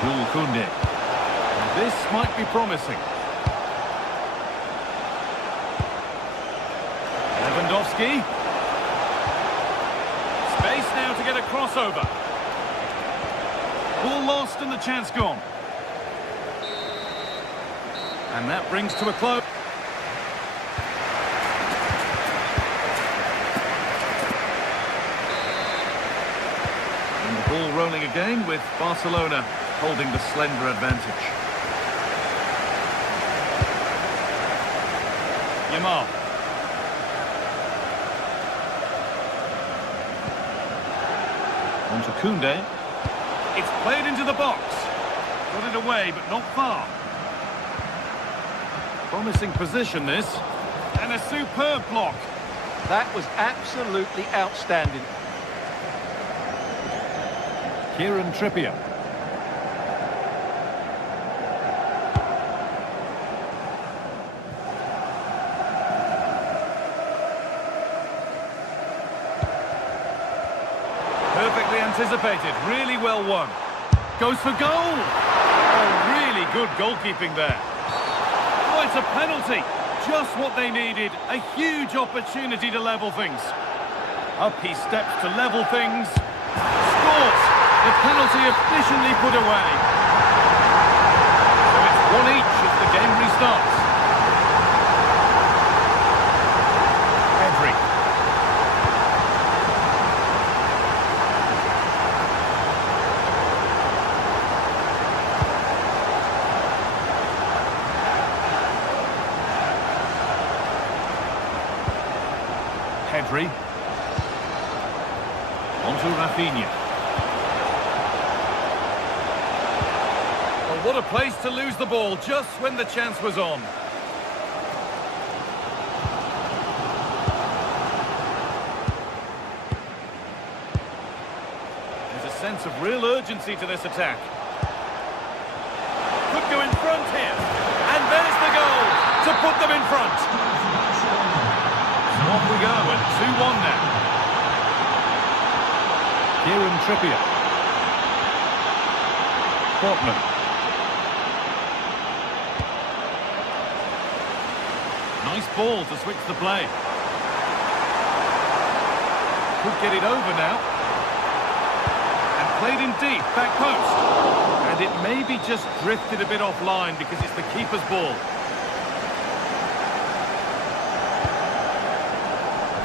Jules Koundé. This might be promising. Lewandowski. Space now to get a crossover. Ball lost and the chance gone. And that brings to a close. And the ball rolling again with Barcelona holding the slender advantage. Yamal. On to Koundé. It's played into the box. Got it away, but not far. Promising position, this. And a superb block. That was absolutely outstanding. Kieran Trippier. Perfectly anticipated, really well won. Goes for goal! Oh, really good goalkeeping there. Oh, it's a penalty. Just what they needed. A huge opportunity to level things. Up he steps to level things. Scores! The penalty efficiently put away. So it's 1 each as the game restarts. Pedri. Pedri. On to Rafinha. Well, what a place to lose the ball just when the chance was on. There's a sense of real urgency to this attack. Could go in front here. And there's the goal to put them in front. So off we go at 2-1 now. Kieran Trippier. Portman. Nice ball to switch the play. Could get it over now. And played in deep, back post. And it maybe just drifted a bit offline because it's the keeper's ball.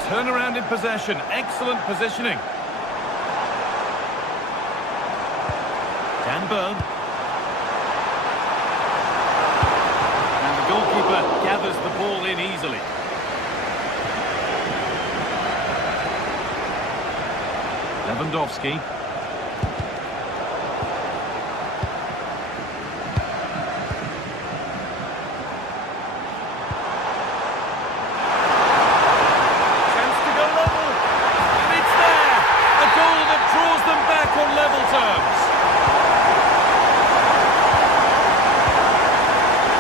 Turnaround in possession, excellent positioning. Dan Burn. And the goalkeeper gathers the ball in easily. Lewandowski. Chance to go level. And it's there. A goal that draws them back on level terms.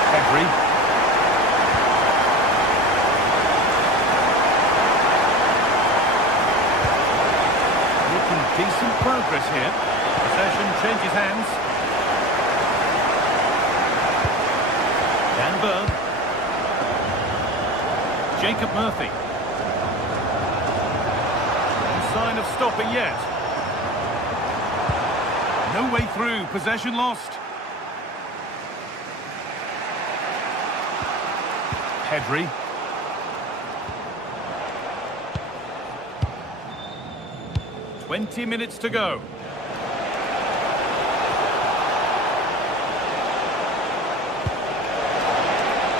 Pedri. Making decent progress here. Possession changes hands. Dan Burn. Jacob Murphy. No sign of stopping yet. No way through. Possession lost. Pedri. 20 minutes to go.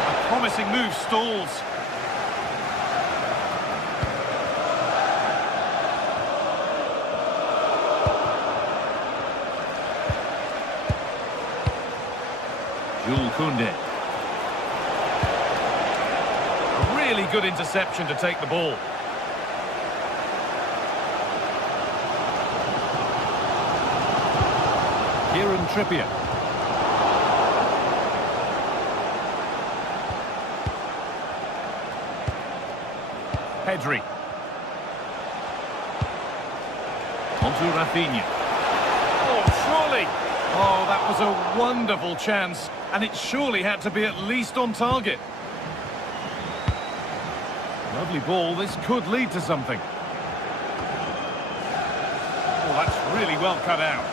A promising move stalls. Jules Koundé. A really good interception to take the ball. Kieran Trippier. Pedri. Onto Rafinha. Oh, surely! Oh, that was a wonderful chance, and it surely had to be at least on target. Lovely ball, this could lead to something. Oh, that's really well cut out.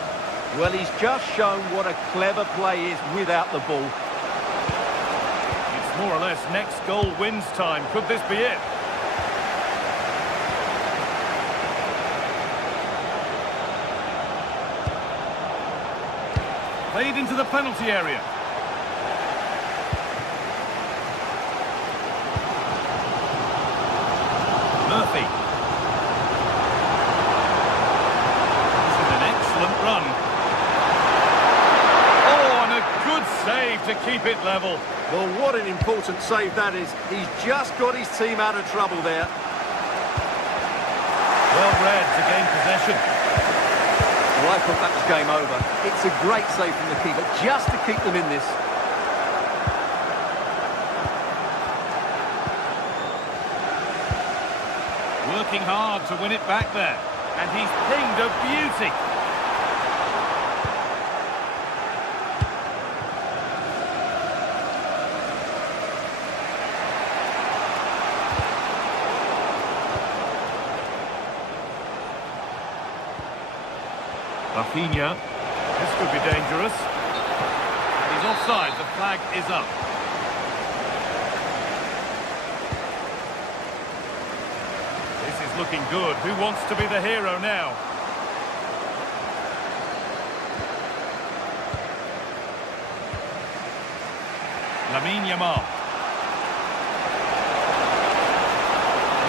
Well, he's just shown what a clever play is without the ball. It's more or less next goal wins time. Could this be it? Played into the penalty area. Murphy. This is an excellent run. Oh, and a good save to keep it level. Well, what an important save that is. He's just got his team out of trouble there. Well read to gain possession. Well, I thought that was game over. It's a great save from the keeper, just to keep them in this. Working hard to win it back there. And he's pinged a beauty. Rafinha. This could be dangerous. And he's offside. The flag is up. This is looking good. Who wants to be the hero now? Lamine Yamal.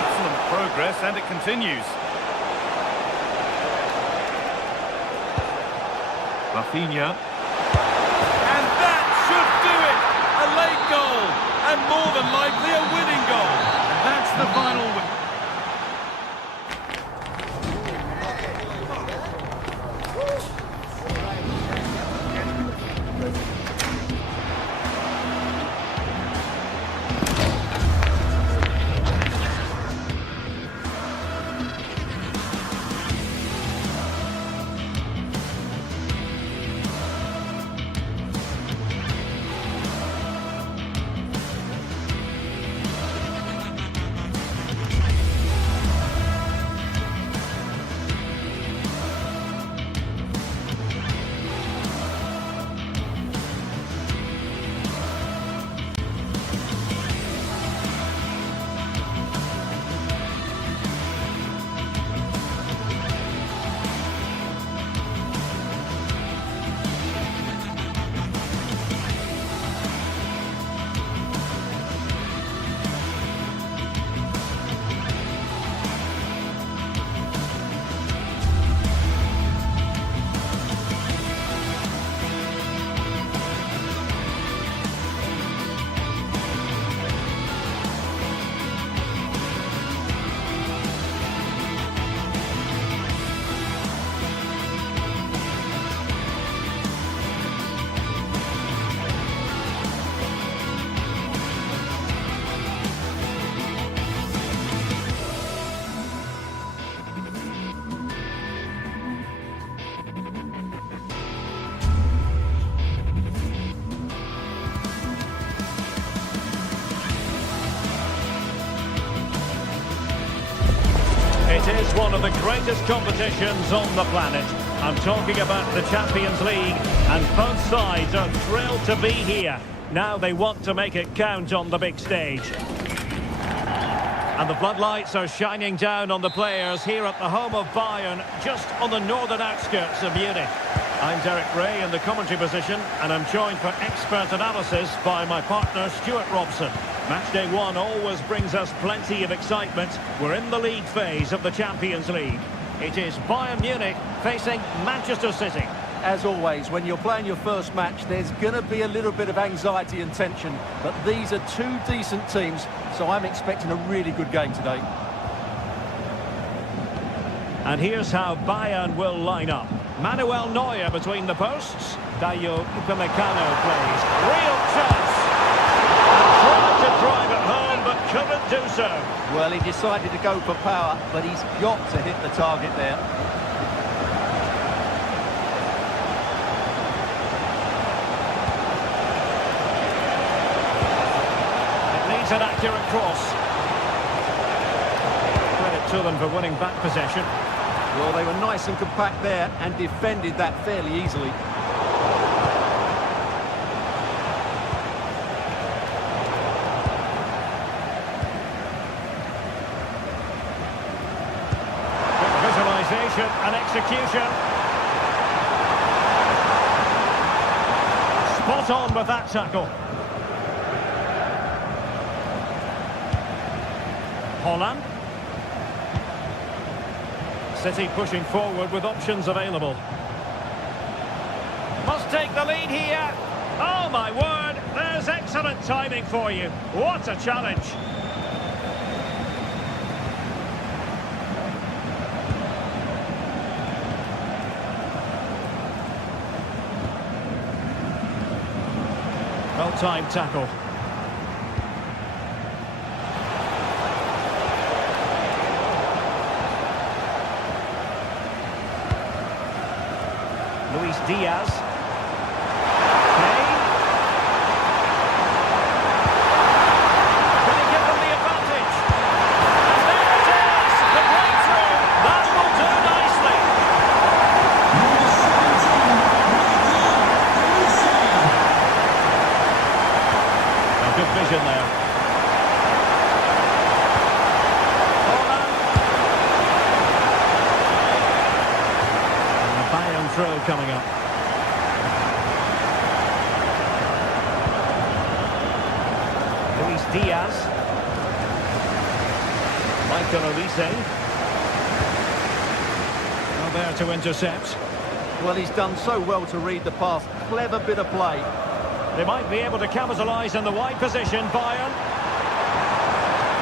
Excellent progress, and it continues. Rafinha. And that should do it! A late goal, and more than likely a winning goal. And that's the final win. It is one of the greatest competitions on the planet. I'm talking about the Champions League, and both sides are thrilled to be here. Now they want to make it count on the big stage. And the floodlights are shining down on the players here at the home of Bayern, just on the northern outskirts of Munich. I'm Derek Ray in the commentary position, and I'm joined for expert analysis by my partner Stuart Robson. Match day one always brings us plenty of excitement. We're in the league phase of the Champions League. It is Bayern Munich facing Manchester City. As always, when you're playing your first match, there's going to be a little bit of anxiety and tension. But these are two decent teams, so I'm expecting a really good game today. And here's how Bayern will line up. Manuel Neuer between the posts. Dayo Upamecano plays. Real chance! Tried to drive it home, but couldn't do so. Well, he decided to go for power, but he's got to hit the target there. An accurate cross. Credit to them for winning back possession. Well, they were nice and compact there and defended that fairly easily. Good visualisation and execution. Spot on with that tackle. Holland. City pushing forward with options available. Must take the lead here. Oh my word, there's excellent timing for you. What a challenge. Well-timed tackle. Luis Diaz. Kane. Can he give them the advantage? And there it is! The breakthrough! That will do nicely! A good vision there. Holland. And the Bayern throw coming up. Luis Diaz. Michael Olise. Now there to intercept. Well, he's done so well to read the pass. Clever bit of play. They might be able to capitalise in the wide position, Bayern.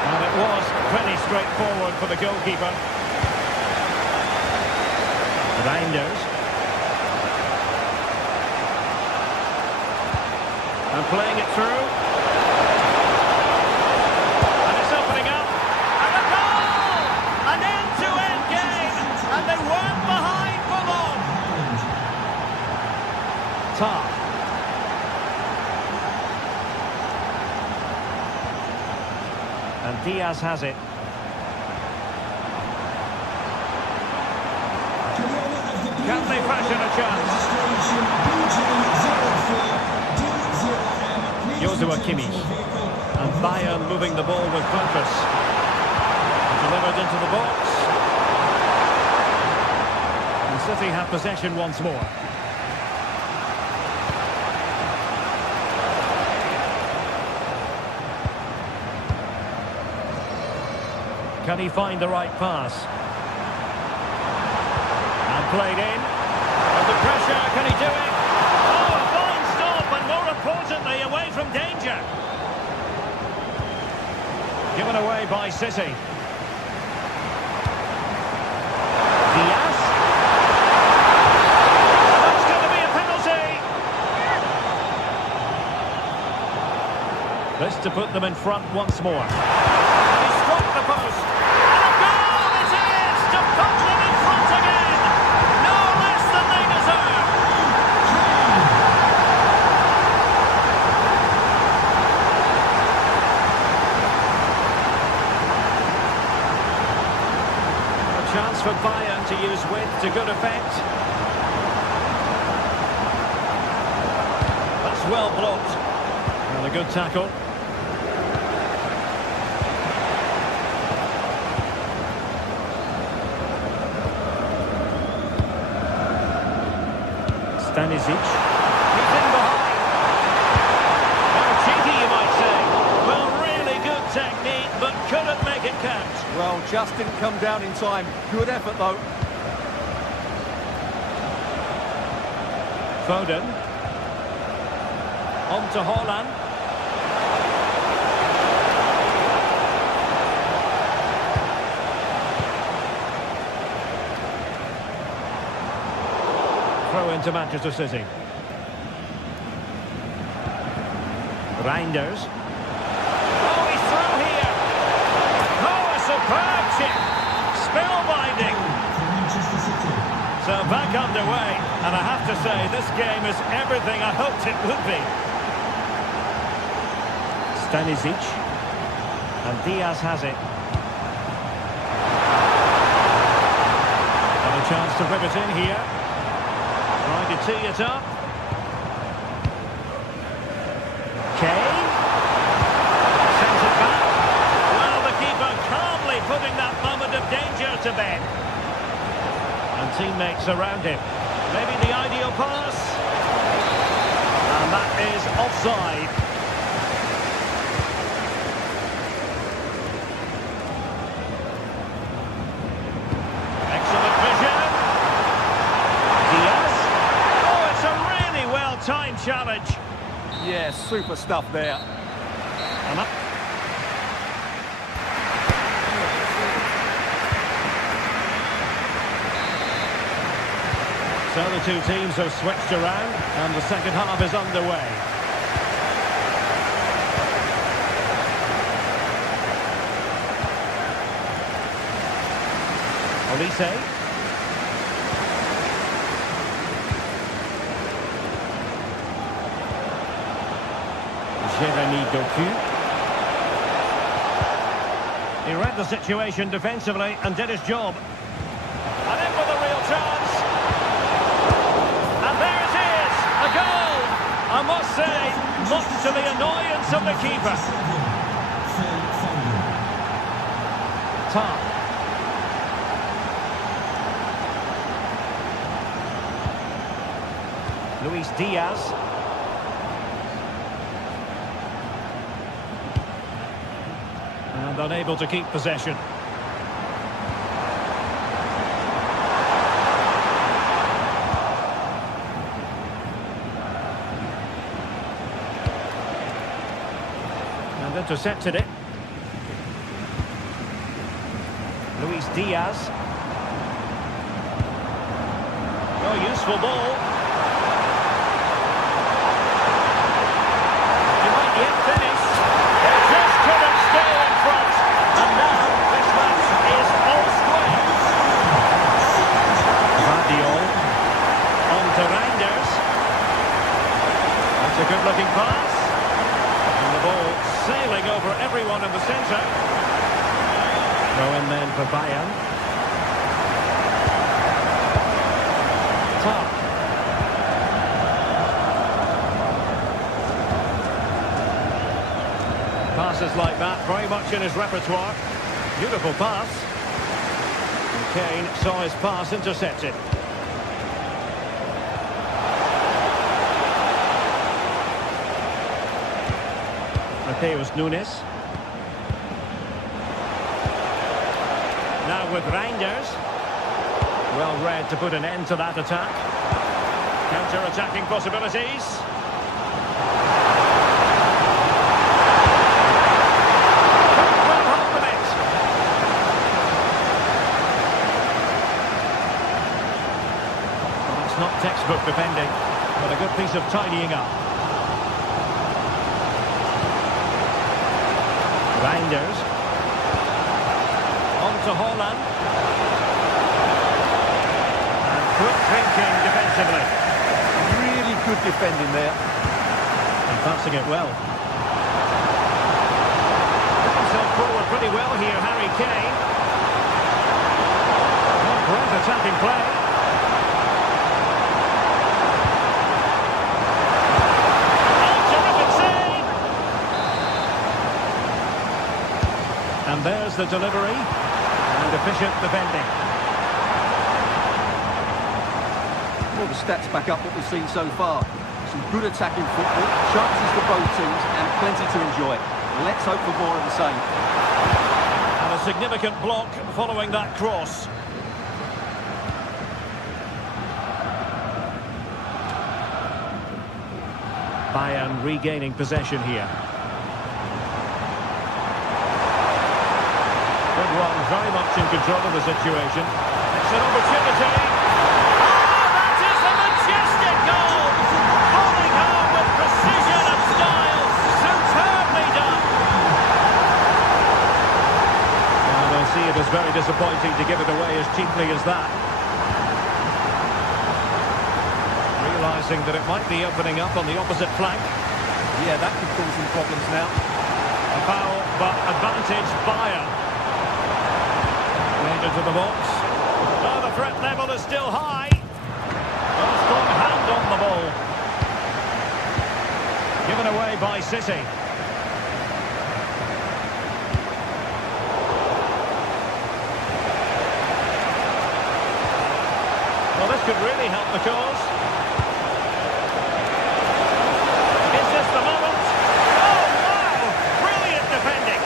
And it was pretty straightforward for the goalkeeper. Reinders. And playing it through. And it's opening up. And a goal! An end-to-end game. And they weren't behind for long. Tar. And Diaz has it. Can they fashion a chance? Joshua Kimmich. And Bayern moving the ball with purpose. Delivered into the box. And City have possession once more. Can he find the right pass? And played in. Under pressure, can he do it? Oh, a fine stop, and more importantly, away from danger. Given away by City. Diaz. That's going to be a penalty. This to put them in front once more. He struck the post. And a goal it is to put them in front again. No less than they deserve. A chance for Bayern to use width to good effect. That's well blocked. And a good tackle. Stanisic. He's in behind. Now cheeky, you might say. Well, really good technique, but couldn't make it count. Well, just didn't come down in time. Good effort, though. Foden. On to Haaland. Throw into Manchester City. Reinders. Oh, he's through here. Oh, a superb chip. Spellbinding. Manchester City. So back underway, and I have to say, this game is everything I hoped it would be. Stanisic. And Diaz has it. And a chance to rip it in here. Trying to tee it up. Kane. Sends it back. Well, the keeper calmly putting that moment of danger to bed. And teammates around him. Maybe the ideal pass. And that is offside. Excellent vision. Diaz. Oh, it's a really well-timed challenge. Yeah, super stuff there. And up. So the two teams have switched around and the second half is underway. Olise. Jeremy Doku. He read the situation defensively and did his job. And in with a real chance. And there it is, a goal. I must say, much to the annoyance of the keeper. Top. Luis Diaz. And unable to keep possession. And intercepted it. Luis Diaz. Oh, useful ball. He might yet finish. They just couldn't stay in front. And now this match is all square. Radiol. On to Reinders. That's a good-looking pass. And the ball sailing over everyone in the centre. Throw in then for Bayern. Top. Passes like that, very much in his repertoire. Beautiful pass. And Kane saw his pass intercepted. Mateus Nunes. Now with Reinders. Well read to put an end to that attack. Counter-attacking possibilities. Well hold of it. Well, that's not textbook defending, but a good piece of tidying up. Reinders. On to Haaland. And quick thinking defensively. Really good defending there. And passing it well. Put himself forward pretty well here, Harry Kane. Oh, great attacking play. Oh, terrific save! And there's the delivery. And efficient defending. Well, the stats back up what we've seen so far. Some good attacking football, chances for both teams, and plenty to enjoy. Let's hope for more of the same. And a significant block following that cross. Bayern regaining possession here. Good one, very much in control of the situation. It's an opportunity. Oh, that is a majestic goal! Falling home with precision and style. Superbly done. And I see it as very disappointing to give it away as cheaply as that. Realising that it might be opening up on the opposite flank. Yeah, that could cause some problems now. A foul, but advantage Bayern. Played into the box. Oh, the threat level is still high. A strong hand on the ball. Given away by City. Well, this could really help the cause. Is this the moment? Oh, wow! Brilliant defending.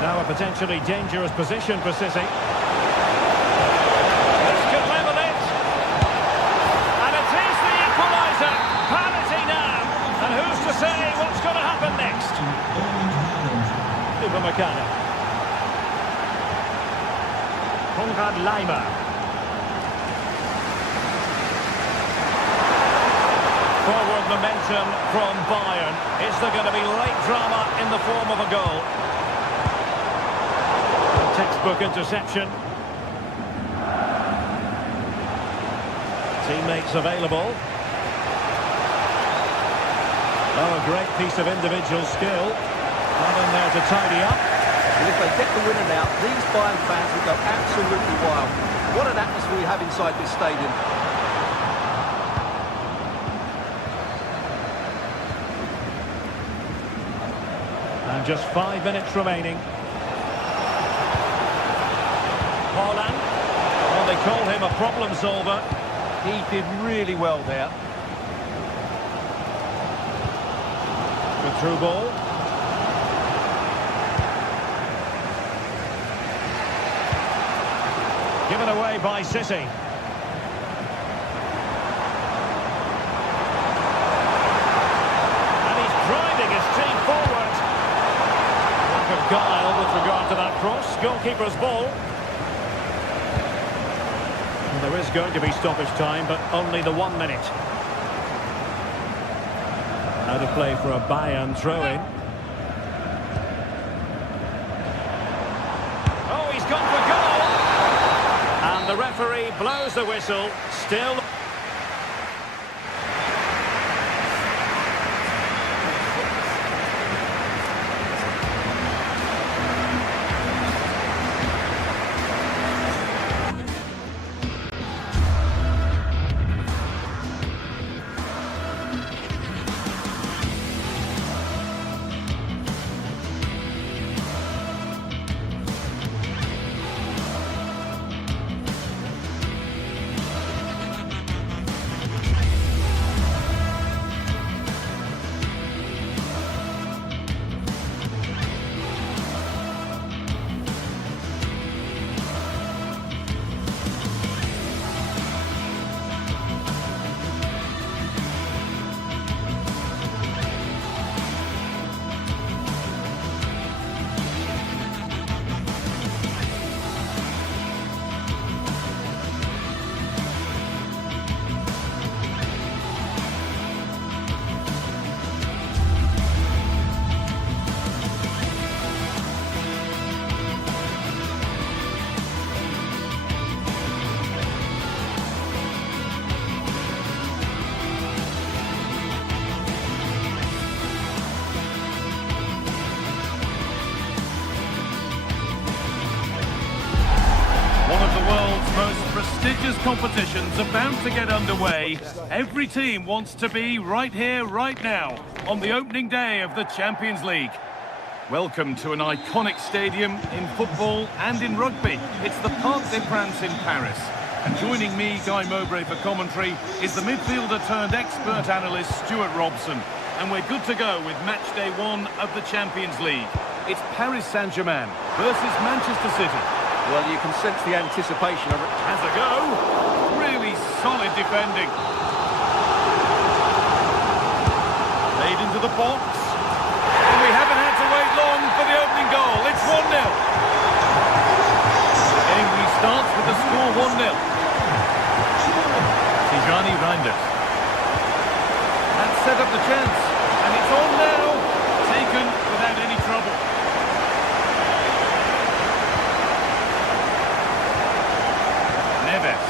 Now a potentially dangerous position for City. This could level it. And it is the equaliser. Parity now. And who's to say what's going to happen next? Upamecano. Konrad Laimer. Forward momentum from Bayern. Is there going to be late drama in the form of a goal? Textbook interception. Teammates available. Oh, a great piece of individual skill. Not in there to tidy up. And if they get the winner now, these Bayern fans will go absolutely wild. What an atmosphere we have inside this stadium. And just 5 minutes remaining. Haaland. Well, they call him a problem solver. He did really well there. The through ball. Given away by City. And he's driving his team forward. Lack of guile with regard to that cross. Goalkeeper's ball. Well, there is going to be stoppage time, but only the 1 minute. Out of play for a Bayern throw-in. Oh, he's gone for goal! And the referee blows the whistle. Still... One of the world's most prestigious competitions about to get underway. Every team wants to be right here, right now, on the opening day of the Champions League. Welcome to an iconic stadium in football and in rugby. It's the Parc des Princes in Paris. And joining me, Guy Mowbray, for commentary is the midfielder turned expert analyst Stuart Robson. And we're good to go with match day 1 of the Champions League. It's Paris Saint-Germain versus Manchester City. Well, you can sense the anticipation. Has a go. Really solid defending. Played into the box. And we haven't had to wait long for the opening goal. It's 1-0. The game restarts with the score 1-0. Tijani Reinders. That set up the chance. And it's on now. Taken without any trouble. Neves.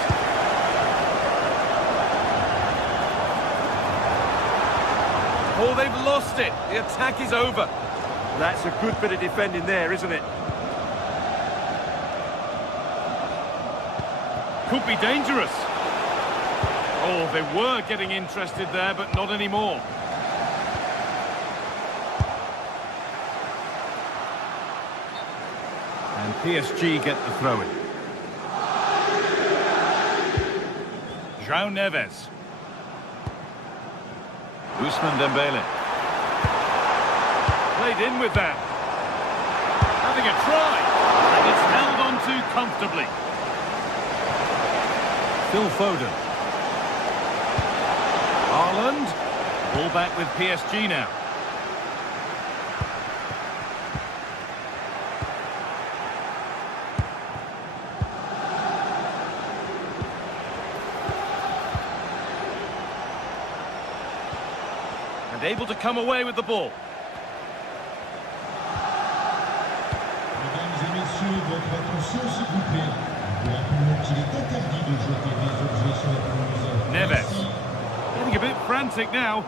Oh, they've lost it. The attack is over. That's a good bit of defending there, isn't it? Could be dangerous. Oh, they were getting interested there, but not anymore. And PSG get the throw-in. João Neves. Ousmane Dembele. Played in with that. Having a try. And it's held on to comfortably. Phil Foden. Haaland. Ball back with PSG now. And able to come away with the ball. Mesdames et messieurs, votre attention s'il vous plaît. Rappelons qu'il est interdit de jeter des objets sur la pelouse. Neves. Getting a bit frantic now.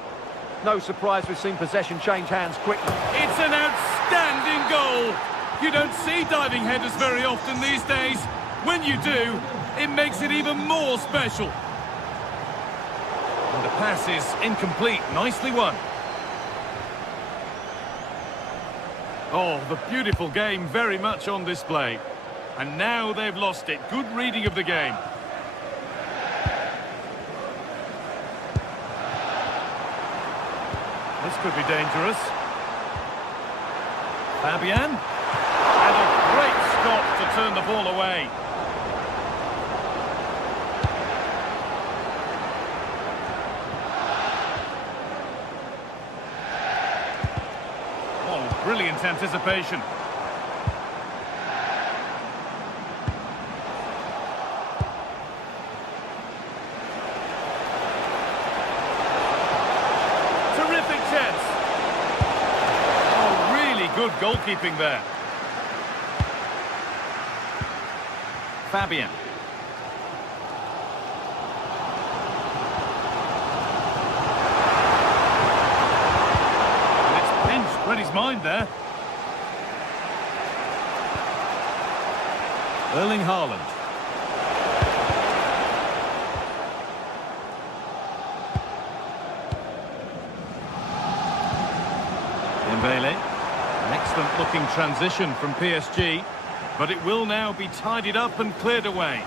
No surprise we've seen possession change hands quickly. It's an outstanding goal. You don't see diving headers very often these days. When you do, it makes it even more special. And the pass is incomplete. Nicely won. Oh, the beautiful game very much on display. And now they've lost it. Good reading of the game. This could be dangerous. Fabian. And a great stop to turn the ball away. Oh, brilliant anticipation. Good goalkeeping there. Fabian. And it's pinched, read his mind there. Erling Haaland. Dembele. An excellent looking transition from PSG, but it will now be tidied up and cleared away.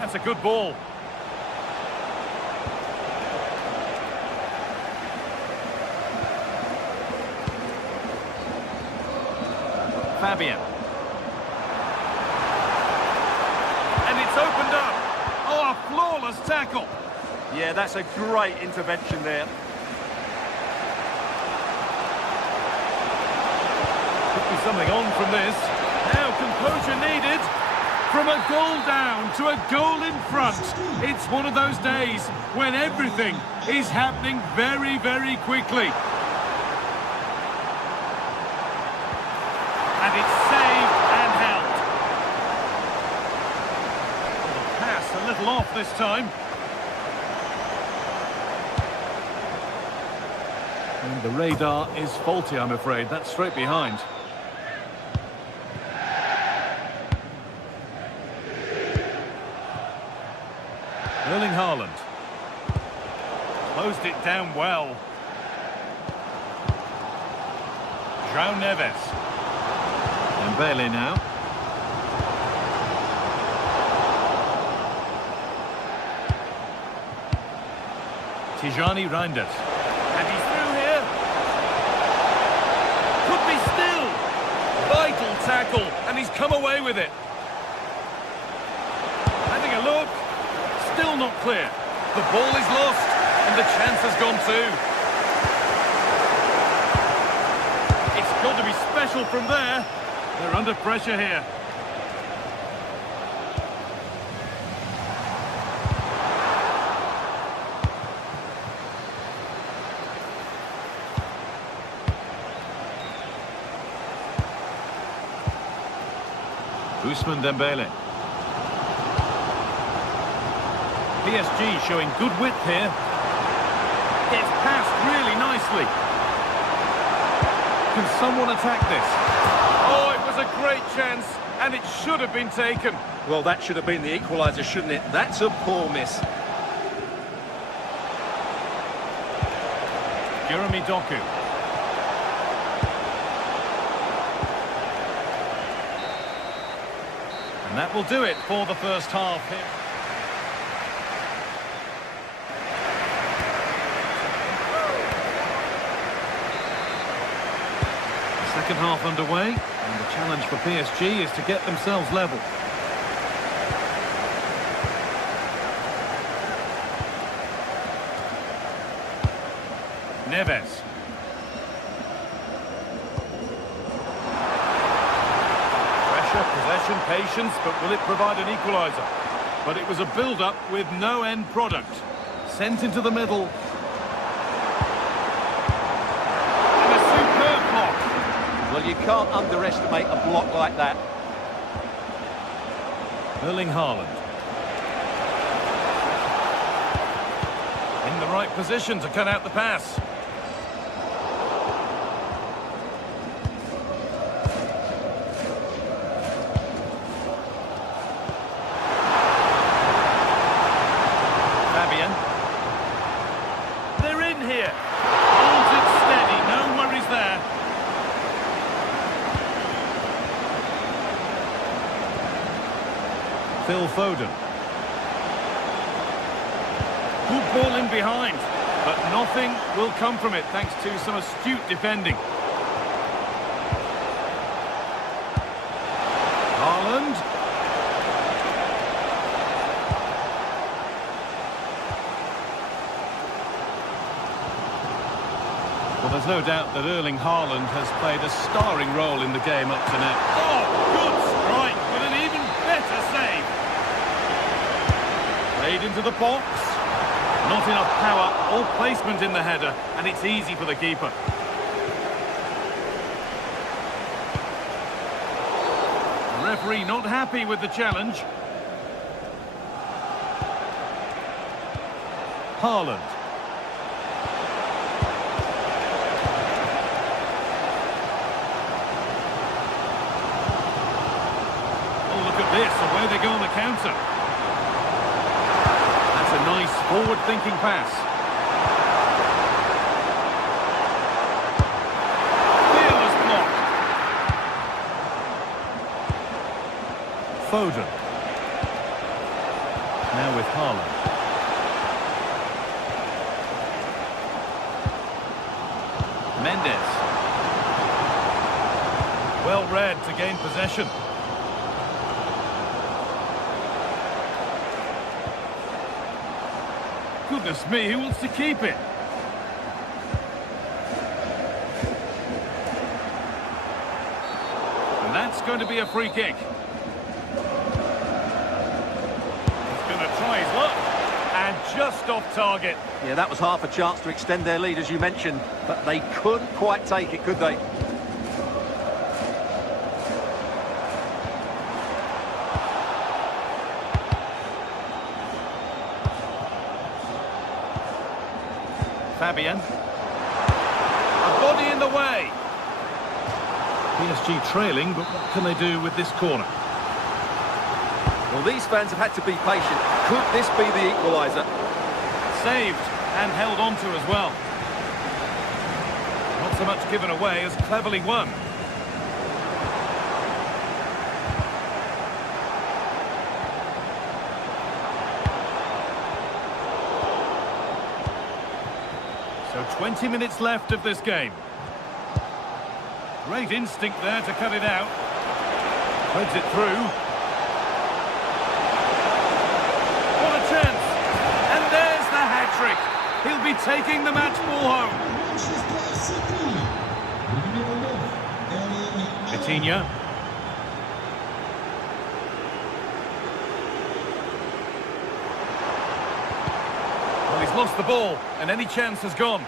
That's a good ball. Fabian. And it's opened up. Oh, a flawless tackle. Yeah, that's a great intervention there. Could be something on from this. Now composure needed. From a goal down to a goal in front. It's one of those days when everything is happening very, very quickly. And it's saved and held. The pass a little off this time. And the radar is faulty, I'm afraid. That's straight behind. Erling Haaland. Closed it down well. João Neves. Dembele now. Tijani Reinders. And he's through here. Could be still. Vital tackle, and he's come away with it. Having a look. Still not clear. The ball is lost, and the chance has gone too. It's got to be special from there. They're under pressure here. Ousmane Dembele. PSG showing good width here. Gets passed really nicely. Can someone attack this? Oh, it was a great chance, and it should have been taken. Well, that should have been the equaliser, shouldn't it? That's a poor miss. Jeremy Doku. And that will do it for the first half here. Second half underway, and the challenge for PSG is to get themselves level. Neves. Pressure, possession, patience, but will it provide an equaliser? But it was a build-up with no end product. Sent into the middle. Well, you can't underestimate a block like that. Erling Haaland. In the right position to cut out the pass. Fabian. They're in here. Holds it steady, no worries there. Phil Foden. Good ball in behind, but nothing will come from it thanks to some astute defending. Haaland. Well, there's no doubt that Erling Haaland has played a starring role in the game up to now. Oh, good strike, but an even better save. Played into the box. Not enough power or placement in the header, and it's easy for the keeper. The referee not happy with the challenge. Haaland. Oh, look at this, away they go on the counter. A nice forward-thinking pass. Fearless block. Foden. Now with Haaland. Mendes. Well read to gain possession. Goodness me, who wants to keep it? And that's going to be a free kick. He's going to try his luck. And just off target. Yeah, that was half a chance to extend their lead, as you mentioned. But they couldn't quite take it, could they? Fabian. A body in the way. PSG trailing, but what can they do with this corner? Well, these fans have had to be patient. Could this be the equaliser? Saved and held on to as well. Not so much given away as cleverly won. So 20 minutes left of this game. Great instinct there to cut it out. Threads it through. What a chance! And there's the hat-trick. He'll be taking the match ball home. Coutinho. Well, he's lost the ball, and any chance has gone.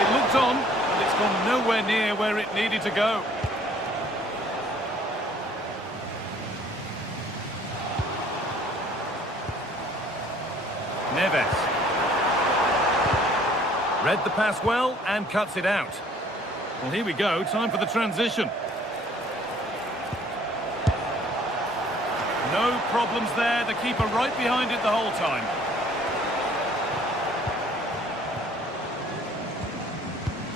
It looked on, but it's gone nowhere near where it needed to go. Neves. Read the pass well and cuts it out. Well, here we go. Time for the transition. No problems there. The keeper right behind it the whole time.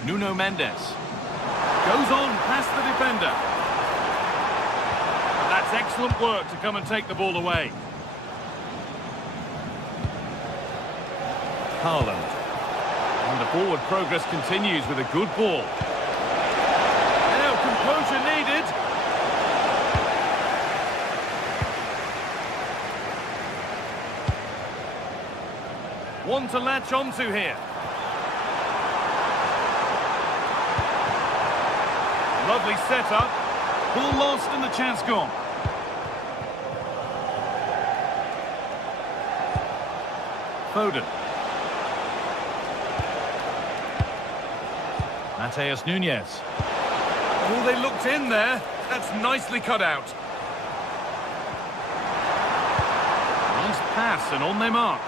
Nuno Mendes. Goes on past the defender. That's excellent work to come and take the ball away. Haaland. And the forward progress continues with a good ball. Now composure needed. One to latch onto here. Lovely setup. Ball lost and the chance gone. Foden. Mateus Nunes. Oh, they looked in there. That's nicely cut out. Nice pass and on they march.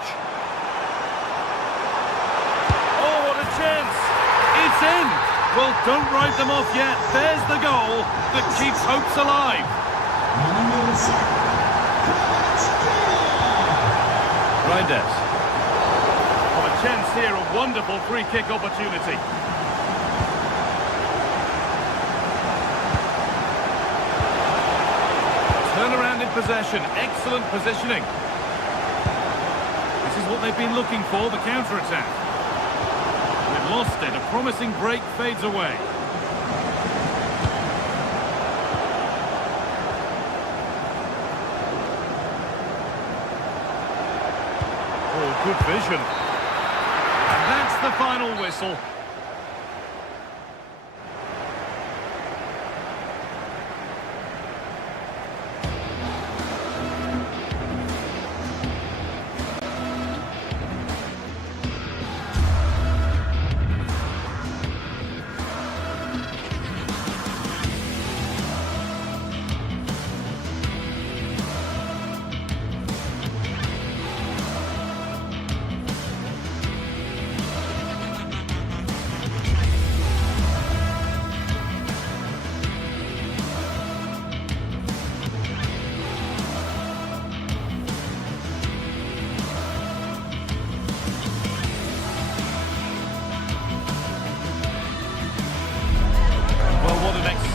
Oh, what a chance. It's in. Well, don't write them off yet. There's the goal that keeps hopes alive. Reinders. What a chance here, a wonderful free kick opportunity. Turn around in possession, excellent positioning. This is what they've been looking for, the counter-attack. They've lost it, a promising break fades away. Oh, good vision. And that's the final whistle.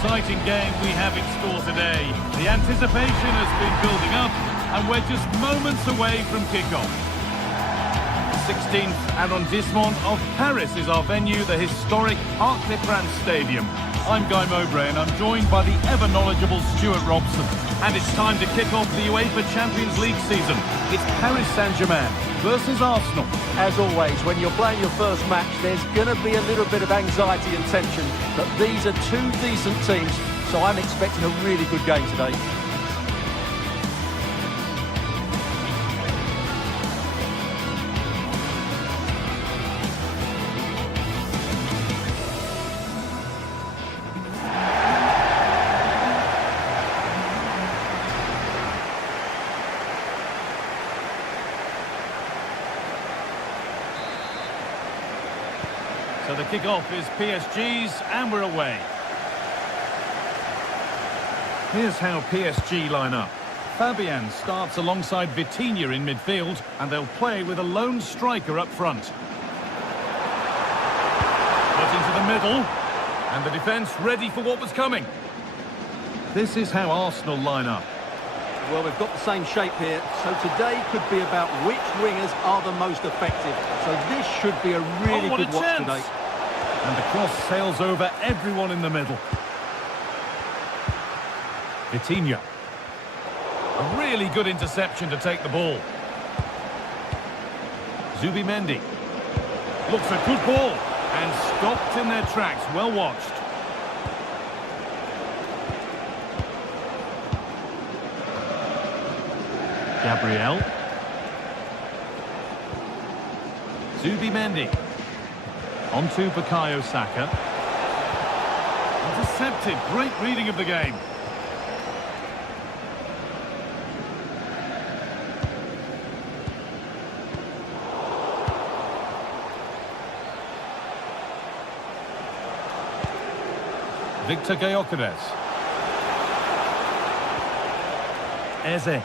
Exciting game we have in store today. The anticipation has been building up and we're just moments away from kickoff. 16th arrondissement of Paris is our venue, the historic Arc des Princes Stadium. I'm Guy Mowbray and I'm joined by the ever-knowledgeable Stuart Robson. And it's time to kick off the UEFA Champions League season. It's Paris Saint-Germain versus Arsenal. As always, when you're playing your first match, there's going to be a little bit of anxiety and tension. But these are two decent teams, so I'm expecting a really good game today. So the kick-off is PSG's, and we're away. Here's how PSG line up. Fabian starts alongside Vitinha in midfield, and they'll play with a lone striker up front. Put into the middle, and the defence ready for what was coming. This is how Arsenal line up. Well, we've got the same shape here, so today could be about which wingers are the most effective. So this should be a really good watch today. And the cross sails over everyone in the middle. Vitinha. A really good interception to take the ball. Zubimendi. Looks a good ball. And stopped in their tracks. Well watched. Gabriel. Zubimendi. On to Bukayo Saka. Intercepted. Great reading of the game. Victor Gyökeres. Eze.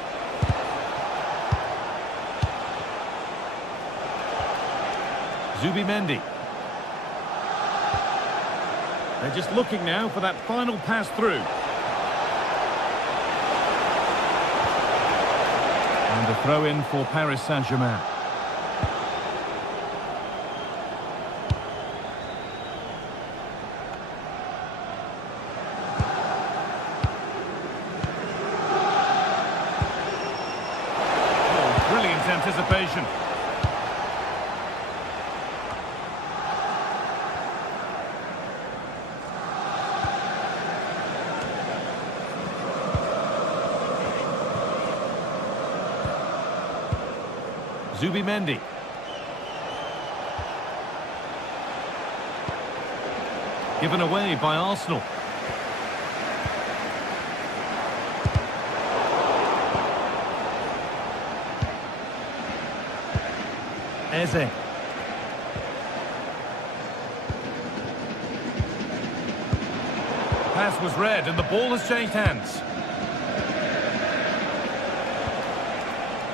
Zubimendi. They're just looking now for that final pass through. And a throw in for Paris Saint-Germain. Anticipation. Zubimendi. Given away by Arsenal. Eze. Pass was read and the ball has changed hands.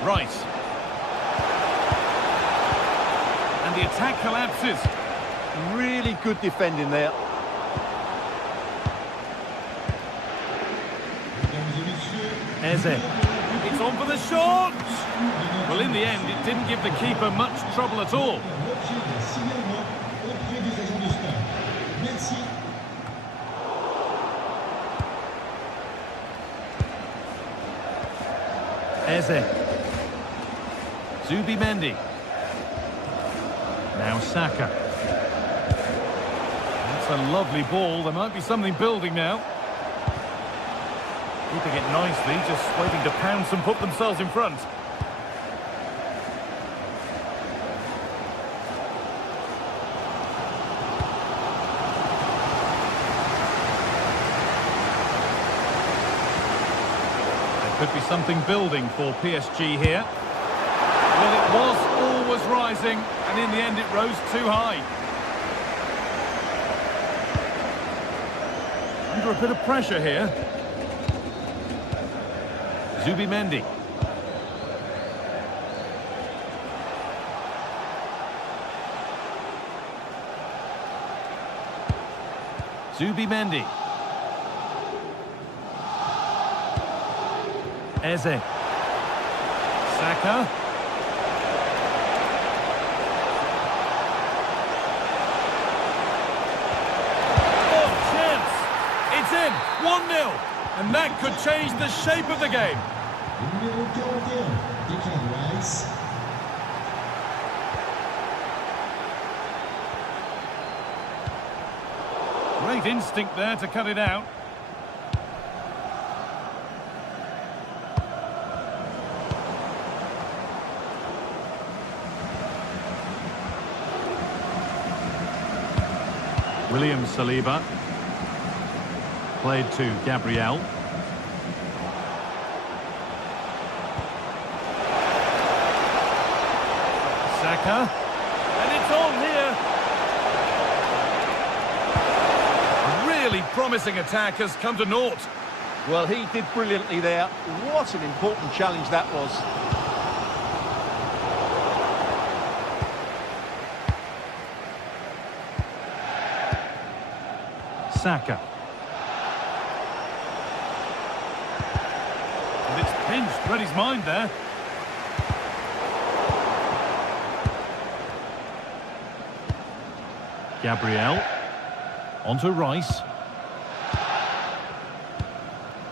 Rice. And the attack collapses. Really good defending there. Eze. It's on for the shot! Well, in the end, it didn't give the keeper much trouble at all. Eze. Zubimendi. Now Saka. That's a lovely ball. There might be something building now. Keeping it nicely, just waiting to pounce and put themselves in front. There could be something building for PSG here. Well, it was always rising, and in the end it rose too high. Under a bit of pressure here. Zubimendi. Zubimendi. Eze. Saka. Oh, chance! It's in! 1-0! And that could change the shape of the game. Numéro 41, Declan Rice. Great instinct there to cut it out. William Saliba. Played to Gabriel. Saka. And it's on here. promising attack has come to naught. Well, he did brilliantly there. What an important challenge that was. Saka. And it's pinched, read his mind there. Gabriel. Onto Rice.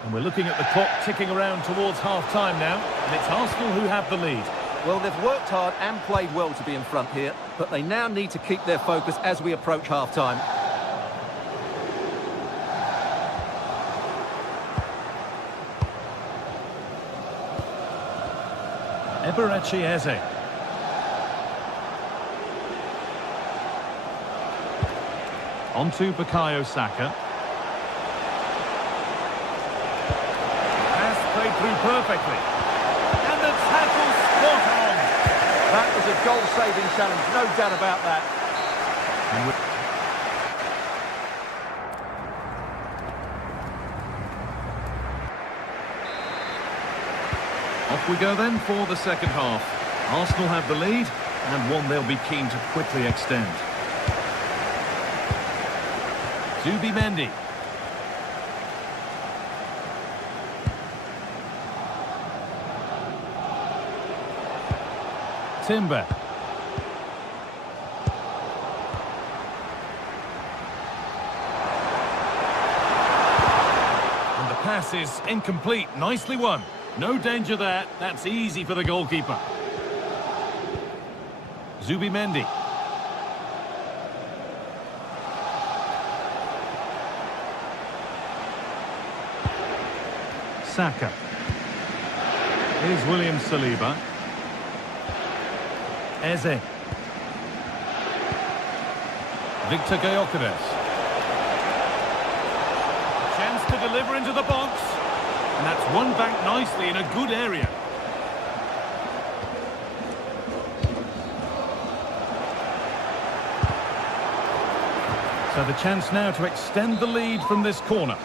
And we're looking at the clock ticking around towards half-time now. And it's Arsenal who have the lead. Well, they've worked hard and played well to be in front here, but they now need to keep their focus as we approach half-time. Eze. Onto Bukayo Saka. Pass played through perfectly. And the tackle spot on. That was a goal-saving challenge, no doubt about that. Off we go then for the second half. Arsenal have the lead, and one they'll be keen to quickly extend. Zubimendi. Timber. And the pass is incomplete. Nicely won. No danger there. That's easy for the goalkeeper. Zubimendi. Saka. Here's William Saliba. Eze. Victor Gyökeres. Chance to deliver into the box. And that's won back nicely in a good area. So the chance now to extend the lead from this corner.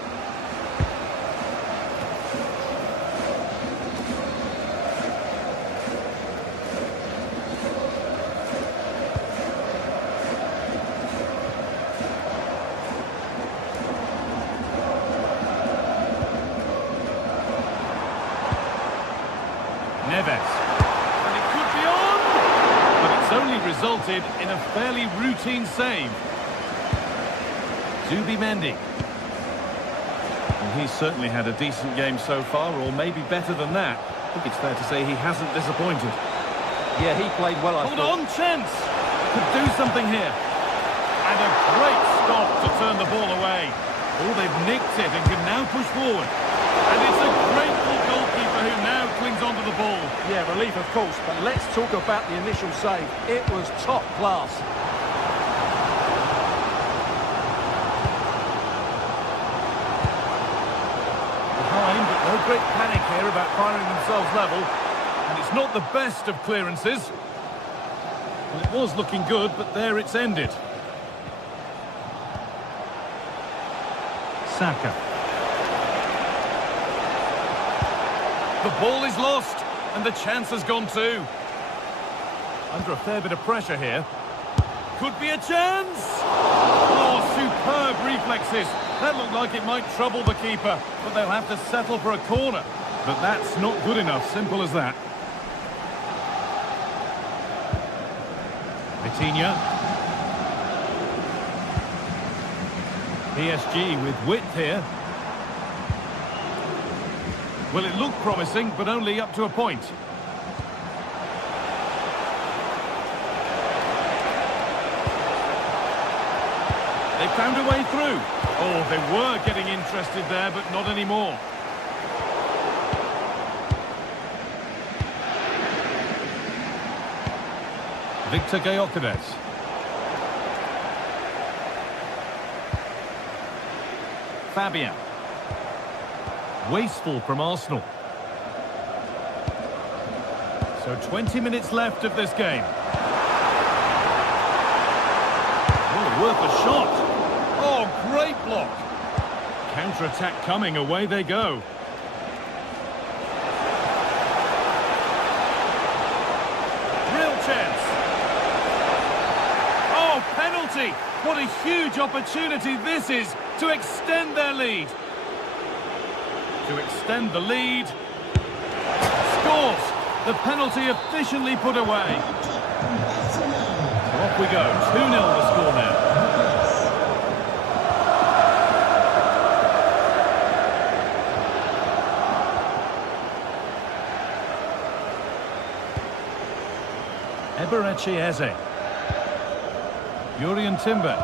Neves. And it could be on! But it's only resulted in a fairly routine save. Zubimendi. Well, he's certainly had a decent game so far, or maybe better than that. I think it's fair to say he hasn't disappointed. Yeah, he played well, I Hold thought. on, chance! Could do something here. And a great stop to turn the ball away. Oh, they've nicked it and can now push forward. And it's a grateful goalkeeper who now clings onto the ball. Yeah, relief, of course, but let's talk about the initial save. It was top class. Behind, but no great panic here about firing themselves level. And it's not the best of clearances. Well, it was looking good, but there it's ended. Saka. The ball is lost, and the chance has gone too. Under a fair bit of pressure here. Could be a chance! Oh, superb reflexes. That looked like it might trouble the keeper, but they'll have to settle for a corner. But that's not good enough, simple as that. Vitinha. PSG with width here. Well, it looked promising, but only up to a point. They found a way through. Oh, they were getting interested there, but not anymore. Victor Gyökeres. Fabian. Wasteful from Arsenal. So 20 minutes left of this game. Oh, worth a shot. Oh, great block. Counter-attack coming, away they go. Real chance. Oh, penalty! What a huge opportunity this is to extend their lead. To extend the lead. Scores! The penalty efficiently put away. So off we go. 2-0 the score now. Eberechi Eze. Jurien Timber.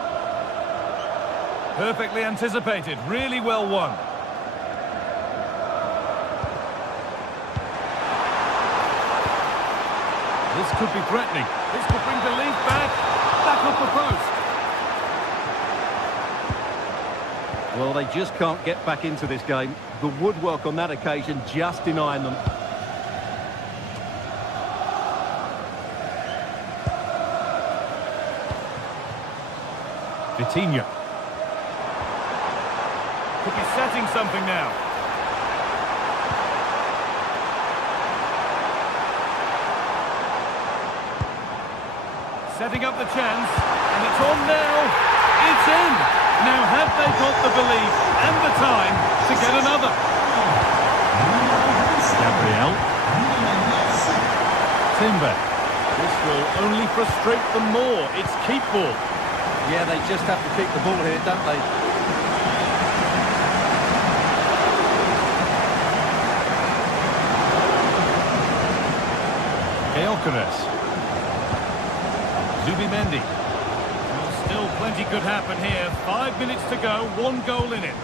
Perfectly anticipated, really well won. This could be threatening. This could bring belief back off the post. Well, they just can't get back into this game. The woodwork on that occasion just denying them. Vitinha. Could be setting something now. Setting up the chance, and it's on now. It's in. Now have they got the belief and the time to get another? Gabriel. Timber. This will only frustrate them more. It's keep ball. Yeah, they just have to keep the ball here, don't they? Gyökeres. Zubimendi. Well, still plenty could happen here. 5 minutes to go, 1 goal in it.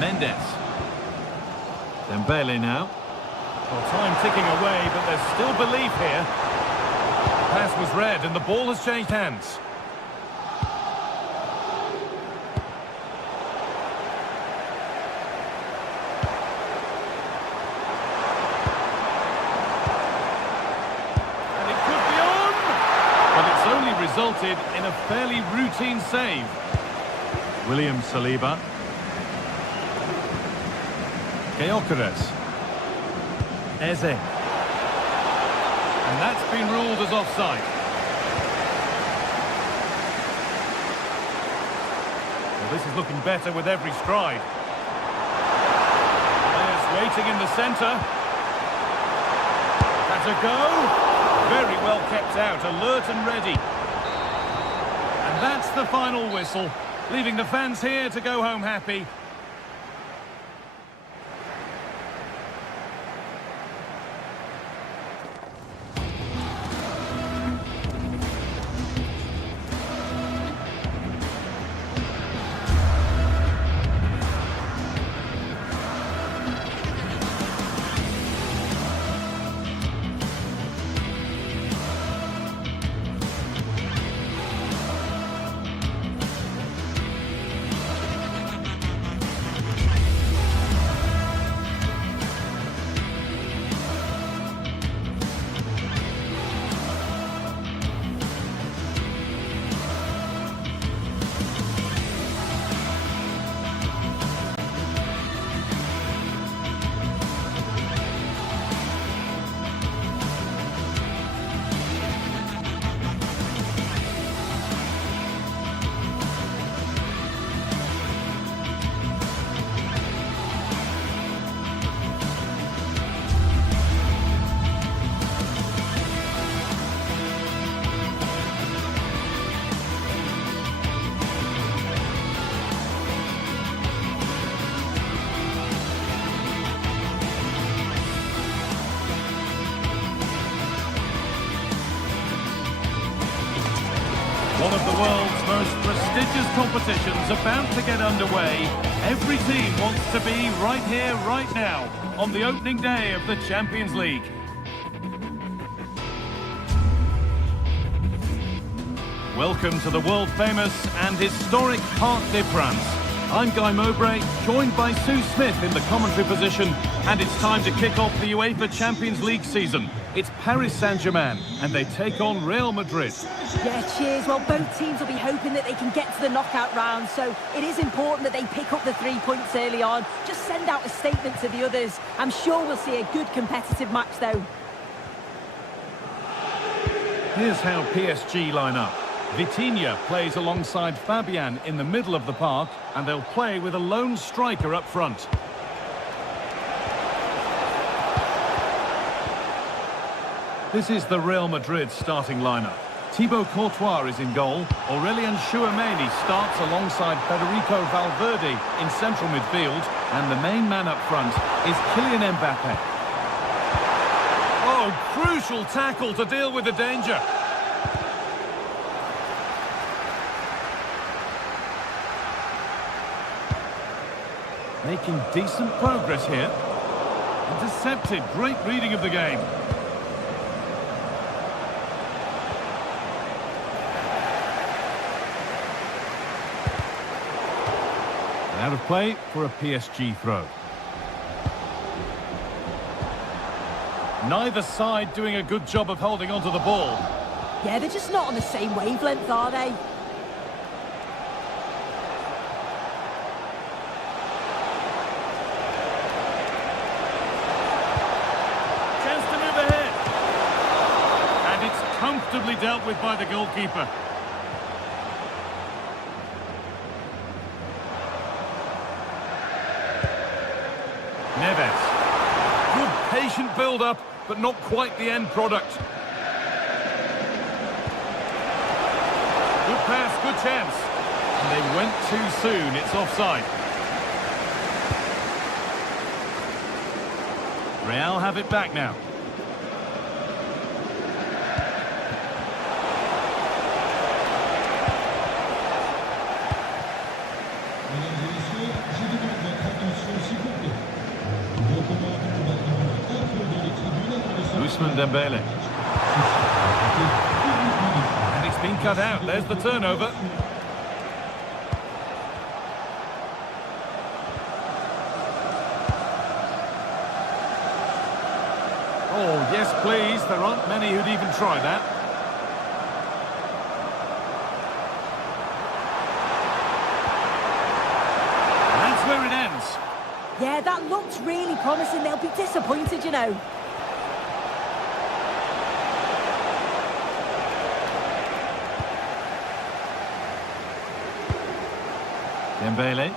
Mendes. Dembele now. Well, time ticking away, but there's still belief here. The pass was read and the ball has changed hands. And it could be on! But it's only resulted in a fairly routine save. William Saliba. Gyökeres. Eze. And that's been ruled as offside. Well, this is looking better with every stride. Players waiting in the centre. That's a go. Very well kept out, alert and ready. And that's the final whistle, leaving the fans here to go home happy. One of the world's most prestigious competitions about to get underway. Every team wants to be right here, right now, on the opening day of the Champions League. Welcome to the world-famous and historic Parc des Princes. I'm Guy Mowbray, joined by Sue Smith in the commentary position, and it's time to kick off the UEFA Champions League season. It's Paris Saint-Germain, and they take on Real Madrid. Yeah, cheers. Well, both teams will be hoping that they can get to the knockout round, so it is important that they pick up the 3 points early on. Just send out a statement to the others. I'm sure we'll see a good competitive match, though. Here's how PSG line up. Vitinha plays alongside Fabian in the middle of the park, and they'll play with a lone striker up front. This is the Real Madrid starting lineup. Thibaut Courtois is in goal. Aurélien Tchouameni starts alongside Federico Valverde in central midfield, and the main man up front is Kylian Mbappé. Oh, crucial tackle to deal with the danger. Making decent progress here. Intercepted. Great reading of the game. Out of play for a PSG throw. Neither side doing a good job of holding onto the ball. Yeah, they're just not on the same wavelength, are they? Comfortably dealt with by the goalkeeper. Neves. Good patient build-up, but not quite the end product. Good pass, good chance. And they went too soon. It's offside. Real have it back now. Dembele. And it's been cut out. There's the turnover. Oh, yes, please. There aren't many who'd even try that. And that's where it ends. Yeah, that looks really promising. They'll be disappointed, you know. Dembele.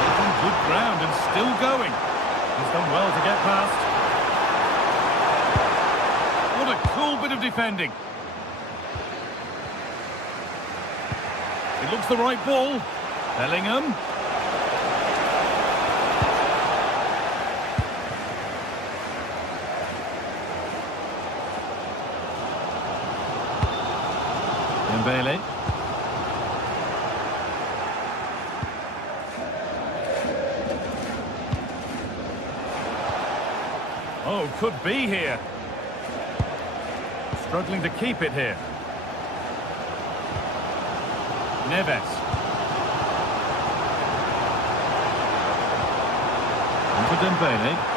Making good ground and still going. He's done well to get past. What a cool bit of defending. It looks the right ball. Bellingham. Dembele. Oh, could be here. Struggling to keep it here. Neves. And for Dembele.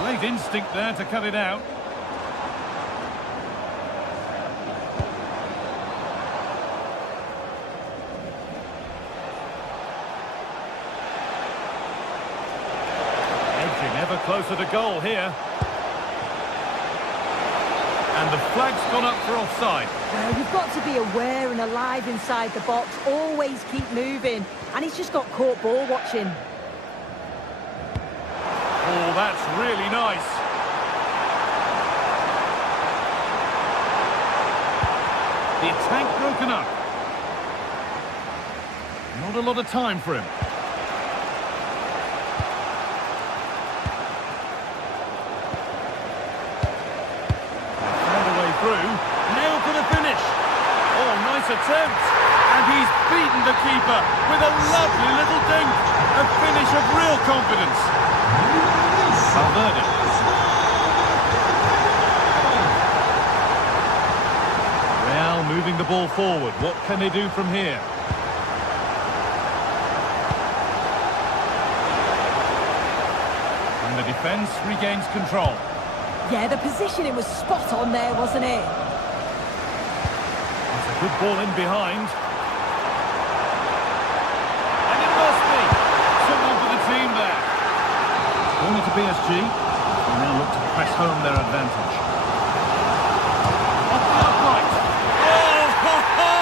Great instinct there to cut it out. Edging ever closer to goal here. And the flag's gone up for offside. Well, you've got to be aware and alive inside the box. Always keep moving. And he's just got caught ball watching. Oh, that's really nice. The attack broken up. Not a lot of time for him. Found a way through. Now for the finish. Oh, nice attempt. And he's beaten the keeper with a lovely little dink. A finish of real confidence. Valverde. ball forward. What can they do from here? And the defence regains control. Yeah, the positioning was spot on there, wasn't it? That's a good ball in behind. And it must be. Someone for the team there. Corner to PSG. They now look to press home their advantage. Off the upright. Oh, ho, ho!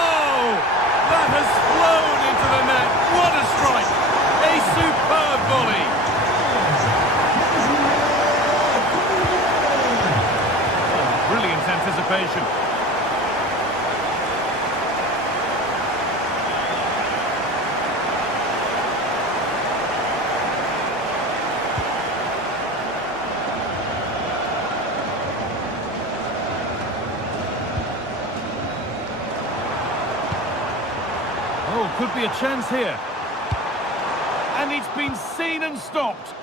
That has flown into the net. What a strike. A superb volley. Brilliant anticipation. Oh, could be a chance here. And it's been seen and stopped.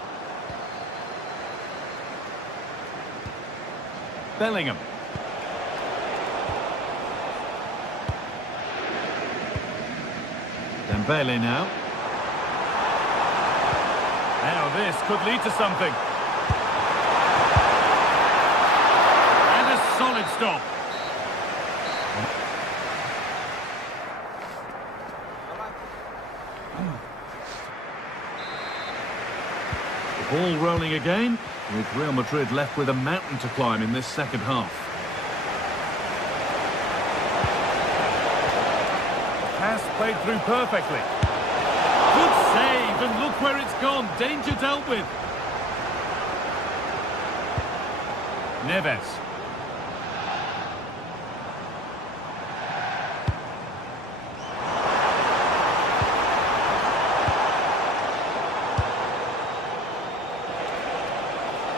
Bellingham. Dembele now. Now this could lead to something. And a solid stop. The ball rolling again, with Real Madrid left with a mountain to climb in this second half. Pass played through perfectly. Good save, and look where it's gone. Danger dealt with. Neves.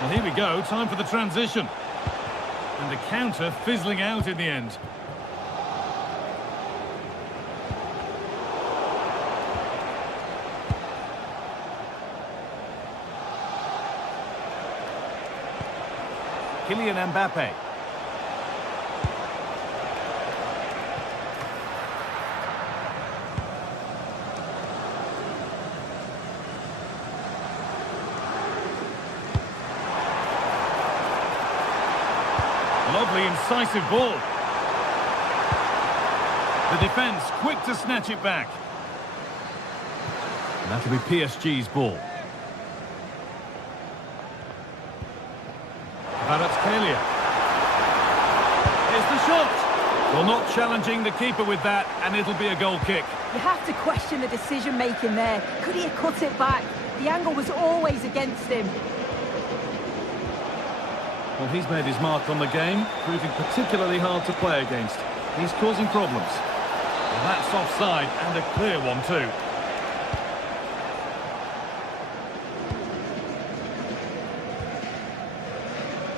Well, here we go, time for the transition. And the counter fizzling out in the end. Kylian Mbappe. Lovely, incisive ball. The defence quick to snatch it back. And that'll be PSG's ball. Kvaratskhelia. Here's the shot. Well, not challenging the keeper with that, and it'll be a goal kick. You have to question the decision-making there. Could he have cut it back? The angle was always against him. Well, he's made his mark on the game, proving particularly hard to play against. He's causing problems. Well, that's offside, and a clear one too.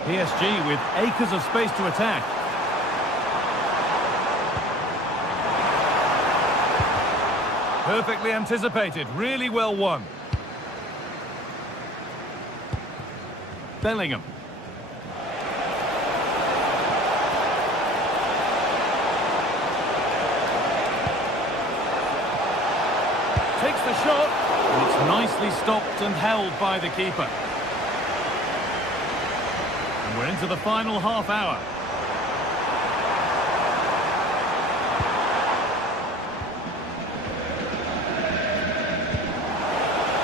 PSG with acres of space to attack. Perfectly anticipated, really well won. Bellingham. Takes the shot. And it's nicely stopped and held by the keeper. And we're into the final half hour.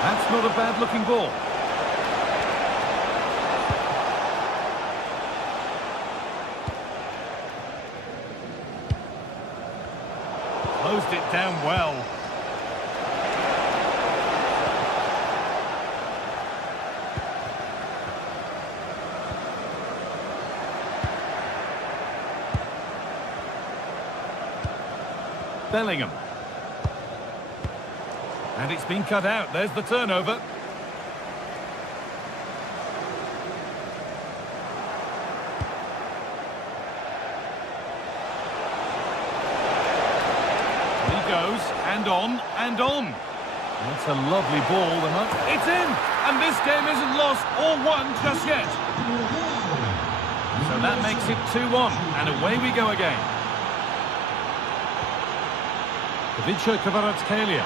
That's not a bad-looking ball. Closed it down well. Bellingham. And it's been cut out. There's the turnover. He goes, and on, and on. That's a lovely ball. It's in! And this game isn't lost or won just yet. So that makes it 2-1, and away we go again. Kvaratskhelia.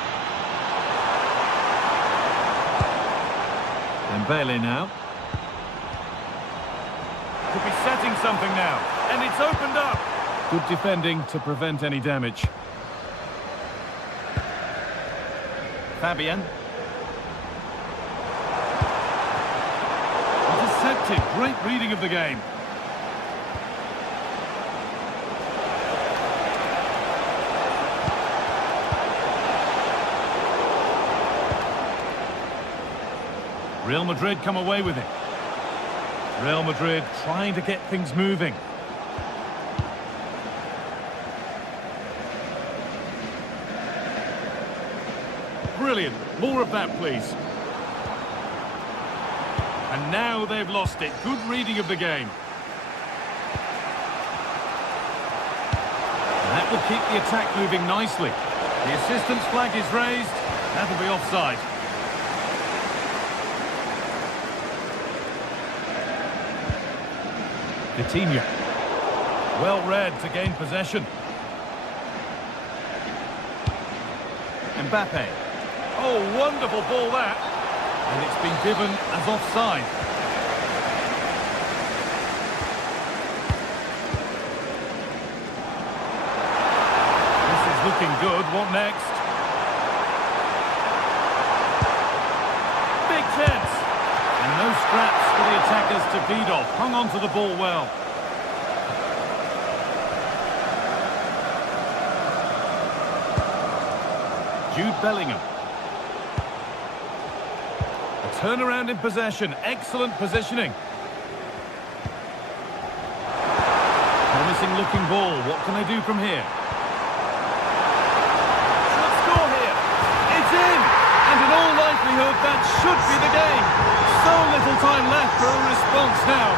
Dembele now. Could be setting something now, and it's opened up. Good defending to prevent any damage. Fabian. Intercepted. Great reading of the game. Real Madrid come away with it. Real Madrid trying to get things moving. Brilliant. More of that, please. And now they've lost it. Good reading of the game. And that will keep the attack moving nicely. The assistant's flag is raised. That'll be offside. Coutinho. Well read to gain possession. Mbappe. Oh, wonderful ball that. And it's been given as offside. This is looking good. What next? Big chance. And no scraps for the attackers to feed off. Hung on to the ball well. Jude Bellingham. A turnaround in possession. Excellent positioning. Promising looking ball. What can they do from here? Should score here. It's in. And in all likelihood, that should be the game. So little time left for a response now.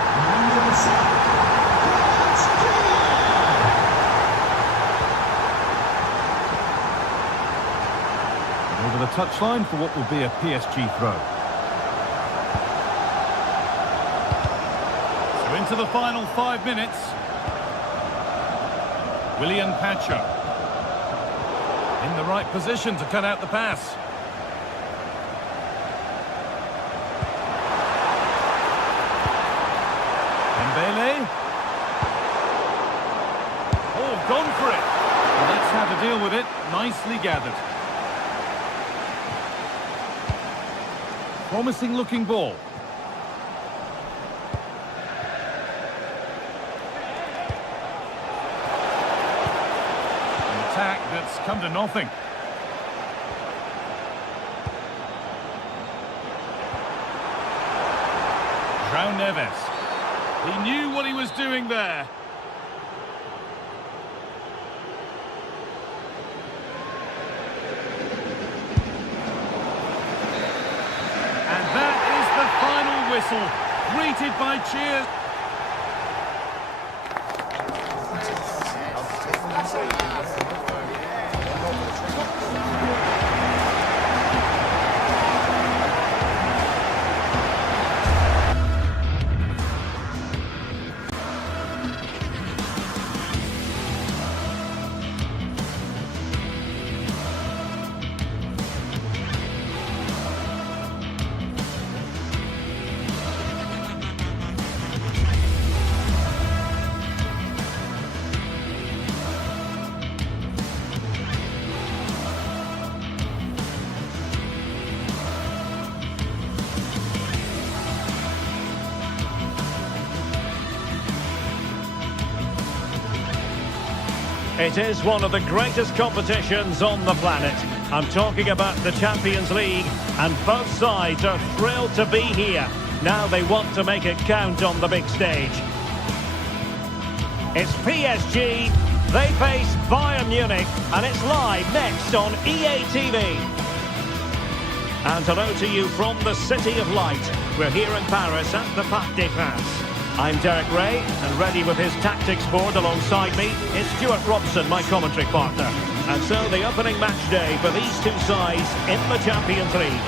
Over the touchline for what will be a PSG throw. So into the final 5 minutes. Willian Pacho. In the right position to cut out the pass. Dembele. Oh, gone for it. Well, that's how to deal with it. Nicely gathered. Promising looking ball. An attack that's come to nothing. João Neves. He knew what he was doing there. And that is the final whistle, greeted by cheers. It is one of the greatest competitions on the planet. I'm talking about the Champions League, and both sides are thrilled to be here. Now they want to make it count on the big stage. It's PSG, they face Bayern Munich, and it's live next on EA TV. And hello to you from the City of Light. We're here in Paris at the Parc des Princes. I'm Derek Ray, and ready with his tactics board alongside me is Stuart Robson, my commentary partner. And so the opening match day for these two sides in the Champions League.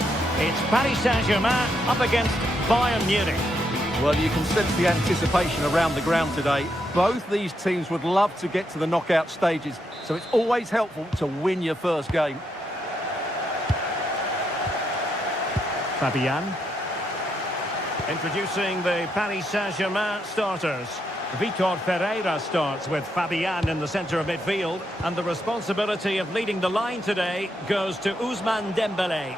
It's Paris Saint-Germain up against Bayern Munich. Well, you can sense the anticipation around the ground today. Both these teams would love to get to the knockout stages, so it's always helpful to win your first game. Fabian. Introducing the Paris Saint-Germain starters. Vitor Ferreira starts with Fabian in the centre of midfield, and the responsibility of leading the line today goes to Ousmane Dembélé.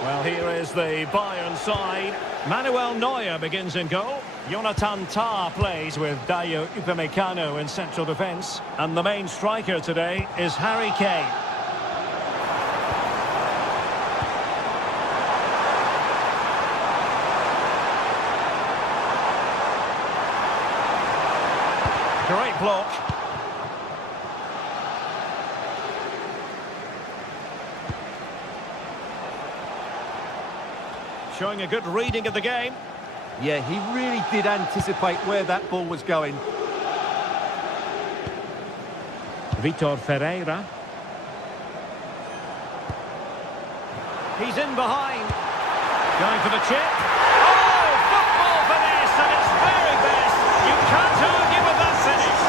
Well, here is the Bayern side. Manuel Neuer begins in goal. Jonathan Tah plays with Dayo Upamecano in central defence, and the main striker today is Harry Kane. Great block. Showing a good reading of the game. Yeah, he really did anticipate where that ball was going. Vitor Ferreira. He's in behind. Going for the chip. Oh, football finesse at its very best. You can't argue with that finish.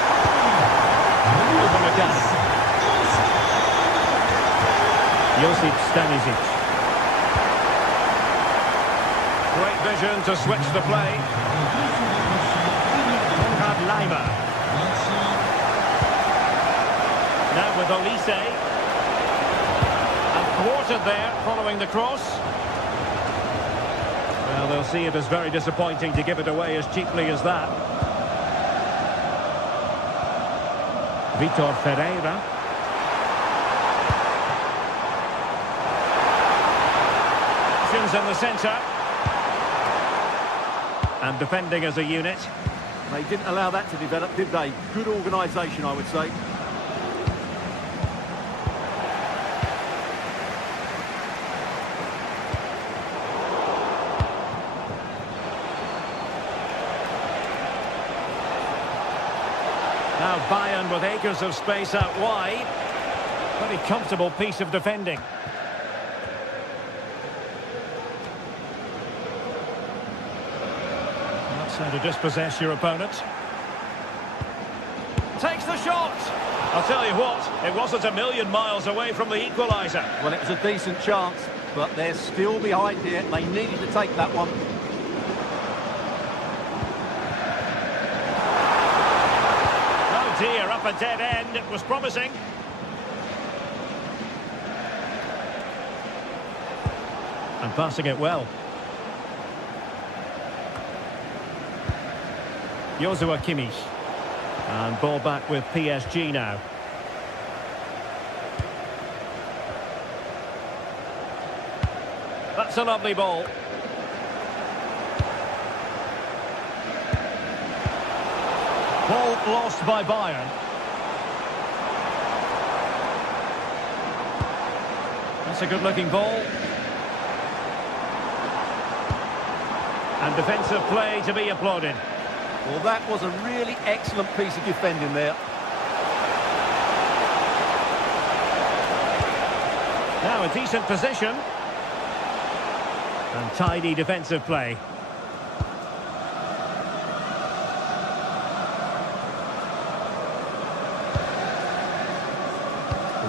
Josip Stanisic. Great vision to switch the play. Konrad Laimer. Now with Olise. And thwarted there following the cross. Well, they'll see it as very disappointing to give it away as cheaply as that. Vitor Ferreira. Options in the centre. And defending as a unit. They didn't allow that to develop, did they? Good organisation, I would say. Now Bayern with acres of space out wide. Very comfortable piece of defending. That's how to dispossess your opponent. Takes the shot. I'll tell you what, it wasn't a million miles away from the equaliser. Well, it was a decent chance, but they're still behind here. They needed to take that one. Dear, up a dead end, it was promising. And passing it well. Joshua Kimmich. And ball back with PSG now. That's a lovely ball. Ball lost by Bayern. That's a good-looking ball. And defensive play to be applauded. Well, that was a really excellent piece of defending there. Now a decent position. And tidy defensive play.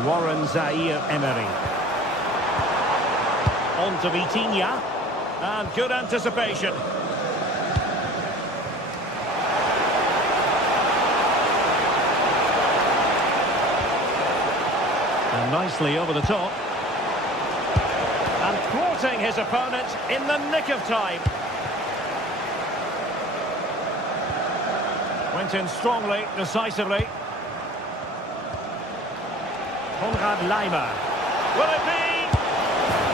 Warren Zaire-Emery. On to Vitinha. And good anticipation. And nicely over the top. And thwarting his opponent in the nick of time. Went in strongly, decisively. Konrad Laimer. Will it be?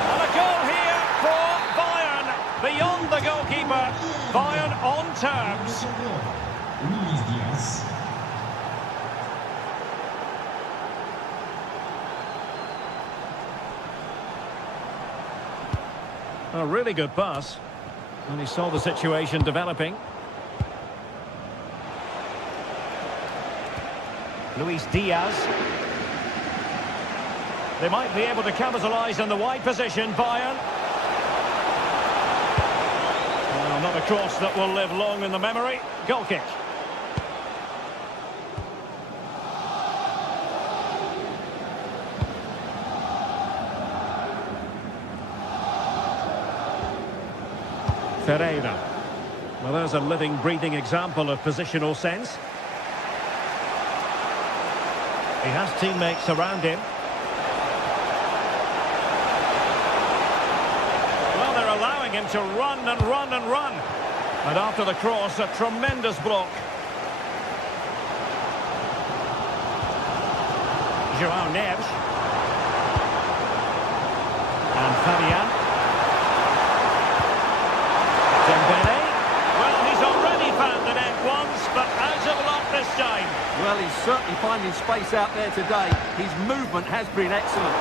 And a goal here for Bayern. Beyond the goalkeeper. Bayern on terms. Luis Diaz. A really good pass. And he saw the situation developing. Luis Diaz. They might be able to capitalise on the wide position, Bayern. cross that will live long in the memory. Goal kick. Ferreira. Well, there's a living, breathing example of positional sense. He has teammates around him. Well, they're allowing him to run and run and run. And after the cross, a tremendous block. João Neves. And Fabian. Dembele. Well, he's already found the net once, but out of luck this time. Well, he's certainly finding space out there today. His movement has been excellent.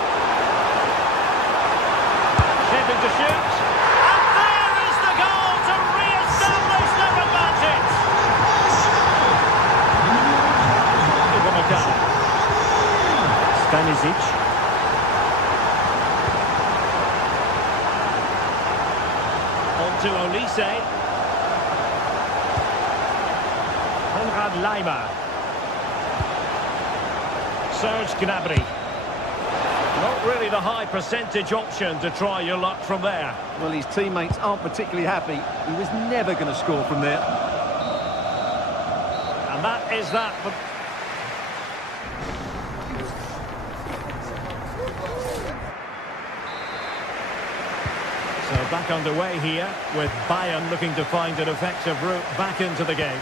Shaping to shoot. And there is the goal to re-establish their advantage. Stanisic. On to Olise. Konrad Laimer. Serge Gnabry. Not really the high percentage option to try your luck from there. Well, his teammates aren't particularly happy. He was never going to score from there. And that is that. So back underway here with Bayern looking to find an effective route back into the game.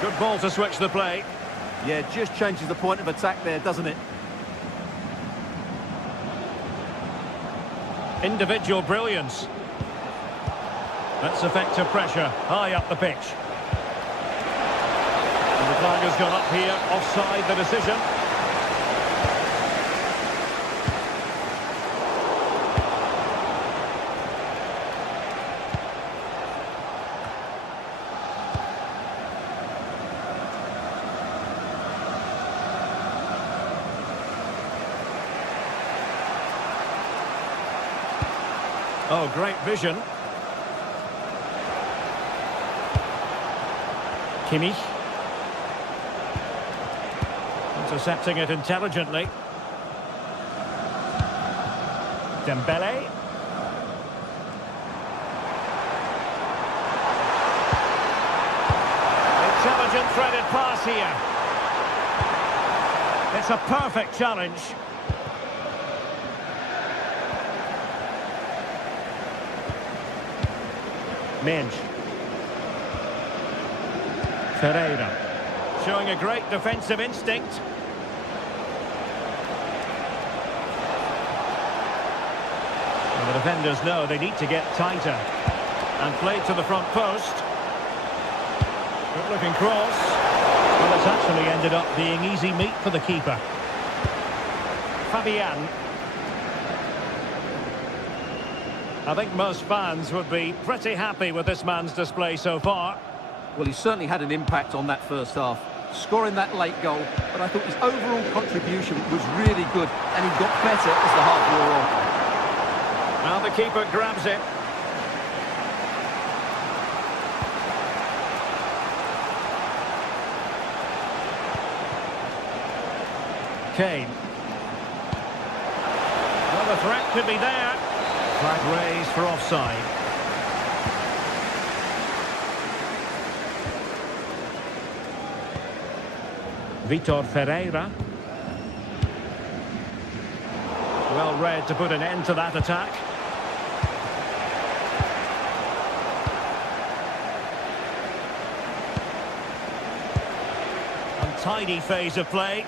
Good ball to switch the play. Yeah, just changes the point of attack there, doesn't it? Individual brilliance. That's effective pressure high up the pitch. And the flag has gone up here, offside the decision. Oh, great vision. Kimmich. Intercepting it intelligently. Dembele. Intelligent threaded pass here. It's a perfect challenge. Mensch. Ferreira. Showing a great defensive instinct. And the defenders know they need to get tighter. And played to the front post. Good looking cross. Well, it's actually ended up being easy meat for the keeper. Fabian. I think most fans would be pretty happy with this man's display so far. Well, he certainly had an impact on that first half, scoring that late goal, but I thought his overall contribution was really good, and he got better as the half wore on. Now the keeper grabs it. Kane. Well, the threat could be there. Flag raised for offside. Vitor Ferreira. Well read to put an end to that attack. Untidy phase of play.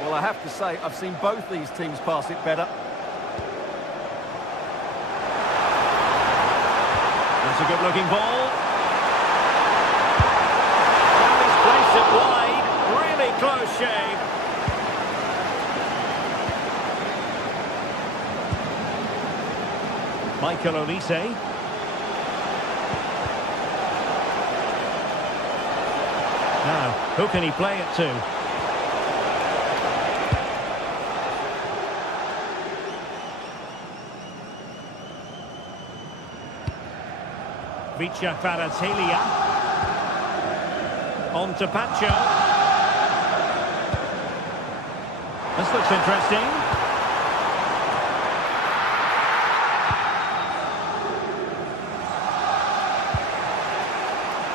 Well, I have to say, I've seen both these teams pass it better. That's a good-looking ball. Well, he's placed it wide. Really close shave. Michael Olise. Now, who can he play it to? Vicha Kvaratskhelia. On to Pacho. This looks interesting.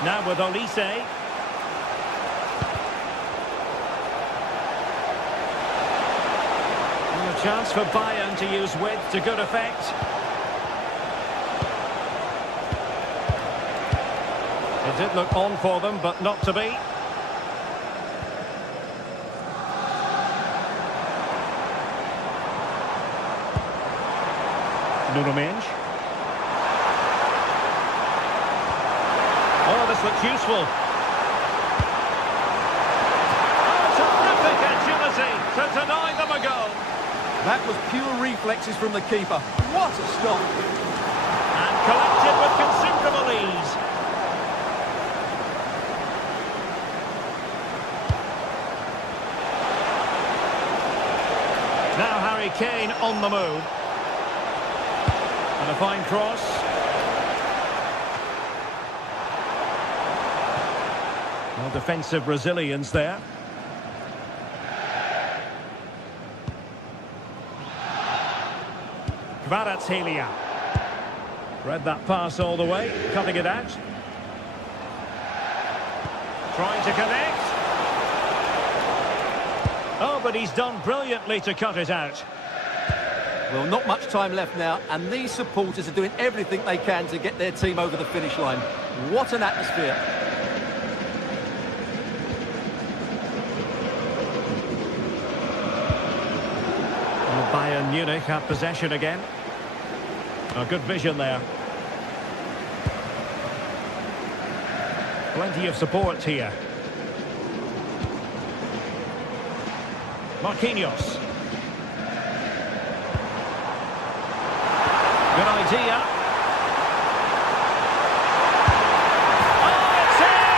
Now with Olise. And a chance for Bayern to use width to good effect. It did look on for them, but not to be. Nuno Mendes. Oh, this looks useful. Oh, terrific agility to deny them a goal. That was pure reflexes from the keeper. What a stop. And collected with considerable ease. Now Harry Kane on the move. And a fine cross. Well, defensive resilience there. Kvaratskhelia. Read that pass all the way, cutting it out. Trying to connect. Oh, but he's done brilliantly to cut it out. Well, not much time left now, and these supporters are doing everything they can to get their team over the finish line. What an atmosphere. Well, Bayern Munich have possession again. Oh, good vision there. Plenty of support here. Marquinhos. Good idea. Oh, it's in!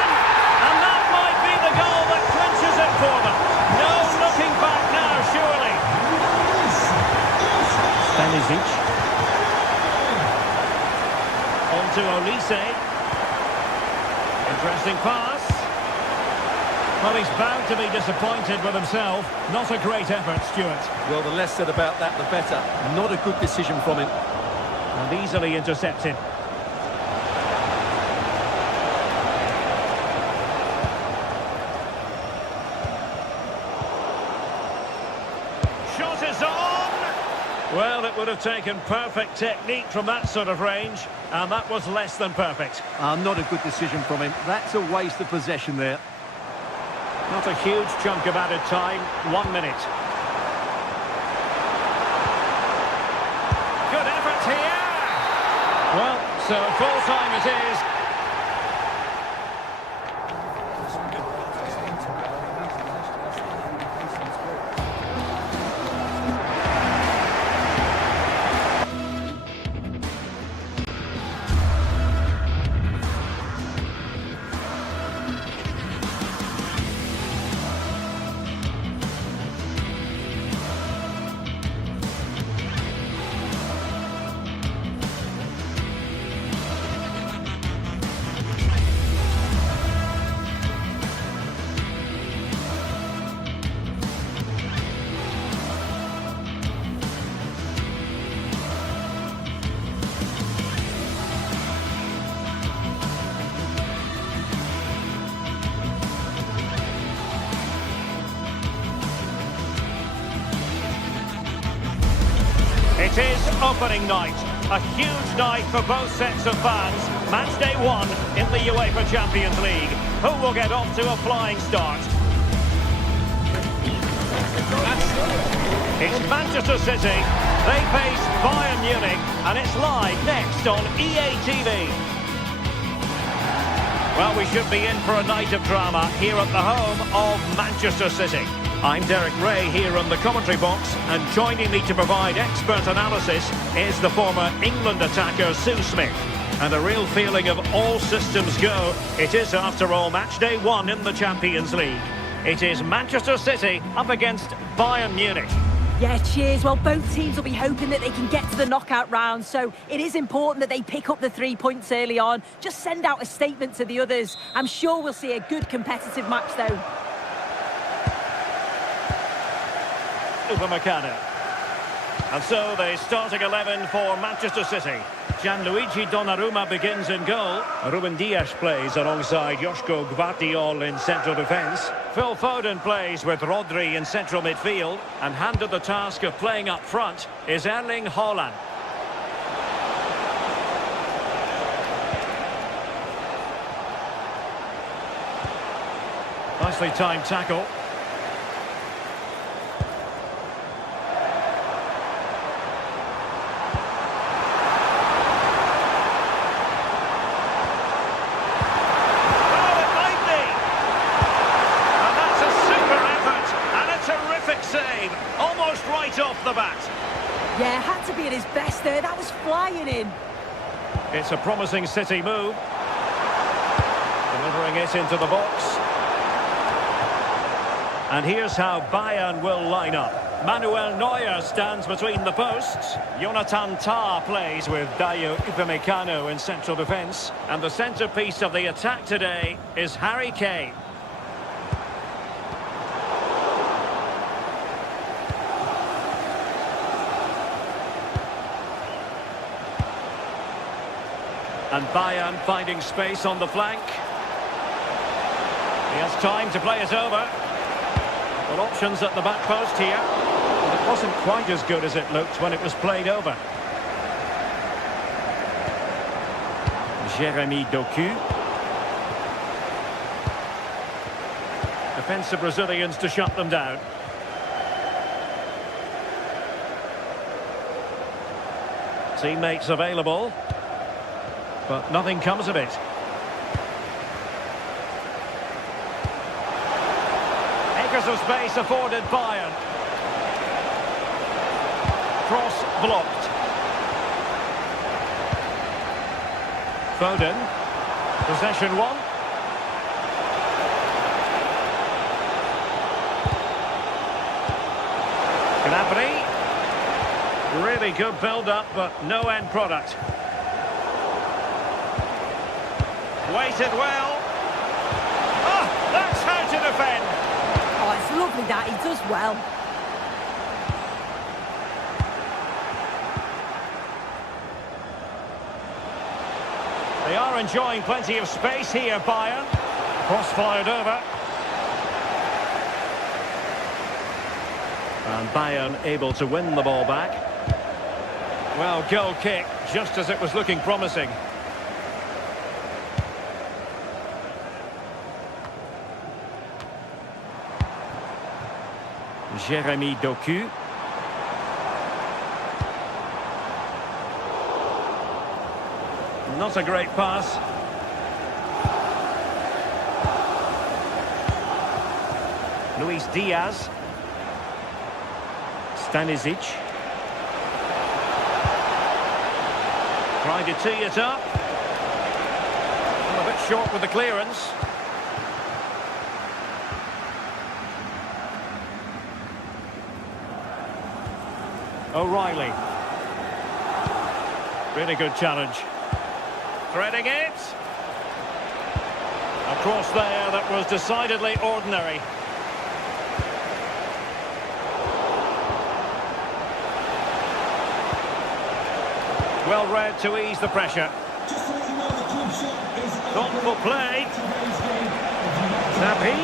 And that might be the goal that clinches it for them. No looking back now, surely. Stanisic. On to Olise. Interesting pass. Well, he's bound to be disappointed with himself. Not a great effort, Stuart. Well, the less said about that, the better. Not a good decision from him. And easily intercepted. Shot is on! Well, it would have taken perfect technique from that sort of range, and that was less than perfect. Not a good decision from him. That's a waste of possession there. Not a huge chunk of added time, 1 minute. Good effort here! Well, so full time it is. It is opening night, a huge night for both sets of fans. Match day 1 in the UEFA Champions League. Who will get off to a flying start? It's Manchester City. They face Bayern Munich, and it's live next on EA TV. Well, we should be in for a night of drama here at the home of Manchester City. I'm Derek Ray here on the commentary box, and joining me to provide expert analysis is the former England attacker Sue Smith. And a real feeling of all systems go. It is, after all, match day 1 in the Champions League. It is Manchester City up against Bayern Munich. Yeah, cheers. Well, both teams will be hoping that they can get to the knockout round, so it is important that they pick up the 3 points early on. Just send out a statement to the others. I'm sure we'll see a good competitive match, though. Upamecano. And so the starting 11 for Manchester City. Gianluigi Donnarumma begins in goal. Ruben Dias plays alongside Joško Gvardiol in central defence. Phil Foden plays with Rodri in central midfield. And handed the task of playing up front is Erling Haaland. Nicely timed tackle. Off the bat. Yeah, had to be at his best there. That was flying in. It's a promising City move. Delivering it into the box. And here's how Bayern will line up. Manuel Neuer stands between the posts. Jonathan Tah plays with Dayo Upamecano in central defence. And the centrepiece of the attack today is Harry Kane. And Bayern finding space on the flank. He has time to play it over. But options at the back post here. But it wasn't quite as good as it looked when it was played over. Jeremy Doku. Defensive Brazilians to shut them down. Teammates available. But nothing comes of it. Acres of space afforded Bayern. Cross blocked. Foden. Possession won. Gnabry. Really good build-up, but no end product. Waited well. Oh, that's how to defend. Oh, it's lovely that. He does well. They are enjoying plenty of space here, Bayern. Cross fired over. And Bayern able to win the ball back. Well, goal kick, just as it was looking promising. Jeremy Doku. Not a great pass. Luis Diaz. Stanisic. Trying to tee it up. A bit short with the clearance. O'Reilly. Really good challenge. Threading it. A cross there that was decidedly ordinary. Well read to ease the pressure. Thoughtful play. Nabi.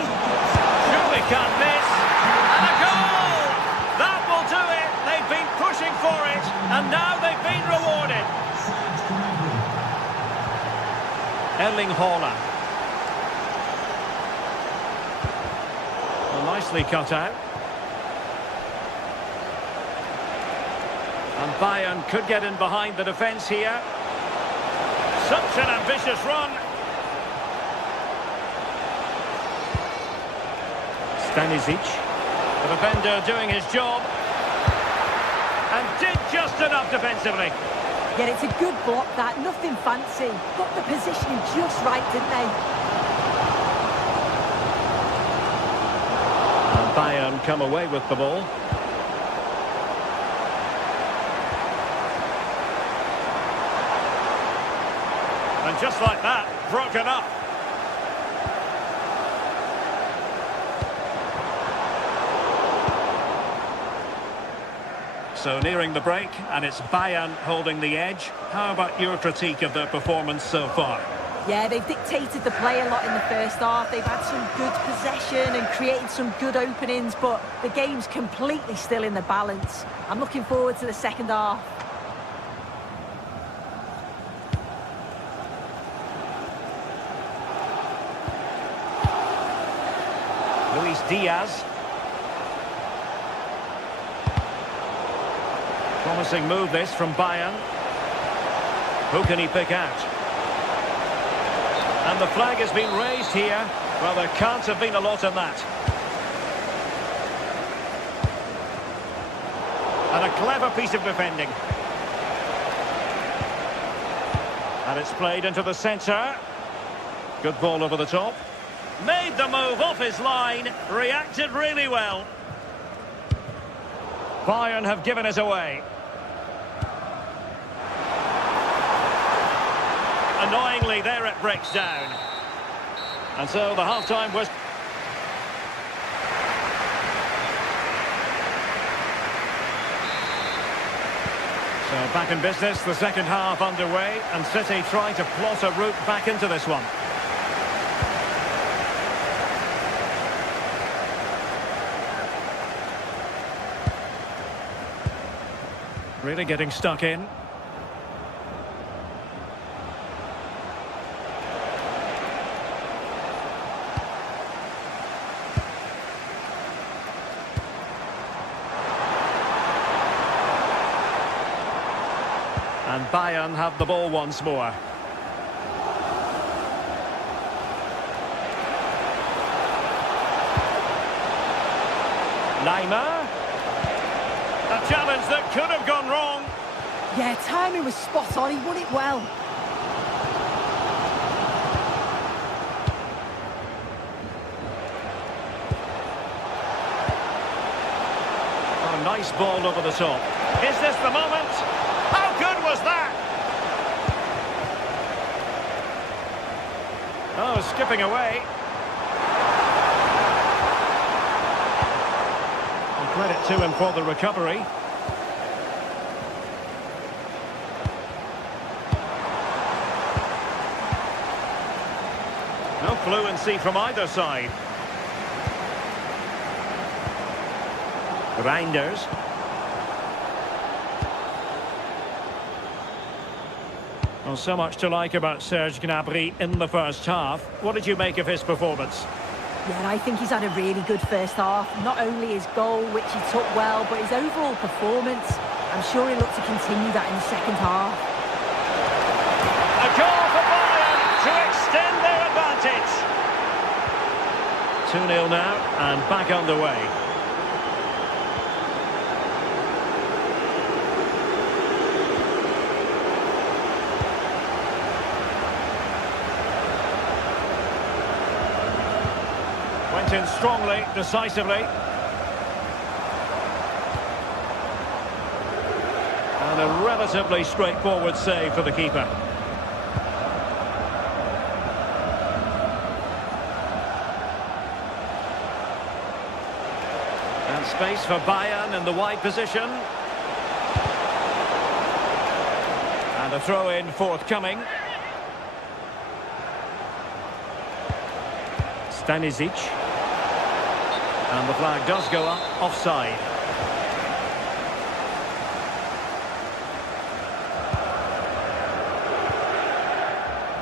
Surely can't miss. And a goal! That will do it. They've been pushing for it, and now they've been rewarded. Erling Haaland. Well, nicely cut out. And Bayern could get in behind the defence here. Such an ambitious run. Stanisic. The defender doing his job. And did just enough defensively. Yeah, it's a good block that, nothing fancy. Got the positioning just right, didn't they? And Bayern come away with the ball. And just like that, broken up. So nearing the break, and it's Bayern holding the edge. How about your critique of their performance so far? Yeah, they've dictated the play a lot in the first half. They've had some good possession and created some good openings, but the game's completely still in the balance. I'm looking forward to the second half. Luis Diaz. Promising move this from Bayern. Who can he pick out? And the flag has been raised here. Well, there can't have been a lot in that. And a clever piece of defending. And it's played into the centre. Good ball over the top. Made the move off his line. Reacted really well. Bayern have given it away. Annoyingly, there it breaks down. And so the half-time was... So back in business, the second half underway, and City trying to plot a route back into this one. Really getting stuck in. And Bayern have the ball once more. Neymar. A challenge that could have gone wrong. Yeah, timing was spot on. He won it well. Oh, nice ball over the top. Is this the moment? How good was that? Oh, skipping away. And credit to him for the recovery. No fluency from either side. Reinders. Well, so much to like about Serge Gnabry in the first half. What did you make of his performance? Yeah, I think he's had a really good first half. Not only his goal, which he took well, but his overall performance. I'm sure he'll look to continue that in the second half. A goal for Bayern to extend their advantage. 2-0 now, and back underway. Went in strongly, decisively. And a relatively straightforward save for the keeper. And space for Bayern in the wide position. And a throw-in forthcoming. Stanisic. And the flag does go up, offside.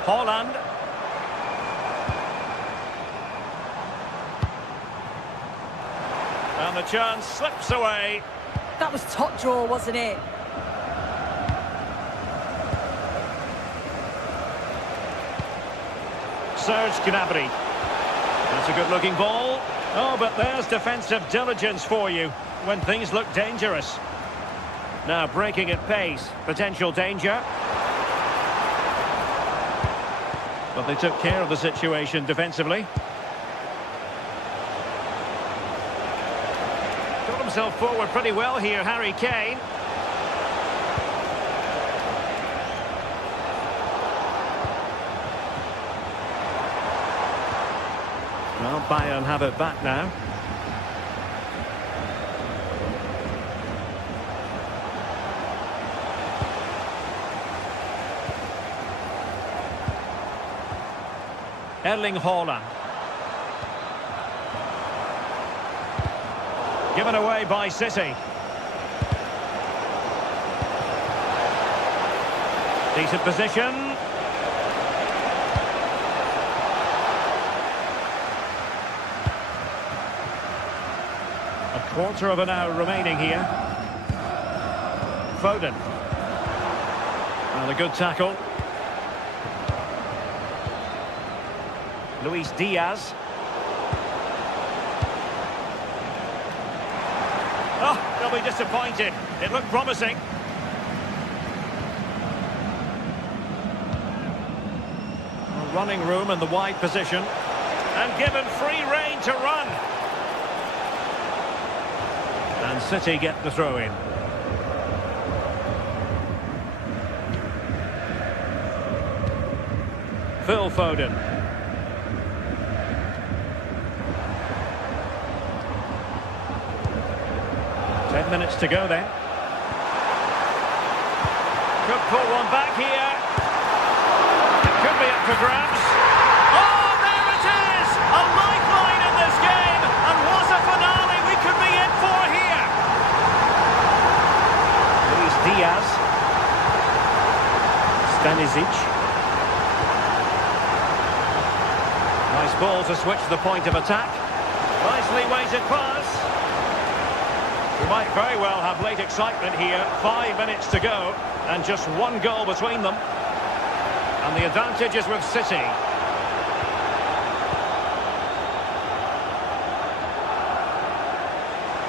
Haaland. And the chance slips away. That was top draw, wasn't it? Serge Gnabry. That's a good-looking ball. Oh, but there's defensive diligence for you when things look dangerous. Now breaking at pace, potential danger. But they took care of the situation defensively. Got himself forward pretty well here, Harry Kane. Well, Bayern have it back now. Erling Haaland. Given away by City. Decent position. A quarter of an hour remaining here. Foden. Well, a good tackle. Luis Diaz. Oh, they'll be disappointed. It looked promising. Running room in the wide position. And given free rein to run. And City get the throw in. Phil Foden. Minutes to go then. Could pull one back here. It could be up for grabs. Oh, there it is! A lifeline in this game, and what a finale we could be in for here. Luis Diaz. Stanisic. Nice ball to switch the point of attack. Nicely weighted pass. We might very well have late excitement here. 5 minutes to go, and just one goal between them. And the advantage is with City.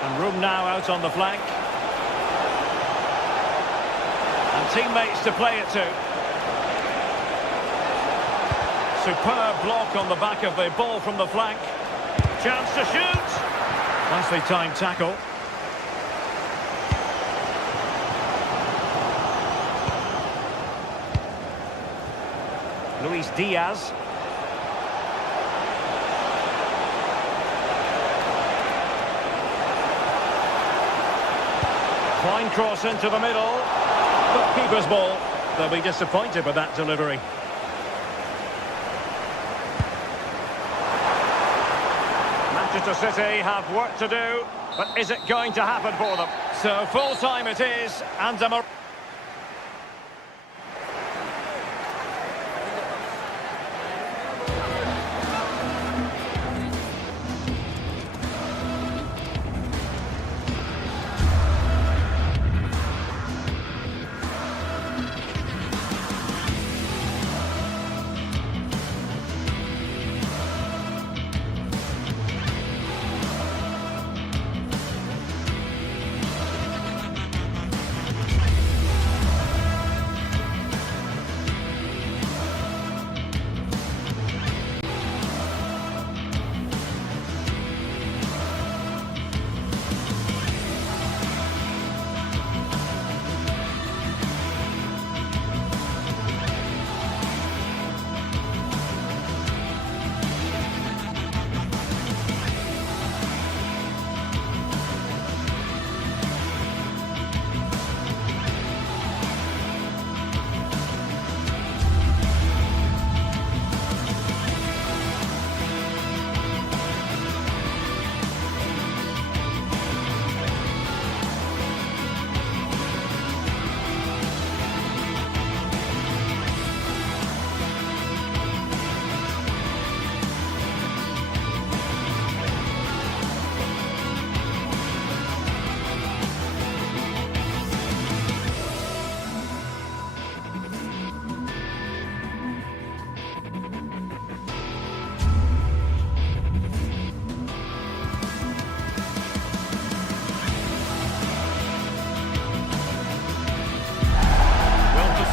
And room now out on the flank. And teammates to play it to. Superb block on the back of the ball from the flank. Chance to shoot. Nicely timed tackle. Luis Diaz. Fine cross into the middle. But keeper's ball. They'll be disappointed with that delivery. Manchester City have work to do, but is it going to happen for them? So full time it is, and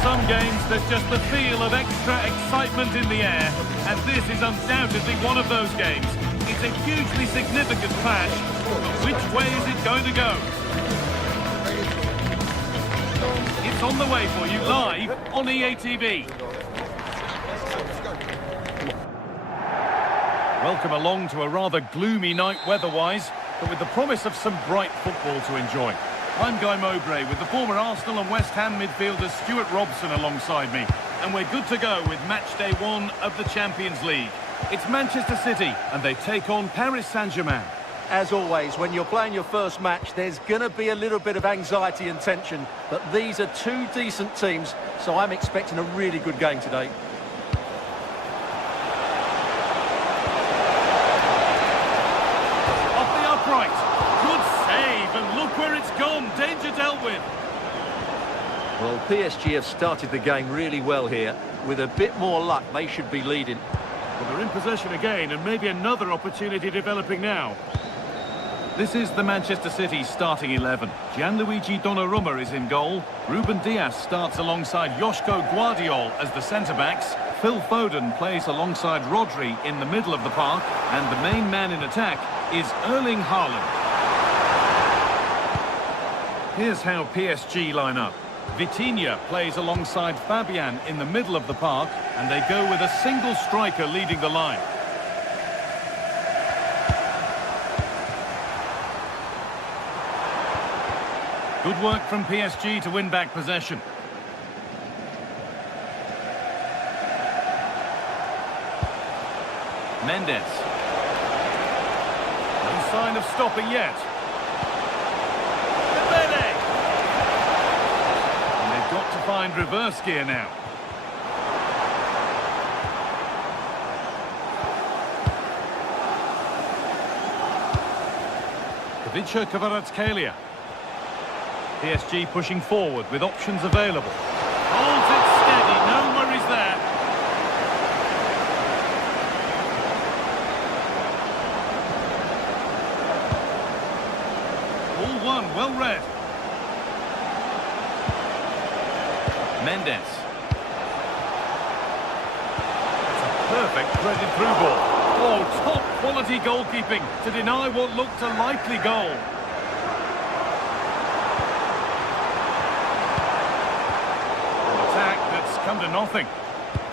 some games, there's just the feel of extra excitement in the air, and this is undoubtedly one of those games. It's a hugely significant clash, but which way is it going to go? It's on the way for you live on EA TV. Welcome along to a rather gloomy night weather-wise, but with the promise of some bright football to enjoy. I'm Guy Mowbray with the former Arsenal and West Ham midfielder Stuart Robson alongside me. And we're good to go with match day 1 of the Champions League. It's Manchester City and they take on Paris Saint-Germain. As always, when you're playing your first match, there's going to be a little bit of anxiety and tension. But these are two decent teams, so I'm expecting a really good game today. Right, good save, and look where it's gone. Danger dealt with. Well, PSG have started the game really well here. With a bit more luck, they should be leading. Well, they're in possession again, and maybe another opportunity developing now. This is the Manchester City starting 11. Gianluigi Donnarumma is in goal. Ruben Dias starts alongside Joško Guardiol as the centre-backs. Phil Foden plays alongside Rodri in the middle of the park, and the main man in attack is Erling Haaland. Here's how PSG line up. Vitinha plays alongside Fabian in the middle of the park, and they go with a single striker leading the line. Good work from PSG to win back possession. Mendes. No sign of stopping yet. Dembele. And they've got to find reverse gear now. Ivica Kvaratskhelia. PSG pushing forward with options available. Holds it steady, no worries there. All one, well read. Mendes. It's a perfect threaded through ball. Oh, top quality goalkeeping to deny what looked a likely goal. Come to nothing.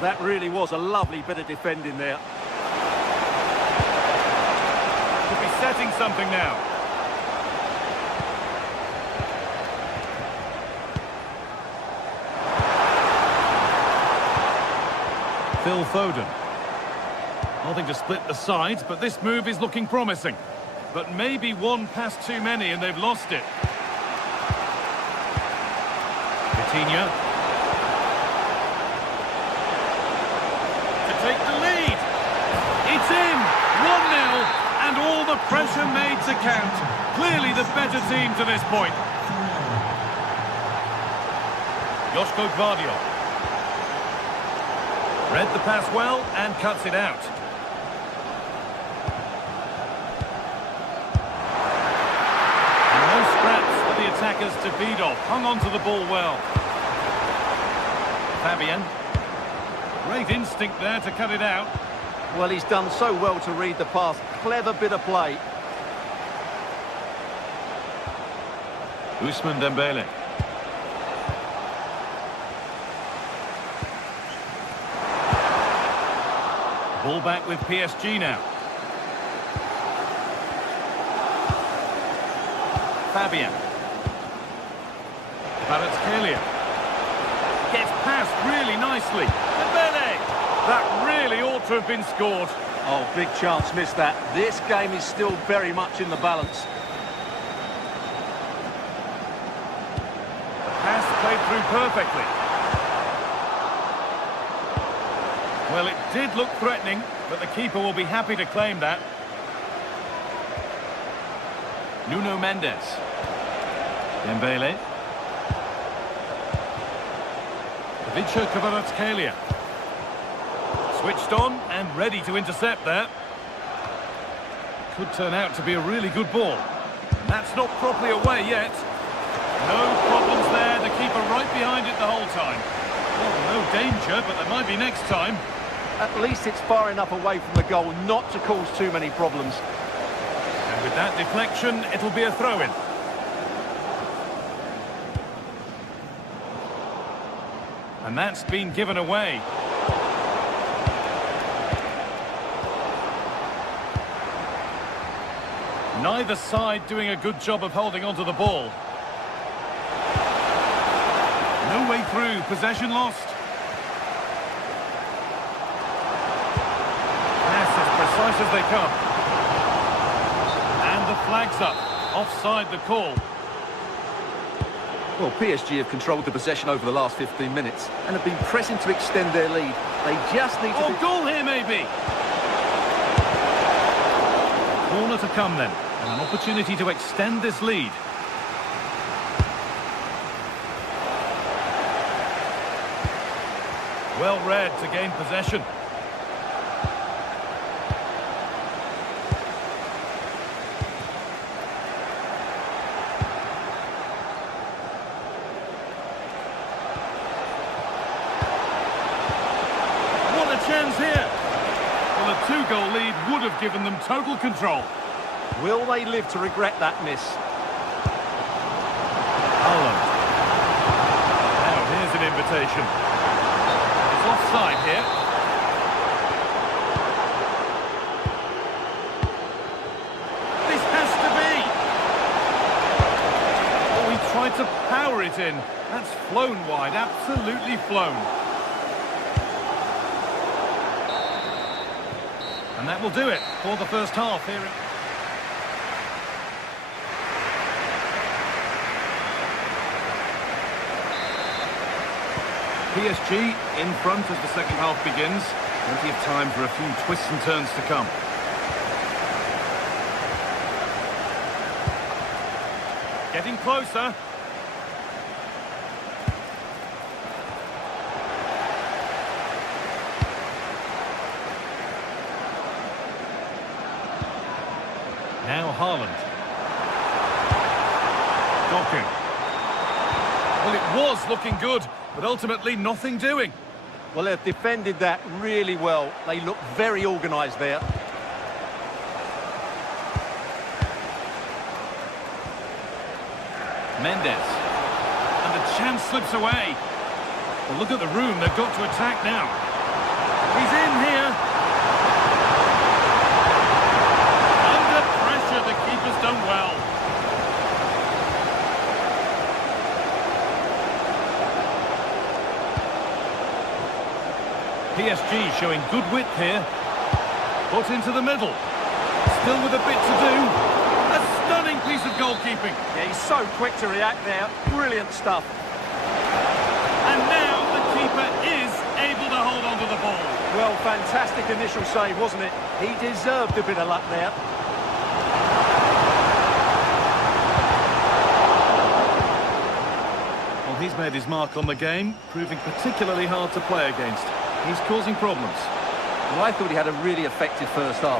That really was a lovely bit of defending there. Could be setting something now. Phil Foden. Nothing to split the sides, but this move is looking promising. But maybe one pass too many and they've lost it. Vitinha. Take the lead. It's in. 1-0, and all the pressure made to count. Clearly the better team to this point. Joško Guardiol. Read the pass well and cuts it out. And no scraps for the attackers to feed off. Hung on to the ball well. Fabian. Great instinct there to cut it out. Well, he's done so well to read the pass. Clever bit of play. Ousmane Dembele. Ball back with PSG now. Fabian. Kvaratskhelia. Gets past really nicely. Dembele! That really ought to have been scored. Oh, big chance missed that. This game is still very much in the balance. The pass played through perfectly. Well, it did look threatening, but the keeper will be happy to claim that. Nuno Mendes. Dembele. Ivica Kvaratskhelia. Switched on and ready to intercept there. Could turn out to be a really good ball. And that's not properly away yet. No problems there, the keeper right behind it the whole time. Well, no danger, but there might be next time. At least it's far enough away from the goal not to cause too many problems. And with that deflection, it'll be a throw-in. And that's been given away. Neither side doing a good job of holding onto the ball. No way through, possession lost. Pass as precise as they come. And the flag's up. Offside the call. Well, PSG have controlled the possession over the last 15 minutes and have been pressing to extend their lead. They just need to... Oh, goal here maybe! Corner to come then, and an opportunity to extend this lead. Well read to gain possession. Chance here. Well, a two-goal lead would have given them total control. Will they live to regret that miss? Haaland. Now, here's an invitation. It's offside here. This has to be. Oh, he tried to power it in. That's flown wide, absolutely flown. And that will do it for the first half here. PSG in front as the second half begins. Plenty of time for a few twists and turns to come. Getting closer. Now Haaland. Doku. Well, it was looking good, but ultimately nothing doing. Well, they've defended that really well. They look very organised there. Mendes. And the chance slips away. Well, look at the room they've got to attack now. He's in here. The keeper's done well. PSG showing good width here. Put into the middle. Still with a bit to do. A stunning piece of goalkeeping. Yeah, he's so quick to react there. Brilliant stuff. And now the keeper is able to hold on to the ball. Well, fantastic initial save, wasn't it? He deserved a bit of luck there. He's made his mark on the game, proving particularly hard to play against. He's causing problems. Well, I thought he had a really effective first half.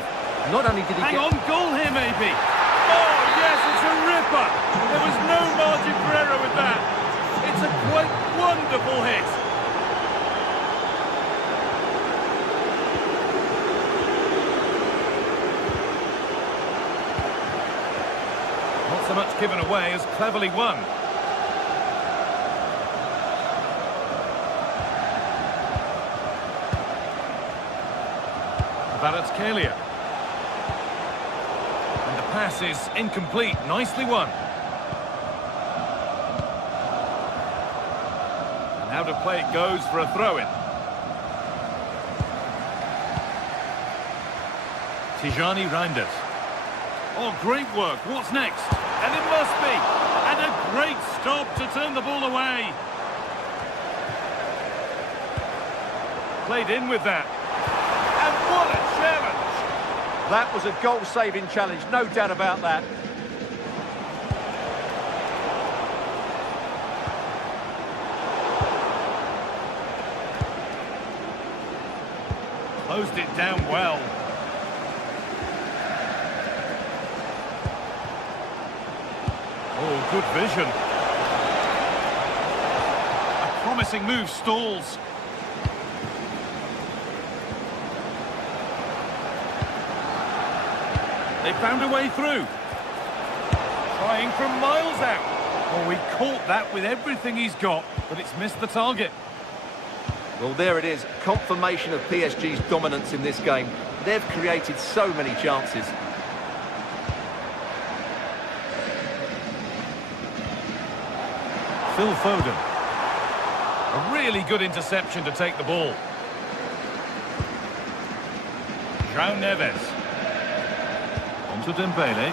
Not only did he Hang on, goal here maybe. Oh, yes, it's a ripper. There was no margin for error with that. It's a quite wonderful hit. Not so much given away as cleverly won. Kvaratskhelia. And the pass is incomplete. Nicely won. And how to play it goes for a throw-in. Tijani Reinders. Oh, great work. What's next? And it must be. And a great stop to turn the ball away. Played in with that. And what a challenge! That was a goal-saving challenge, no doubt about that. Closed it down well. Oh, good vision. A promising move stalls. They found a way through. Trying from miles out. Oh, he caught that with everything he's got, but it's missed the target. Well, there it is. Confirmation of PSG's dominance in this game. They've created so many chances. Phil Foden. A really good interception to take the ball. João Neves. On to Dembele.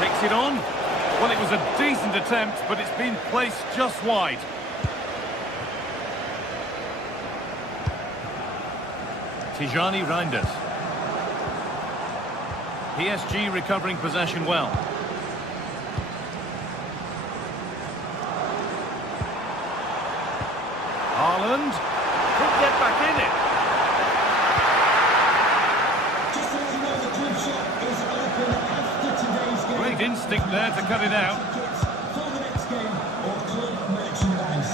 Takes it on. Well, it was a decent attempt, but it's been placed just wide. Tijani Reinders. PSG recovering possession well. Haaland could get back in it. Just to let you know, the club shop is open after today's game. Great instinct there to cut it out. Tickets for the next game or club merchandise.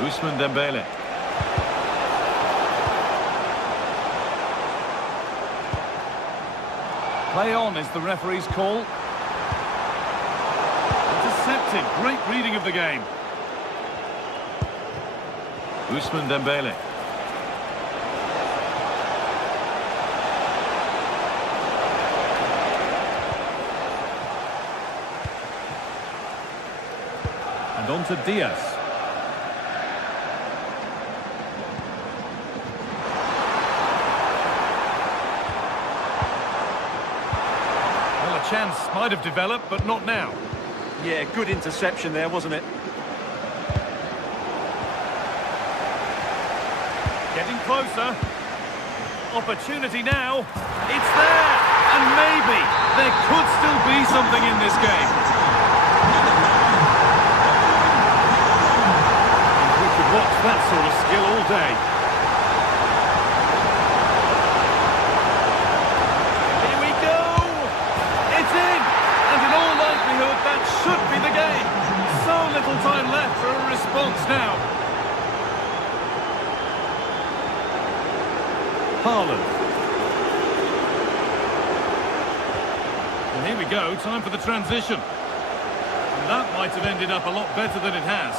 Ousmane Dembele. Play on is the referee's call. Intercepted. Great reading of the game. Ousmane Dembele. And on to Diaz. Well, a chance might have developed, but not now. Yeah, good interception there, wasn't it? Getting closer. Opportunity now. It's there. And maybe there could still be something in this game. We could watch that sort of skill all day. Here we go. It's in. And in all likelihood, that should be the game. So little time left for a response now. Haaland. And here we go, time for the transition. And that might have ended up a lot better than it has.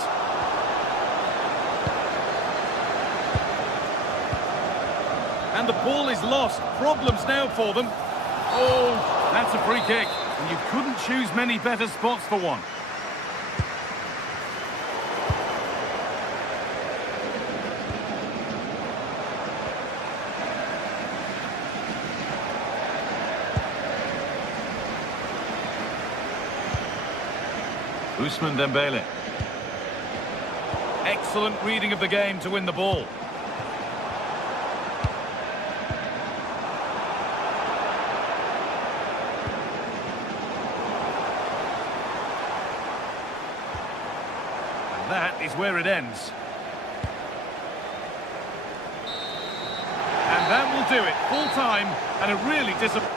And the ball is lost. Problems now for them. Oh, that's a free kick. And you couldn't choose many better spots for one. Ousmane Dembele. Excellent reading of the game to win the ball. And that is where it ends. And that will do it. Full time and a really disappointing.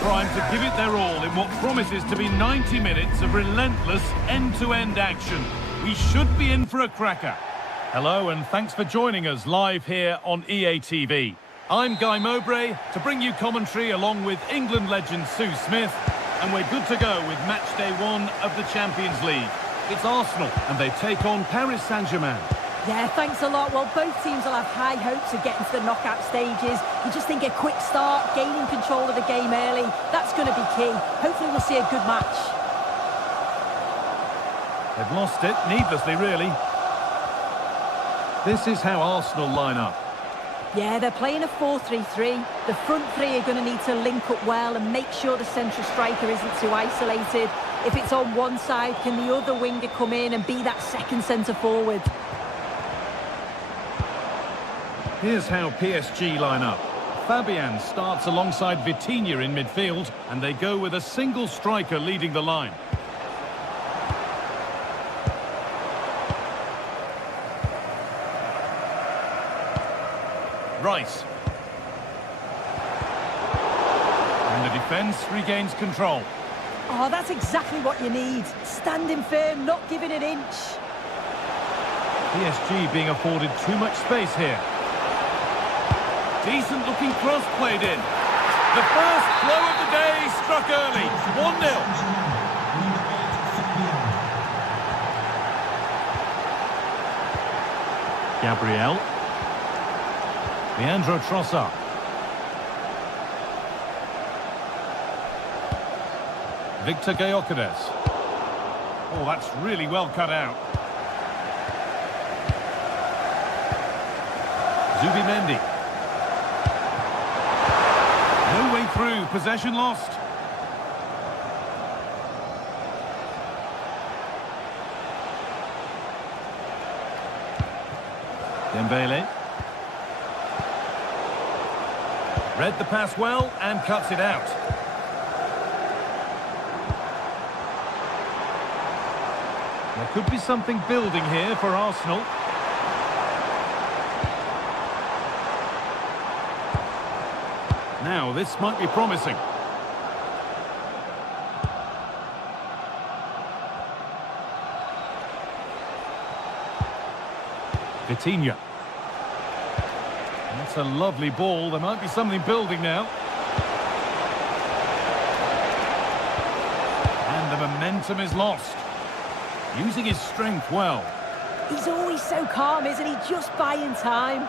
Primed to give it their all in what promises to be 90 minutes of relentless end-to-end action. We should be in for a cracker. Hello and thanks for joining us live here on EA TV. I'm Guy Mowbray to bring you commentary along with England legend Sue Smith And we're good to go with match day 1 of the Champions League. It's Arsenal, and they take on Paris Saint-Germain. Yeah, thanks a lot. Well, both teams will have high hopes of getting to the knockout stages. You just think a quick start, gaining control of the game early, that's going to be key. Hopefully we'll see a good match. They've lost it, needlessly really. This is how Arsenal line up. Yeah, they're playing a 4-3-3. The front three are going to need to link up well and make sure the central striker isn't too isolated. If it's on one side, can the other winger come in and be that second centre forward? Here's how PSG line up. Fabian starts alongside Vitinha in midfield, and they go with a single striker leading the line. Rice. And the defence regains control. Oh, that's exactly what you need. Standing firm, not giving an inch. PSG being afforded too much space here. Decent looking cross played in. The first blow of the day struck early. 1-0. Gabriel. Leandro Trossard. Victor Gyökeres. Oh, that's really well cut out. Zubimendi. No way through, possession lost. Dembele. Read the pass well and cuts it out. There could be something building here for Arsenal. Now, this might be promising. Vitinha. That's a lovely ball. There might be something building now. And the momentum is lost. Using his strength well. He's always so calm, isn't he? Just buying time.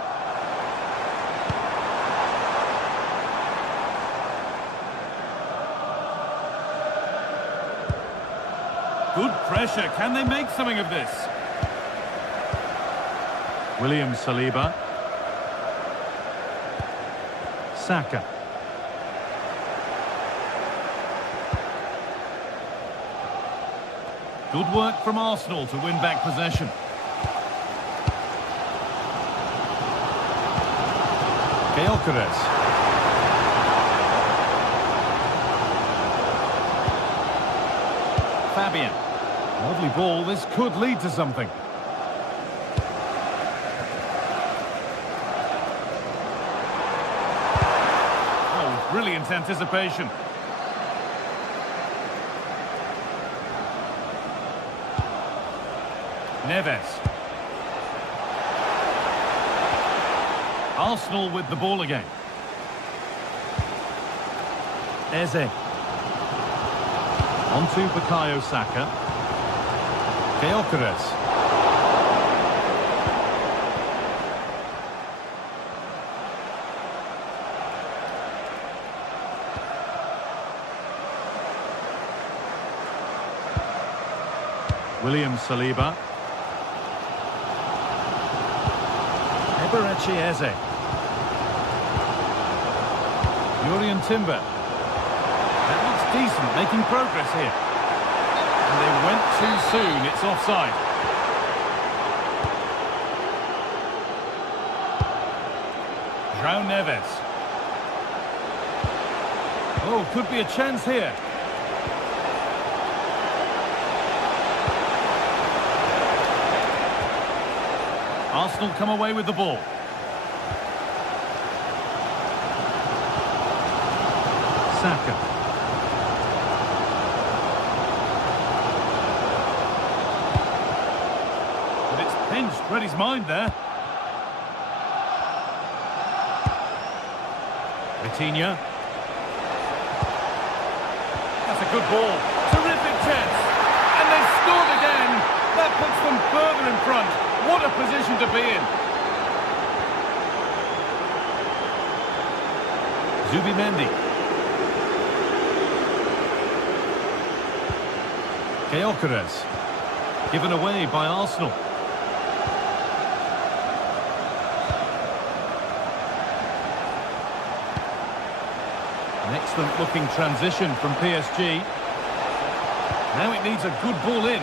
Good pressure. Can they make something of this? William Saliba. Saka. Good work from Arsenal to win back possession. Gyökeres. Fabian. Lovely ball. This could lead to something. Oh, brilliant anticipation. Neves. Arsenal with the ball again. Eze. On to Bukayo Saka. Gyökeres. William Saliba. Eberechi Eze. Jurriën Timber. That looks decent, making progress here. And they went too soon, it's offside. João Neves. Oh, could be a chance here. Arsenal come away with the ball. Saka. But it's pinched, read his mind there. Vitinha. A That's a good ball. Terrific chance. And they've scored again. That puts them further in front. What a position to be in. Zubimendi. Gyökeres. Given away by Arsenal. An excellent looking transition from PSG. Now it needs a good ball in.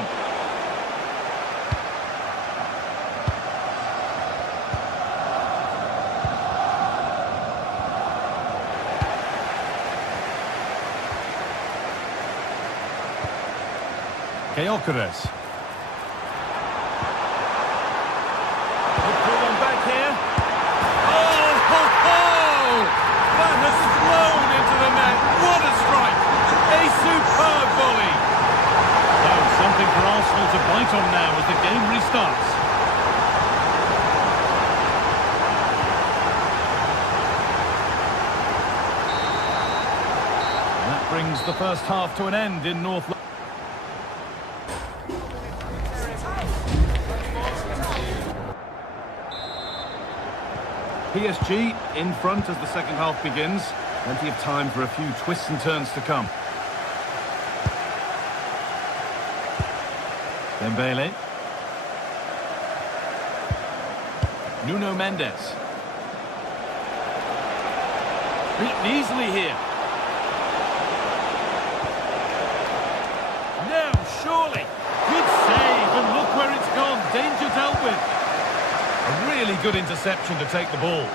Gyökeres. Good ball on back here. Oh, ho, ho! That has flown into the net. What a strike! A superb volley. So, something for Arsenal to bite on now as the game restarts. And that brings the first half to an end in North London. PSG in front as the second half begins. Plenty of time for a few twists and turns to come. Dembele. Nuno Mendes. Beaten easily here. Now, surely. Good save, and look where it's gone. Danger dealt with. A really good interception to take the ball.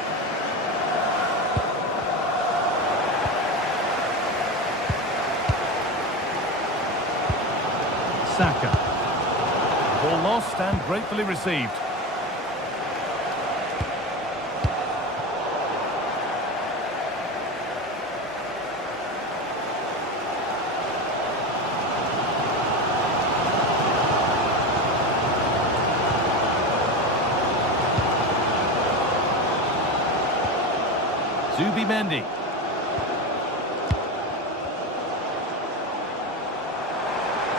Saka. Ball lost and gratefully received. Zubimendi.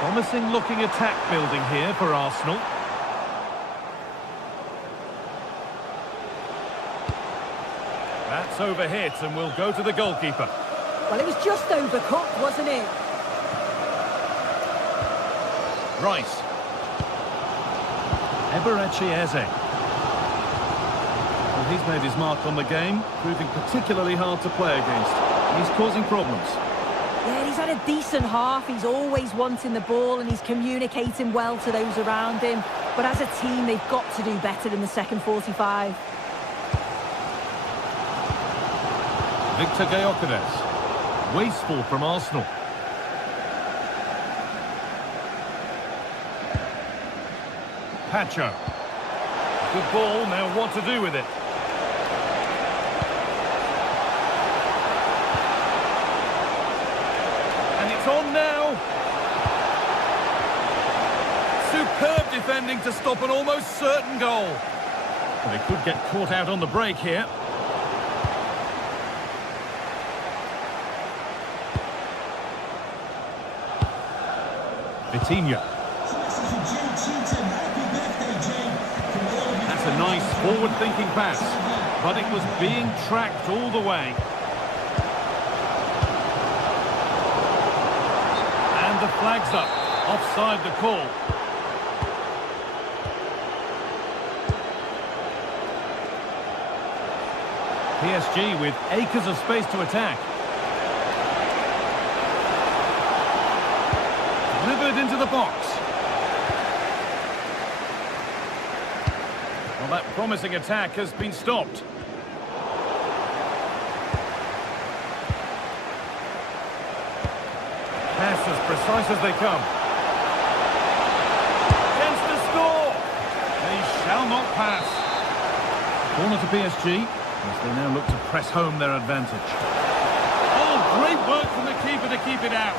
Promising looking attack building here for Arsenal. That's overhit and will go to the goalkeeper. Well, it was just overcooked, wasn't it? Rice. Eberechi. Well, he's made his mark on the game, proving particularly hard to play against. He's causing problems. Yeah, he's had a decent half. He's always wanting the ball and he's communicating well to those around him. But as a team, they've got to do better in the second 45. Victor Gyökeres. Wasteful from Arsenal. Pacho. Good ball, now what to do with it? And it's on now. Superb defending to stop an almost certain goal. Well, they could get caught out on the break here. Vitinha. That's a nice forward-thinking pass, but it was being tracked all the way. And the flag's up. Offside the call. PSG with acres of space to attack. Delivered into the box. Well, that promising attack has been stopped. Pass as precise as they come. Chance to score! They shall not pass. Corner to PSG, as they now look to press home their advantage. Oh, great work from the keeper to keep it out.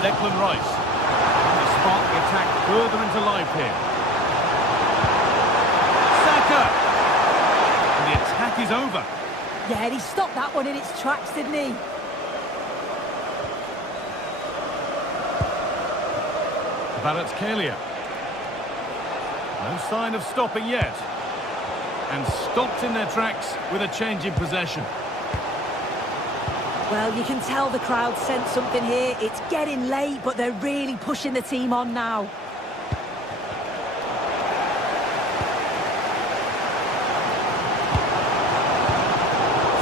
Declan Rice. To spark the attack further into life here. Saka! And the attack is over. Yeah, he stopped that one in its tracks, didn't he? Kvaratskhelia. No sign of stopping yet. And stopped in their tracks with a change in possession. Well, you can tell the crowd sensed something here. It's getting late, but they're really pushing the team on now.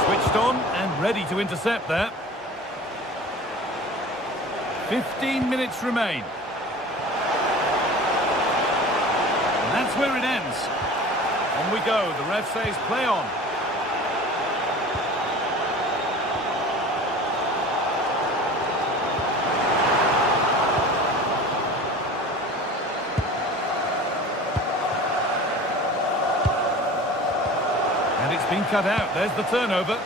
Switched on and ready to intercept there. 15 minutes remain. And that's where it ends. On we go. The ref says play on. And it's been cut out. There's the turnover.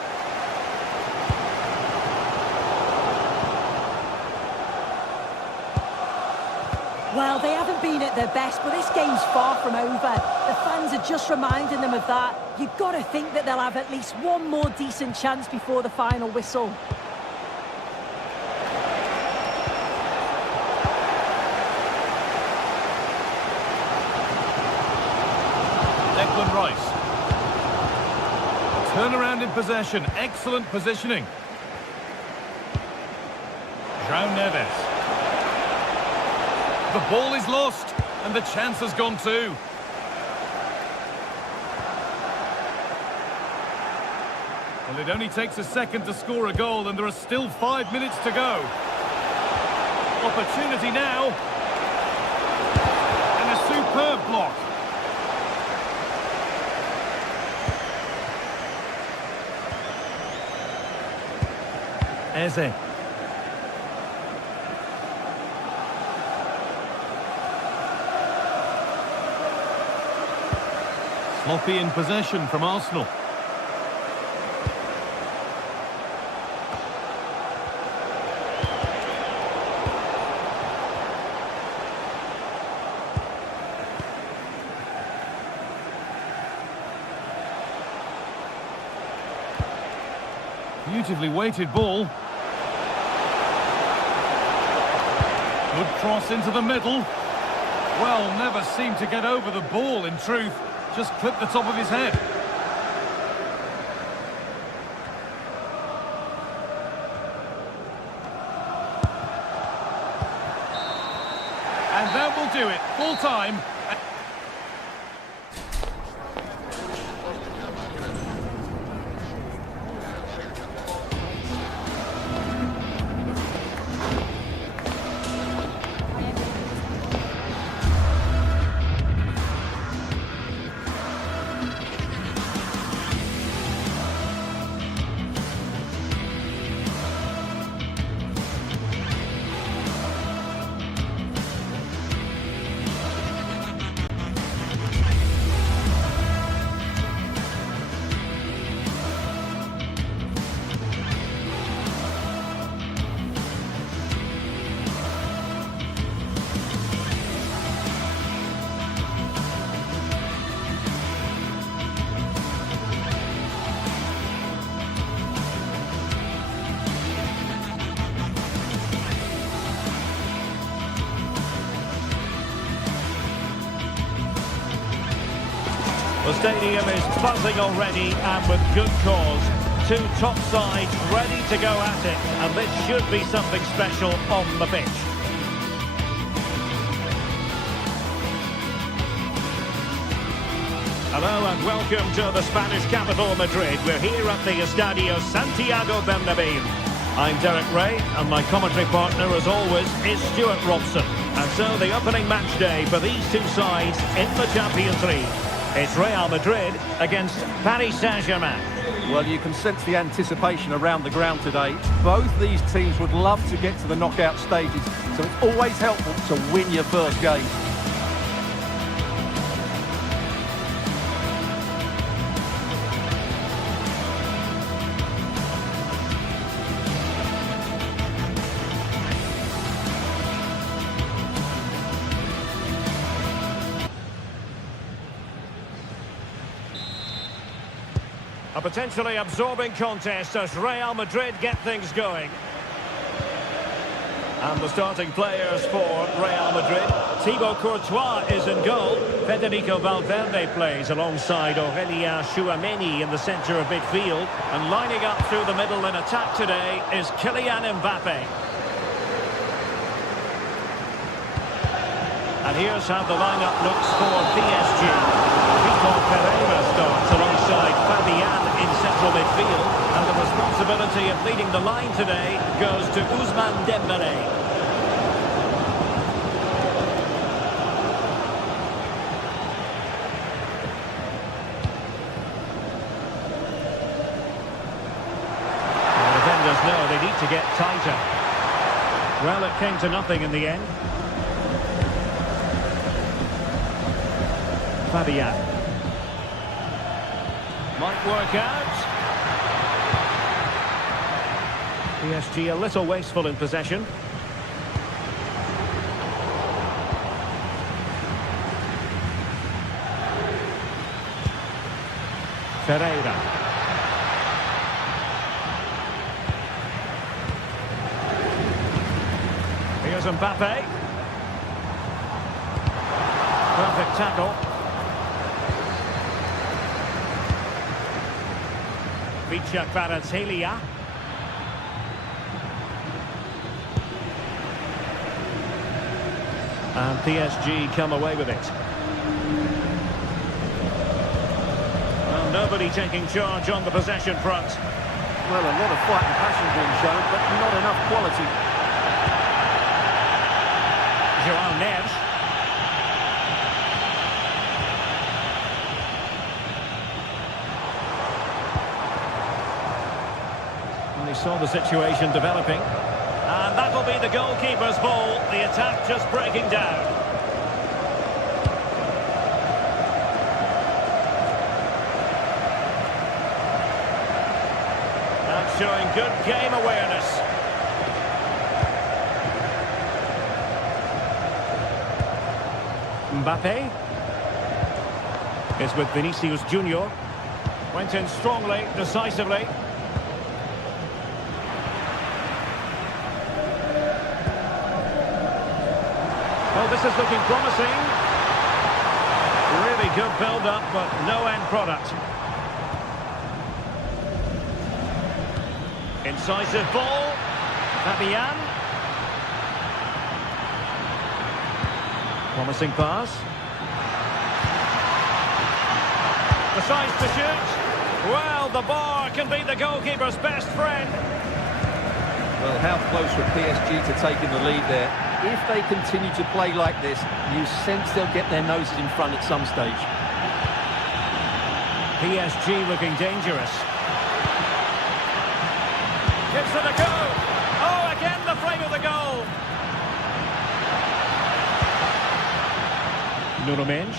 Well, they haven't been at their best, but this game's far from over. The fans are just reminding them of that. You've got to think that they'll have at least one more decent chance before the final whistle. Declan Rice. Turnaround in possession. Excellent positioning. João Neves. The ball is lost, and the chance has gone too. Well, it only takes a second to score a goal, and there are still 5 minutes to go. Opportunity now. And a superb block. Eze. Sloppy in possession from Arsenal. Beautifully weighted ball. Good cross into the middle. Well, never seemed to get over the ball in truth. Just clipped the top of his head. And that will do it. Full time. The stadium is buzzing already, and with good cause. Two top sides ready to go at it, and this should be something special on the pitch. Hello and welcome to the Spanish capital, Madrid. We're here at the Estadio Santiago Bernabeu. I'm Derek Ray, and my commentary partner, as always, is Stuart Robson. And so the opening match day for these two sides in the Champions League. It's Real Madrid against Paris Saint-Germain. Well, you can sense the anticipation around the ground today. Both these teams would love to get to the knockout stages, so it's always helpful to win your first game. A potentially absorbing contest as Real Madrid get things going. And the starting players for Real Madrid. Thibaut Courtois is in goal. Federico Valverde plays alongside Aurelien Tchouameni in the centre of midfield. And lining up through the middle in attack today is Kylian Mbappe. And here's how the lineup looks for PSG. Vitor Pereira starts alongside Fabian in central midfield. And the responsibility of leading the line today goes to Ousmane Dembélé. The defenders know they need to get tighter. Well, it came to nothing in the end. Fabian. Might work out. PSG a little wasteful in possession. Ferreira. Here's Mbappe. Perfect tackle. Vicha Kvaratskhelia. And PSG come away with it. Well, nobody taking charge on the possession front. Well, a lot of fight and passion being shown, but not enough quality. João Neves. He saw the situation developing. And that'll be the goalkeeper's ball. The attack just breaking down. And showing good game awareness. Mbappe is with Vinicius Junior. Went in strongly, decisively. Well, this is looking promising. Really good build-up, but no end product. Incisive ball. Fabian. Promising pass. The size to shoot. Well, the bar can be the goalkeeper's best friend. Well, how close were PSG to taking the lead there? If they continue to play like this, you sense they'll get their noses in front at some stage. PSG looking dangerous. Gives it a go. Oh, again the frame of the goal. Nuno Mendes.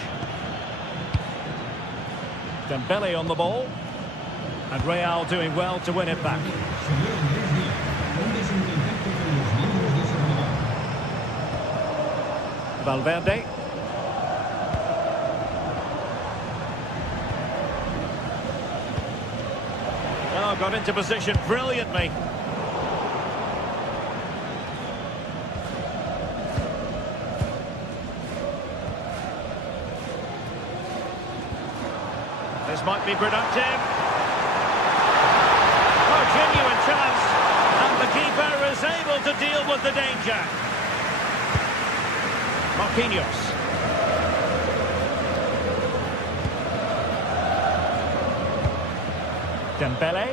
Dembélé on the ball. And Real doing well to win it back. Valverde. Oh, got into position brilliantly. This might be productive. Oh, genuine chance. And the keeper is able to deal with the danger. Marquinhos. Dembélé.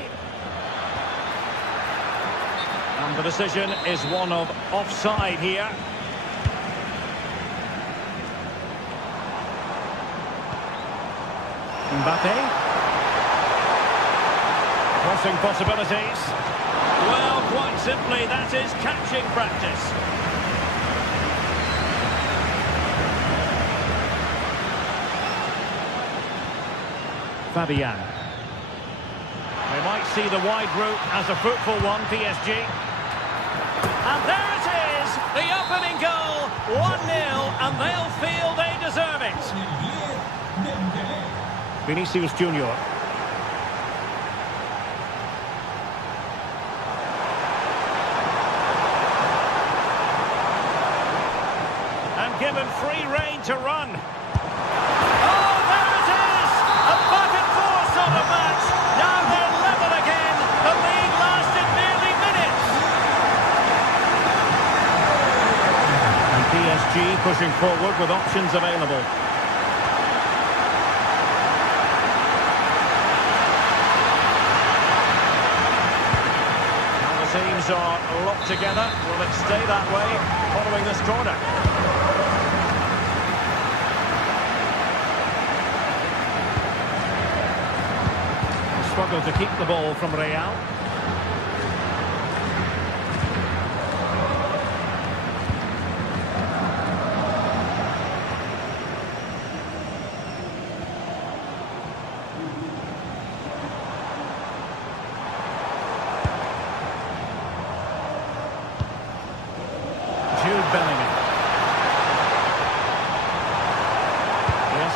And the decision is one of offside here. Mbappe. Crossing possibilities. Well, quite simply, that is catching practice. Fabian. They might see the wide route as a fruitful one, PSG. And there it is, the opening goal, 1-0, and they'll feel they deserve it. Vinicius Junior. given free rein to run. Oh, there it is! A back and forth sort of match. Now they're level again. The lead lasted nearly minutes. And PSG pushing forward with options available. Teams are locked together. Will it stay that way following this corner? Struggle to keep the ball from Real.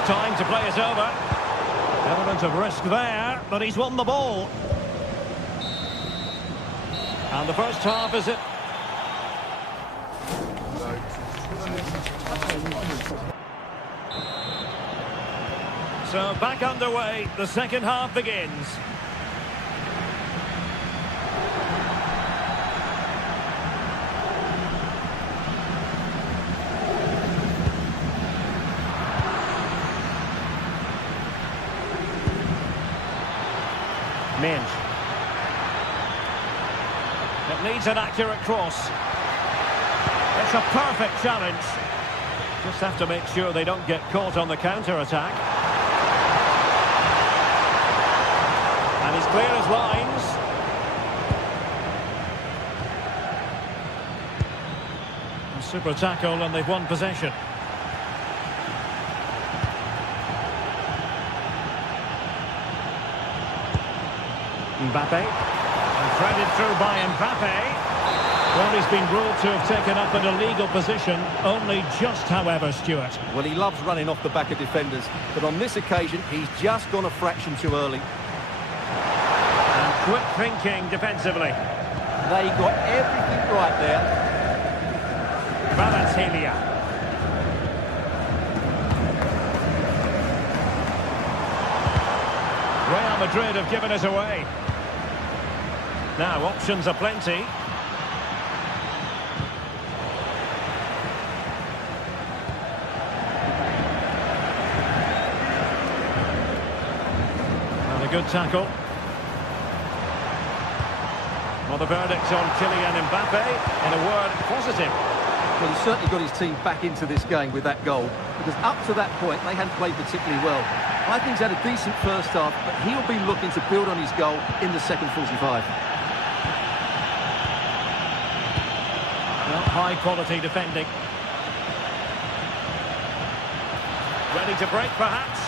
Time to play it over. Element of risk there, but he's won the ball. And the first half is it. So back underway, the second half begins. Minge. It needs an accurate cross. It's a perfect challenge. Just have to make sure they don't get caught on the counter-attack. And he's clear as lines. A super tackle and they've won possession. Mbappe, and threaded through by Mbappe. Well, he's been ruled to have taken up an illegal position, only just, however, Stuart. Well, he loves running off the back of defenders, but on this occasion, he's just gone a fraction too early. And quick thinking defensively. They got everything right there. Kvaratskhelia. Real Madrid have given it away. Now, options are plenty. And a good tackle. Well, the verdict on Kylian Mbappe, in a word, positive. Well, he's certainly got his team back into this game with that goal, because up to that point, they hadn't played particularly well. I think he's had a decent first half, but he'll be looking to build on his goal in the second 45. Well, high-quality defending. Ready to break, perhaps.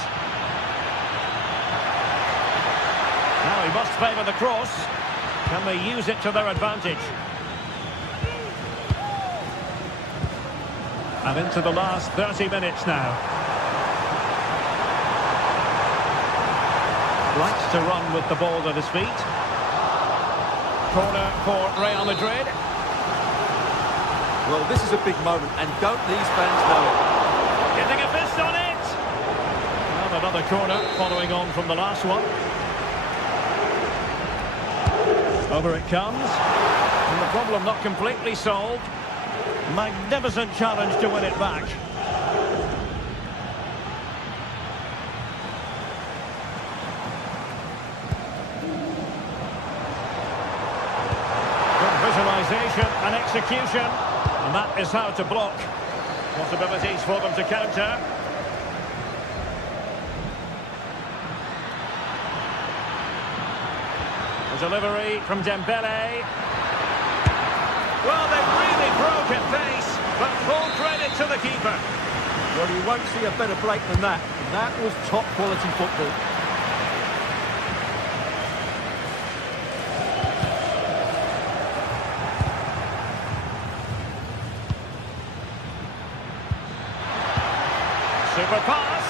Now he must favour the cross. Can they use it to their advantage? And into the last 30 minutes now. Likes to run with the ball at his feet. Corner for Real Madrid. Well, this is a big moment, and don't these fans know it? Getting a fist on it! And another corner following on from the last one. Over it comes. And the problem not completely solved. Magnificent challenge to win it back. Good visualisation and execution. And that is how to block. Possibilities for them to counter. The delivery from Dembele. Well, they really broke at pace, but full credit to the keeper. Well, you won't see a better break than that. That was top quality football. Super pass.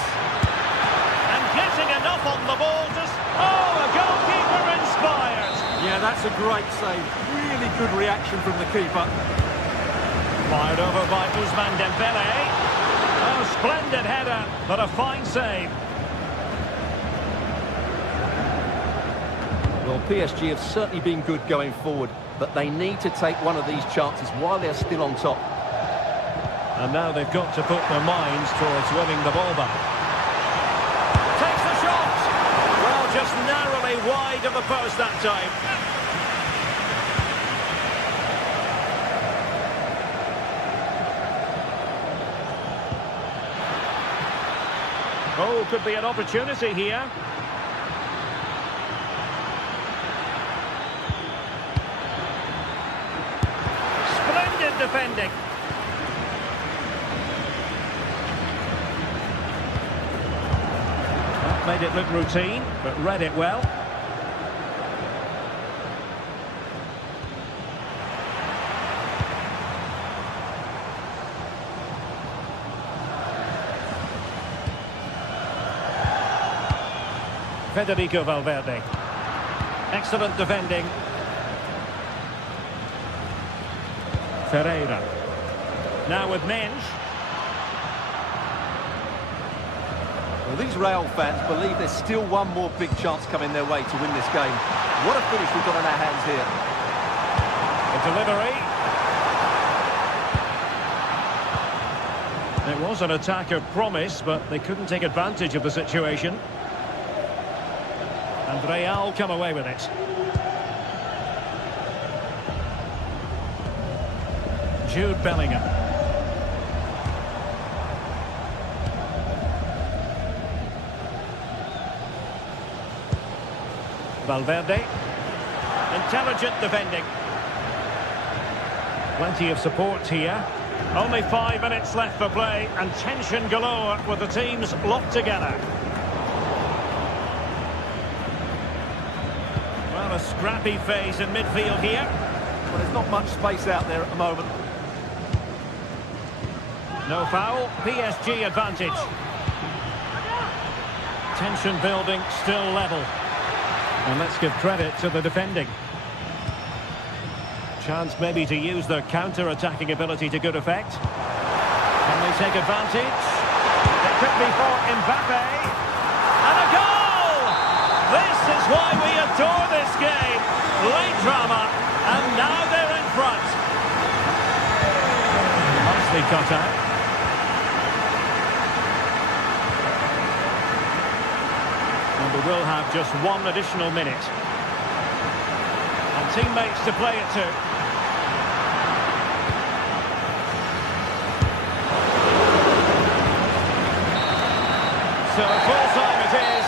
And getting enough on the ball to... Oh, a goalkeeper inspired. Yeah, that's a great save. Really good reaction from the keeper. Fired over by Ousmane Dembele. Splendid header, but a fine save. Well, PSG have certainly been good going forward, but they need to take one of these chances while they're still on top. And now they've got to put their minds towards winning the ball back. Takes the shot! Well, just narrowly wide of the post that time. Oh, could be an opportunity here. Splendid defending. That made it look routine, but read it well. Federico Valverde. Excellent defending. Ferreira. Now with Mensch. Well, these Real fans believe there's still one more big chance coming their way to win this game. What a finish we've got on our hands The delivery. It was an attack of promise, but they couldn't take advantage of the situation. And Real come away with it. Jude Bellingham. Valverde. Intelligent defending. Plenty of support here. Only 5 minutes left for play, and tension galore with the teams locked together. Well, a scrappy phase in midfield here. Well, there's not much space out there at the moment. No foul, PSG advantage. Tension building, still level. And let's give credit to the defending. Chance maybe to use their counter-attacking ability to good effect. Can they take advantage? It could be for Mbappe. And a goal! This is why we adore this game. Late drama, and now they're in front. Nicely cut out. And we will have just one additional minute. And teammates to play it to. So full time it is.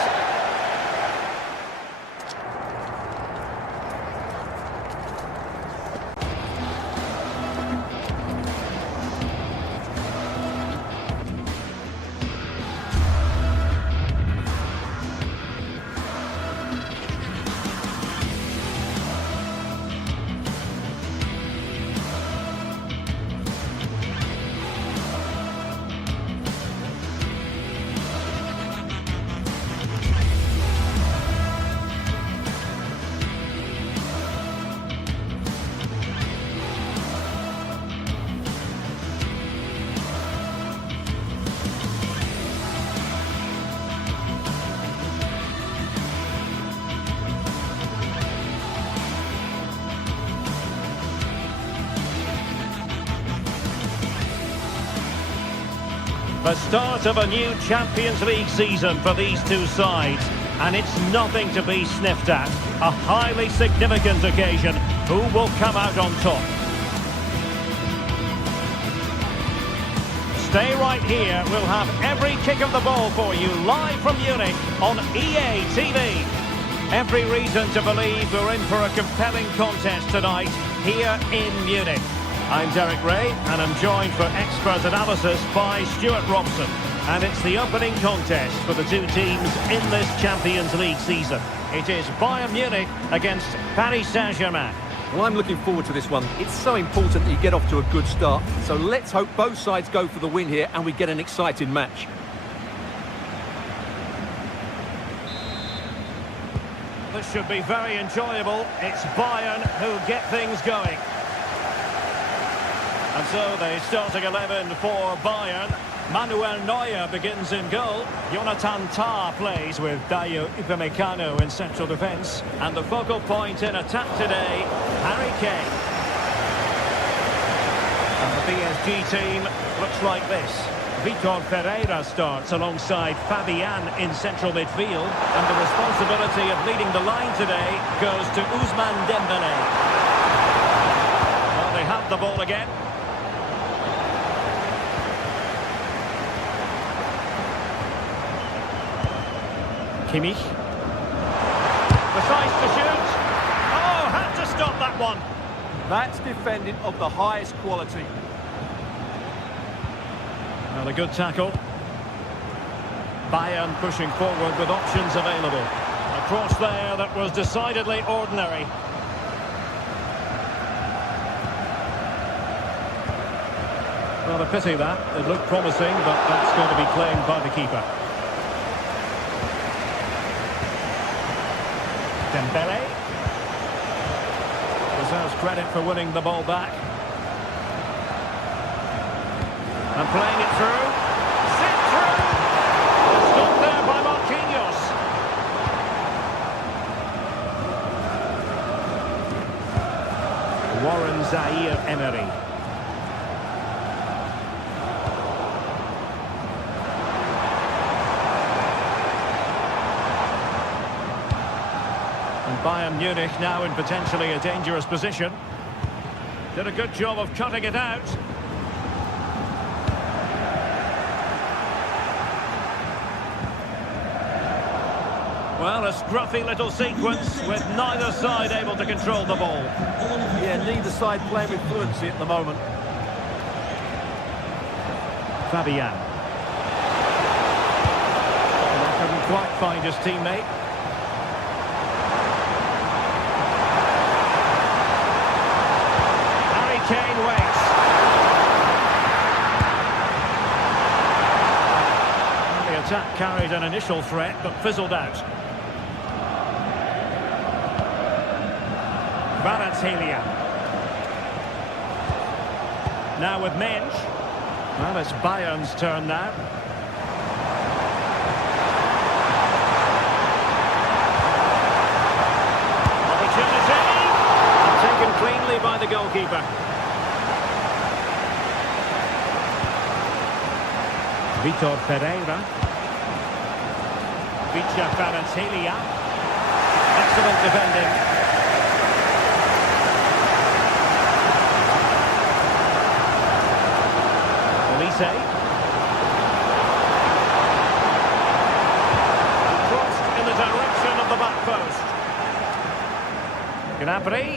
The start of a new Champions League season for these two sides, and it's nothing to be sniffed at. A highly significant occasion. Who will come out on top? Stay right here. We'll have every kick of the ball for you live from Munich on EA TV. Every reason to believe we're in for a compelling contest tonight here in Munich. I'm Derek Ray, and I'm joined for expert analysis by Stuart Robson. And it's the opening contest for the two teams in this Champions League season. It is Bayern Munich against Paris Saint-Germain. Well, I'm looking forward to this one. It's so important that you get off to a good start. So let's hope both sides go for the win here and we get an exciting match. This should be very enjoyable. It's Bayern who get things going. And so the starting 11 for Bayern. Manuel Neuer begins in goal. Jonathan Tah plays with Dayo Upamecano in central defence. And the focal point in attack today, Harry Kane. And the PSG team looks like this. Vitor Ferreira starts alongside Fabian in central midfield. And the responsibility of leading the line today goes to Ousmane Dembélé. Well, they have the ball again. Kimmich. Precise to shoot. Oh, had to stop that one. That's defending of the highest quality. Well, a good tackle. Bayern pushing forward with options available. A cross there that was decidedly ordinary. Well, a pity that. It looked promising, but that's going to be claimed by the keeper. Dembélé deserves credit for winning the ball back. And playing it through. Sit through! Stopped there by Marquinhos. Warren Zaïre-Emery. Bayern Munich now in potentially a dangerous position. Did a good job of cutting it out. Well, a scruffy little sequence with neither side able to control the ball. Yeah, neither side playing with fluency at the moment. Fabian. Well, couldn't quite find his teammate. Kane waits. The attack carried an initial threat, but fizzled out. Kvaratskhelia. Now with Mensch. Well, it's Bayern's turn now. Opportunity. And taken cleanly by the goalkeeper. Vitor Ferreira. Vicha Kvaratskhelia. Excellent defending. Olise. Crossed in the direction of the back post. Gnabry.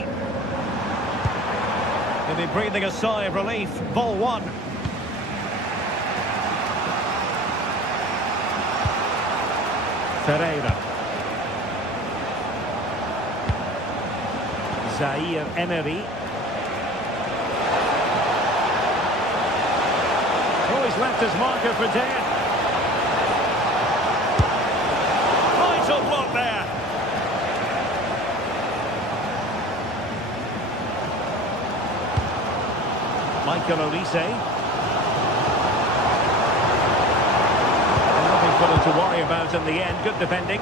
He'll be breathing a sigh of relief. Ball one. Ferreira. Zaïre-Emery. Oh, he's left his marker for dead. Vital block there. Michael Olise. For them to worry about in the end. Good defending.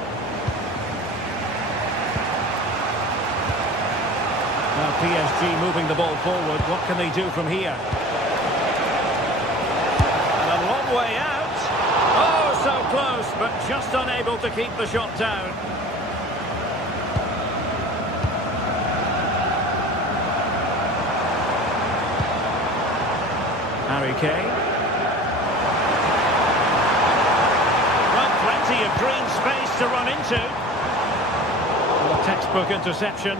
Now PSG moving the ball forward. What can they do from here? And a long way out. Oh, so close, but just unable to keep the shot down. Harry Kane. Of green space to run into. A textbook interception.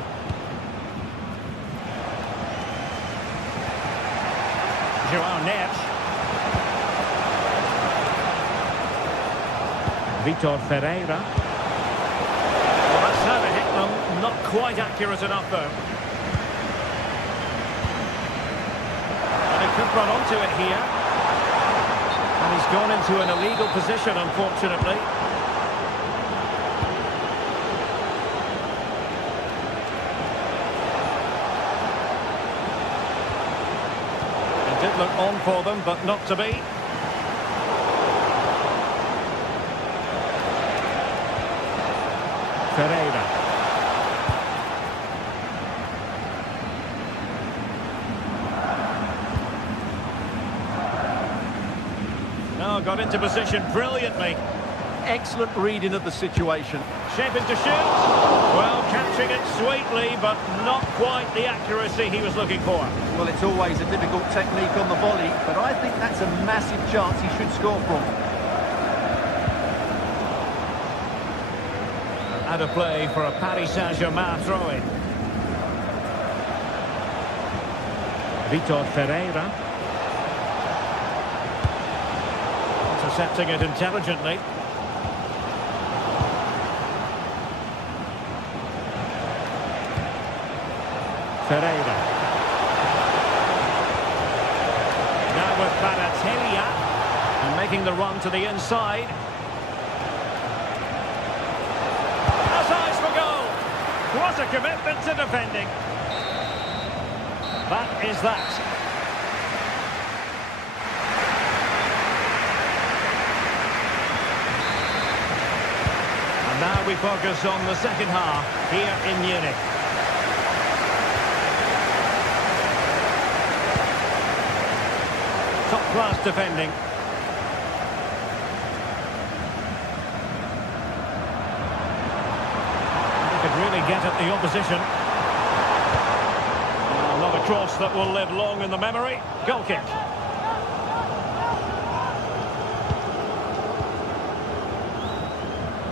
João Neves. Vitor Ferreira. Well, that's how to hit them. Not quite accurate enough though. And he could run onto it here. And he's gone into an illegal position, unfortunately. It did look on for them, but not to be. Ferreira. Oh, got into position brilliantly. Excellent reading of the situation. Shaping to shoot. Well, catching it sweetly, but not quite the accuracy he was looking for. Well, it's always a difficult technique on the volley, but I think that's a massive chance he should score from. And a play for a Paris Saint-Germain throw-in. Vitor Ferreira. Intercepting it intelligently. Ferreira. Now with Baratelia. And making the run to the inside. Has eyes for goal. What a commitment to defending. That is that. And now we focus on the second half here in Munich. Top-class defending. They could really get at the opposition. Not a cross that will live long in the memory. Goal kick.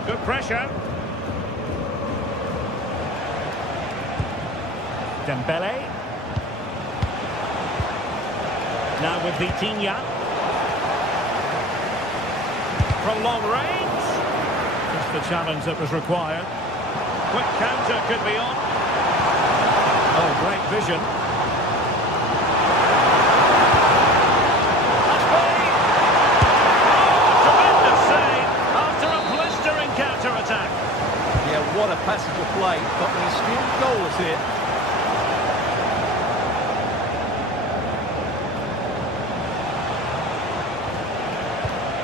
Good pressure. Dembele. Now with Vitinha. From long range. Just the challenge that was required. Quick counter could be on. Oh, great vision. That's play. Oh, tremendous save after a blistering counter-attack. Yeah, what a passage of play, but he's still goalless here.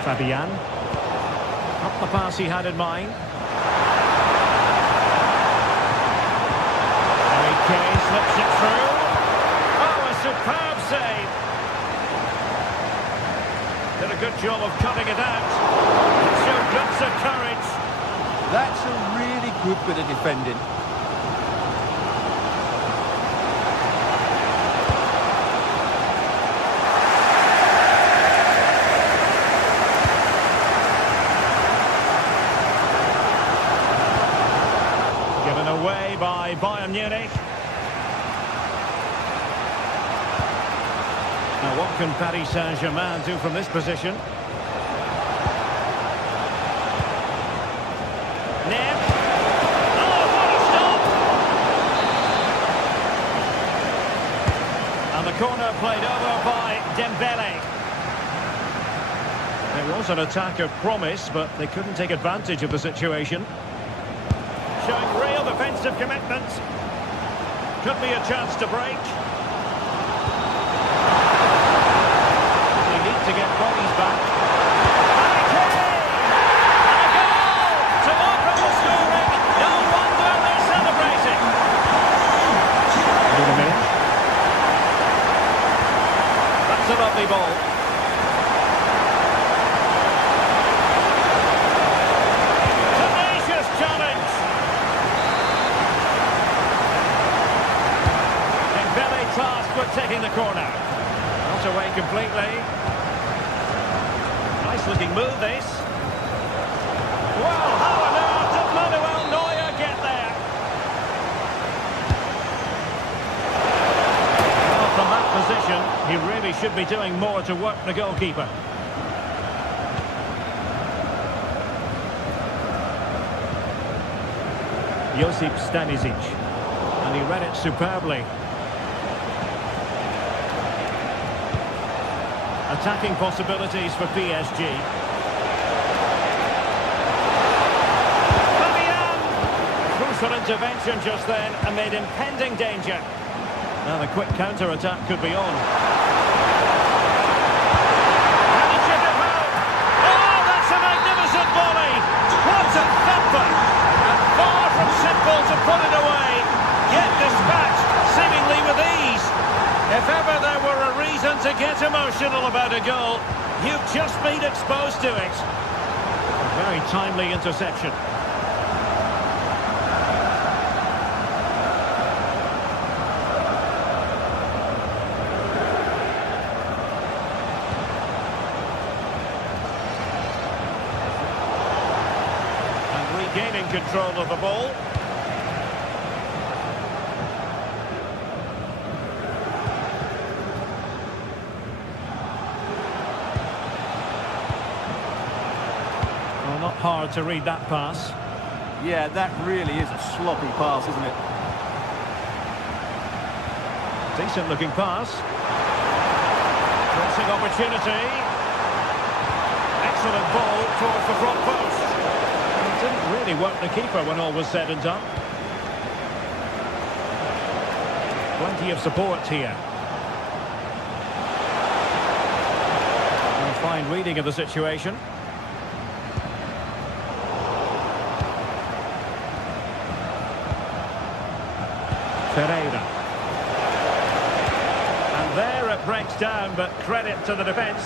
Fabian. Not the pass he had in mind. Harry Kane slips it through. Oh, a superb save. Did a good job of cutting it out. It showed guts and courage. That's a really good bit of defending. Given away by Bayern Munich. Now what can Paris Saint-Germain do from this position? Neb. Oh, what a stop! And the corner played over by Dembele. It was an attack of promise, but they couldn't take advantage of the situation. Showing real defensive commitment. Could be a chance to break. They need to get bodies back. Harry Kane! And a goal to open the scoring. No wonder they're celebrating. Wait a minute. That's a lovely ball. Tenacious challenge. Tasked with taking the corner. Not away completely. Nice looking move this. Well, how on earth did Manuel Neuer get there? Well, from that position, he really should be doing more to work the goalkeeper. Josip Stanisic. And he read it superbly. Attacking possibilities for PSG. Fabian! Crucial intervention just then amid impending danger. Now the quick counter-attack could be on. Can he chip it home? Oh, that's a magnificent volley! What a thumper! And far about a goal. You've just been exposed to it. A very timely interception. And regaining control of the ball. Not hard to read that pass. Yeah, that really is a sloppy pass, isn't it? Decent looking pass. Crossing opportunity. Excellent ball towards the front post. It didn't really work the keeper when all was said and done. Plenty of support here. And fine reading of the situation. Pereira. And there it breaks down, but credit to the defence.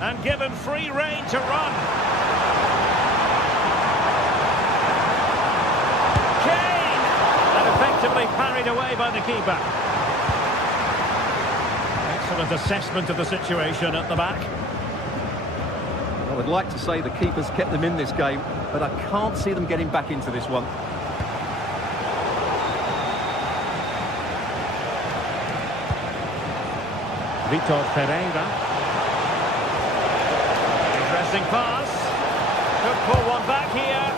And given free rein to run. Kane! And effectively parried away by the keeper. Excellent assessment of the situation at the back. I would like to say the keeper's kept them in this game, but I can't see them getting back into this one. Vitor Pereira. Interesting pass. Could pull one back here.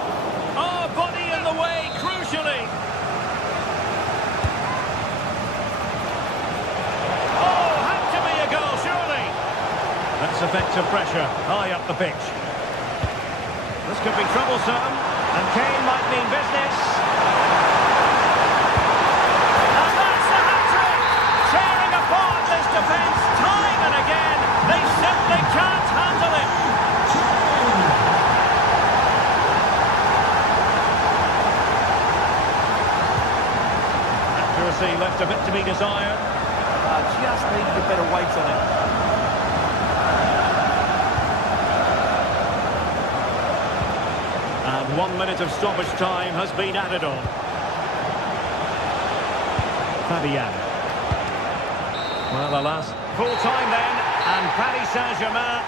Oh, body in the way, crucially. Oh, had to be a goal, surely. That's effective pressure, high up the pitch. This could be troublesome, and Kane might mean business. And that's the hat-trick! Tearing apart this defence time and again. They simply can't handle it. Accuracy left a bit to be desired. Just needed a better weight on it. And 1 minute of stoppage time has been added on. Fabian. Well, the last full time then, and Paris Saint-Germain